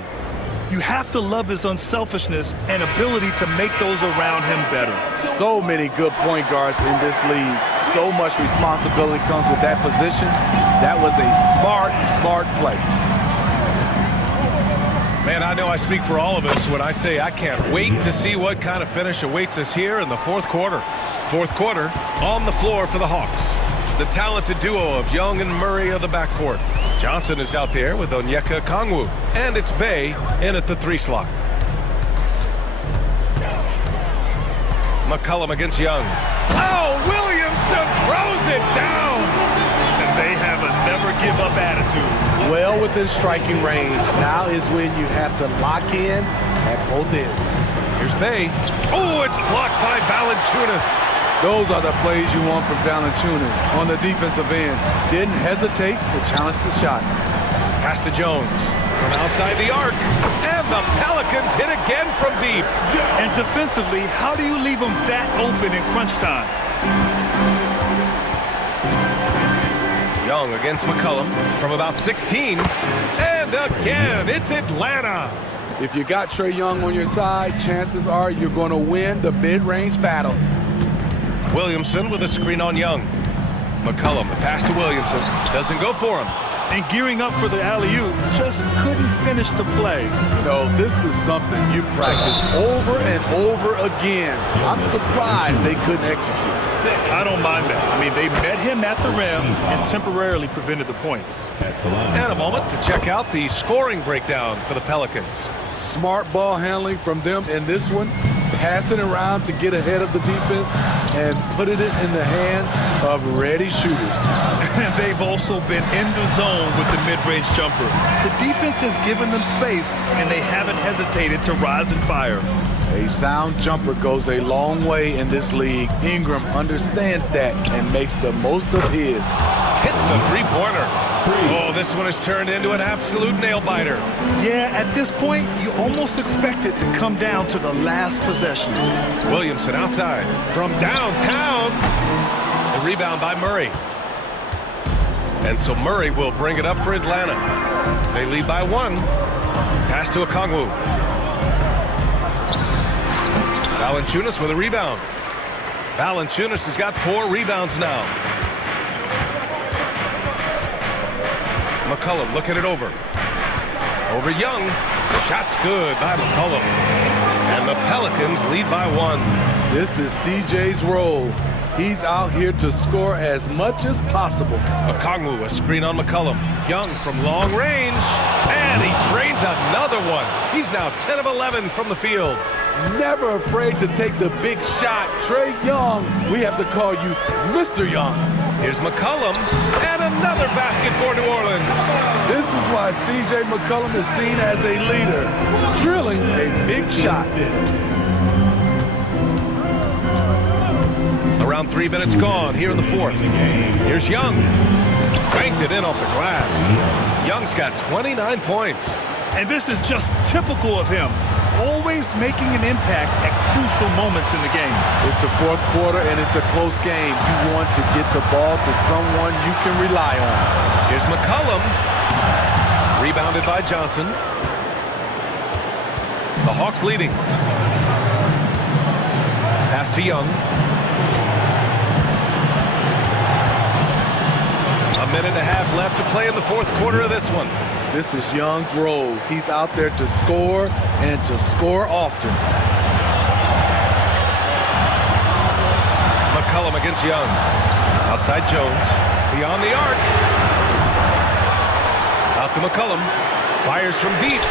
You have to love his unselfishness and ability to make those around him better. So many good point guards in this league. So much responsibility comes with that position. That was a smart play. Man, I know I speak for all of us when I say I can't wait to see what kind of finish awaits us here in the fourth quarter. Fourth quarter on the floor for the Hawks. The talented duo of Young and Murray of the backcourt. Johnson is out there with Onyeka Okongwu. And it's Bay in at the 3 slot. McCollum against Young. Oh, Williamson throws it down. And they have a never-give-up attitude. Well within striking range. Now is when you have to lock in at both ends. Here's Bay. Oh, it's blocked by Valanciunas. Those are the plays you want from Valanciunas on the defensive end. Didn't hesitate to challenge the shot. Pass to Jones from outside the arc. And the Pelicans hit again from deep. And defensively, how do you leave them that open in crunch time? Young against McCollum from about 16. And again, it's Atlanta. If you got Trae Young on your side, chances are you're going to win the mid-range battle. Williamson with a screen on Young. McCollum, the pass to Williamson. Doesn't go for him. And gearing up for the alley-oop, just couldn't finish the play. You know, this is something you practice over and over again. I'm surprised they couldn't execute. I don't mind that. I mean, they met him at the rim and temporarily prevented the points. And a moment to check out the scoring breakdown for the Pelicans. Smart ball handling from them in this one. Passing around to get ahead of the defense and putting it in the hands of ready shooters. And they've also been in the zone with the mid-range jumper. The defense has given them space, and they haven't hesitated to rise and fire. A sound jumper goes a long way in this league. Ingram understands that and makes the most of his. Hits the three-pointer. Oh, this one has turned into an absolute nail-biter. Yeah, at this point, you almost expect it to come down to the last possession. Williamson outside from downtown. The rebound by Murray. And so Murray will bring it up for Atlanta. They lead by 1. Pass to Okongwu. Valanciunas with a rebound. Valanciunas has got 4 rebounds now. McCollum looking it over. Over Young. Shot's good by McCollum. And the Pelicans lead by 1. This is CJ's role. He's out here to score as much as possible. Okongwu, a screen on McCollum. Young from long range. And he drains another one. He's now 10 of 11 from the field. Never afraid to take the big shot. Trae Young, we have to call you Mr. Young. Here's McCollum, and another basket for New Orleans. This is why C.J. McCollum is seen as a leader, drilling a big shot. Around 3 minutes gone here in the 4th. Here's Young. Banked it in off the glass. Young's got 29 points. And this is just typical of him. Always making an impact at crucial moments in the game. It's the 4th quarter and it's a close game. You want to get the ball to someone you can rely on. Here's McCollum. Rebounded by Johnson. The Hawks leading. Pass to Young. A minute and a half left to play in the 4th quarter of this one. This is Young's role. He's out there to score and to score often. McCollum against Young. Outside Jones. Beyond the arc. Out to McCollum. Fires from deep.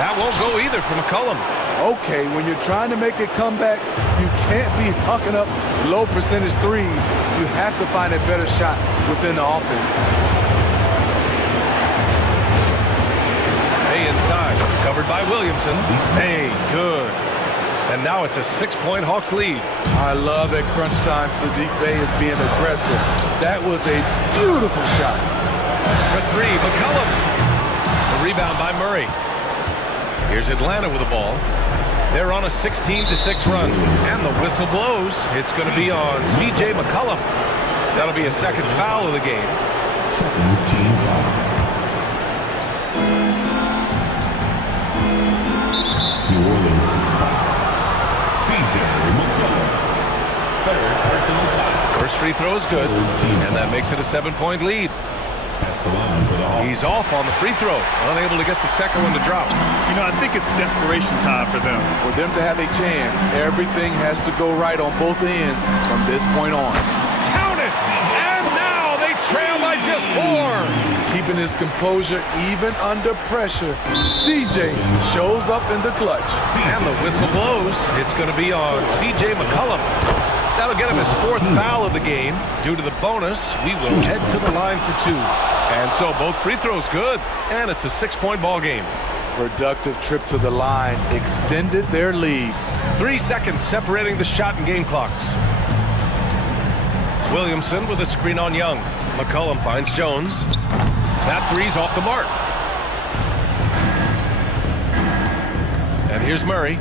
That won't go either for McCollum. Okay, when you're trying to make a comeback, you can't be hucking up low percentage threes. You have to find a better shot within the offense. Hey inside, covered by Williamson. Hey, good. And now it's a 6-point Hawks lead. I love at crunch time Sadiq Bey is being aggressive. That was a beautiful shot. For 3, McCollum. The rebound by Murray. Here's Atlanta with the ball. They're on a 16-6 run. And the whistle blows. It's going to be on C.J. McCollum. That'll be a 2nd foul of the game. Second team foul. New Orleans C.J. McCollum. Third personal foul. First free throw is good. And that makes it a 7-point lead. He's off on the free throw, unable to get the second one to drop. You know, I think it's desperation time for them. For them to have a chance, everything has to go right on both ends from this point on. Count it! And now they trail by just 4. Keeping his composure even under pressure, CJ shows up in the clutch. And the whistle blows. It's going to be on C.J. McCollum. That'll get him his 4th foul of the game. Due to the bonus, we will head to the line for 2. And so both free throws good, and it's a 6-point ball game. Productive trip to the line extended their lead. 3 seconds separating the shot and game clocks. Williamson with a screen on Young. McCollum finds Jones. That three's off the mark. And here's Murray.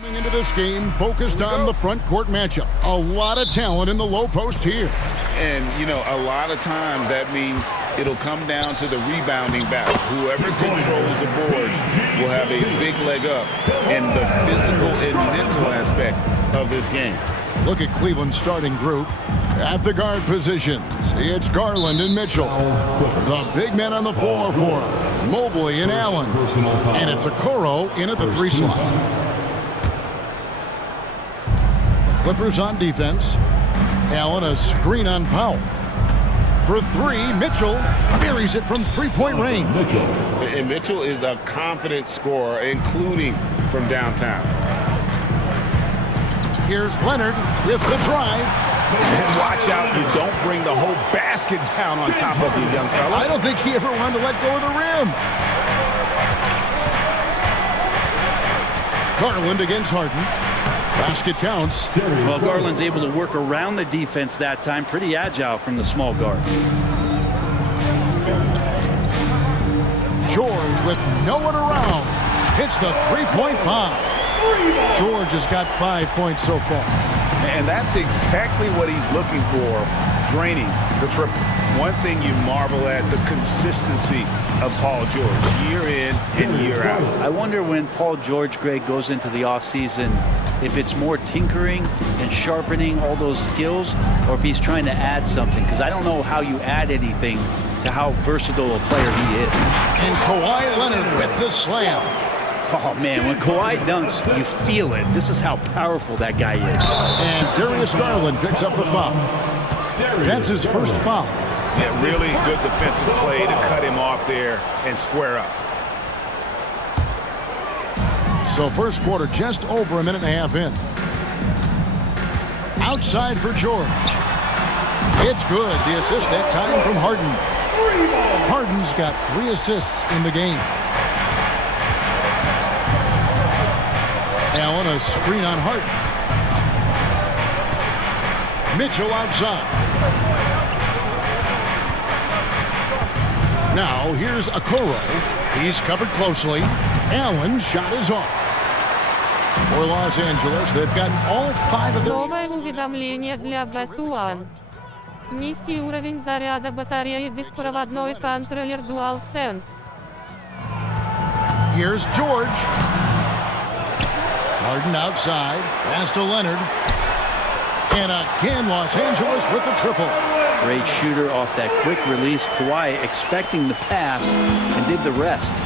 Coming into this game, focused on the front court matchup. A lot of talent in the low post here. And, you know, a lot of times that means it'll come down to the rebounding battle. Whoever controls the boards will have a big leg up in the physical and mental aspect of this game. Look at Cleveland's starting group. At the guard positions, it's Garland and Mitchell. The big men on the floor for them, Mobley and Allen. And it's Okoro in at the 3 slot. The Clippers on defense. Allen a screen on Powell. For 3, Mitchell buries it from 3-point range. And Mitchell is a confident scorer, including from downtown. Here's Leonard with the drive. And watch out, you don't bring the whole basket down on top of you, young fella. I don't think he ever wanted to let go of the rim. Garland against Harden. Basket counts. Well, Garland's able to work around the defense that time. Pretty agile from the small guard. George with no one around. Hits the 3-point bomb. George has got 5 points so far. And that's exactly what he's looking for, draining the triple. One thing you marvel at, the consistency of Paul George, year in and year out. I wonder when Paul George, Greg, goes into the offseason, if it's more tinkering and sharpening all those skills, or if he's trying to add something, because I don't know how you add anything to how versatile a player he is. And Kawhi Leonard with the slam. Oh, man, when Kawhi dunks, you feel it. This is how powerful that guy is. And Darius Garland picks up the foul. That's his first foul. Yeah, really good defensive play to cut him off there and square up. So first quarter just over a minute and a half in. Outside for George. It's good. The assist that time from Harden. Harden's got 3 assists in the game. Allen a screen on Harden. Mitchell outside. Now here's Okoro. He's covered closely. Allen's shot is off. For Los Angeles, they've gotten all 5 of their... Новое уведомление для Best One. Низкий уровень заряда батареи беспроводной контроллер DualSense. Here's George. Harden outside. Pass to Leonard. And again, Los Angeles with the triple. Great shooter off that quick release. Kawhi expecting the pass and did the rest.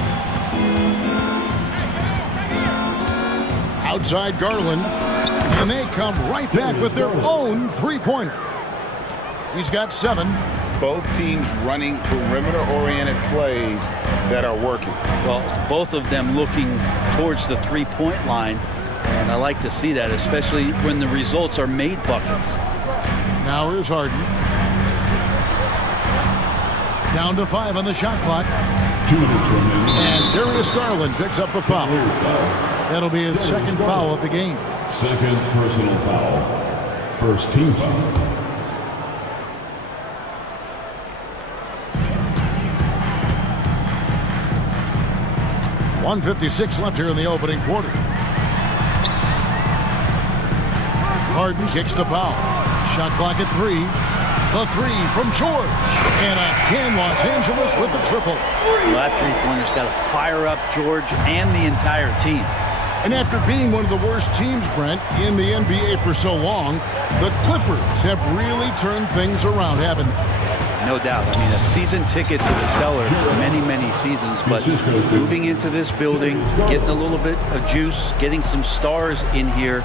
Outside Garland. And they come right back with their own 3-pointer. He's got 7. Both teams running perimeter-oriented plays that are working. Well, both of them looking towards the 3-point line. And I like to see that, especially when the results are made buckets. Now here's Harden. Down to 5 on the shot clock. 2 minutes remaining. And Darius Garland picks up the foul. That'll be his second foul of the game. Second personal foul. First team foul. .156 left here in the opening quarter. Harden kicks the foul. Shot clock at 3. The 3 from George. And again, Los Angeles with the triple. Well, that 3-pointer's got to fire up George and the entire team. And after being one of the worst teams, Brent, in the NBA for so long, the Clippers have really turned things around, haven't they? No doubt. I mean, a season ticket to the cellar for many, many seasons. But moving into this building, getting a little bit of juice, getting some stars in here,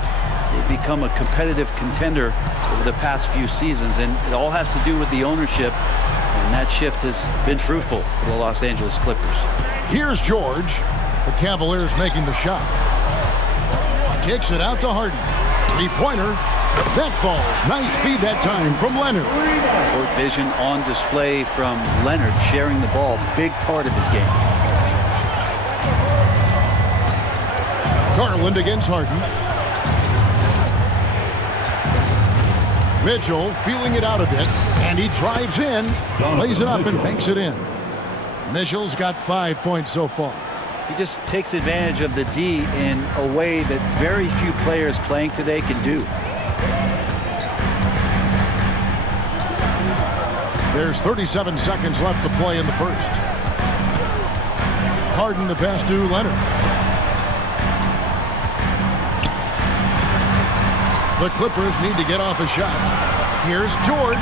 they've become a competitive contender over the past few seasons. And it all has to do with the ownership. And that shift has been fruitful for the Los Angeles Clippers. Here's George. The Cavaliers making the shot. Kicks it out to Harden. 3-pointer. That falls. Nice feed that time from Leonard. Court vision on display from Leonard, sharing the ball. Big part of his game. Garland against Harden. Mitchell feeling it out a bit, and he drives in, lays it up and banks it in. Mitchell's got 5 points so far. He just takes advantage of the D in a way that very few players playing today can do. There's 37 seconds left to play in the first. Harden the pass to Leonard. The Clippers need to get off a shot. Here's George.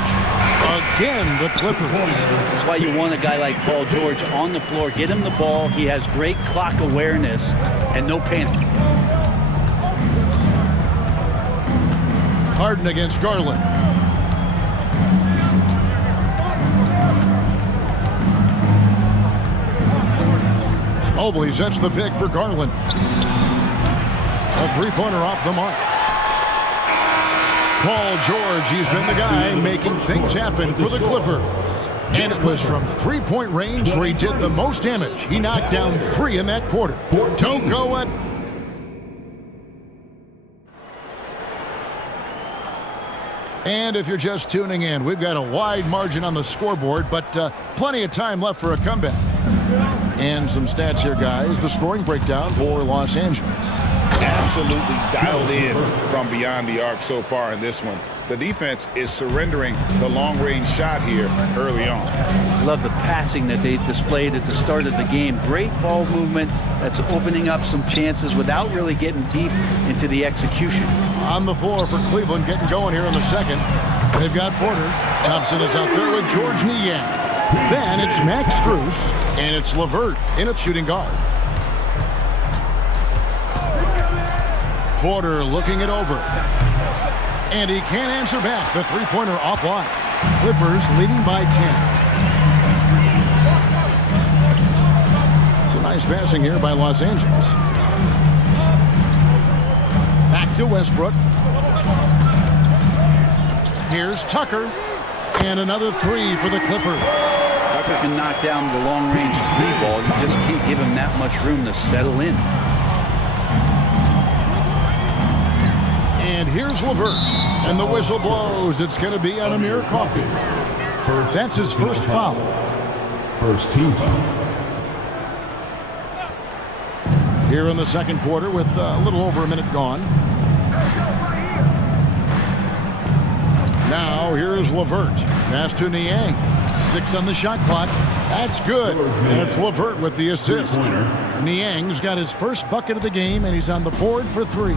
Again, the Clippers. That's why you want a guy like Paul George on the floor. Get him the ball. He has great clock awareness and no panic. Harden against Garland. Mobley sets the pick for Garland. A three-pointer off the mark. Paul George, he's been the guy making things happen for the Clippers. And it was from three-point range where he did the most damage. He knocked down 3 in that quarter. Don't go it. And if you're just tuning in, we've got a wide margin on the scoreboard, but plenty of time left for a comeback. And some stats here, guys. The scoring breakdown for Los Angeles. Absolutely dialed in from beyond the arc so far in this one. The defense is surrendering the long-range shot here early on. Love the passing that they displayed at the start of the game. Great ball movement that's opening up some chances without really getting deep into the execution. On the floor for Cleveland, getting going here in the second. They've got Porter. Thompson is out there with George Niang. Then it's Max Strus, and it's LeVert in at shooting guard. Porter looking it over. And he can't answer back. The three-pointer offline. Clippers leading by 10. It's a nice passing here by Los Angeles. Back to Westbrook. Here's Tucker. And another 3 for the Clippers. Tucker can knock down the long-range 3-ball. You just can't give him that much room to settle in. And here's LeVert. And the whistle blows. It's going to be on Amir Coffey. That's his first foul. First team foul. Here in the second quarter with a little over a minute gone. Now here's LeVert. Pass to Niang. 6 on the shot clock. That's good. And it's LeVert with the assist. Niang's got his first bucket of the game, and he's on the board for 3.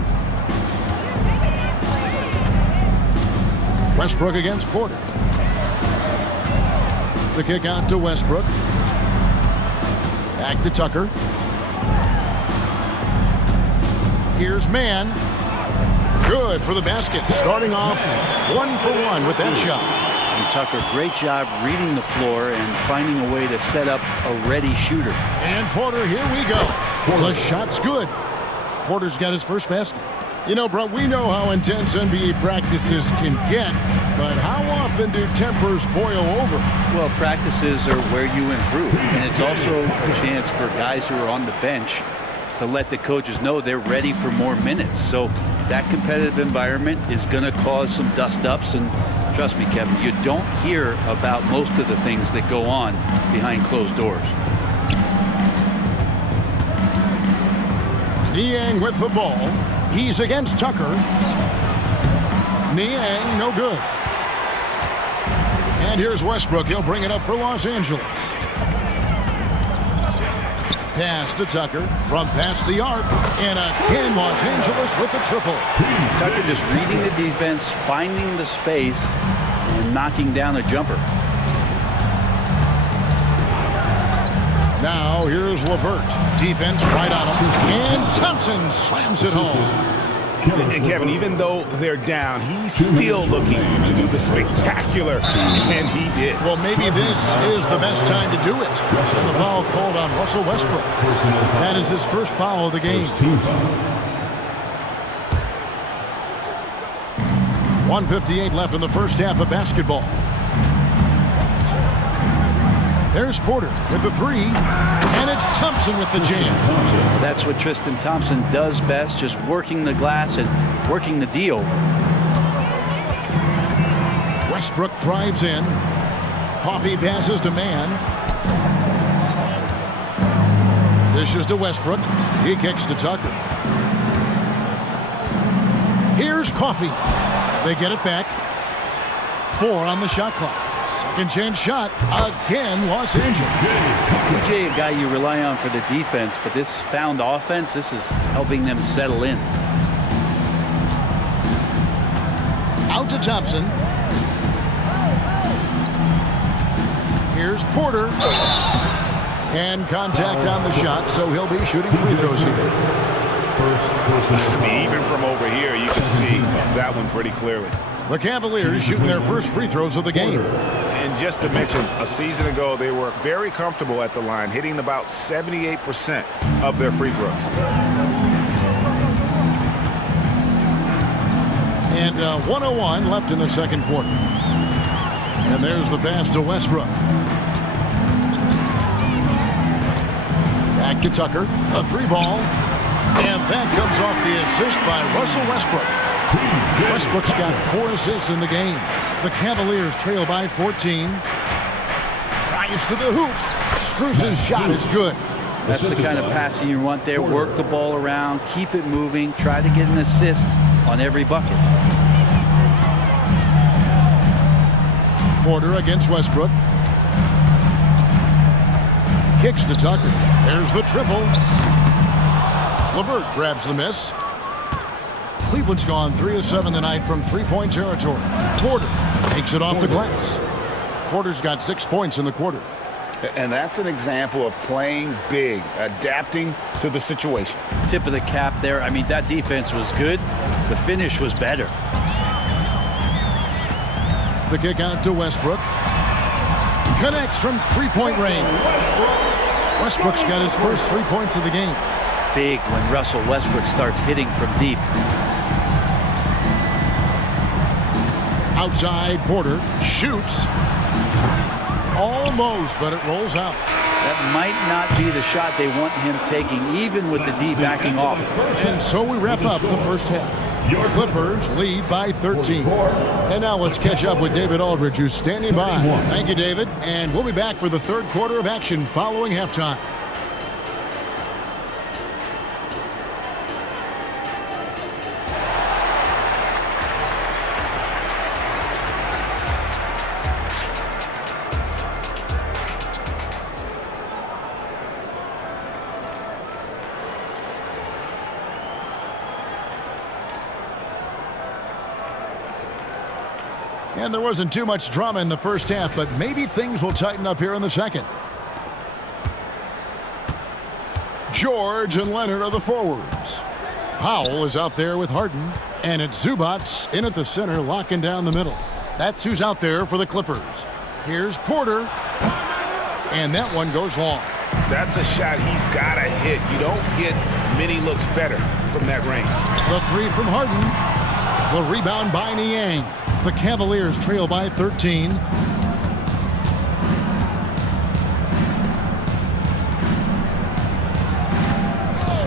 Westbrook against Porter. The kick out to Westbrook. Back to Tucker. Here's Mann. Good for the basket. Starting off 1 for 1 with that shot. And Tucker, great job reading the floor and finding a way to set up a ready shooter. And Porter, here we go. The shot's good. Porter's got his first basket. You know, Brent, we know how intense NBA practices can get, but how often do tempers boil over? Well, practices are where you improve, and it's also a chance for guys who are on the bench to let the coaches know they're ready for more minutes. So that competitive environment is going to cause some dust-ups, and trust me, Kevin, you don't hear about most of the things that go on behind closed doors. Niang with the ball. He's against Tucker. Niang, no good. And here's Westbrook. He'll bring it up for Los Angeles. Pass to Tucker from past the arc. And again, Los Angeles with the triple. Tucker just reading the defense, finding the space, and knocking down a jumper. Now here's LeVert. Defense right on him. And Thompson slams it home. And Kevin, even though they're down, he's still looking to do the spectacular, and he did. Well, maybe this is the best time to do it. And the foul called on Russell Westbrook. That is his first foul of the game. 1:58 left in the first half of basketball. There's Porter with the 3, and it's Thompson with the jam. That's what Tristan Thompson does best, just working the glass and working the D over. Westbrook drives in. Coffey passes to Mann. Dishes to Westbrook. He kicks to Tucker. Here's Coffey. They get it back. 4 on the shot clock. Second chance shot. Again, Los Angeles. PJ, a guy you rely on for the defense, but this found offense, this is helping them settle in. Out to Thompson. Here's Porter. And contact on the shot, so he'll be shooting free throws here. Even from over here, you can see that one pretty clearly. The Cavaliers shooting their first free throws of the game. And just to mention, a season ago, they were very comfortable at the line, hitting about 78% of their free throws. And 1:01 left in the second quarter. And there's the pass to Westbrook. Back to Tucker. A 3-ball. And that comes off the assist by Russell Westbrook. Westbrook's got 4 assists in the game. The Cavaliers trail by 14. Drives to the hoop. Strus's shot is good. That's the kind of passing you want there. Work the ball around, keep it moving, try to get an assist on every bucket. Porter against Westbrook. Kicks to Tucker. There's the triple. LeVert grabs the miss. Cleveland's gone 3 of 7 tonight from 3-point territory. Porter takes it off the glass. Porter's got 6 points in the quarter. And that's an example of playing big, adapting to the situation. Tip of the cap there. I mean, that defense was good. The finish was better. The kick out to Westbrook. Connects from 3-point range. Westbrook's got his first 3 points of the game. Big when Russell Westbrook starts hitting from deep. Outside, Porter shoots. Almost, but it rolls out. That might not be the shot they want him taking, even with the D backing off. And so we wrap up the first half. Clippers lead by 13. And now let's catch up with David Aldridge, who's standing by. Thank you, David. And we'll be back for the third quarter of action following halftime. And there wasn't too much drama in the first half, but maybe things will tighten up here in the second. George and Leonard are the forwards. Powell is out there with Harden, and it's Zubats in at the center, locking down the middle. That's who's out there for the Clippers. Here's Porter, and that one goes long. That's a shot he's got to hit. You don't get many looks better from that range. The 3 from Harden. The rebound by Niang. The Cavaliers trail by 13.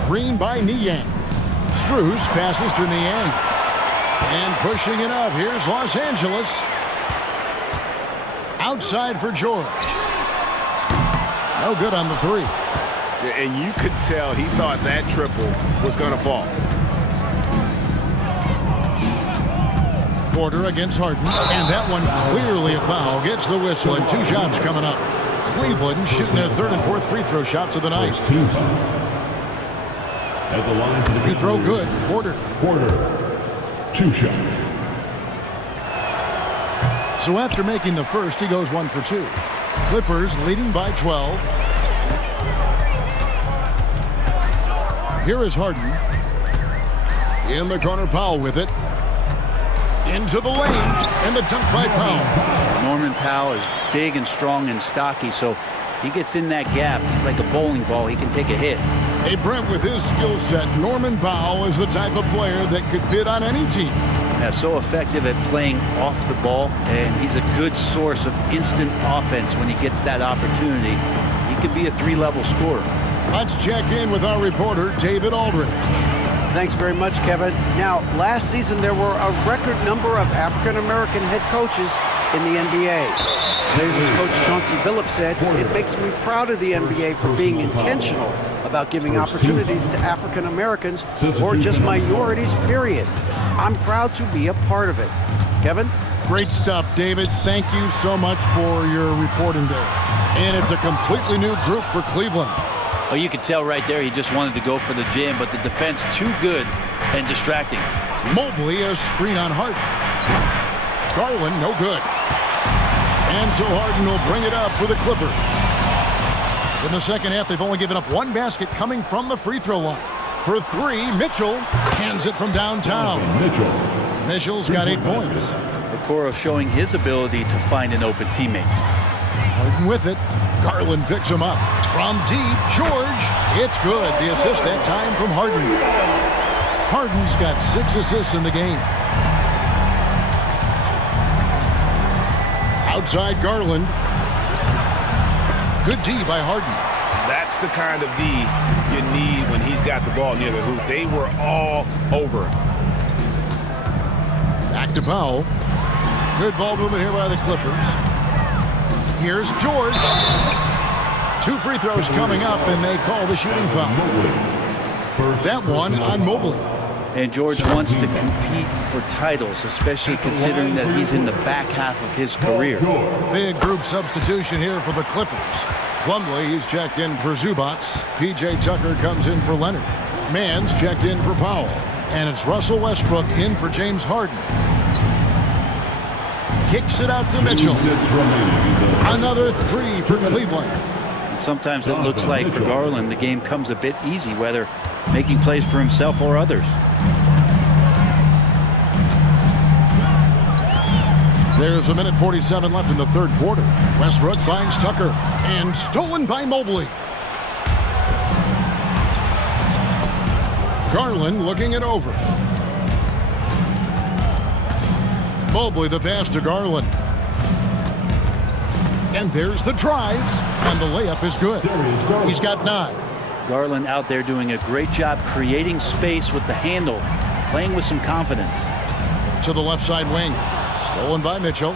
Screen by Niang. Strus passes to Niang. And pushing it up, here's Los Angeles. Outside for George. No good on the 3. And you could tell he thought that triple was going to fall. Porter against Harden, and that one clearly a foul. Gets the whistle, and 2 shots coming up. Cleveland shooting their 3rd and 4th free throw shots of the night. At the line free throw good. Porter. 2 shots. So after making the first, he goes 1 for 2. Clippers leading by 12. Here is Harden. In the corner, Powell with it. Into the lane, and the dunk by Powell. Norman Powell is big and strong and stocky, so he gets in that gap. He's like a bowling ball. He can take a hit. Hey, Brent, with his skill set, Norman Powell is the type of player that could fit on any team. Yeah, so effective at playing off the ball, and he's a good source of instant offense when he gets that opportunity. He could be a 3-level scorer. Let's check in with our reporter, David Aldridge. Thanks very much, Kevin. Now, last season there were a record number of African-American head coaches in the NBA. Blazers coach Chauncey Billups said, "It makes me proud of the NBA for being intentional about giving opportunities to African-Americans or just minorities, period. I'm proud to be a part of it." Kevin? Great stuff, David. Thank you so much for your reporting there. And it's a completely new group for Cleveland. Oh, you could tell right there he just wanted to go for the jam, but the defense too good and distracting. Mobley, a screen on Harden. Garland, no good. And so Harden will bring it up for the Clippers. In the second half, they've only given up one basket coming from the free throw line. For three, Mitchell hands it from downtown. Mitchell's got 8 points. Okoro showing his ability to find an open teammate. Harden with it. Garland picks him up. From deep, George. It's good. The assist that time from Harden. Harden's got 6 assists in the game. Outside Garland. Good D by Harden. That's the kind of D you need when he's got the ball near the hoop. They were all over him. Back to Powell. Good ball movement here by the Clippers. Here's George. 2 free throws coming up, and they call the shooting foul. That one on Mobley. And George wants to compete for titles, especially considering that he's in the back half of his career. Big group substitution here for the Clippers. Plumlee, he's checked in for Zubac. P.J. Tucker comes in for Leonard. Mann's checked in for Powell. And it's Russell Westbrook in for James Harden. Kicks it out to Mitchell. Another 3 for Cleveland. And sometimes it looks like for Garland the game comes a bit easy, whether making plays for himself or others. There's 1:47 left in the third quarter. Westbrook finds Tucker and stolen by Mobley. Garland looking it over. Mobley the pass to Garland. And there's the drive, and the layup is good. He's got 9. Garland out there doing a great job creating space with the handle, playing with some confidence. To the left side wing. Stolen by Mitchell.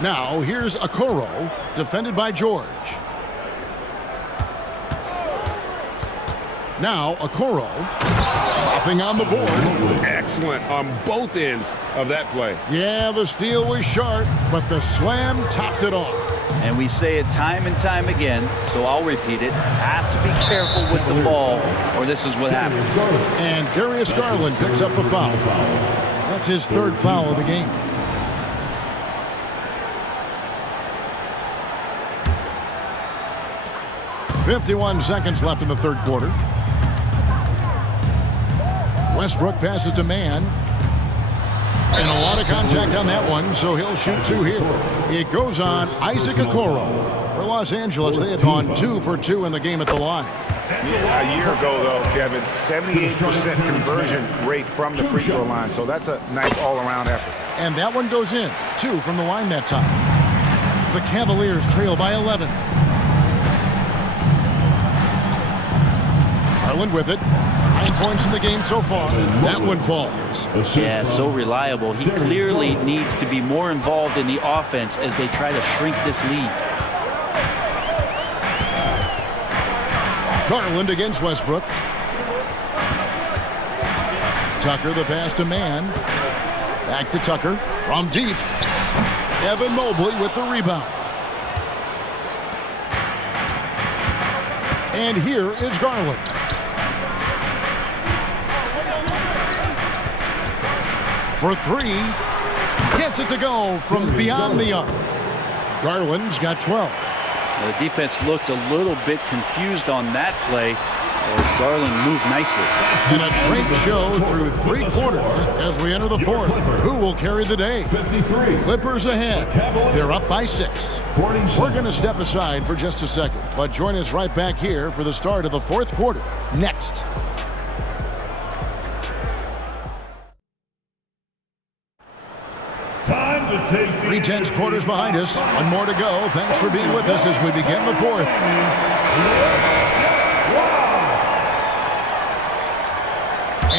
Now here's Okoro, defended by George. Now Okoro, nothing on the board. Excellent on both ends of that play. Yeah, the steal was sharp, but the slam topped it off. And we say it time and time again, so I'll repeat it. Have to be careful with the ball, or this is what happens. And Darius Garland picks up the foul. That's his 3rd foul of the game. .51 seconds left in the third quarter. Westbrook passes to Mann. And a lot of contact on that one, so he'll shoot 2 here. It goes on Isaac Okoro. For Los Angeles, they had gone 2 for 2 in the game at the line. Yeah, a year ago, though, Kevin, 78% conversion rate from the free throw line, so that's a nice all-around effort. And that one goes in, 2 from the line that time. The Cavaliers trail by 11. Garland with it. 9 points in the game so far. That one falls. Yeah, so reliable. He clearly needs to be more involved in the offense as they try to shrink this lead. Garland against Westbrook. Tucker the pass to Mann. Back to Tucker from deep. Evan Mobley with the rebound. And here is Garland. For 3, gets it to go from beyond the arc. Garland's got 12. The defense looked a little bit confused on that play as Garland moved nicely. And a great show through 3 quarters as we enter the 4th. Who will carry the day? Clippers ahead. They're up by 6. We're going to step aside for just a second, but join us right back here for the start of the 4th quarter. Next. Time to take 3 quarters behind us. 1 more to go. Thanks for being with us as we begin the 4th.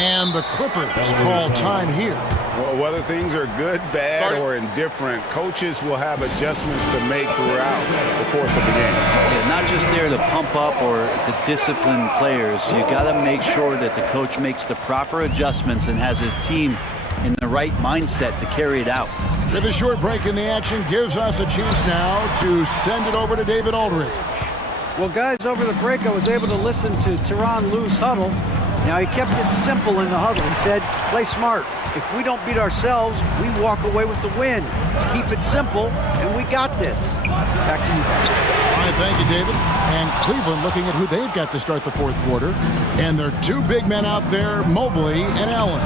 And the Clippers call time here. Well, whether things are good, bad, or indifferent, coaches will have adjustments to make throughout the course of the game. Yeah, not just there to pump up or to discipline players. You got to make sure that the coach makes the proper adjustments and has his team in the right mindset to carry it out. With a short break in the action gives us a chance now to send it over to David Aldridge. Well, guys, over the break, I was able to listen to Tyronn Lue's huddle. Now, he kept it simple in the huddle. He said, play smart. If we don't beat ourselves, we walk away with the win. Keep it simple, and we got this. Back to you guys. All right, thank you, David. And Cleveland looking at who they've got to start the fourth quarter. And their two big men out there, Mobley and Allen.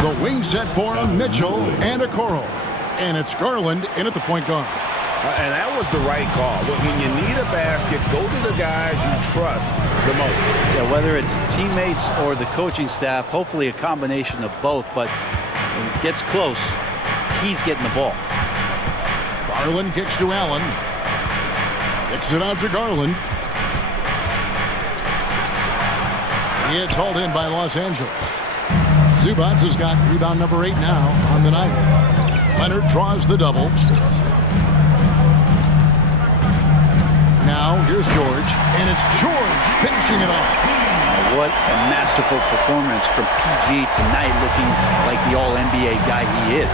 The wing set for them, Mitchell and Okoro. And it's Garland in at the point guard. And that was the right call. When you need a basket, go to the guys you trust the most. Yeah, whether it's teammates or the coaching staff, hopefully a combination of both, but when it gets close, he's getting the ball. Garland kicks to Allen. Kicks it out to Garland. It's hauled in by Los Angeles. Zubac has got rebound number 8 now on the night. Leonard draws the double. Now, here's George, and it's George finishing it off. What a masterful performance from PG tonight, looking like the All-NBA guy he is.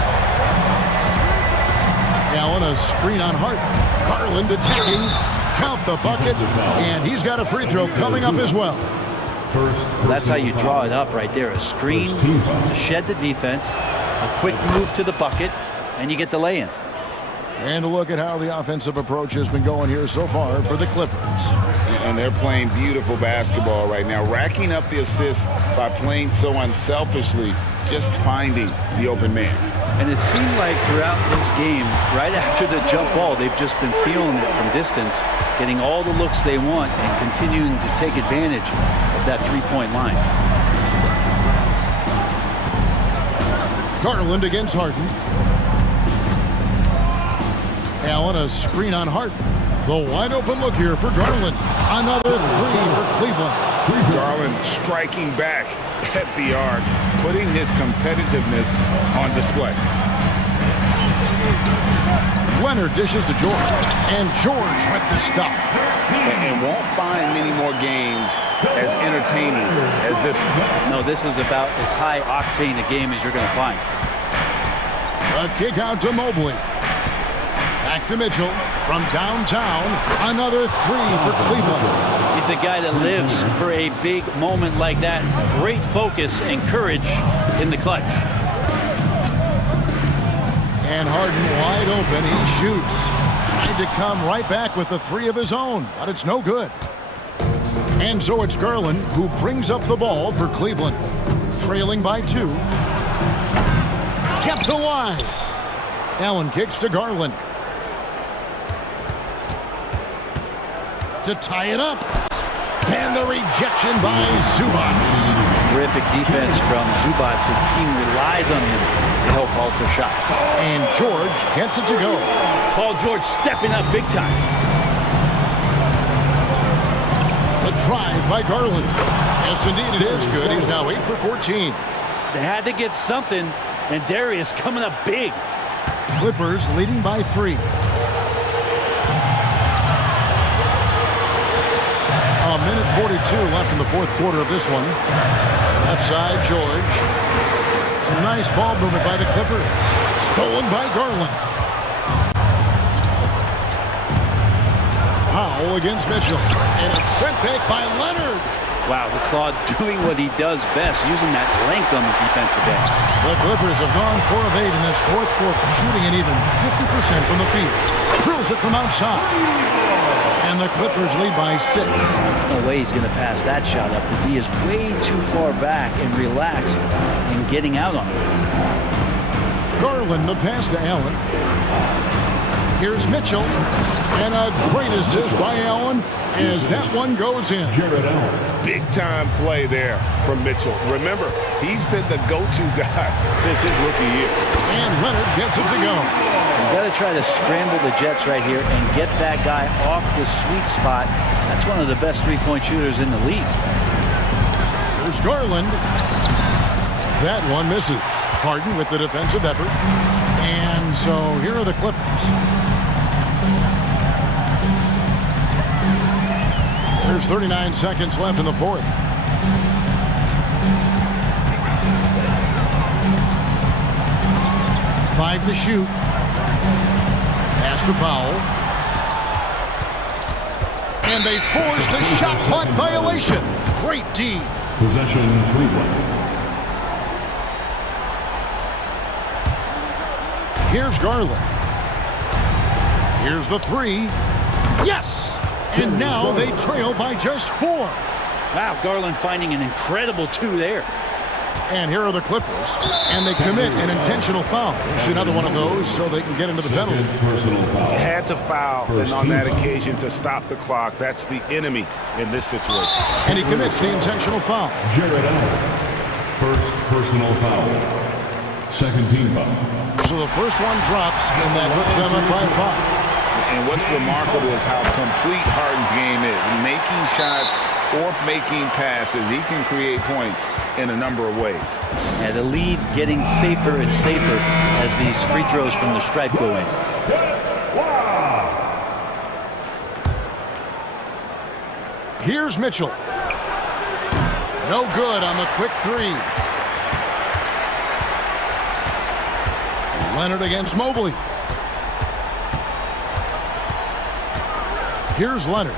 Allen, a screen on Hart. Garland attacking. Count the bucket, and he's got a free throw coming up as well. That's how you draw it up right there. A screen to shed the defense, a quick move to the bucket, and you get the lay-in. And a look at how the offensive approach has been going here so far for the Clippers. And they're playing beautiful basketball right now, racking up the assists by playing so unselfishly, just finding the open man. And it seemed like throughout this game, right after the jump ball, they've just been feeling it from distance, getting all the looks they want and continuing to take advantage of that three-point line. Garland against Harden. Allen, a screen on Hart. The wide open look here for Garland. Another three for Cleveland. Garland striking back at the arc, putting his competitiveness on display. Leonard dishes to George, and George with the stuff. And won't find many more games as entertaining as this one. No, this is about as high octane a game as you're going to find. A kick out to Mobley. Back to Mitchell from downtown. Another three for Cleveland. He's a guy that lives for a big moment like that. Great focus and courage in the clutch. And Harden wide open. He shoots. Tried to come right back with the three of his own, but it's no good. And so it's Garland who brings up the ball for Cleveland. Trailing by 2. Kept alive. Allen kicks to Garland. To tie it up. And the rejection by Zubac. Terrific defense from Zubac. His team relies on him to help alter shots. And George gets it to go. Paul George stepping up big time. The drive by Garland. Yes, indeed, it is good. He's now 8 for 14. They had to get something, and Darius coming up big. Clippers leading by 3. A minute 42 left in the fourth quarter of this one. Left side, George. Some nice ball movement by the Clippers. Stolen by Garland. Powell against Mitchell. And it's sent back by Leonard. Wow, the Claw doing what he does best, using that length on the defensive end. The Clippers have gone 4 of 8 in this fourth quarter, shooting an even 50% from the field. Drills it from outside. And the Clippers lead by 6. No way he's going to pass that shot up. The D is way too far back and relaxed in getting out on it. Garland, the pass to Allen. Here's Mitchell. And a great assist by Allen as that one goes in. Big time play there from Mitchell. Remember, he's been the go-to guy since his rookie year. And Leonard gets it to go. You've got to try to scramble the Jets right here and get that guy off the sweet spot. That's one of the best three-point shooters in the league. There's Garland. That one misses. Harden with the defensive effort. And so here are the Clippers. There's 39 seconds left in the fourth. Five to shoot. Pass to Powell. And they force the shot clock violation. Great D. Possession Cleveland. Here's Garland. Here's the three. Yes! And now they trail by just 4. Wow, Garland finding an incredible 2 there. And here are the Clippers. And they commit an intentional foul. It's another one of those so they can get into the penalty. Had to foul, and on that occasion to stop the clock. That's the enemy in this situation. And he commits the intentional foul. Jared Allen. First personal foul. Second team foul. So the first one drops, and that puts them up by 5. And what's remarkable is how complete Harden's game is. Making shots or making passes, he can create points in a number of ways. And the lead getting safer and safer as these free throws from the stripe go in. Here's Mitchell. No good on the quick 3. Leonard against Mobley. Here's Leonard.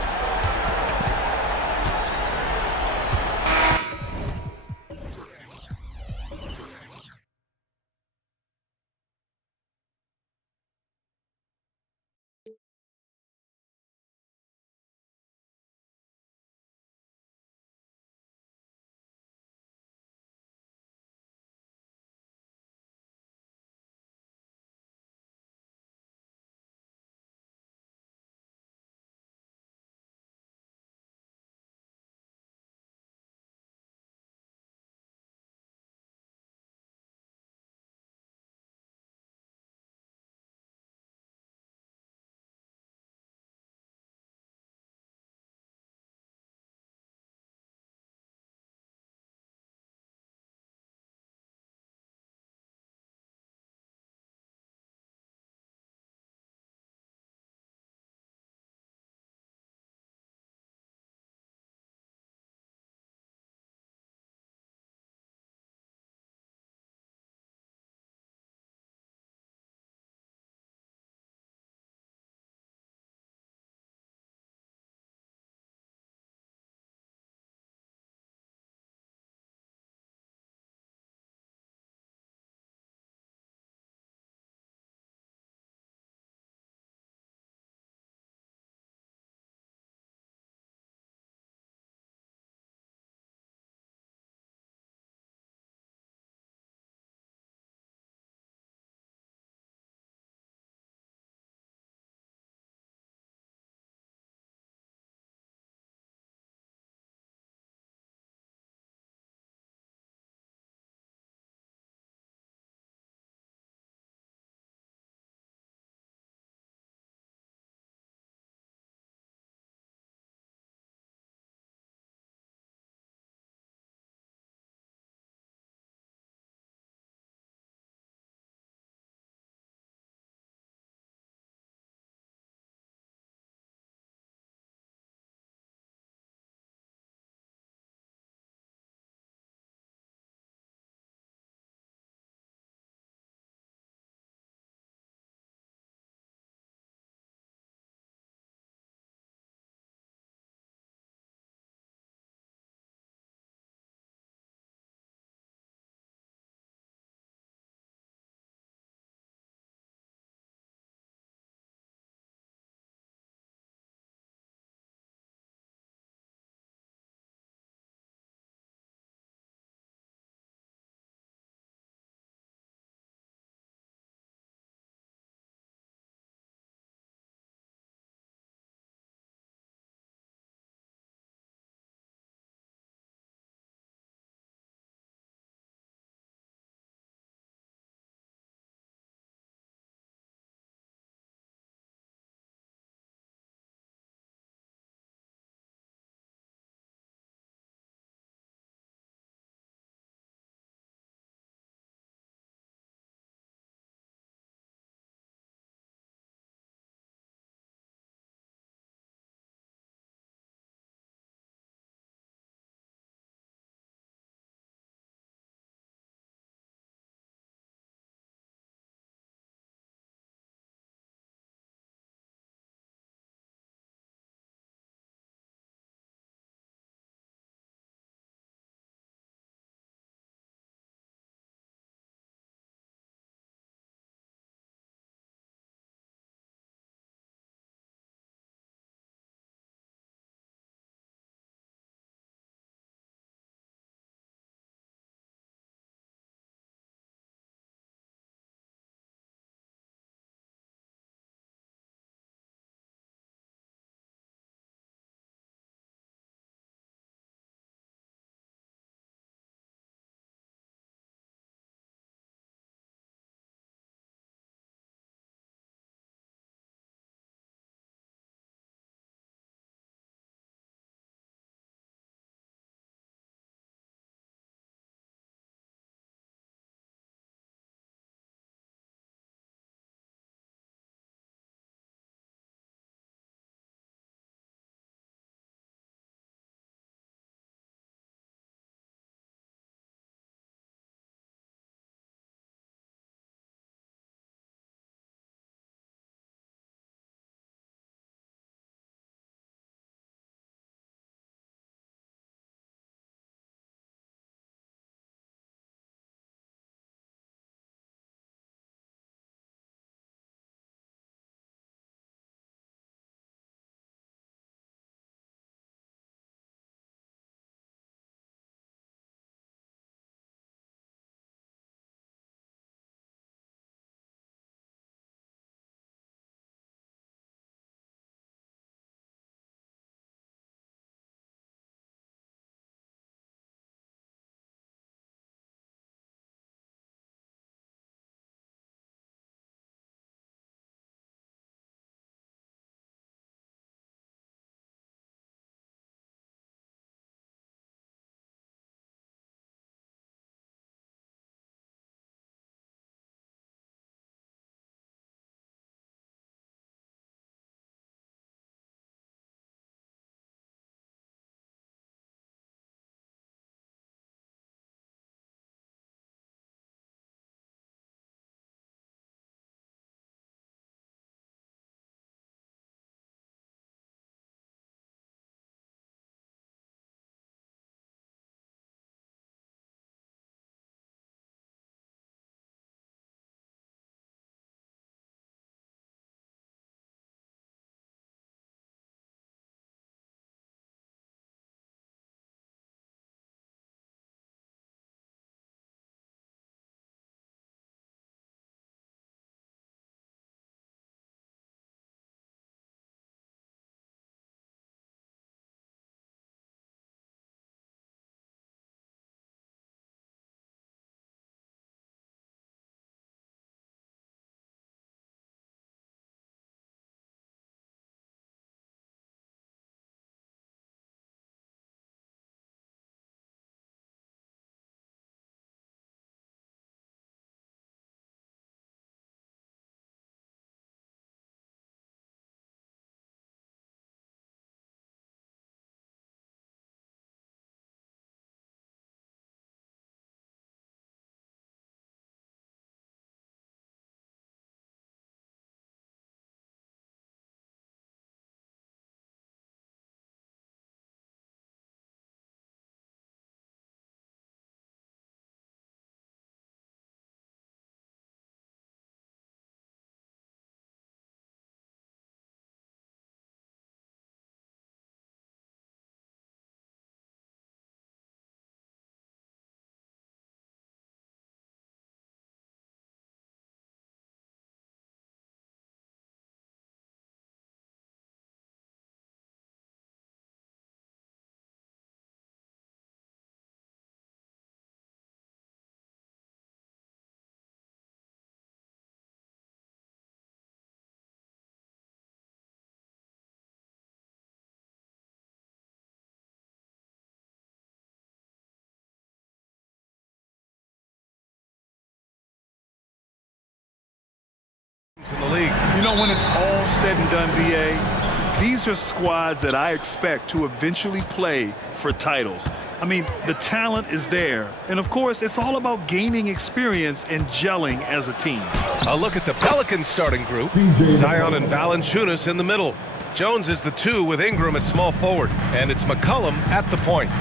You know, when it's all said and done, BA, these are squads that I expect to eventually play for titles. I mean, the talent is there. And, of course, it's all about gaining experience and gelling as a team. A look at the Pelicans starting group. Zion and Valanciunas in the middle. Jones is the 2 with Ingram at small forward. And it's McCollum at the point.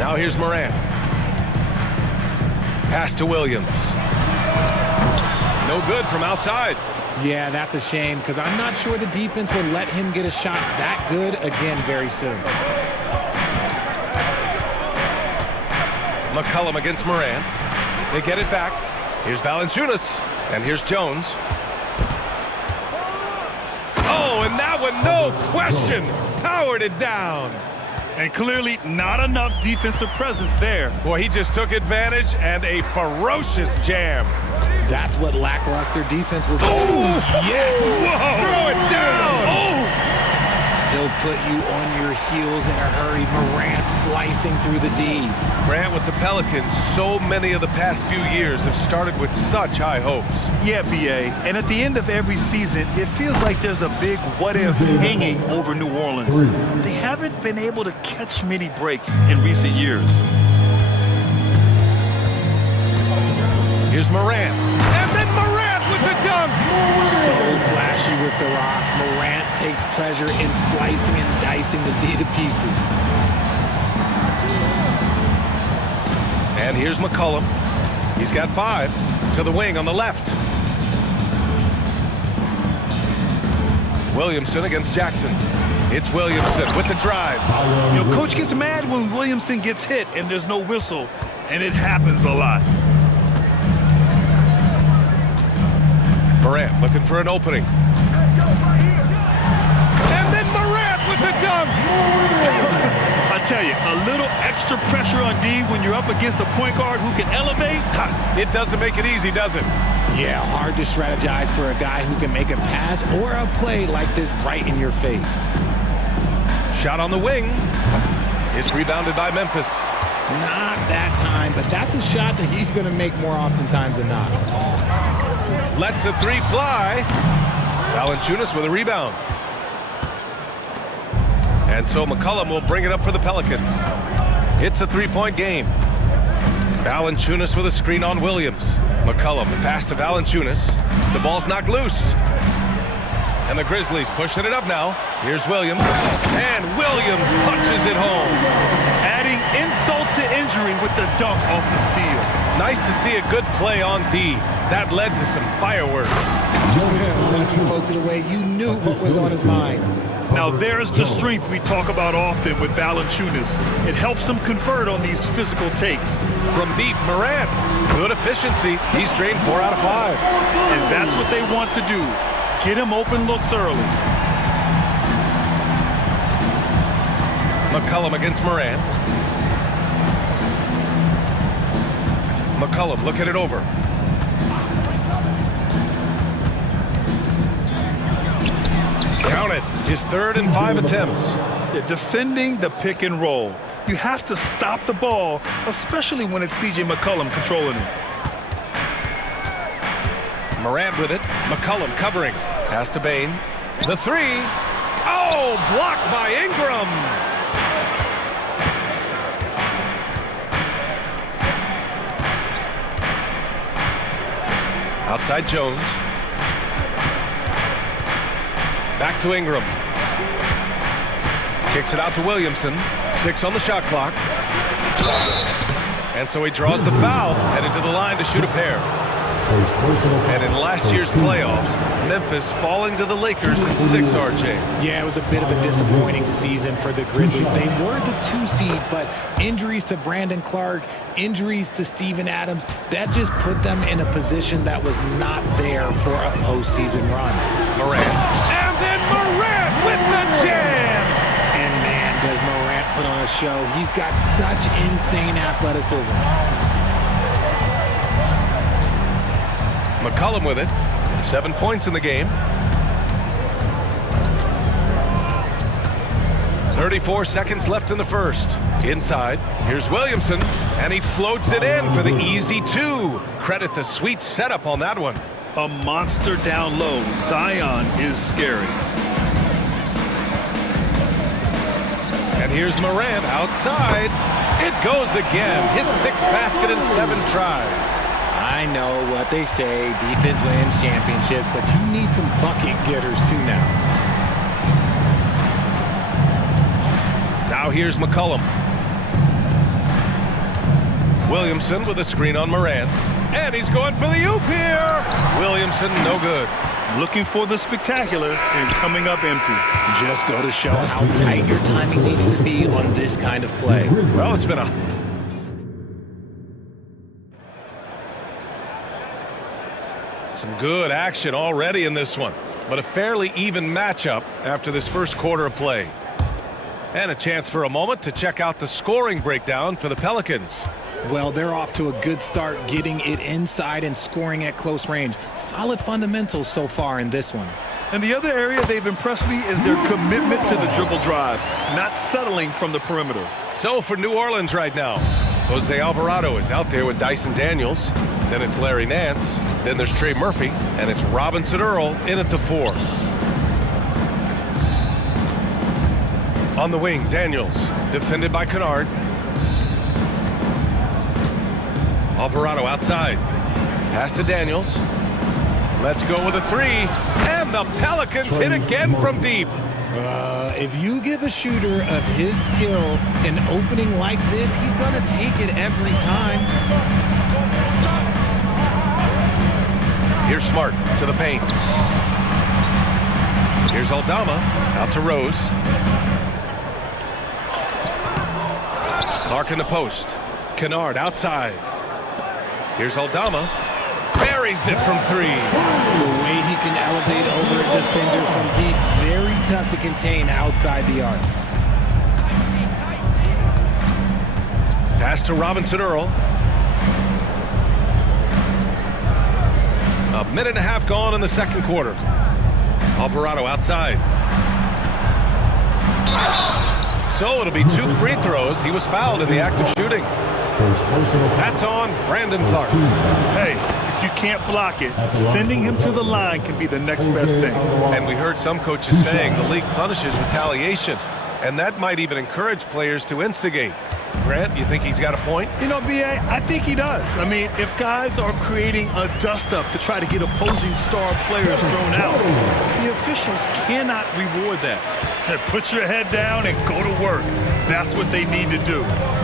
Now here's Morant. Pass to Williams. No good from outside. Yeah, that's a shame because I'm not sure the defense will let him get a shot that good again very soon. McCollum against Morant. They get it back. Here's Valanciunas. And here's Jones. Oh, and that one, no question, powered it down. And clearly not enough defensive presence there. Boy, he just took advantage and a ferocious jam. That's what lackluster defense will do. Oh, yes! Whoa. Throw it down! Oh. He'll put you on your heels in a hurry. Morant slicing through the D. Grant with the Pelicans, so many of the past few years have started with such high hopes. Yeah, BA. And at the end of every season, it feels like there's a big what-if hanging over New Orleans. They haven't been able to catch many breaks in recent years. Here's Morant. And then Morant with the dunk. So flashy with the rock. Morant takes pleasure in slicing and dicing the D to pieces. And here's McCollum. He's got 5 to the wing on the left. Williamson against Jackson. It's Williamson with the drive. You know, coach gets mad when Williamson gets hit and there's no whistle, and it happens a lot. Morant looking for an opening. And then Morant with the dunk. I tell you, a little extra pressure on D when you're up against a point guard who can elevate. It doesn't make it easy, does it? Yeah, hard to strategize for a guy who can make a pass or a play like this right in your face. Shot on the wing. It's rebounded by Memphis. Not that time, but that's a shot that he's going to make more oftentimes than not. Lets the 3 fly. Valanciunas with a rebound. And so McCollum will bring it up for the Pelicans. It's a 3-point game. Valanciunas with a screen on Williams. McCollum, the pass to Valanciunas. The ball's knocked loose. And the Grizzlies pushing it up now. Here's Williams. And Williams punches it home. Adding insult to injury with the dunk off the steal. Nice to see a good play on D. That led to some fireworks. Once he poked it away, you knew what was on his mind. Now there's the strength we talk about often with Valanciunas. It helps him convert on these physical takes. From deep, Morant. Good efficiency. He's drained 4 out of 5. And that's what they want to do. Get him open looks early. McCollum against Morant. McCollum looking it over. Count it. His 3rd and 5 attempts. Yeah, defending the pick and roll. You have to stop the ball, especially when it's C.J. McCollum controlling it. Morant with it. McCollum covering. Pass to Bane. The 3. Oh, blocked by Ingram. Outside Jones. Back to Ingram. Kicks it out to Williamson. 6 on the shot clock. And so he draws the foul, headed to the line to shoot a pair. And in last year's playoffs, Memphis falling to the Lakers in 6, RJ. Yeah, it was a bit of a disappointing season for the Grizzlies. They were the 2 seed, but injuries to Brandon Clark, injuries to Steven Adams, that just put them in a position that was not there for a postseason run. Morant. And then Morant with the jam! And man, does Morant put on a show. He's got such insane athleticism. McCollum with it. 7 points in the game. 34 seconds left in the first. Inside, here's Williamson, and he floats it in for the easy 2. Credit the sweet setup on that one. A monster down low. Zion is scary. And here's Morant outside. It goes again. His 6th basket in 7 tries. I know what they say, defense wins championships, but you need some bucket getters too now. Now here's McCollum. Williamson with a screen on Morant. And he's going for the oop here. Williamson, no good. Looking for the spectacular and coming up empty. Just go to show how tight your timing needs to be on this kind of play. Well, it's been some good action already in this one, but a fairly even matchup after this first quarter of play. And a chance for a moment to check out the scoring breakdown for the Pelicans. Well, they're off to a good start getting it inside and scoring at close range. Solid fundamentals so far in this one. And the other area they've impressed me is their commitment to the dribble drive, not settling from the perimeter. So for New Orleans right now, Jose Alvarado is out there with Dyson Daniels. Then it's Larry Nance. Then there's Trey Murphy. And it's Robinson Earl in at the 4. On the wing, Daniels, defended by Kennard. Alvarado outside. Pass to Daniels. Let's go with a 3. And the Pelicans hit again from deep. If you give a shooter of his skill an opening like this, he's going to take it every time. Here's Smart to the paint. Here's Aldama out to Rose. Clark in the post. Kennard outside. Here's Aldama. Buries it from 3. The way he can elevate over a defender from deep, very tough to contain outside the arc. Pass to Robinson Earl. A minute and a half gone in the second quarter. Alvarado outside. So it'll be 2 free throws. He was fouled in the act of shooting. That's on Brandon Clark. Hey, if you can't block it, sending him to the line can be the next best thing. And we heard some coaches saying the league punishes retaliation, and that might even encourage players to instigate. Grant, you think he's got a point? You know, B.A., I think he does. I mean, if guys are creating a dust-up to try to get opposing star players thrown out, the officials cannot reward that. Put your head down and go to work. That's what they need to do.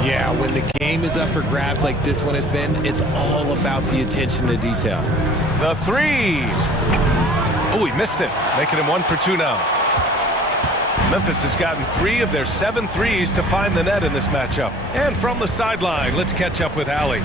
Yeah, when the game is up for grabs like this one has been, it's all about the attention to detail. The 3. Oh, he missed it, making him 1 for 2 now. Memphis has gotten 3 of their 7 threes to find the net in this matchup. And from the sideline, let's catch up with Allie.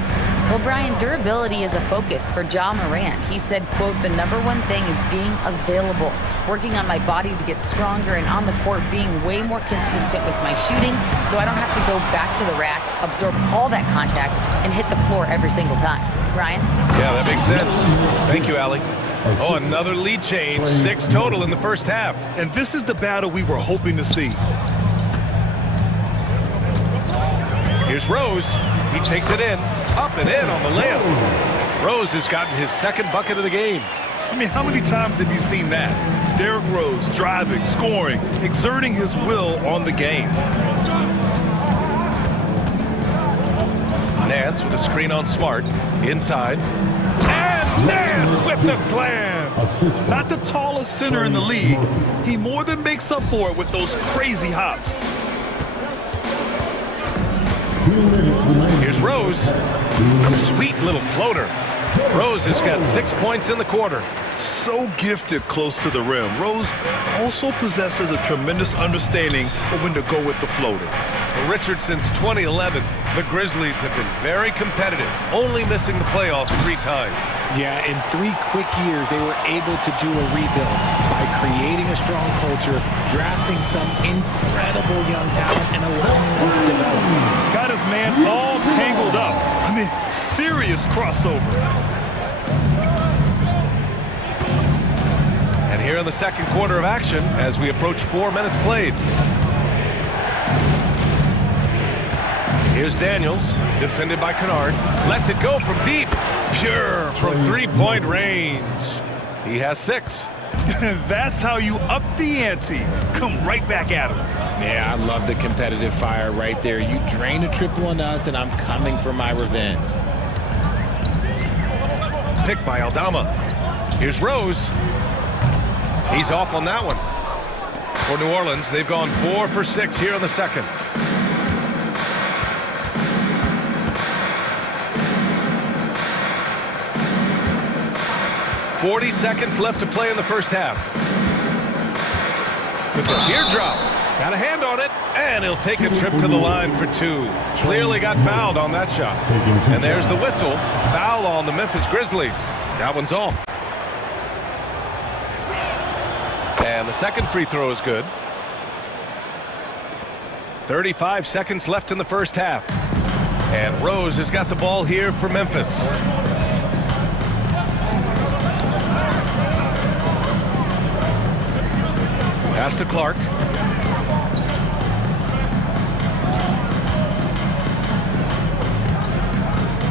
Well, Brian, durability is a focus for Ja Morant. He said, quote, "The #1 thing is being available, working on my body to get stronger, and on the court being way more consistent with my shooting so I don't have to go back to the rack, absorb all that contact, and hit the floor every single time." Brian? Yeah, that makes sense. Thank you, Allie. Oh, another lead change. 6 total in the first half. And this is the battle we were hoping to see. Here's Rose. He takes it in. Up and in on the layup. Rose has gotten his 2nd bucket of the game. I mean, how many times have you seen that? Derrick Rose driving, scoring, exerting his will on the game. Nance with a screen on Smart. Inside. And Nance with the slam. Not the tallest center in the league. He more than makes up for it with those crazy hops. Here's Rose. A sweet little floater. Rose has got 6 points in the quarter. So gifted close to the rim. Rose also possesses a tremendous understanding of when to go with the floater. For Richard, since 2011, the Grizzlies have been very competitive, only missing the playoffs 3 times. Yeah, in 3 quick years, they were able to do a rebuild by creating a strong culture, drafting some incredible young talent, and allowing them to develop. Got his man all tangled up. I mean, serious crossover. And here in the second quarter of action, as we approach 4 minutes played. Here's Daniels, defended by Kennard. Lets it go from deep. Pure from three-point range. He has 6. That's how you up the ante. Come right back at him. Yeah, I love the competitive fire right there. You drain a triple on us, and I'm coming for my revenge. Picked by Aldama. Here's Rose. He's off on that one. For New Orleans, they've gone 4 for 6 here in the second. "40 seconds left to play in the first half. With the teardrop. Got a hand on it, and he'll take a trip to the line for 2. Clearly got fouled on that shot. And there's the whistle. Foul on the Memphis Grizzlies. That one's off. And the second free throw is good. 35 seconds left in the first half. And Rose has got the ball here for Memphis. Pass to Clark.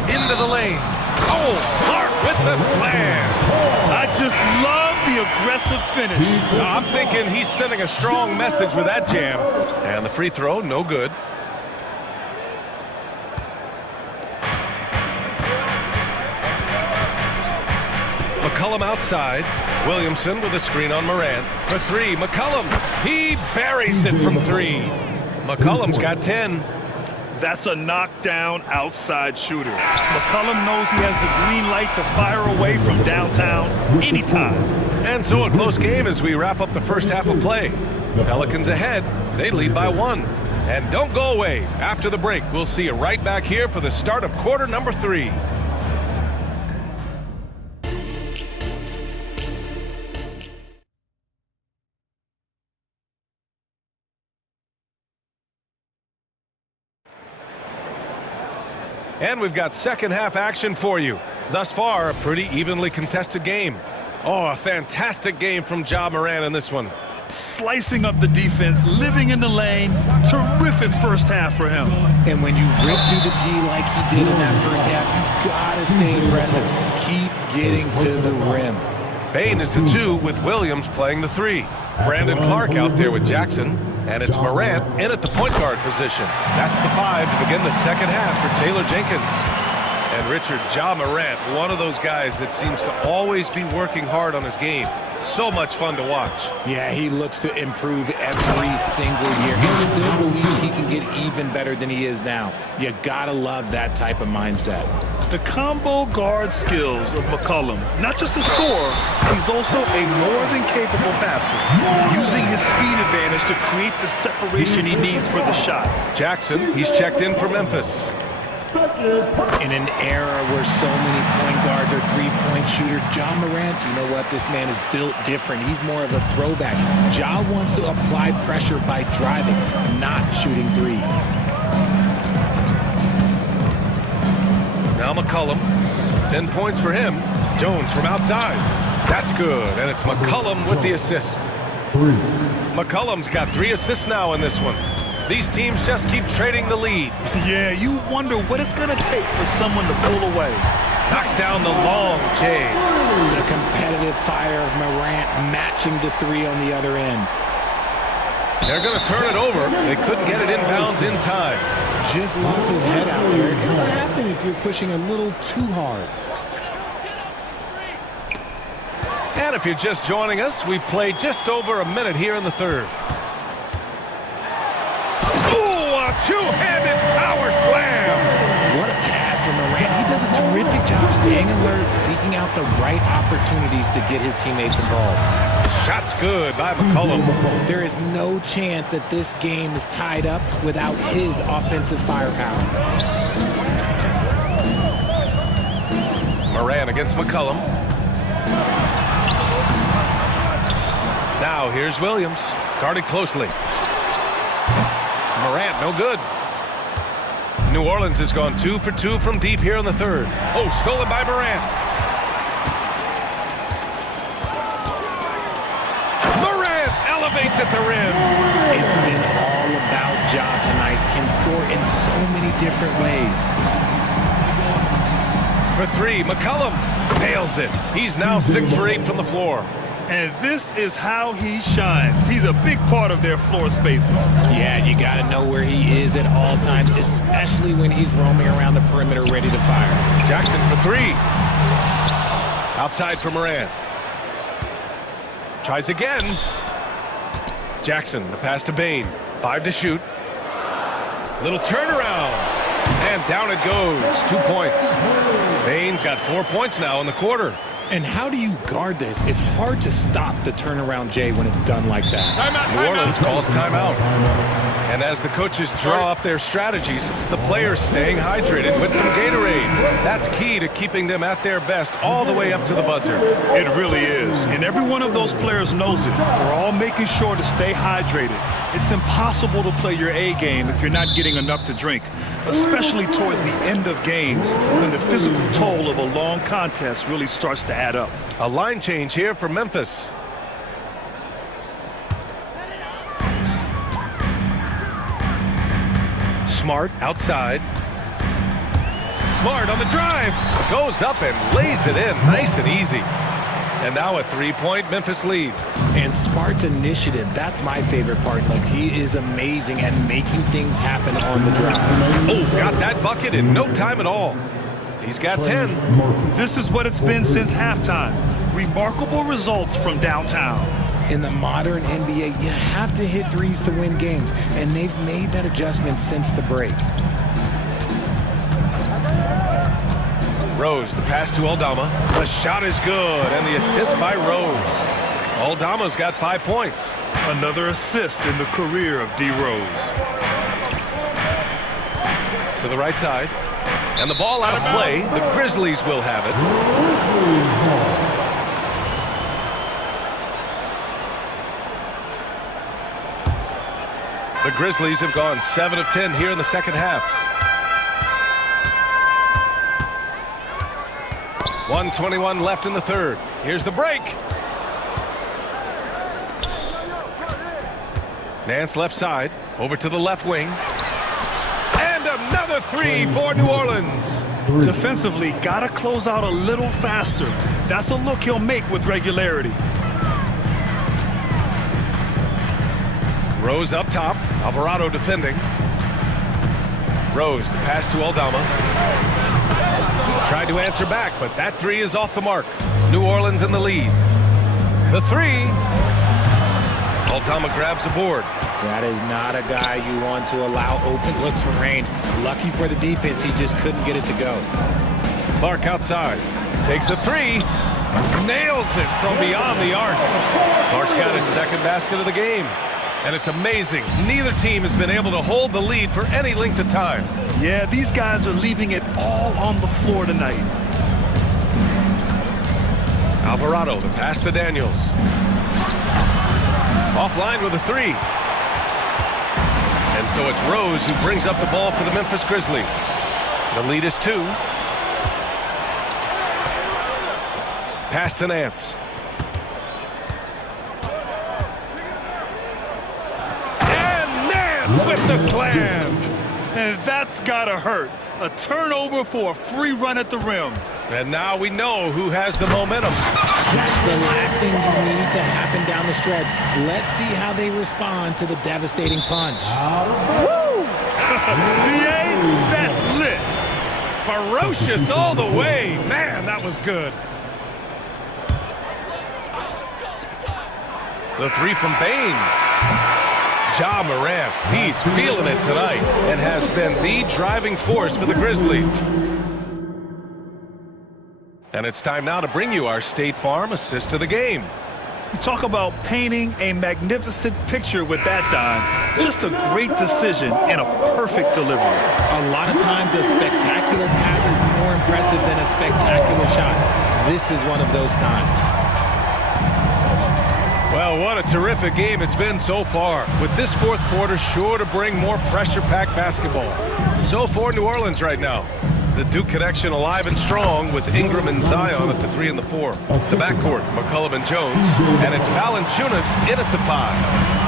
Into the lane. Oh, Clark with the slam. I just love the aggressive finish. I'm thinking he's sending a strong message with that jam. And the free throw, no good. McCollum outside. Williamson with a screen on Morant. For 3, McCollum. He buries it from 3. McCollum's got 10. That's a knockdown outside shooter. McCollum knows he has the green light to fire away from downtown anytime. And so a close game as we wrap up the first half of play. Pelicans ahead. They lead by 1. And don't go away. After the break, we'll see you right back here for the start of quarter number 3. And we've got second half action for you. Thus far, a pretty evenly contested game. Oh, a fantastic game from Ja Morant in this one. Slicing up the defense, living in the lane. Terrific first half for him. And when you rip through the D like he did in that first half, you gotta stay aggressive. Keep getting to the rim. Bain is the 2 with Williams playing the 3. Brandon Clark out there with Jackson. And it's Morant in at the point guard position. That's the 5 to begin the second half for Taylor Jenkins. And Richard, Ja Morant, one of those guys that seems to always be working hard on his game. So much fun to watch. Yeah, he looks to improve every single year and still believes he can get even better than he is now. You gotta love that type of mindset. The combo guard skills of McCollum, not just a scorer, he's also a more than capable passer, using his speed advantage to create the separation he needs for the shot. Jackson, he's checked in for Memphis. In an era where so many point guards are three-point shooters, Ja Morant, you know what? This man is built different. He's more of a throwback. Ja wants to apply pressure by driving, not shooting threes. Now McCollum, 10 points for him. Jones from outside. That's good, and it's McCollum with the assist. McCollum's got 3 assists now in this one. These teams just keep trading the lead. Yeah, you wonder what it's going to take for someone to pull away. Knocks down the long J. The competitive fire of Morant matching the 3 on the other end. They're going to turn it over. They couldn't get it inbounds in time. Just lost his head out there. It'll happen if you're pushing a little too hard. And if you're just joining us, we've played just over a minute here in the third. Two-handed power slam. What a pass from Morant. He does a terrific job staying alert, seeking out the right opportunities to get his teammates involved. Shot's good by McCollum. There is no chance that this game is tied up without his offensive firepower. Morant against McCollum. Now here's Williams, guarded closely. Morant, no good. New Orleans has gone 2 for 2 from deep here in the third. Oh, stolen by Morant. Morant elevates at the rim. It's been all about Ja tonight. Can score in so many different ways. For three, McCollum nails it. He's now 6 for 8 from the floor. And this is how he shines. He's a big part of their floor spacing. Yeah, you got to know where he is at all times, especially when he's roaming around the perimeter ready to fire. Jackson for three. Outside for Moran. Tries again. Jackson, the pass to Bain. 5 to shoot. Little turnaround. And down it goes. 2 points. Bain's got 4 points now in the quarter. And how do you guard this? It's hard to stop the turnaround, Jay, when it's done like that. New Orleans calls timeout. And as the coaches draw up their strategies, the players staying hydrated with some Gatorade. That's key to keeping them at their best all the way up to the buzzer. It really is. And every one of those players knows it. They're all making sure to stay hydrated. It's impossible to play your A game if you're not getting enough to drink, especially towards the end of games when the physical toll of a long contest really starts to add up. A line change here for Memphis. Smart outside. Smart on the drive. Goes up and lays it in nice and easy. And now a 3-point Memphis lead. And Smart's initiative, that's my favorite part. Like, he is amazing at making things happen on the drive. Oh, got that bucket in no time at all. He's got 10. This is what it's been since halftime. Remarkable results from downtown. In the modern NBA, you have to hit threes to win games, and they've made that adjustment since the break. Rose, the pass to Aldama. The shot is good, and the assist by Rose. Aldama's got 5 points. Another assist in the career of D. Rose. To the right side. And the ball out of play. The Grizzlies will have it. The Grizzlies have gone 7 of 10 here in the second half. 1:21 left in the third. Here's the break. Nance left side, over to the left wing. And another three for New Orleans. Defensively, gotta close out a little faster. That's a look he'll make with regularity. Rose up top, Alvarado defending. Rose, the pass to Aldama. Tried to answer back, but that three is off the mark. New Orleans in the lead. The three. Aldama grabs the board. That is not a guy you want to allow open looks from range. Lucky for the defense, he just couldn't get it to go. Clark outside. Takes a three. Nails it from beyond the arc. Clark's got his second basket of the game. And it's amazing. Neither team has been able to hold the lead for any length of time. Yeah, these guys are leaving it all on the floor tonight. Alvarado, the pass to Daniels. Offline with a three. And so it's Rose who brings up the ball for the Memphis Grizzlies. The lead is 2. Pass to Nance. With the slam. And that's gotta hurt. A turnover for a free run at the rim. And now we know who has the momentum. That's the last thing you need to happen down the stretch. Let's see how they respond to the devastating punch. Woo! BA, that's lit. Ferocious all the way. Man, that was good. The three from Bain. Ja Morant, he's feeling it tonight and has been the driving force for the Grizzlies. And it's time now to bring you our State Farm assist of the game. You talk about painting a magnificent picture with that dime. Just a great decision and a perfect delivery. A lot of times a spectacular pass is more impressive than a spectacular shot. This is one of those times. Well, what a terrific game it's been so far, with this fourth quarter sure to bring more pressure-packed basketball. So for New Orleans right now, the Duke connection alive and strong with Ingram and Zion at the 3 and the 4. The backcourt, McCollum and Jones, and it's Valanciunas in at the 5.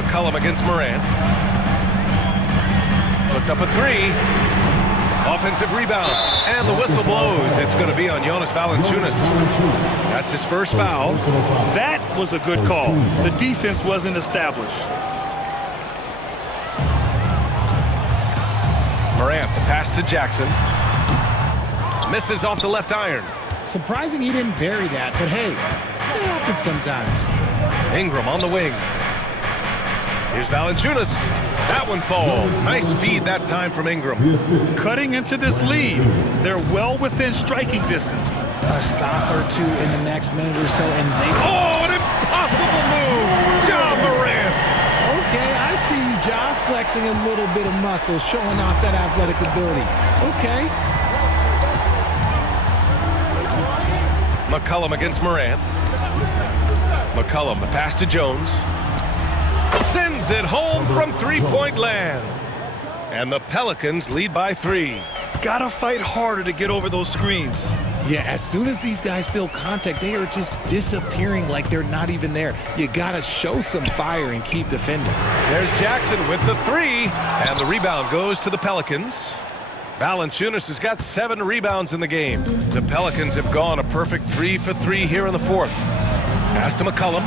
McCollum against Morant. Puts up a three. Offensive rebound. And the whistle blows. It's going to be on Jonas Valanciunas. That's his first foul. That was a good call. The defense wasn't established. Morant, the pass to Jackson. Misses off the left iron. Surprising he didn't bury that, but hey, it happens sometimes. Ingram on the wing. Here's Valanciunas. That one falls. Nice feed that time from Ingram. Cutting into this lead. They're well within striking distance. A stop or two in the next minute or so, and they... Oh, an impossible move! Ja Morant! Okay, I see you, Ja, flexing a little bit of muscle, showing off that athletic ability. Okay. McCollum against Morant. McCollum, the pass to Jones. Sends it home from three-point land. And the Pelicans lead by 3. Gotta fight harder to get over those screens. Yeah, as soon as these guys feel contact, they are just disappearing like they're not even there. You gotta show some fire and keep defending. There's Jackson with the 3. And the rebound goes to the Pelicans. Valanciunas has got 7 rebounds in the game. The Pelicans have gone a perfect 3 for 3 here in the 4th. Pass to McCollum.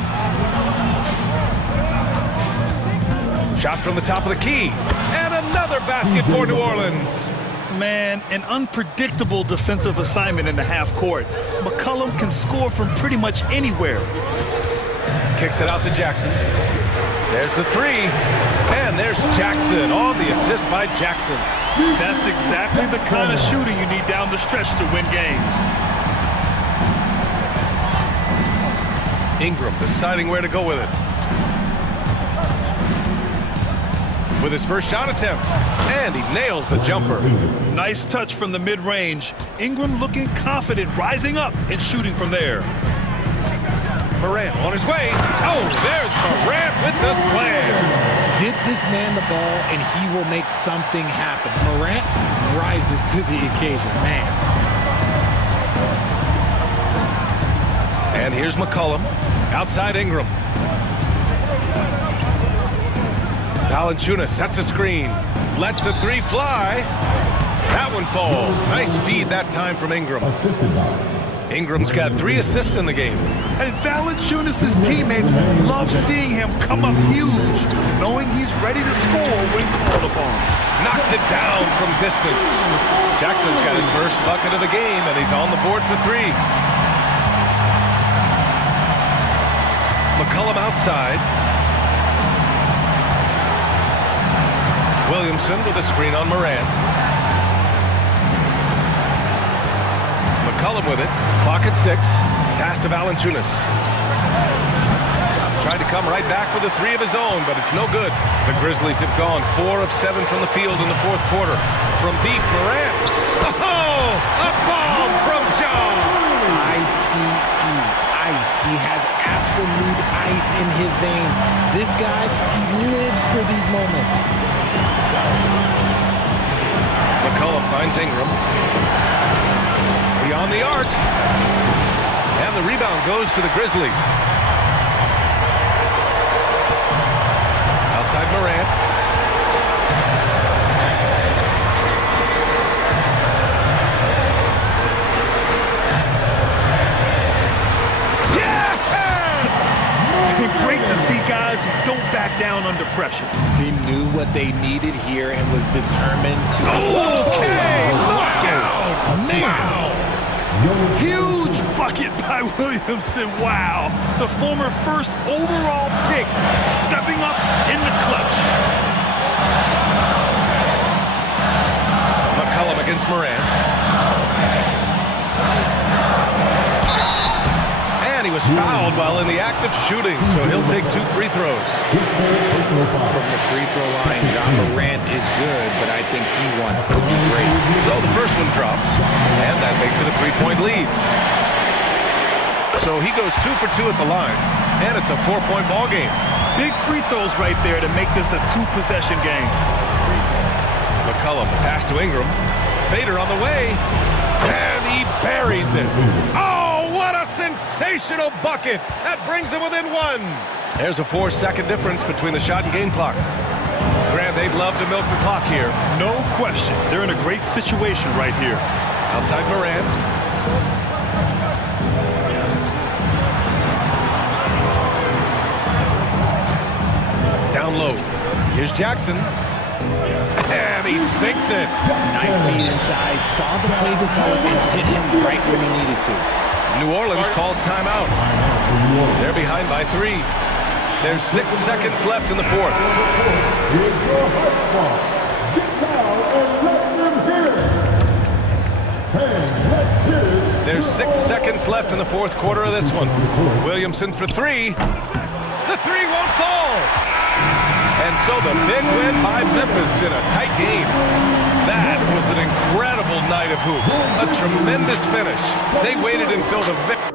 Shot from the top of the key. And another basket for New Orleans. Man, an unpredictable defensive assignment in the half court. McCollum can score from pretty much anywhere. Kicks it out to Jackson. There's the 3. And there's Jackson on the assist by Jackson. That's exactly the kind of shooting you need down the stretch to win games. Ingram deciding where to go with it. With his first shot attempt. And he nails the jumper. Nice touch from the mid-range. Ingram looking confident, rising up and shooting from there. Morant on his way. Oh, there's Morant with the slam. Get this man the ball, and he will make something happen. Morant rises to the occasion, man. And here's McCollum. Outside Ingram. Valanciunas sets a screen. Lets the 3 fly. That one falls. Nice feed that time from Ingram. Ingram's got 3 assists in the game. And Valanciunas' teammates love seeing him come up huge, knowing he's ready to score when called upon. Knocks it down from distance. Jackson's got his first bucket of the game, and he's on the board for 3. McCollum outside. Williamson with a screen on Morant. McCollum with it. Clock at 6. Pass to Valanciunas. Tried to come right back with a 3 of his own, but it's no good. The Grizzlies have gone 4 of 7 from the field in the 4th quarter. From deep, Morant. Oh, a bomb from John. I-C-E, ice. He has absolute ice in his veins. This guy, he lives for these moments. McCollum finds Ingram. Beyond the arc. And the rebound goes to the Grizzlies. Outside Morant. Yes! Great to see guys who don't back down under pressure. He knew what they needed here and was determined to... Okay! Knockout! Wow! Huge bucket by Williamson. Wow. The former first overall pick stepping up in the clutch. McCollum against Morant. And he was fouled while in the act of shooting, so he'll take 2 free throws. From the free throw line, Ja Morant is good, but I think he wants to be great. So the first one drops, and that makes it a 3-point lead. So he goes 2 for 2 at the line, and it's a 4-point ball game. Big free throws right there to make this a 2-possession game. McCollum, the pass to Ingram. Fader on the way, and he buries it. Oh, what a sensational bucket! That brings him within 1. There's a 4-second difference between the shot and game clock. Grant, they'd love to milk the clock here. No question. They're in a great situation right here. Outside Moran. Down low. Here's Jackson. And he sinks it. Nice feed inside. Saw the play develop and hit him right when he needed to. New Orleans calls timeout. They're behind by 3. There's 6 seconds left in the fourth. There's 6 seconds left in the fourth quarter of this one. Williamson for 3. The 3 won't fall. And so the big win by Memphis in a tight game. That was an incredible night of hoops. A tremendous finish. They waited until the victory.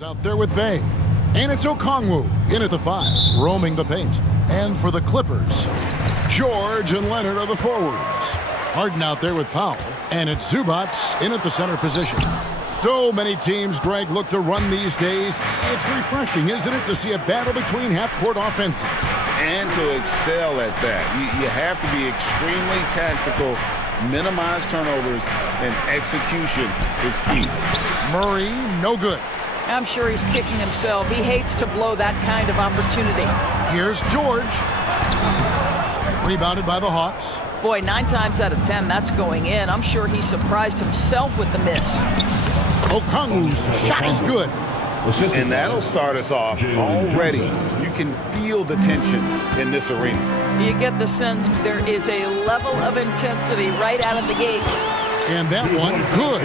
It's out there with Bay. And it's Okongwu in at the 5, roaming the paint. And for the Clippers, George and Leonard are the forwards. Harden out there with Powell. And it's Zubac in at the center position. So many teams, Greg, look to run these days. It's refreshing, isn't it, to see a battle between half-court offenses? And to excel at that. You have to be extremely tactical, minimize turnovers, and execution is key. Murray, no good. I'm sure he's kicking himself. He hates to blow that kind of opportunity. Here's George. Rebounded by the Hawks. Boy, 9 times out of 10, that's going in. I'm sure he surprised himself with the miss. Okongwu's shot is good. And that'll start us off already. You can feel the tension in this arena. You get the sense there is a level of intensity right out of the gates. And that one, good.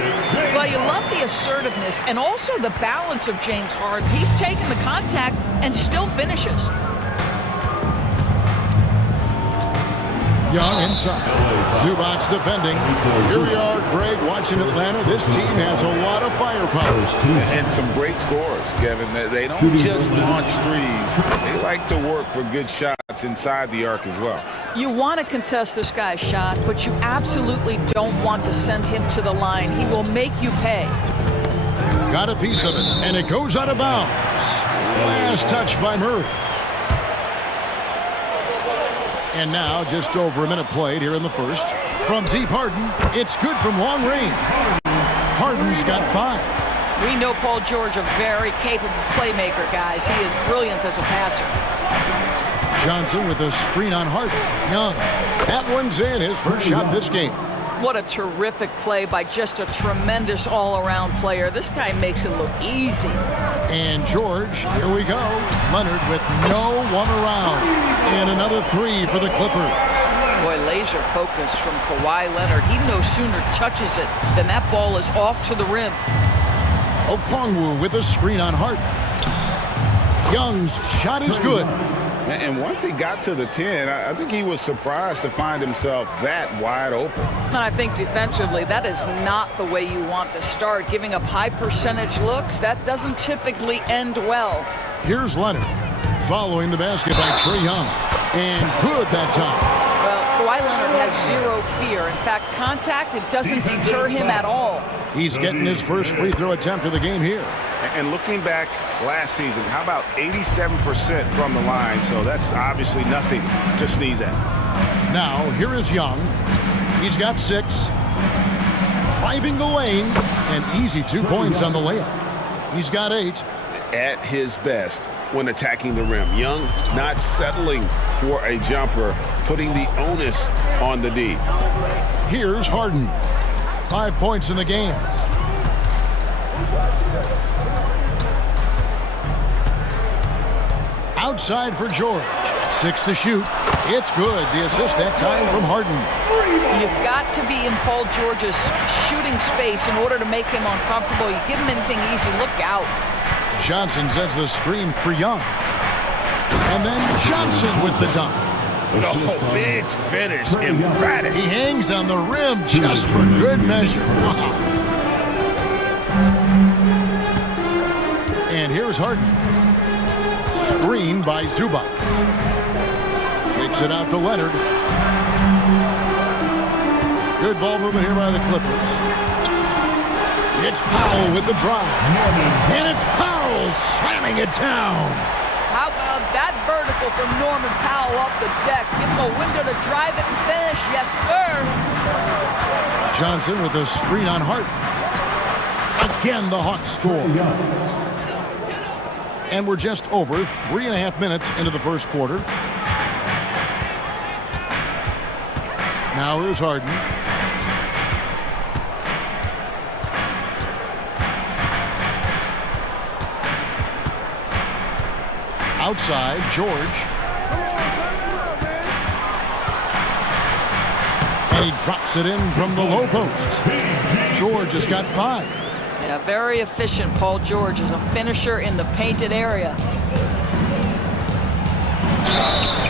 Well, you love the assertiveness and also the balance of James Harden. He's taken the contact and still finishes. Young inside. Zubac defending. Here we are, Greg, watching Atlanta. This team has a lot of firepower. And some great scores, Kevin. They don't just launch threes. They like to work for good shots inside the arc as well. You want to contest this guy's shot, but you absolutely don't want to send him to the line. He will make you pay. Got a piece of it, and it goes out of bounds. Last touch by Murray. And now, just over a minute played here in the first. From deep Harden, it's good from long range. Harden's got 5. We know Paul George, a very capable playmaker, guys. He is brilliant as a passer. Johnson with a screen on Harden. Young. That one's in, his first shot this game. What a terrific play by just a tremendous all-around player. This guy makes it look easy. And George, here we go. Leonard with no one around. And another 3 for the Clippers. Boy, laser focus from Kawhi Leonard. He no sooner touches it than that ball is off to the rim. Okongwu with a screen on Harden. Young's shot is good. And once he got to the 10, I think he was surprised to find himself that wide open. And I think defensively, that is not the way you want to start. Giving up high percentage looks, that doesn't typically end well. Here's Leonard following the basket by Trae Young. And good that time. Well, Kawhi Leonard has zero fear. In fact, contact, it doesn't deter him at all. He's getting his first free throw attempt of the game here. And looking back last season, how about 87% from the line? So that's obviously nothing to sneeze at. Now, here is Young. He's got 6. Driving the lane. And easy 2 points on the layup. He's got 8. At his best when attacking the rim. Young not settling for a jumper, putting the onus on the D. Here's Harden. 5 points in the game. Outside for George. 6 to shoot. It's good. The assist that time from Harden. You've got to be in Paul George's shooting space in order to make him uncomfortable. You give him anything easy, look out. Johnson sends the screen for Young. And then Johnson with the dunk. Oh, big finish, emphatic. He hangs on the rim just for good measure. Wow. And here's Harden. Screen by Zubac. Takes it out to Leonard. Good ball movement here by the Clippers. It's Powell with the drive. And it's Powell slamming it down. How about that vertical from Norman Powell off the deck? Give him a window to drive it and finish. Yes, sir. Johnson with a screen on Harden. Again, the Hawks score. And we're just over 3.5 minutes into the first quarter. Now here's Harden. Outside, George. And he drops it in from the low post. George has got 5. Yeah, very efficient. Paul George is a finisher in the painted area.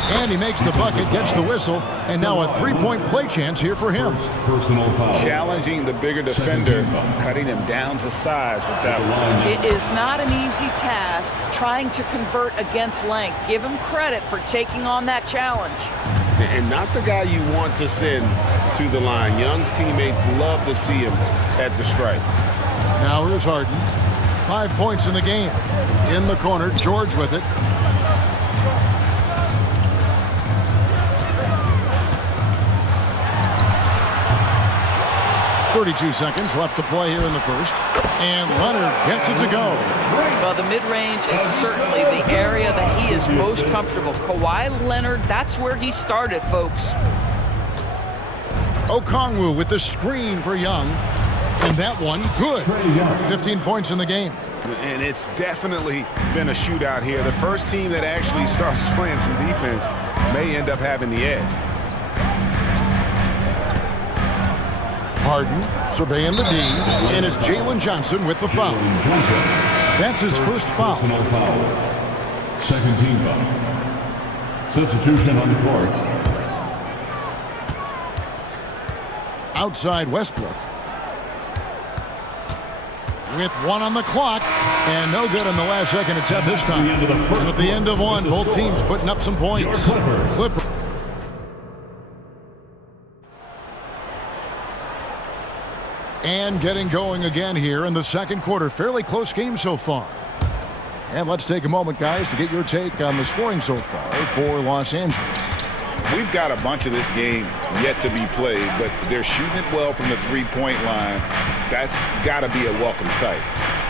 And he makes the bucket, gets the whistle, and now a three-point play chance here for him. Personal foul. Challenging the bigger defender, cutting him down to size with that one. It is not an easy task trying to convert against length. Give him credit for taking on that challenge. And not the guy you want to send to the line. Young's teammates love to see him at the stripe. Now here's Harden. 5 points in the game. In the corner, George with it. .32 seconds left to play here in the first. And Leonard gets it to go. Well, the mid-range is certainly the area that he is most comfortable. Kawhi Leonard, that's where he started, folks. Okongwu with the screen for Young. And that one, good. 15 points in the game. And it's definitely been a shootout here. The first team that actually starts playing some defense may end up having the edge. Harden surveying the D, and it's Jalen Johnson with the foul. That's his first foul. Personal foul. Second team foul. Substitution on the court. Outside Westbrook. With one on the clock, and no good in the last second attempt this time. And at the end of one, both teams putting up some points. Clippers. And getting going again here in the second quarter. Fairly close game so far. And let's take a moment, guys, to get your take on the scoring so far for Los Angeles. We've got a bunch of this game yet to be played, but they're shooting it well from the three-point line. That's got to be a welcome sight.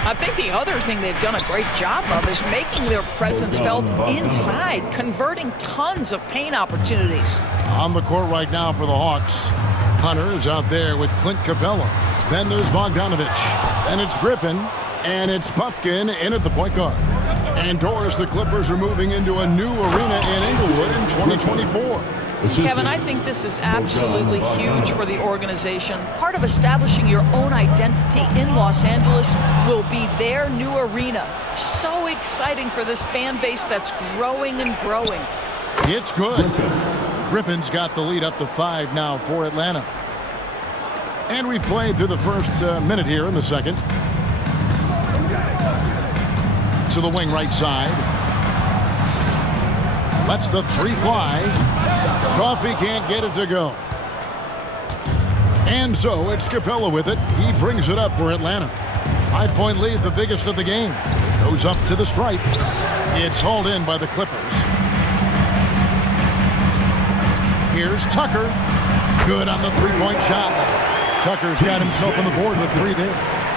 I think the other thing they've done a great job of is making their presence felt inside, converting tons of paint opportunities. On the court right now for the Hawks. Hunter is out there with Clint Capella. Then there's Bogdanovich. And it's Griffin. And it's Puffkin in at the point guard. And Doris, the Clippers are moving into a new arena in Inglewood in 2024. Kevin, I think this is absolutely huge for the organization. Part of establishing your own identity in Los Angeles will be their new arena. So exciting for this fan base that's growing and growing. It's good. Griffin's got the lead up to 5 now for Atlanta. And we've played through the first minute here in the second. To the wing right side. Lets the three fly. Coffee can't get it to go. And so it's Capella with it. He brings it up for Atlanta. 5-point lead, the biggest of the game. Goes up to the stripe. It's hauled in by the Clippers. Here's Tucker. Good on the three-point shot. Tucker's got himself on the board with 3 there.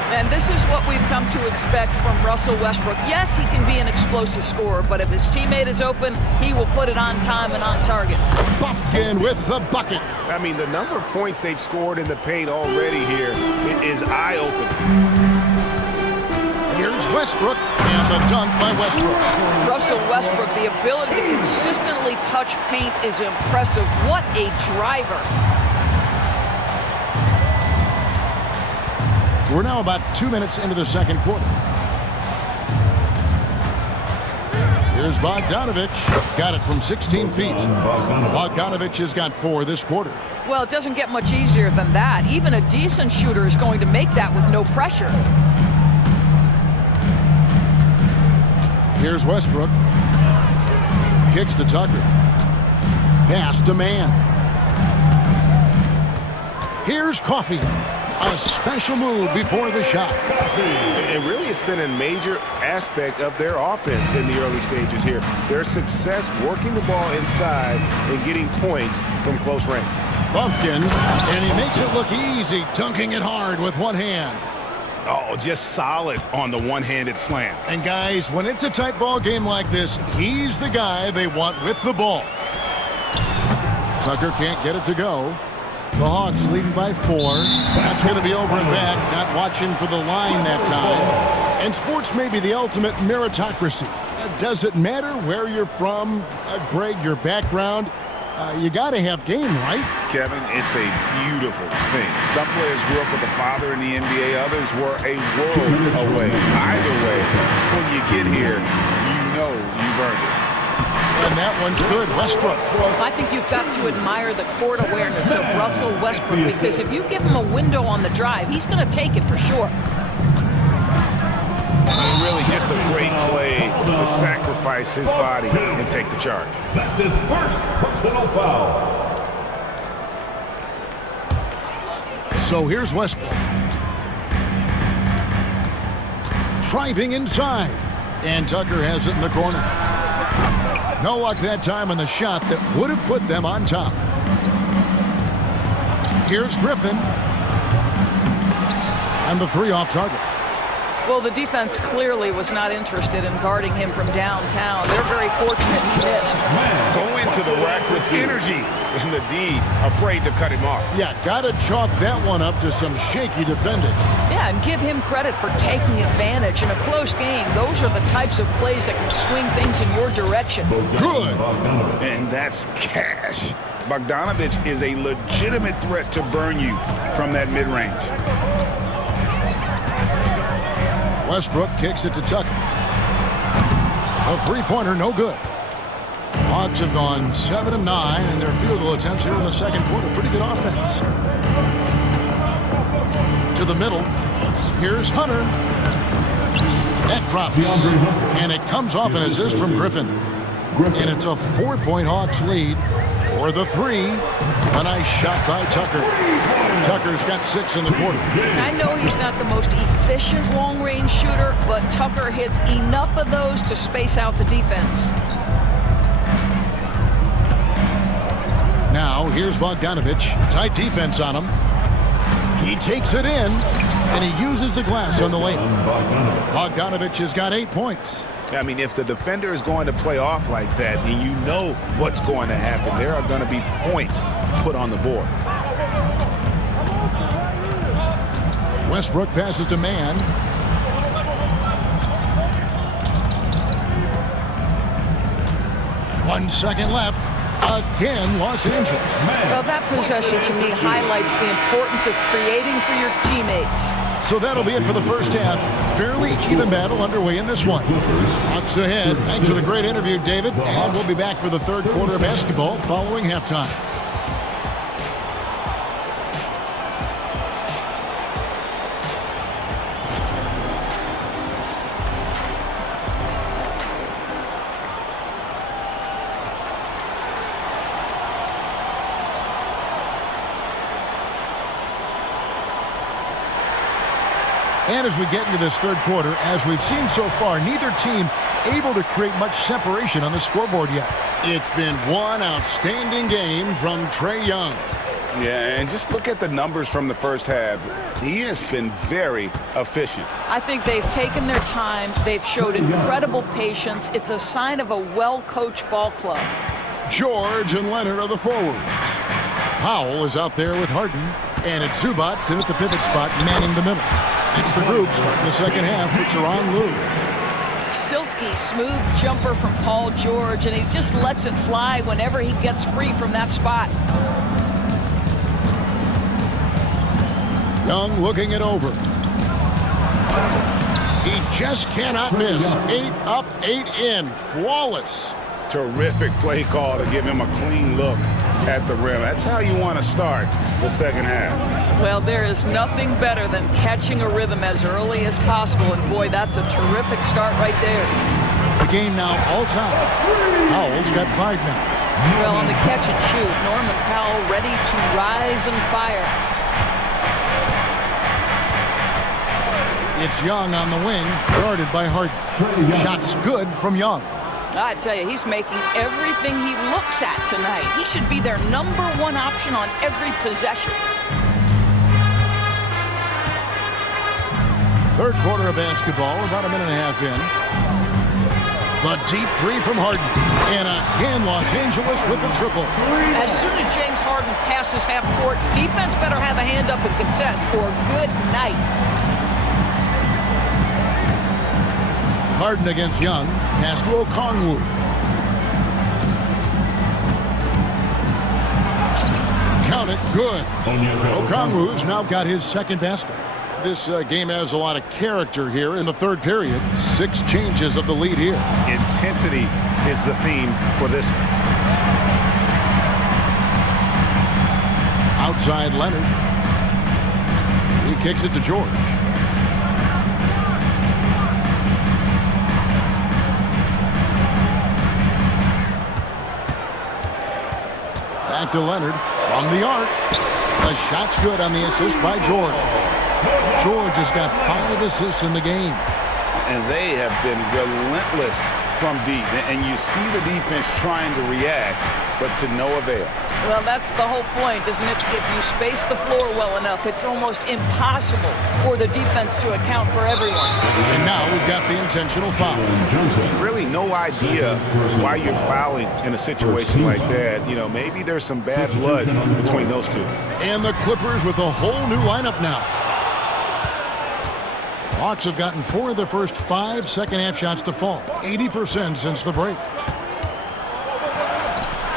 And this is what we've come to expect from Russell Westbrook. Yes, he can be an explosive scorer, but if his teammate is open, he will put it on time and on target. Buffkin with the bucket. I mean, the number of points they've scored in the paint already here is eye-opening. Here's Westbrook, and the dunk by Westbrook. Russell Westbrook, the ability to consistently touch paint is impressive. What a driver. We're now about 2 minutes into the second quarter. Here's Bogdanovich. Got it from 16 feet. Bogdanovich has got 4 this quarter. Well, it doesn't get much easier than that. Even a decent shooter is going to make that with no pressure. Here's Westbrook. Kicks to Tucker. Pass to Mann. Here's Coffee. A special move before the shot. And really, it's been a major aspect of their offense in the early stages here. Their success working the ball inside and getting points from close range. Buffkin, and he makes it look easy, dunking it hard with one hand. Oh, just solid on the one-handed slam. And guys, when it's a tight ball game like this, he's the guy they want with the ball. Tucker can't get it to go. The Hawks leading by 4. That's going to be over and back, not watching for the line that time. And sports may be the ultimate meritocracy. Does it matter where you're from, Greg, your background? You got to have game, right? Kevin, it's a beautiful thing. Some players grew up with a father in the NBA. Others were a world away. Either way, when you get here, you know you've earned it. And that one's good. Westbrook. I think you've got to admire the court awareness of Russell Westbrook, because if you give him a window on the drive, he's going to take it for sure. Really just a great play to sacrifice his body and take the charge. That's his first personal foul. So here's Westbrook. Driving inside. And Tucker has it in the corner. No luck that time on the shot that would have put them on top. Here's Griffin. And the three off target. Well, the defense clearly was not interested in guarding him from downtown. They're very fortunate he missed. Go into the rack with energy, and the D afraid to cut him off. Yeah, gotta chalk that one up to some shaky defending. Yeah, and give him credit for taking advantage. In a close game, those are the types of plays that can swing things in your direction. Good. And that's cash. Bogdanovich is a legitimate threat to burn you from that mid-range. Westbrook kicks it to Tucker. A three-pointer, no good. Hawks have gone 7 of 9 in their field goal attempts here in the second quarter. Pretty good offense. To the middle. Here's Hunter. That drops. And it comes off an assist from Griffin. And it's a 4-point Hawks lead for the three. A nice shot by Tucker. Tucker's got 6 in the quarter. I know he's not the most efficient long-range shooter, but Tucker hits enough of those to space out the defense. Now, here's Bogdanovich. Tight defense on him. He takes it in, and he uses the glass on the layup. Bogdanovich has got 8 points. I mean, if the defender is going to play off like that, then you know what's going to happen. There are going to be points put on the board. Westbrook passes to Mann. 1 second left. Again, Los Angeles. Well, that possession to me highlights the importance of creating for your teammates. So that'll be it for the first half. Fairly even battle underway in this one. Hawks ahead. Thanks for the great interview, David. And we'll be back for the third quarter of basketball following halftime. And as we get into this third quarter, as we've seen so far, neither team able to create much separation on the scoreboard yet. It's been one outstanding game from Trae Young. Yeah, and just look at the numbers from the first half. He has been very efficient. I think they've taken their time. They've showed incredible patience. It's a sign of a well-coached ball club. George and Leonard are the forwards. Powell is out there with Harden. And it's Zubats in at the pivot spot, manning the middle. It's the group starting the second half for Tyronn Lue. Silky, smooth jumper from Paul George, and he just lets it fly whenever he gets free from that spot. Young looking it over. He just cannot miss. 8 up, 8 in. Flawless. Terrific play call to give him a clean look at the rim. That's how you want to start the second half. Well, there is nothing better than catching a rhythm as early as possible, and boy, that's a terrific start right there. The game now all time. Powell's got 5 now. Well, on the catch and shoot, Norman Powell ready to rise and fire. It's Young on the wing, guarded by Harden. Shots good from Young. I tell you, he's making everything he looks at tonight. He should be their #1 option on every possession. Third quarter of basketball, about a minute and a half in. The deep three from Harden. And again, Los Angeles with the triple. As soon as James Harden passes half court, defense better have a hand up and contest, or good night. Harden against Young. Pass to Okongwu. Count it. Good. Okongwu's now got his second basket. This game has a lot of character here in the third period. 6 changes of the lead here. Intensity is the theme for this. Outside Leonard. He kicks it to George. Back to Leonard from the arc. The shot's good on the assist by George. George has got 5 assists in the game. And they have been relentless from deep. And you see the defense trying to react, but to no avail. Well, that's the whole point, isn't it? If you space the floor well enough, it's almost impossible for the defense to account for everyone. And now we've got the intentional foul. Really no idea why you're fouling in a situation like that. You know, maybe there's some bad blood between those two. And the Clippers with a whole new lineup now. Hawks have gotten 4 of their first 5 second-half shots to fall. 80% since the break.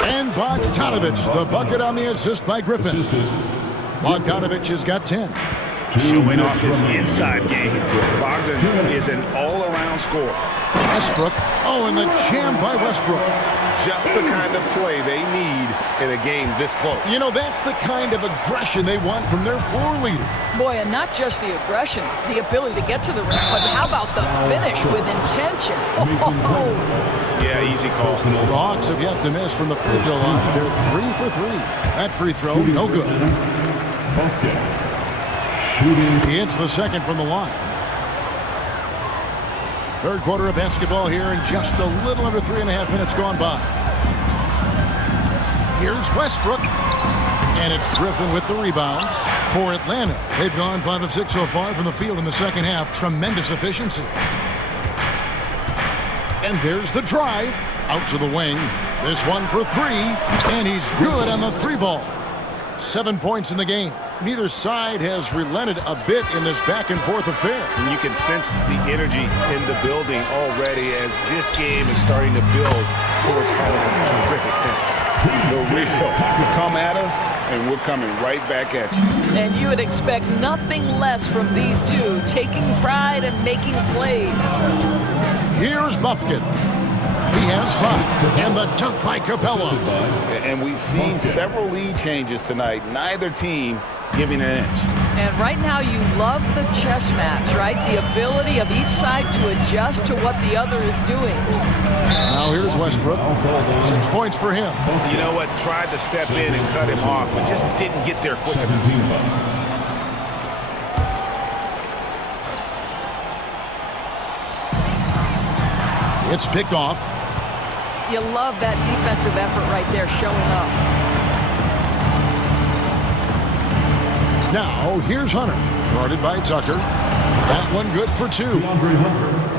And Bogdanovic, the bucket on the assist by Griffin. Bogdanovic has got 10. Showing off his inside game. Bogdan is an all-around scorer. Westbrook. Oh, and the jam by Westbrook. Just the kind of play they need in a game this close. You know, that's the kind of aggression they want from their floor leader. Boy, and not just the aggression, the ability to get to the rim, but how about the finish with intention? Oh. Yeah, easy call. The Hawks have yet to miss from the free throw line. They're 3 for 3. That free throw, no good. He hits the second from the line. Third quarter of basketball here, and just a little under 3.5 minutes gone by. Here's Westbrook, and it's Griffin with the rebound for Atlanta. They've gone 5 of 6 so far from the field in the second half. Tremendous efficiency. And there's the drive out to the wing. This one for 3, and he's good on the 3 ball. 7 points in the game. Neither side has relented a bit in this back-and-forth affair. And you can sense the energy in the building already as this game is starting to build towards having a terrific finish. The real come at us, and we're coming right back at you. And you would expect nothing less from these two, taking pride and making plays. Here's Buffkin. He has 5, and the dunk by Capella. And we've seen several lead changes tonight. Neither team giving an inch. And right now you love the chess match, right? The ability of each side to adjust to what the other is doing. Now here's Westbrook. 6 points for him. You know what? Tried to step in and cut him off, but just didn't get there quick enough. It's picked off. You love that defensive effort right there showing up. Now, here's Hunter, guarded by Tucker. That one good for 2.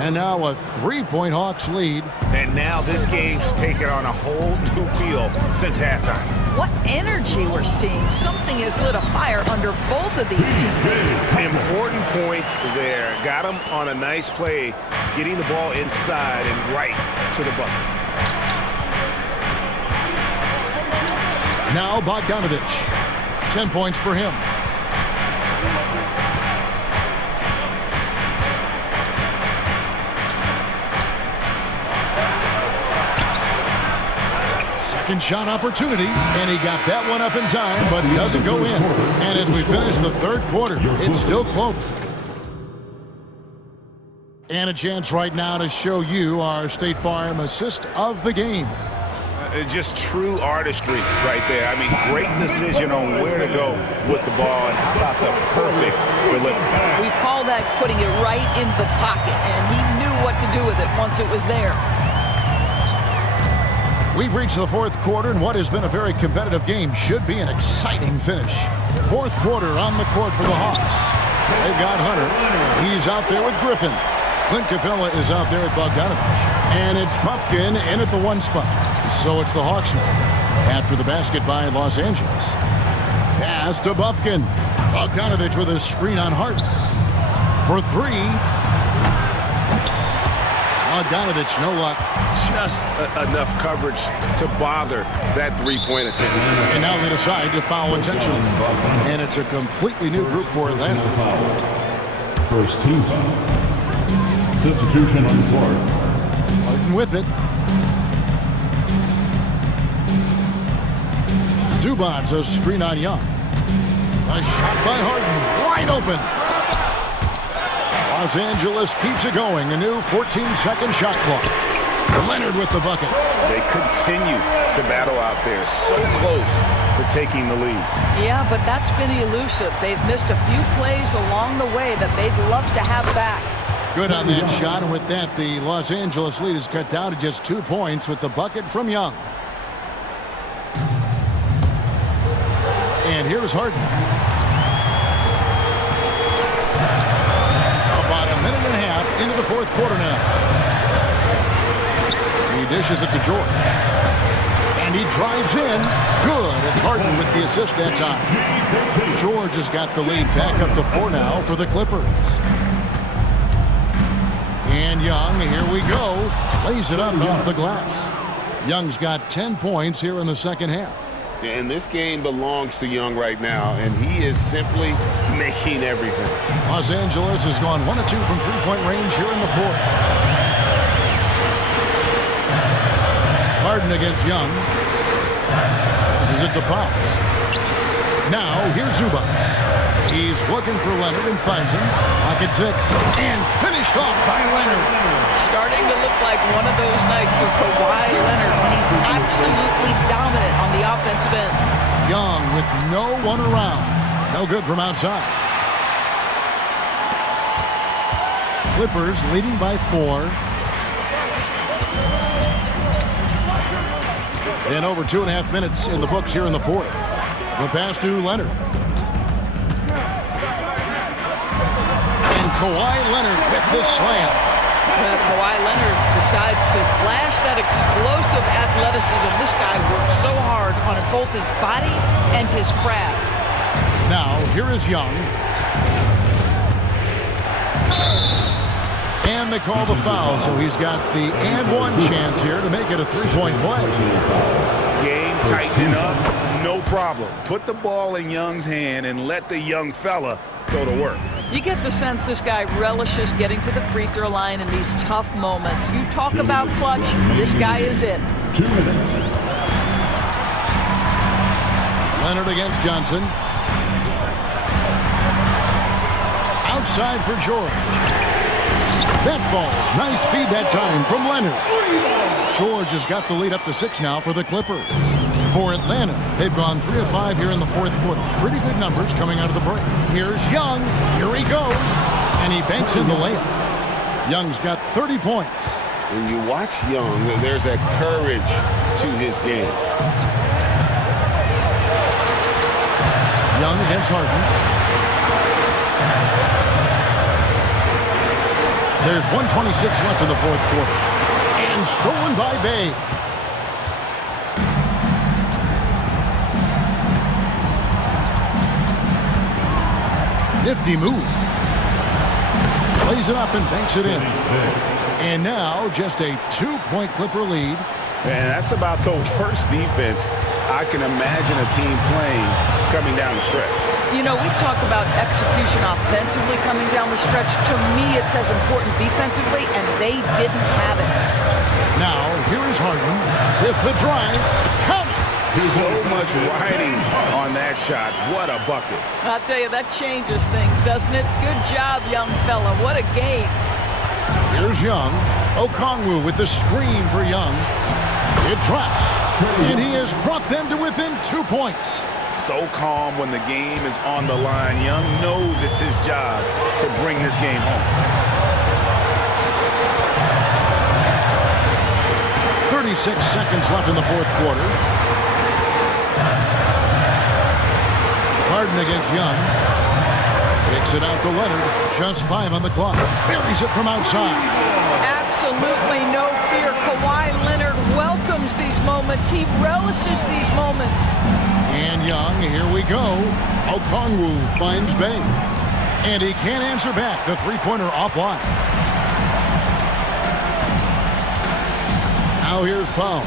And now a 3-point Hawks lead. And now this game's taken on a whole new feel since halftime. What energy we're seeing. Something has lit a fire under both of these teams. Important points there. Got him on a nice play, getting the ball inside and right to the bucket. Now Bogdanovic. 10 points for him. Second shot opportunity, and he got that one up in time, but doesn't go in. And as we finish the third quarter, it's still close. And a chance right now to show you our State Farm assist of the game. Just true artistry right there. I mean, great decision on where to go with the ball, and how about the perfect delivery. We call that putting it right in the pocket, and he knew what to do with it once it was there. We've reached the fourth quarter, and what has been a very competitive game should be an exciting finish. Fourth quarter on the court for the Hawks. They've got Hunter. He's out there with Griffin. Clint Capella is out there at Bogdanovic. And it's Buffkin in at the 1 spot. So it's the Hawks now, after the basket by Los Angeles. Pass to Buffkin. Bogdanovic with a screen on Hart. For 3. Bogdanovic, no luck. Just enough coverage to bother that 3-point attempt. And now they decide to foul intentionally. And it's a completely new group for Atlanta. First team foul. Substitution on the court. Harden with it. Zubac's a screen on Young. A shot by Harden, wide open. Los Angeles keeps it going. A new 14-second shot clock. Leonard with the bucket. They continue to battle out there, so close to taking the lead. Yeah, but that's been elusive. They've missed a few plays along the way that they'd love to have back. Good on that shot, and with that, the Los Angeles lead is cut down to just 2 points with the bucket from Young. And here's Harden. About a minute and a half into the fourth quarter now. He dishes it to George. And he drives in. Good. It's Harden with the assist that time. George has got the lead back up to 4 now for the Clippers. And Young, here we go. Lays it up off the glass. Young's got 10 points here in the second half. And this game belongs to Young right now, and he is simply making everything. Los Angeles has gone 1 of 2 from three-point range here in the fourth. Harden against Young. This is it to Powell. Now, here's Zubac. He's looking for Leonard and finds him. Pocket 6. And finished off by Leonard. Starting to look like one of those nights for Kawhi Leonard when he's absolutely dominant on the offensive end. Young with no one around. No good from outside. Clippers leading by 4. And over 2.5 minutes in the books here in the fourth. The pass to Leonard. And Kawhi Leonard with the slam. Well, Kawhi Leonard decides to flash that explosive athleticism. This guy works so hard on both his body and his craft. Now, here is Young. And they call the foul, so he's got the and one chance here to make it a three-point play. Game tightening up, no problem. Put the ball in Young's hand and let the young fella go to work. You get the sense this guy relishes getting to the free throw line in these tough moments. You talk about clutch, this guy is it. Leonard against Johnson. Outside for George. That ball, nice feed that time from Leonard. George has got the lead up to 6 now for the Clippers. For Atlanta, they've gone 3 of 5 here in the fourth quarter. Pretty good numbers coming out of the break. Here's Young. Here he goes. And he banks in the layup. Young's got 30 points. When you watch Young, there's that courage to his game. Young against Harden. There's 1:26 left in the fourth quarter. And stolen by Bay. Nifty move. Plays it up and banks it in. And now just a 2-point Clipper lead. And that's about the worst defense I can imagine a team playing coming down the stretch. You know, we talk about execution offensively coming down the stretch. To me, it's as important defensively, and they didn't have it. Now, here is Harden with the drive. Count it! So much riding on that shot. What a bucket. I'll tell you, that changes things, doesn't it? Good job, young fella. What a game. Here's Young. Okongwu with the screen for Young. It drops. And he has brought them to within 2 points. So calm when the game is on the line. Young knows it's his job to bring this game home. 36 seconds left in the fourth quarter. Harden against Young. Kicks it out to Leonard. Just 5 on the clock. Buries it from outside. Absolutely no fear. Kawhi Leonard welcomes these moments. He relishes these moments. And Young, here we go. Okongwu finds Bay. And he can't answer back. The three-pointer offline. Now here's Powell.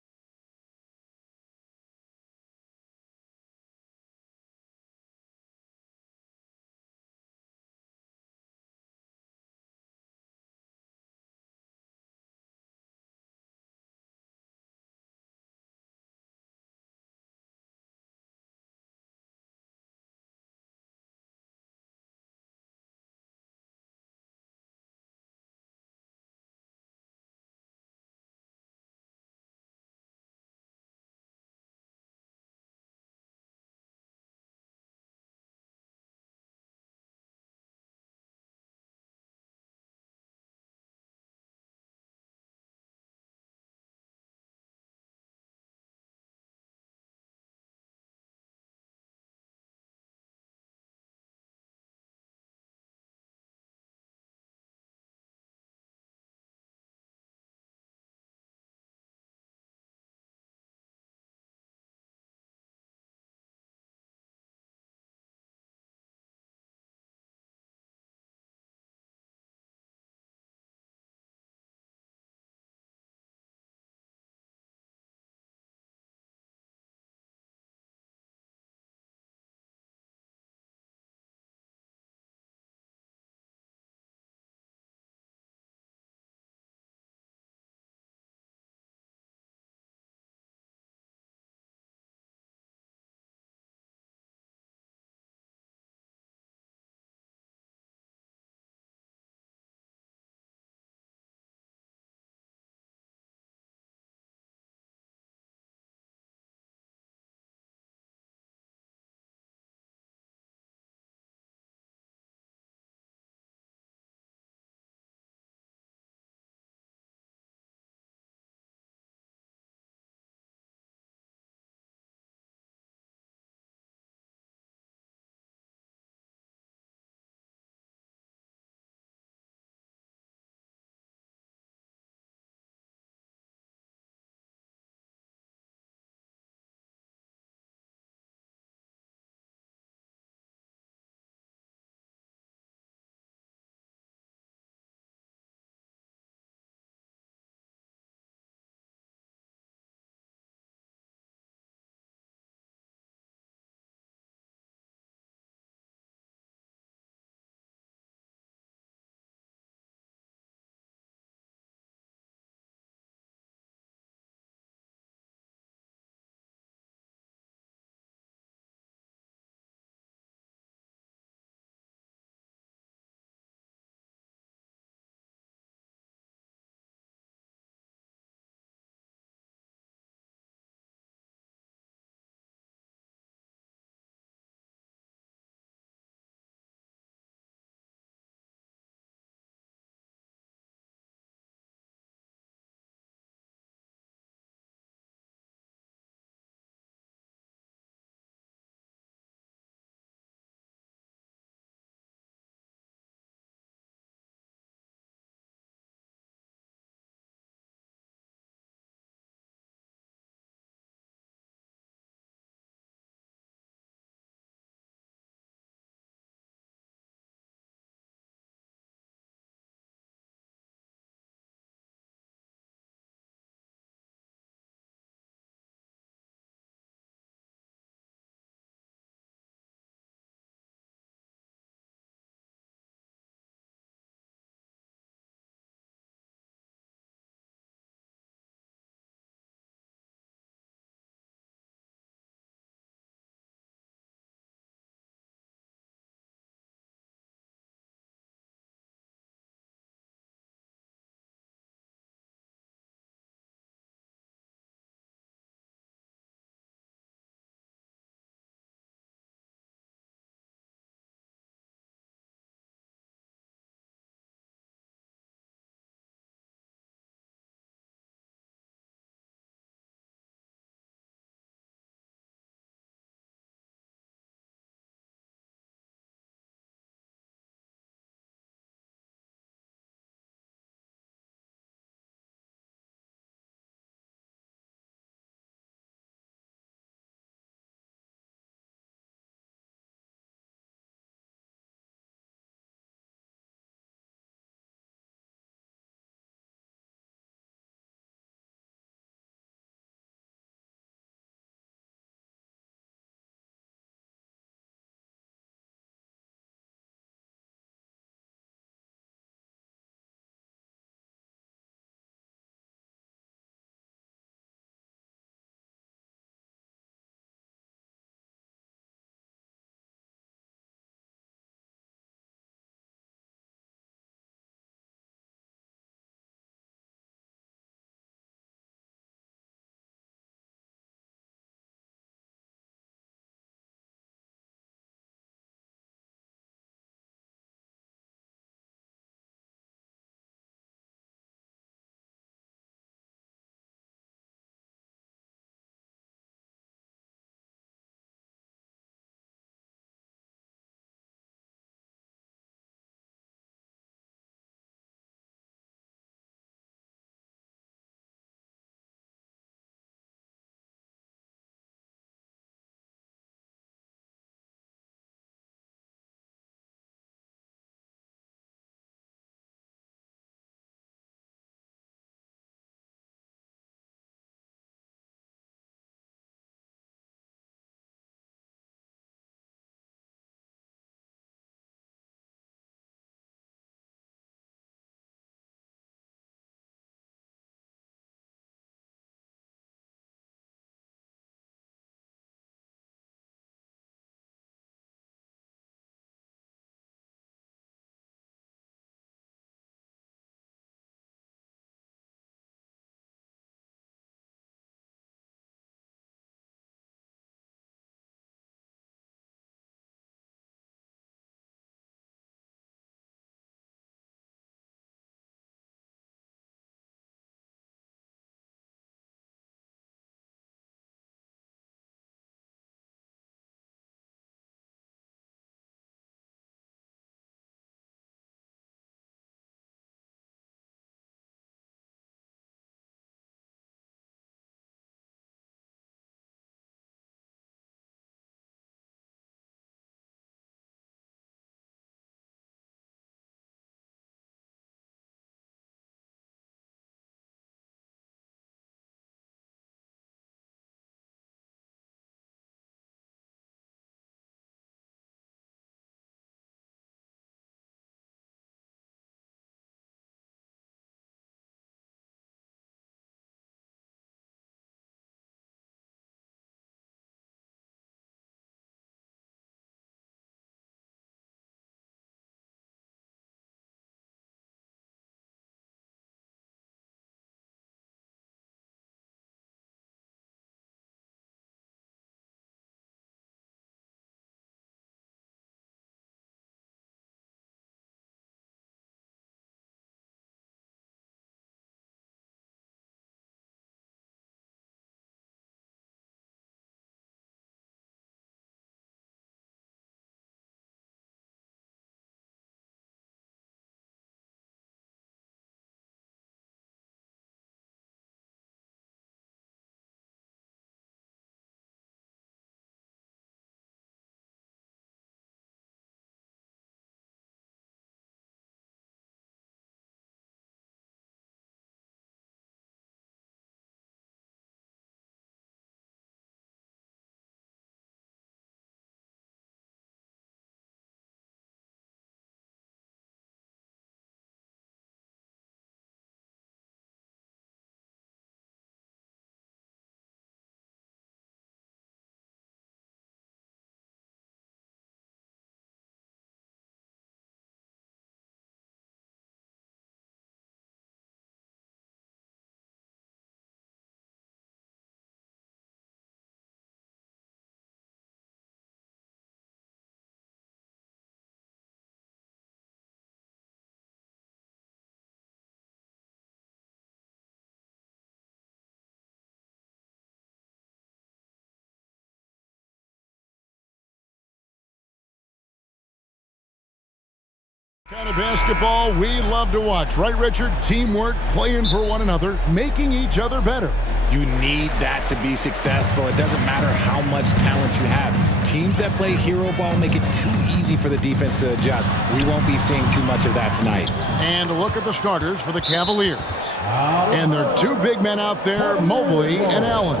Kind of basketball we love to watch, right, Richard? Teamwork, playing for one another, making each other better. You need that to be successful. It doesn't matter how much talent you have. Teams that play hero ball make it too easy for the defense to adjust. We won't be seeing too much of that tonight. And look at the starters for the Cavaliers. And there are two big men out there, Mobley and Allen.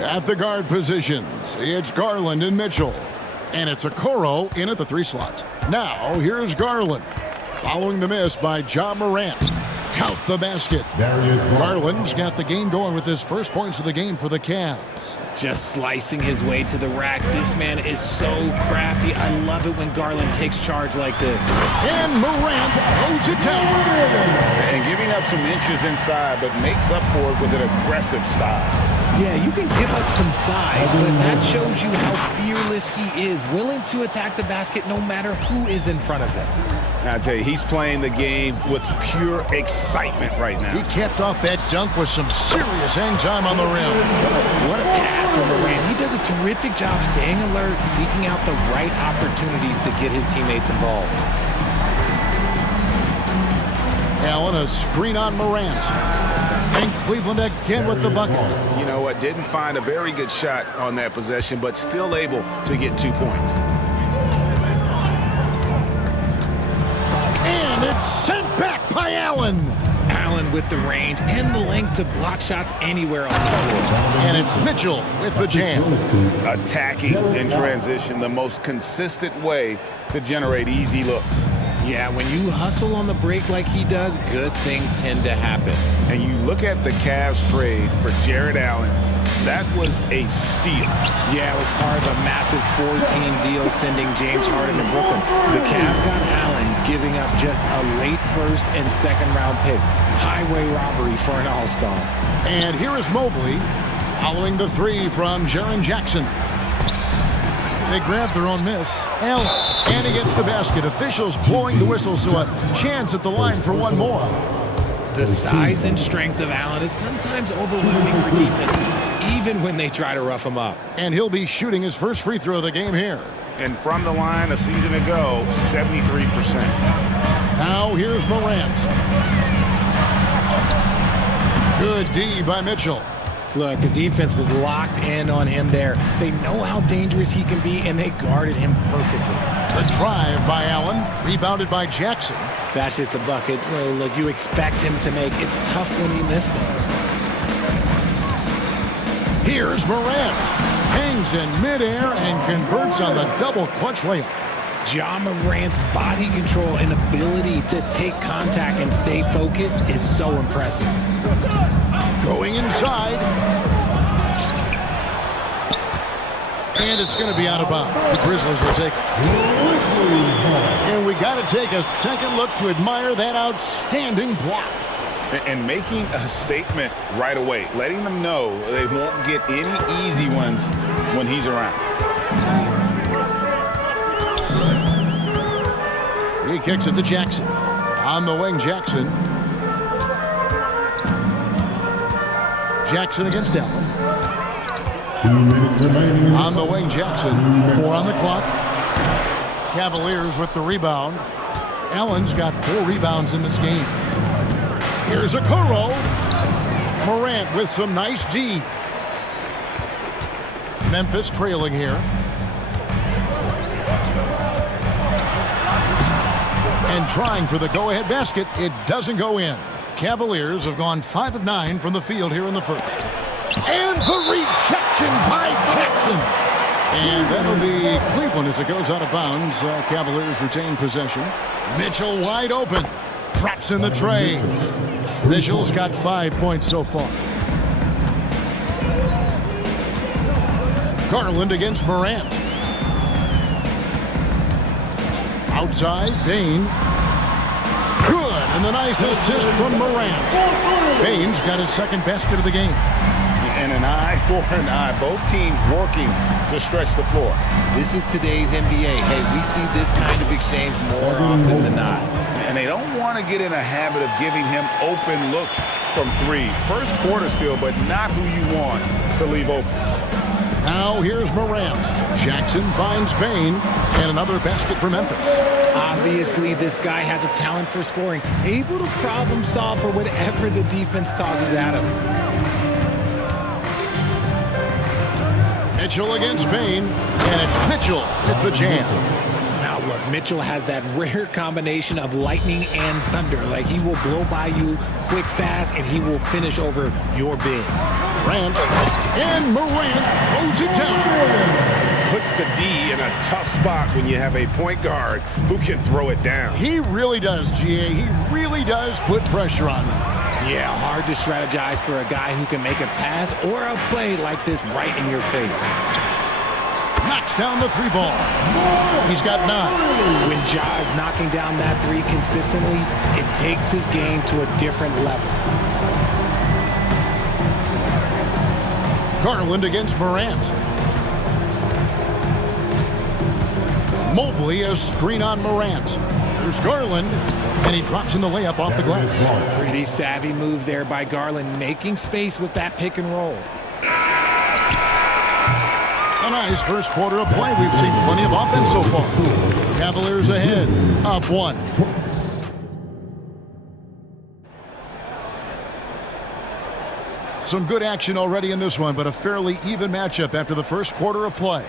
At the guard positions, it's Garland and Mitchell. And it's Okoro in at the 3 slot. Now, here's Garland. Following the miss by Ja Morant. Count the basket. Garland's got the game going with his first points of the game for the Cavs. Just slicing his way to the rack. This man is so crafty. I love it when Garland takes charge like this. And Morant throws it down. And giving up some inches inside, but makes up for it with an aggressive style. Yeah, you can give up some size, but that shows you how fearless he is, willing to attack the basket no matter who is in front of him. I tell you, he's playing the game with pure excitement right now. He capped off that dunk with some serious hang time on the rim. What a pass from Morant. He does a terrific job staying alert, seeking out the right opportunities to get his teammates involved. Allen, a screen on Morant. And Cleveland again with the bucket. You know what? Didn't find a very good shot on that possession, but still able to get 2 points. And it's sent back by Allen. Allen with the range and the length to block shots anywhere on the floor. And it's Mitchell with the jam. Attacking in transition, the most consistent way to generate easy looks. Yeah, when you hustle on the break like he does, good things tend to happen. And you look at the Cavs trade for Jared Allen, that was a steal. Yeah, it was part of a massive 4-team deal sending James Harden to Brooklyn. The Cavs got Allen, giving up just a late first and second round pick. Highway robbery for an all-star. And here is Mobley following the 3 from Jaren Jackson. They grab their own miss. Allen, and he gets the basket. Officials blowing the whistle, so a chance at the line for one more. The size and strength of Allen is sometimes overwhelming for defenses, even when they try to rough him up. And he'll be shooting his first free throw of the game here. And from the line a season ago, 73%. Now here's Morant. Good D by Mitchell. Look, the defense was locked in on him there. They know how dangerous he can be, and they guarded him perfectly. The drive by Allen, rebounded by Jackson. That's just a bucket. Well, look, you expect him to make. It's tough when you miss them. Here's Morant. Hangs in midair and converts on the double clutch layup. Ja Morant's body control and ability to take contact and stay focused is so impressive. Going inside. And it's going to be out of bounds. The Grizzlies will take it. And we got to take a second look to admire that outstanding block. And making a statement right away, letting them know they won't get any easy ones when he's around. He kicks it to Jackson. On the wing, Jackson. Jackson against Allen. 2 minutes remaining. On the wing, Jackson. 4 on the clock. Cavaliers with the rebound. Allen's got 4 rebounds in this game. Here's Okoro. Morant with some nice D. Memphis trailing here. And trying for the go-ahead basket. It doesn't go in. Cavaliers have gone 5 of 9 from the field here in the first. And the rejection by Jackson. And that'll be Cleveland as it goes out of bounds. Cavaliers retain possession. Mitchell wide open. Drops in the tray. Mitchell's got 5 points so far. Garland against Morant. Outside, Bain. Good, and the nice assist from Morant. Bain's got his second basket of the game. And an eye for an eye. Both teams working to stretch the floor. This is today's NBA. Hey, we see this kind of exchange more often than not. And they don't want to get in a habit of giving him open looks from 3. First quarter still, but not who you want to leave open. Now here's Morant. Jackson finds Bain, and another basket for Memphis. Obviously, this guy has a talent for scoring, able to problem solve for whatever the defense tosses at him. Mitchell against Bain, and it's Mitchell with the jam. Now look, Mitchell has that rare combination of lightning and thunder. Like, he will blow by you quick, fast, and he will finish over your big. Morant, and Morant throws it down. Puts the D in a tough spot when you have a point guard who can throw it down. He really does, GA. He really does put pressure on them. Yeah, hard to strategize for a guy who can make a pass or a play like this right in your face. Knocks down the three ball. He's got 9. When Ja is knocking down that three consistently, it takes his game to a different level. Garland against Morant. Mobley, a screen on Morant. There's Garland, and he drops in the layup off the glass. Pretty savvy move there by Garland, making space with that pick and roll. A nice first quarter of play. We've seen plenty of offense so far. Cavaliers ahead, up 1. Some good action already in this one, but a fairly even matchup after the first quarter of play.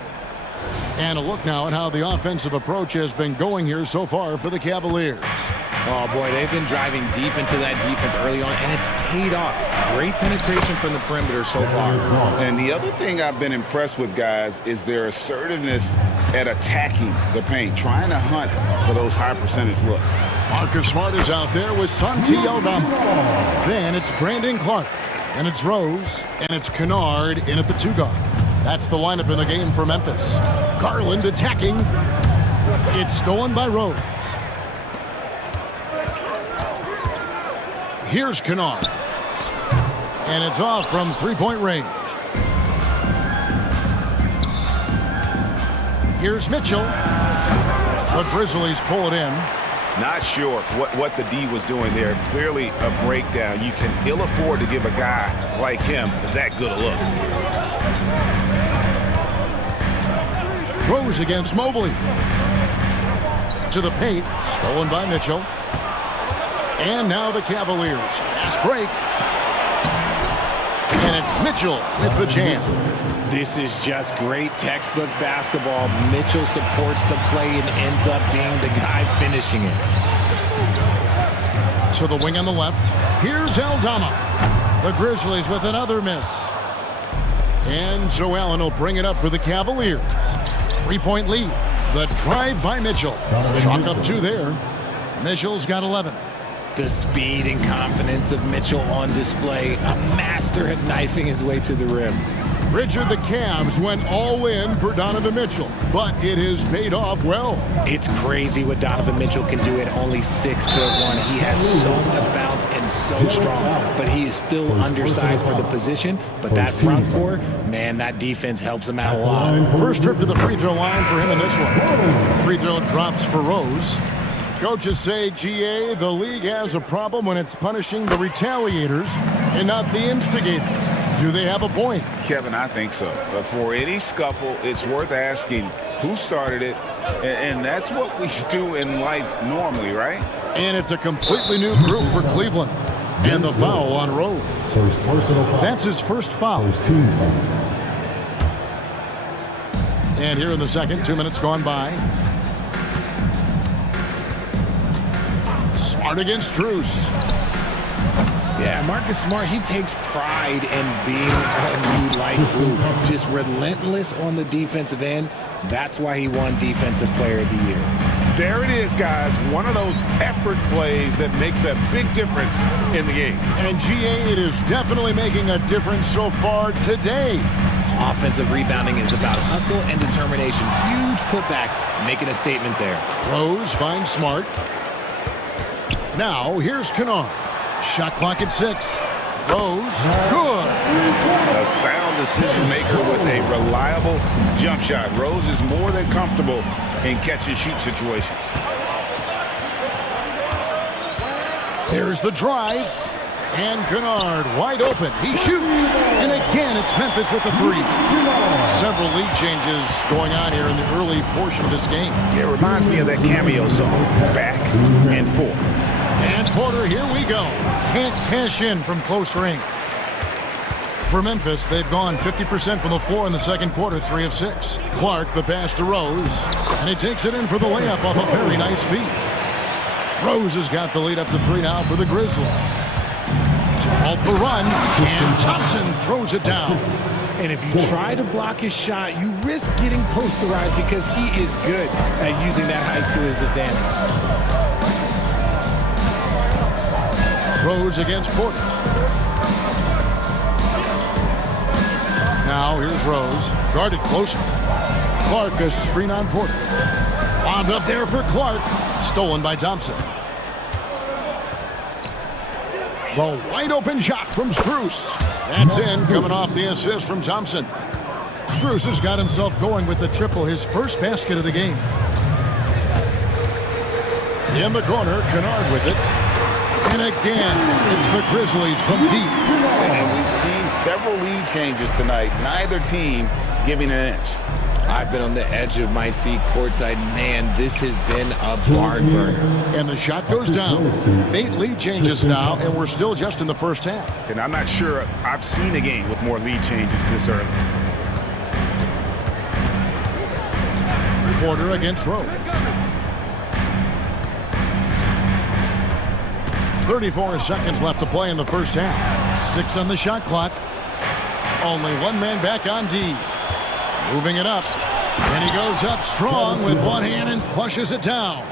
And a look now at how the offensive approach has been going here so far for the Cavaliers. Oh, boy, they've been driving deep into that defense early on, and it's paid off. Great penetration from the perimeter so far. And the other thing I've been impressed with, guys, is their assertiveness at attacking the paint, trying to hunt for those high percentage looks. Marcus Smart is out there with Santi Aldama. Then it's Brandon Clark, and it's Rose, and it's Kennard in at the 2 guard. That's the lineup in the game for Memphis. Garland attacking. It's stolen by Rose. Here's Kennard. And it's off from three-point range. Here's Mitchell. The Grizzlies pull it in. Not sure what the D was doing there. Clearly a breakdown. You can ill afford to give a guy like him that good a look. Rose against Mobley. To the paint, stolen by Mitchell. And now the Cavaliers. Fast break. And it's Mitchell with the jam. This is just great textbook basketball. Mitchell supports the play and ends up being the guy finishing it. To the wing on the left. Here's Aldama. The Grizzlies with another miss. And Joe Allen will bring it up for the Cavaliers. 3-point lead. The drive by Mitchell. Chalk up 2 there. Mitchell's got 11. The speed and confidence of Mitchell on display. A master at knifing his way to the rim. Richard, the Cavs went all in for Donovan Mitchell, but it has paid off well. It's crazy what Donovan Mitchell can do at only 6'1". He has so much bounce and so strong, but he is still undersized for the position. But that front court, man, that defense helps him out a lot. First trip to the free throw line for him in this one. Free throw drops for Rose. Coaches say, GA, the league has a problem when it's punishing the retaliators and not the instigators. Do they have a point? Kevin, I think so. But for any scuffle, it's worth asking who started it, and that's what we do in life normally, right? And it's a completely new group for Cleveland. And the foul on Rose. That's his first foul. And here in the second, 2 minutes gone by. Smart against Strus. Yeah, Marcus Smart, he takes pride in being a new light group. Just relentless on the defensive end. That's why he won Defensive Player of the Year. There it is, guys. One of those effort plays that makes a big difference in the game. And GA, it is definitely making a difference so far today. Offensive rebounding is about hustle and determination. Huge putback, making a statement there. Rose finds Smart. Now, here's Kennard. Shot clock at 6. Rose, good. A sound decision maker with a reliable jump shot. Rose is more than comfortable in catch-and-shoot situations. There's the drive. And Kennard wide open. He shoots. And again, it's Memphis with the three. Several lead changes going on here in the early portion of this game. It reminds me of that cameo song, Back and Forth. And Porter, here we go. Can't cash in from close range. For Memphis, they've gone 50% from the floor in the second quarter, 3 of 6. Clark, the pass to Rose, and he takes it in for the layup off a very nice feed. Rose has got the lead up to 3 now for the Grizzlies. To halt the run, and Thompson throws it down. And if you try to block his shot, you risk getting posterized because he is good at using that height to his advantage. Rose against Porter. Now here's Rose, guarded closely. Clark a screen on Porter. Bombed up there for Clark, stolen by Thompson. The wide open shot from Strus. That's in, coming off the assist from Thompson. Strus has got himself going with the triple, his first basket of the game. In the corner, Kennard with it. And again, it's the Grizzlies from deep. And we've seen several lead changes tonight, neither team giving an inch. I've been on the edge of my seat courtside. Man, this has been a barn burner. And the shot goes down. 8 lead changes now, and we're still just in the first half. And I'm not sure I've seen a game with more lead changes this early. Porter against Rose. 34 seconds left to play in the first half. 6 on the shot clock. Only one man back on D. Moving it up. And he goes up strong with one hand and flushes it down.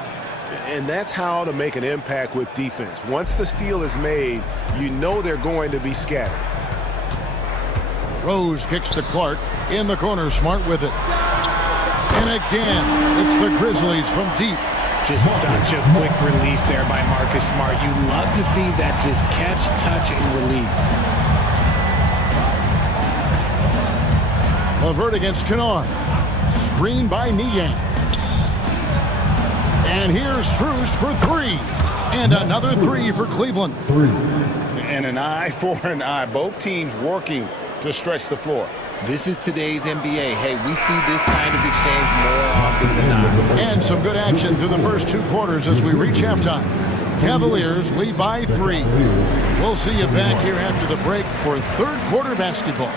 And that's how to make an impact with defense. Once the steal is made, you know they're going to be scattered. Rose kicks to Clark. In the corner, Smart with it. And again, it's the Grizzlies from deep. Just such a quick release there by Marcus Smart. You love to see that just catch, touch, and release. LeVert against Kennard. Screen by Niang. And here's Strus for 3. And another 3 for Cleveland. And an eye for an eye. Both teams working to stretch the floor. This is today's NBA. Hey, we see this kind of exchange more often than not. And some good action through the first 2 quarters as we reach halftime. Cavaliers lead by 3. We'll see you back here after the break for third quarter basketball.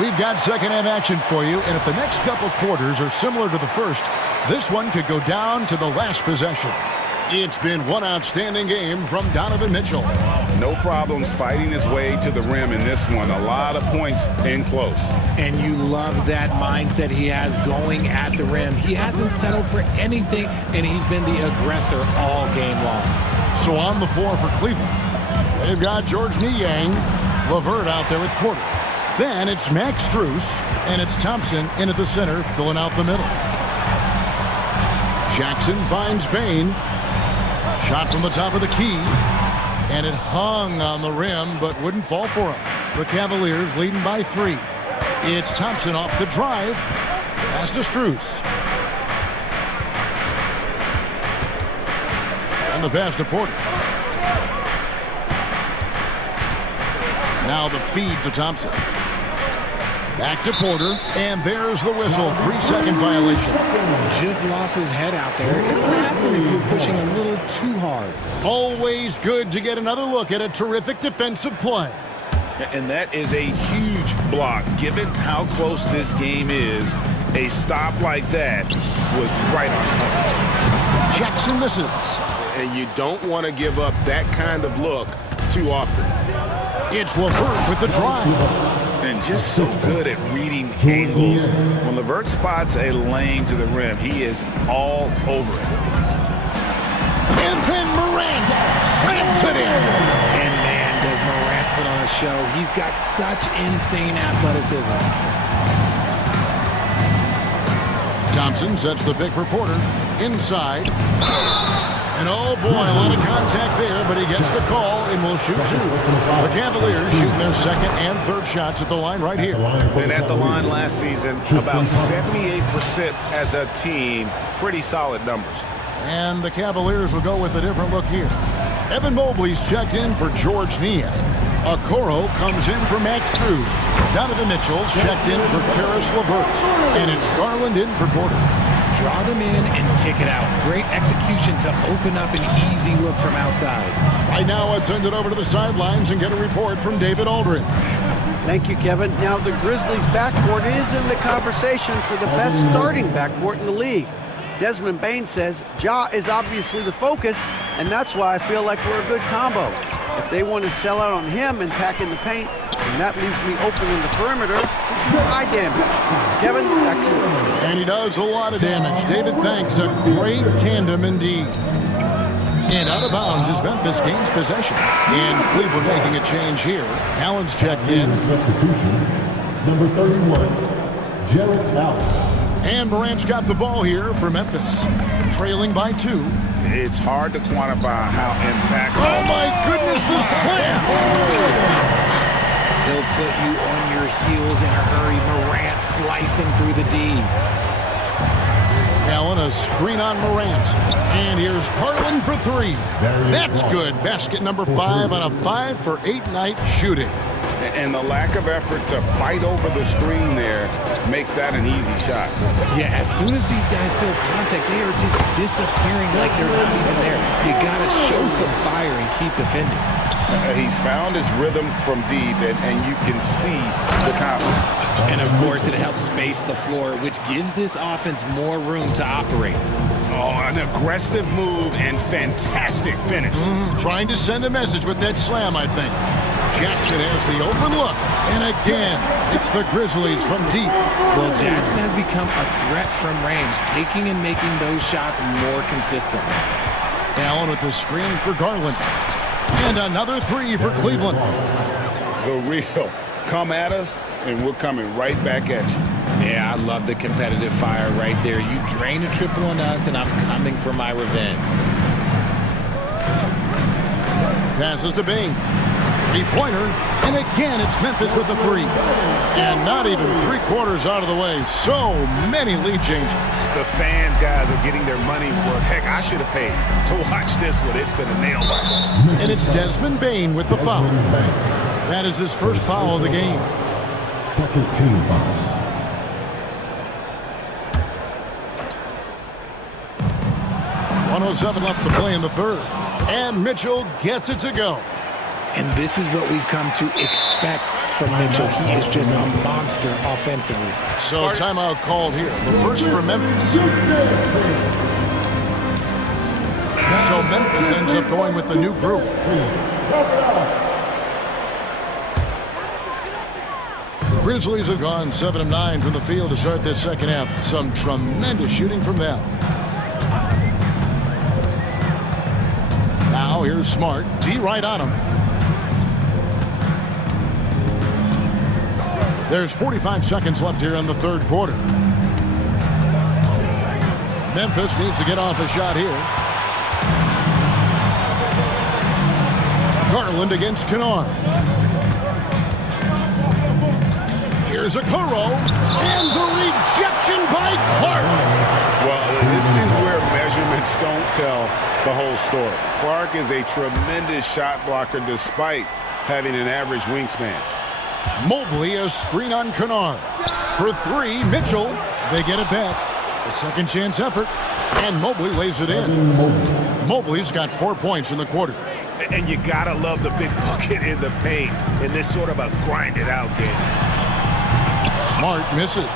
We've got second half action for you, and if the next couple quarters are similar to the first, this one could go down to the last possession. It's been one outstanding game from Donovan Mitchell. No problems fighting his way to the rim in this one. A lot of points in close. And you love that mindset he has going at the rim. He hasn't settled for anything, and he's been the aggressor all game long. So on the floor for Cleveland, they've got George Niang, LeVert out there with Porter. Then it's Max Strus, and it's Thompson in at the center, filling out the middle. Jackson finds Bain. Shot from the top of the key, and it hung on the rim, but wouldn't fall for him. The Cavaliers leading by 3. It's Thompson off the drive. Pass to Strus. And the pass to Porter. Now the feed to Thompson. Back to Porter, and there's the whistle. 3-second violation. Just lost his head out there. It'll happen if you're pushing a little too hard. Always good to get another look at a terrific defensive play. And that is a huge block. Given how close this game is, a stop like that was right on point. Jackson misses. And you don't want to give up that kind of look too often. It's LeVert with the drive. And just so good at reading angles. When LeVert spots a lane to the rim, he is all over it. And then Morant slams it in. And man, does Morant put on a show. He's got such insane athleticism. Thompson sets the pick for Porter. Inside. And Oh, boy, a lot of contact there, but he gets the call and will shoot two. The Cavaliers shooting their second and third shots at the line right here. Been at the line last season, about 78% as a team. Pretty solid numbers. And the Cavaliers will go with a different look here. Evan Mobley's checked in for George Niang. Okoro comes in for Max Strus. Donovan Mitchell's checked in for Karis LeVert. And it's Garland in for Porter. Draw them in and kick it out. Great execution to open up an easy look from outside. Right now, let's send it over to the sidelines and get a report from David Aldridge. Thank you, Kevin. Now, the Grizzlies' backcourt is in the conversation for the best starting backcourt in the league. Desmond Bane says Ja is obviously the focus, and that's why I feel like we're a good combo. If they want to sell out on him and pack in the paint, and that leaves me open in the perimeter, high damage. Kevin, back to you. And he does a lot of damage. David, thanks. A great tandem indeed. And out of bounds as Memphis gains possession. And Cleveland making a change here. Allen's checked in. Substitution, number 31, Jarrett Allen. And Morant's got the ball here for Memphis. Trailing by 2. It's hard to quantify how impactful. Oh, my goodness, the slam! He'll put you on your heels in a hurry. Morant slicing through the D. Allen, a screen on Morant. And here's Garland for 3. That's good. Basket number 5 on a 5-for-8 night shooting. And the lack of effort to fight over the screen there makes that an easy shot. Yeah, as soon as these guys feel contact, they are just disappearing like they're not even there. You got to show some fire and keep defending. He's found his rhythm from deep, and you can see the confidence. And, of course, it helps space the floor, which gives this offense more room to operate. Oh, an aggressive move and fantastic finish. Trying to send a message with that slam, I think. Jackson has the open look. And again, it's the Grizzlies from deep. Well, Jackson has become a threat from range, taking and making those shots more consistently. Allen with the screen for Garland. And another 3 for Cleveland. The real come at us, and we're coming right back at you. Yeah, I love the competitive fire right there. You drain a triple on us, and I'm coming for my revenge. Passes to Bing. 3-pointer. And again, it's Memphis with the 3. And not even 3/4 out of the way. So many lead changes. The fans, guys, are getting their money's worth. Heck, I should have paid to watch this one. It's been a nail biter. And it's Desmond Bane with the foul. That is his first foul of the game. Second team foul. .107 left to play in the third. And Mitchell gets it to go. And this is what we've come to expect from Mitchell. He is just a monster offensively. So timeout called here. The first for Memphis. So Memphis ends up going with the new group. The Grizzlies have gone 7 of 9 from the field to start this second half. Some tremendous shooting from them. Now here's Smart. D right on him. There's 45 seconds left here in the third quarter. Memphis needs to get off a shot here. Garland against Kennard. Here's Okoro. And the rejection by Clark. Well, this is where measurements don't tell the whole story. Clark is a tremendous shot blocker despite having an average wingspan. Mobley a screen on Kennard. For 3, Mitchell. They get it back. A second chance effort. And Mobley lays it in. Mobley's got 4 points in the quarter. And you gotta love the big bucket in the paint in this sort of a grinded out game. Smart misses.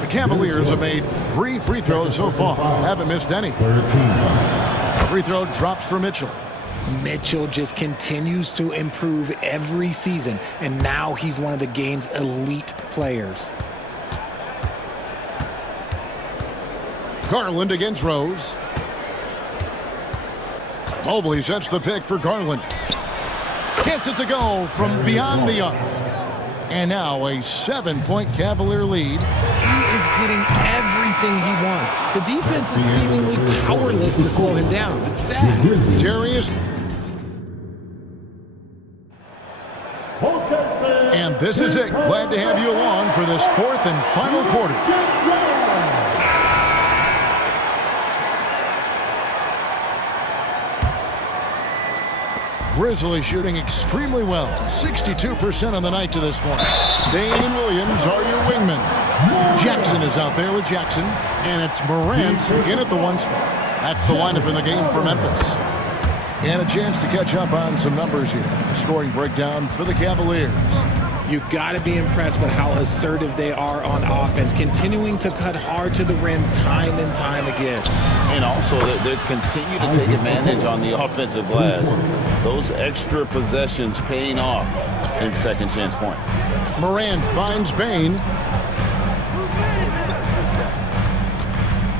The Cavaliers have made 3 free throws so far. Haven't missed any. Free throw drops for Mitchell. Mitchell just continues to improve every season, and now he's one of the game's elite players. Garland against Rose. Mobley sets the pick for Garland. Gets it to go from beyond the arc. And now a 7-point Cavalier lead. He is getting every everything he wants. The defense is seemingly powerless to slow him down. It's sad. Darius. And this is it. Glad to have you along for this fourth and final quarter. Grizzlies shooting extremely well. 62% on the night to this point. Bain and Williams are your wingmen. Jackson is out there with Jackson. And it's Morant in at the one spot. That's the lineup in the game for Memphis. And a chance to catch up on some numbers here. Scoring breakdown for the Cavaliers. You got to be impressed with how assertive they are on offense, continuing to cut hard to the rim time and time again. And also, they continue to take advantage on the offensive glass. Those extra possessions paying off in second chance points. Morant finds Bain.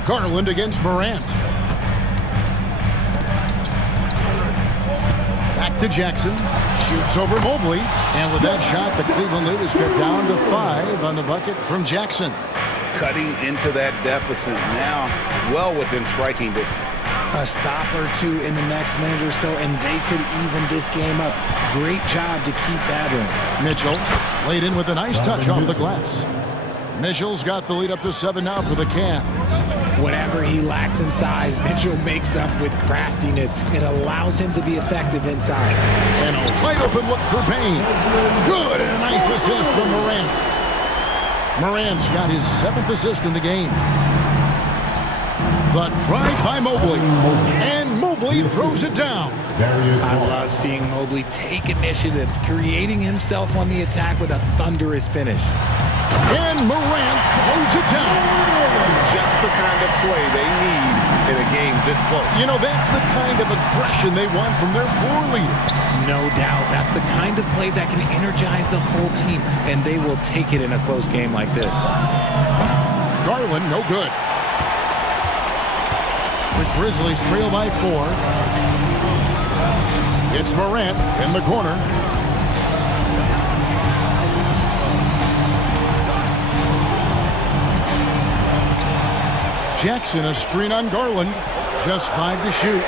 Garland against Morant. Back to Jackson. Shoots over Mobley. And with that shot, the Cleveland lead is cut down to 5 on the bucket from Jackson. Cutting into that deficit now, well within striking distance. A stop or two in the next minute or so, and they could even this game up. Great job to keep battling. Mitchell laid in with a nice touch off the glass. Mitchell's got the lead up to 7 now for the Cavs. Whatever he lacks in size, Mitchell makes up with craftiness. It allows him to be effective inside. And a wide open look for Bain. Good, and a nice assist from Morant. Morant's got his 7th assist in the game. The drive by Mobley. And Mobley throws it down. I love seeing Mobley take initiative, creating himself on the attack with a thunderous finish. And Morant throws it down. Just the kind of play they need in a game this close. You know, that's the kind of aggression they want from their floor leader. No doubt. That's the kind of play that can energize the whole team, and they will take it in a close game like this. Garland, no good. The Grizzlies trail by 4. It's Morant in the corner. Jackson, a screen on Garland. Just 5 to shoot.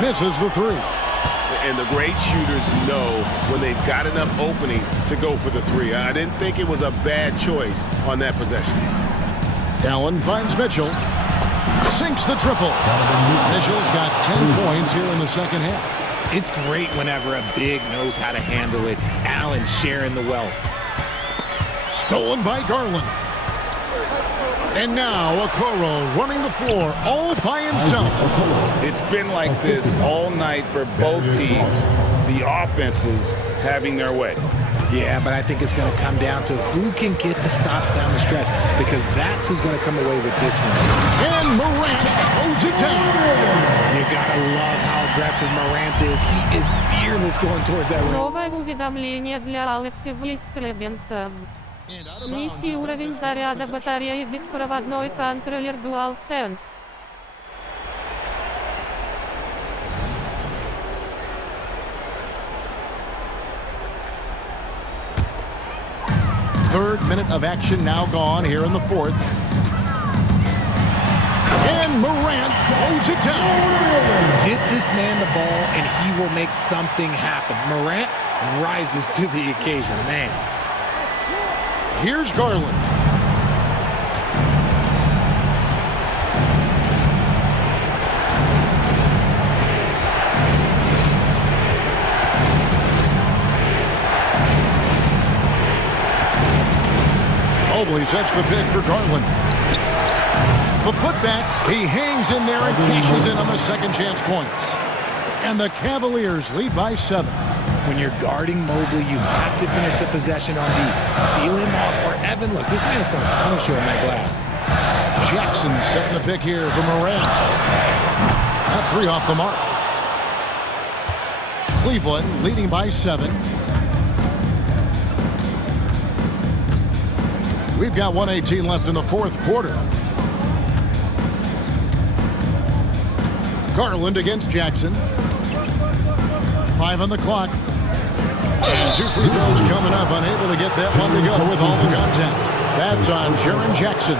Misses the 3. And the great shooters know when they've got enough opening to go for the 3. I didn't think it was a bad choice on that possession. Allen finds Mitchell. Sinks the triple. Mitchell's got 10 points here in the second half. It's great whenever a big knows how to handle it. Allen sharing the wealth. Stolen by Garland. And now Okoro running the floor all by himself. It's been like this all night for both teams. The offenses having their way. Yeah, but I think it's going to come down to who can get the stops down the stretch, because that's who's going to come away with this one. And Morant throws it down. You got to love how aggressive Morant is. He is fearless going towards that rim. Новое уведомление для Алекса Вискребенца. Низкий уровень заряда батареи, беспроводной контроллер DualSense. Third minute of action now gone here in the 4th. And Morant throws it down. Get this man the ball and he will make something happen. Morant rises to the occasion, man. Here's Garland. Mobley sets the pick for Garland. The putback, he hangs in there and cashes in on the second chance points. And the Cavaliers lead by 7. When you're guarding Mobley, you have to finish the possession on D. Seal him off, or Evan, look, this man's going to punish you on that glass. Jackson setting the pick here for Morant. That 3 off the mark. Cleveland leading by 7. We've got 1:18 left in the 4th quarter. Garland against Jackson. 5 on the clock. And 2 free throws coming up. Unable to get that one to go with all the contact. That's on Jaren Jackson.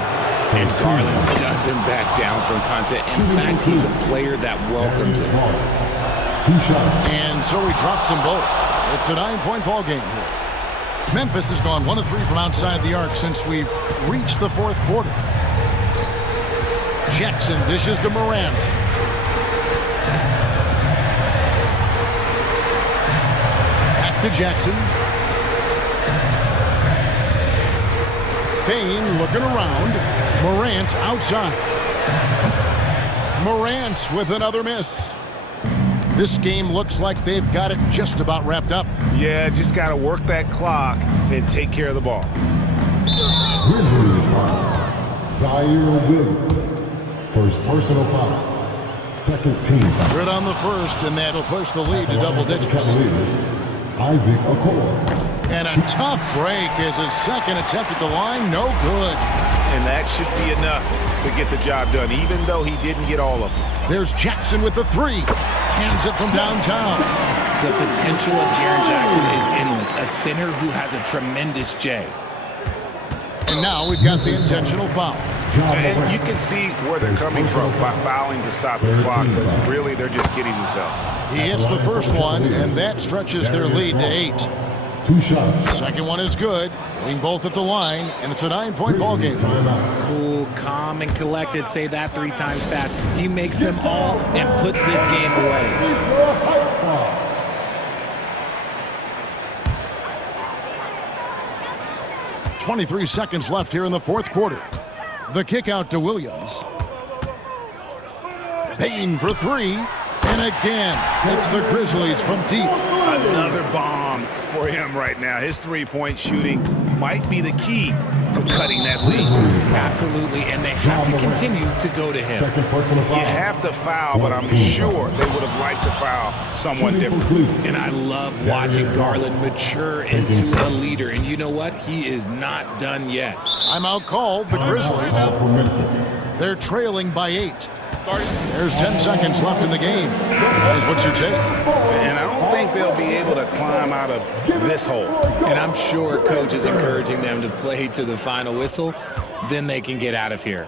And Garland doesn't back down from contact. In fact, he's a player that welcomes it. And so he drops them both. It's a 9-point ball game here. Memphis has gone 1 of 3 from outside the arc since we've reached the fourth quarter. Jackson dishes to Morant. Back to Jackson. Payne looking around. Morant outside. Morant with another miss. This game looks like they've got it just about wrapped up. Yeah, just got to work that clock and take care of the ball. Grizzlies foul. Zaire Williams. First personal foul. Second team foul. Good on the first, and that'll push the lead to double digits. Isaac Accord. And a tough break as his second attempt at the line, no good. And that should be enough to get the job done, even though he didn't get all of them. There's Jackson with the 3. Hands it from downtown. The potential of Jaren Jackson is endless. A center who has a tremendous J. And now we've got the intentional foul. And you can see where they're coming from by fouling to stop the clock, but really they're just kidding themselves. He hits the first one, and that stretches their lead to 8. 2 shots. Second one is good, hitting both at the line, and it's a 9-point ball game. Cool, calm, and collected. Say that 3 times fast. He makes them all and puts this game away. 23 seconds left here in the fourth quarter. The kick out to Williams. Payne for 3. And again, it's the Grizzlies from deep. Another bomb for him right now. His 3-point shooting might be the key to cutting that lead. Absolutely, and they have to continue to go to him. You have to foul, but I'm sure they would have liked to foul someone different. And I love watching Garland mature into a leader. And you know what? He is not done yet. Timeout called, the Grizzlies. They're trailing by 8. There's 10 seconds left in the game. Guys, what's your take? And I don't think they'll be able to climb out of this hole. And I'm sure coach is encouraging them to play to the final whistle. Then they can get out of here.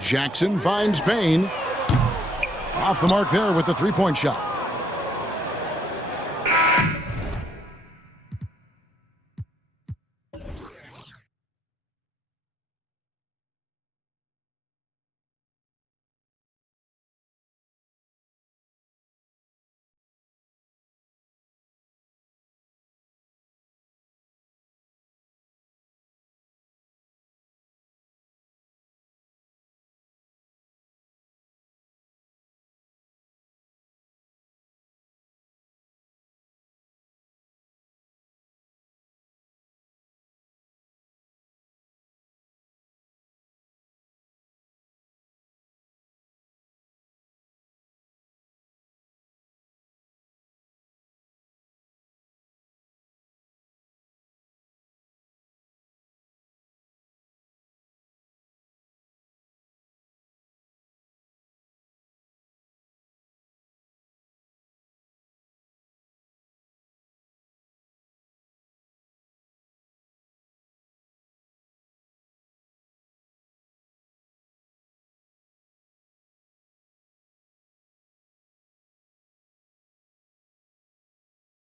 Jackson finds Payne. Off the mark there with the 3-point shot.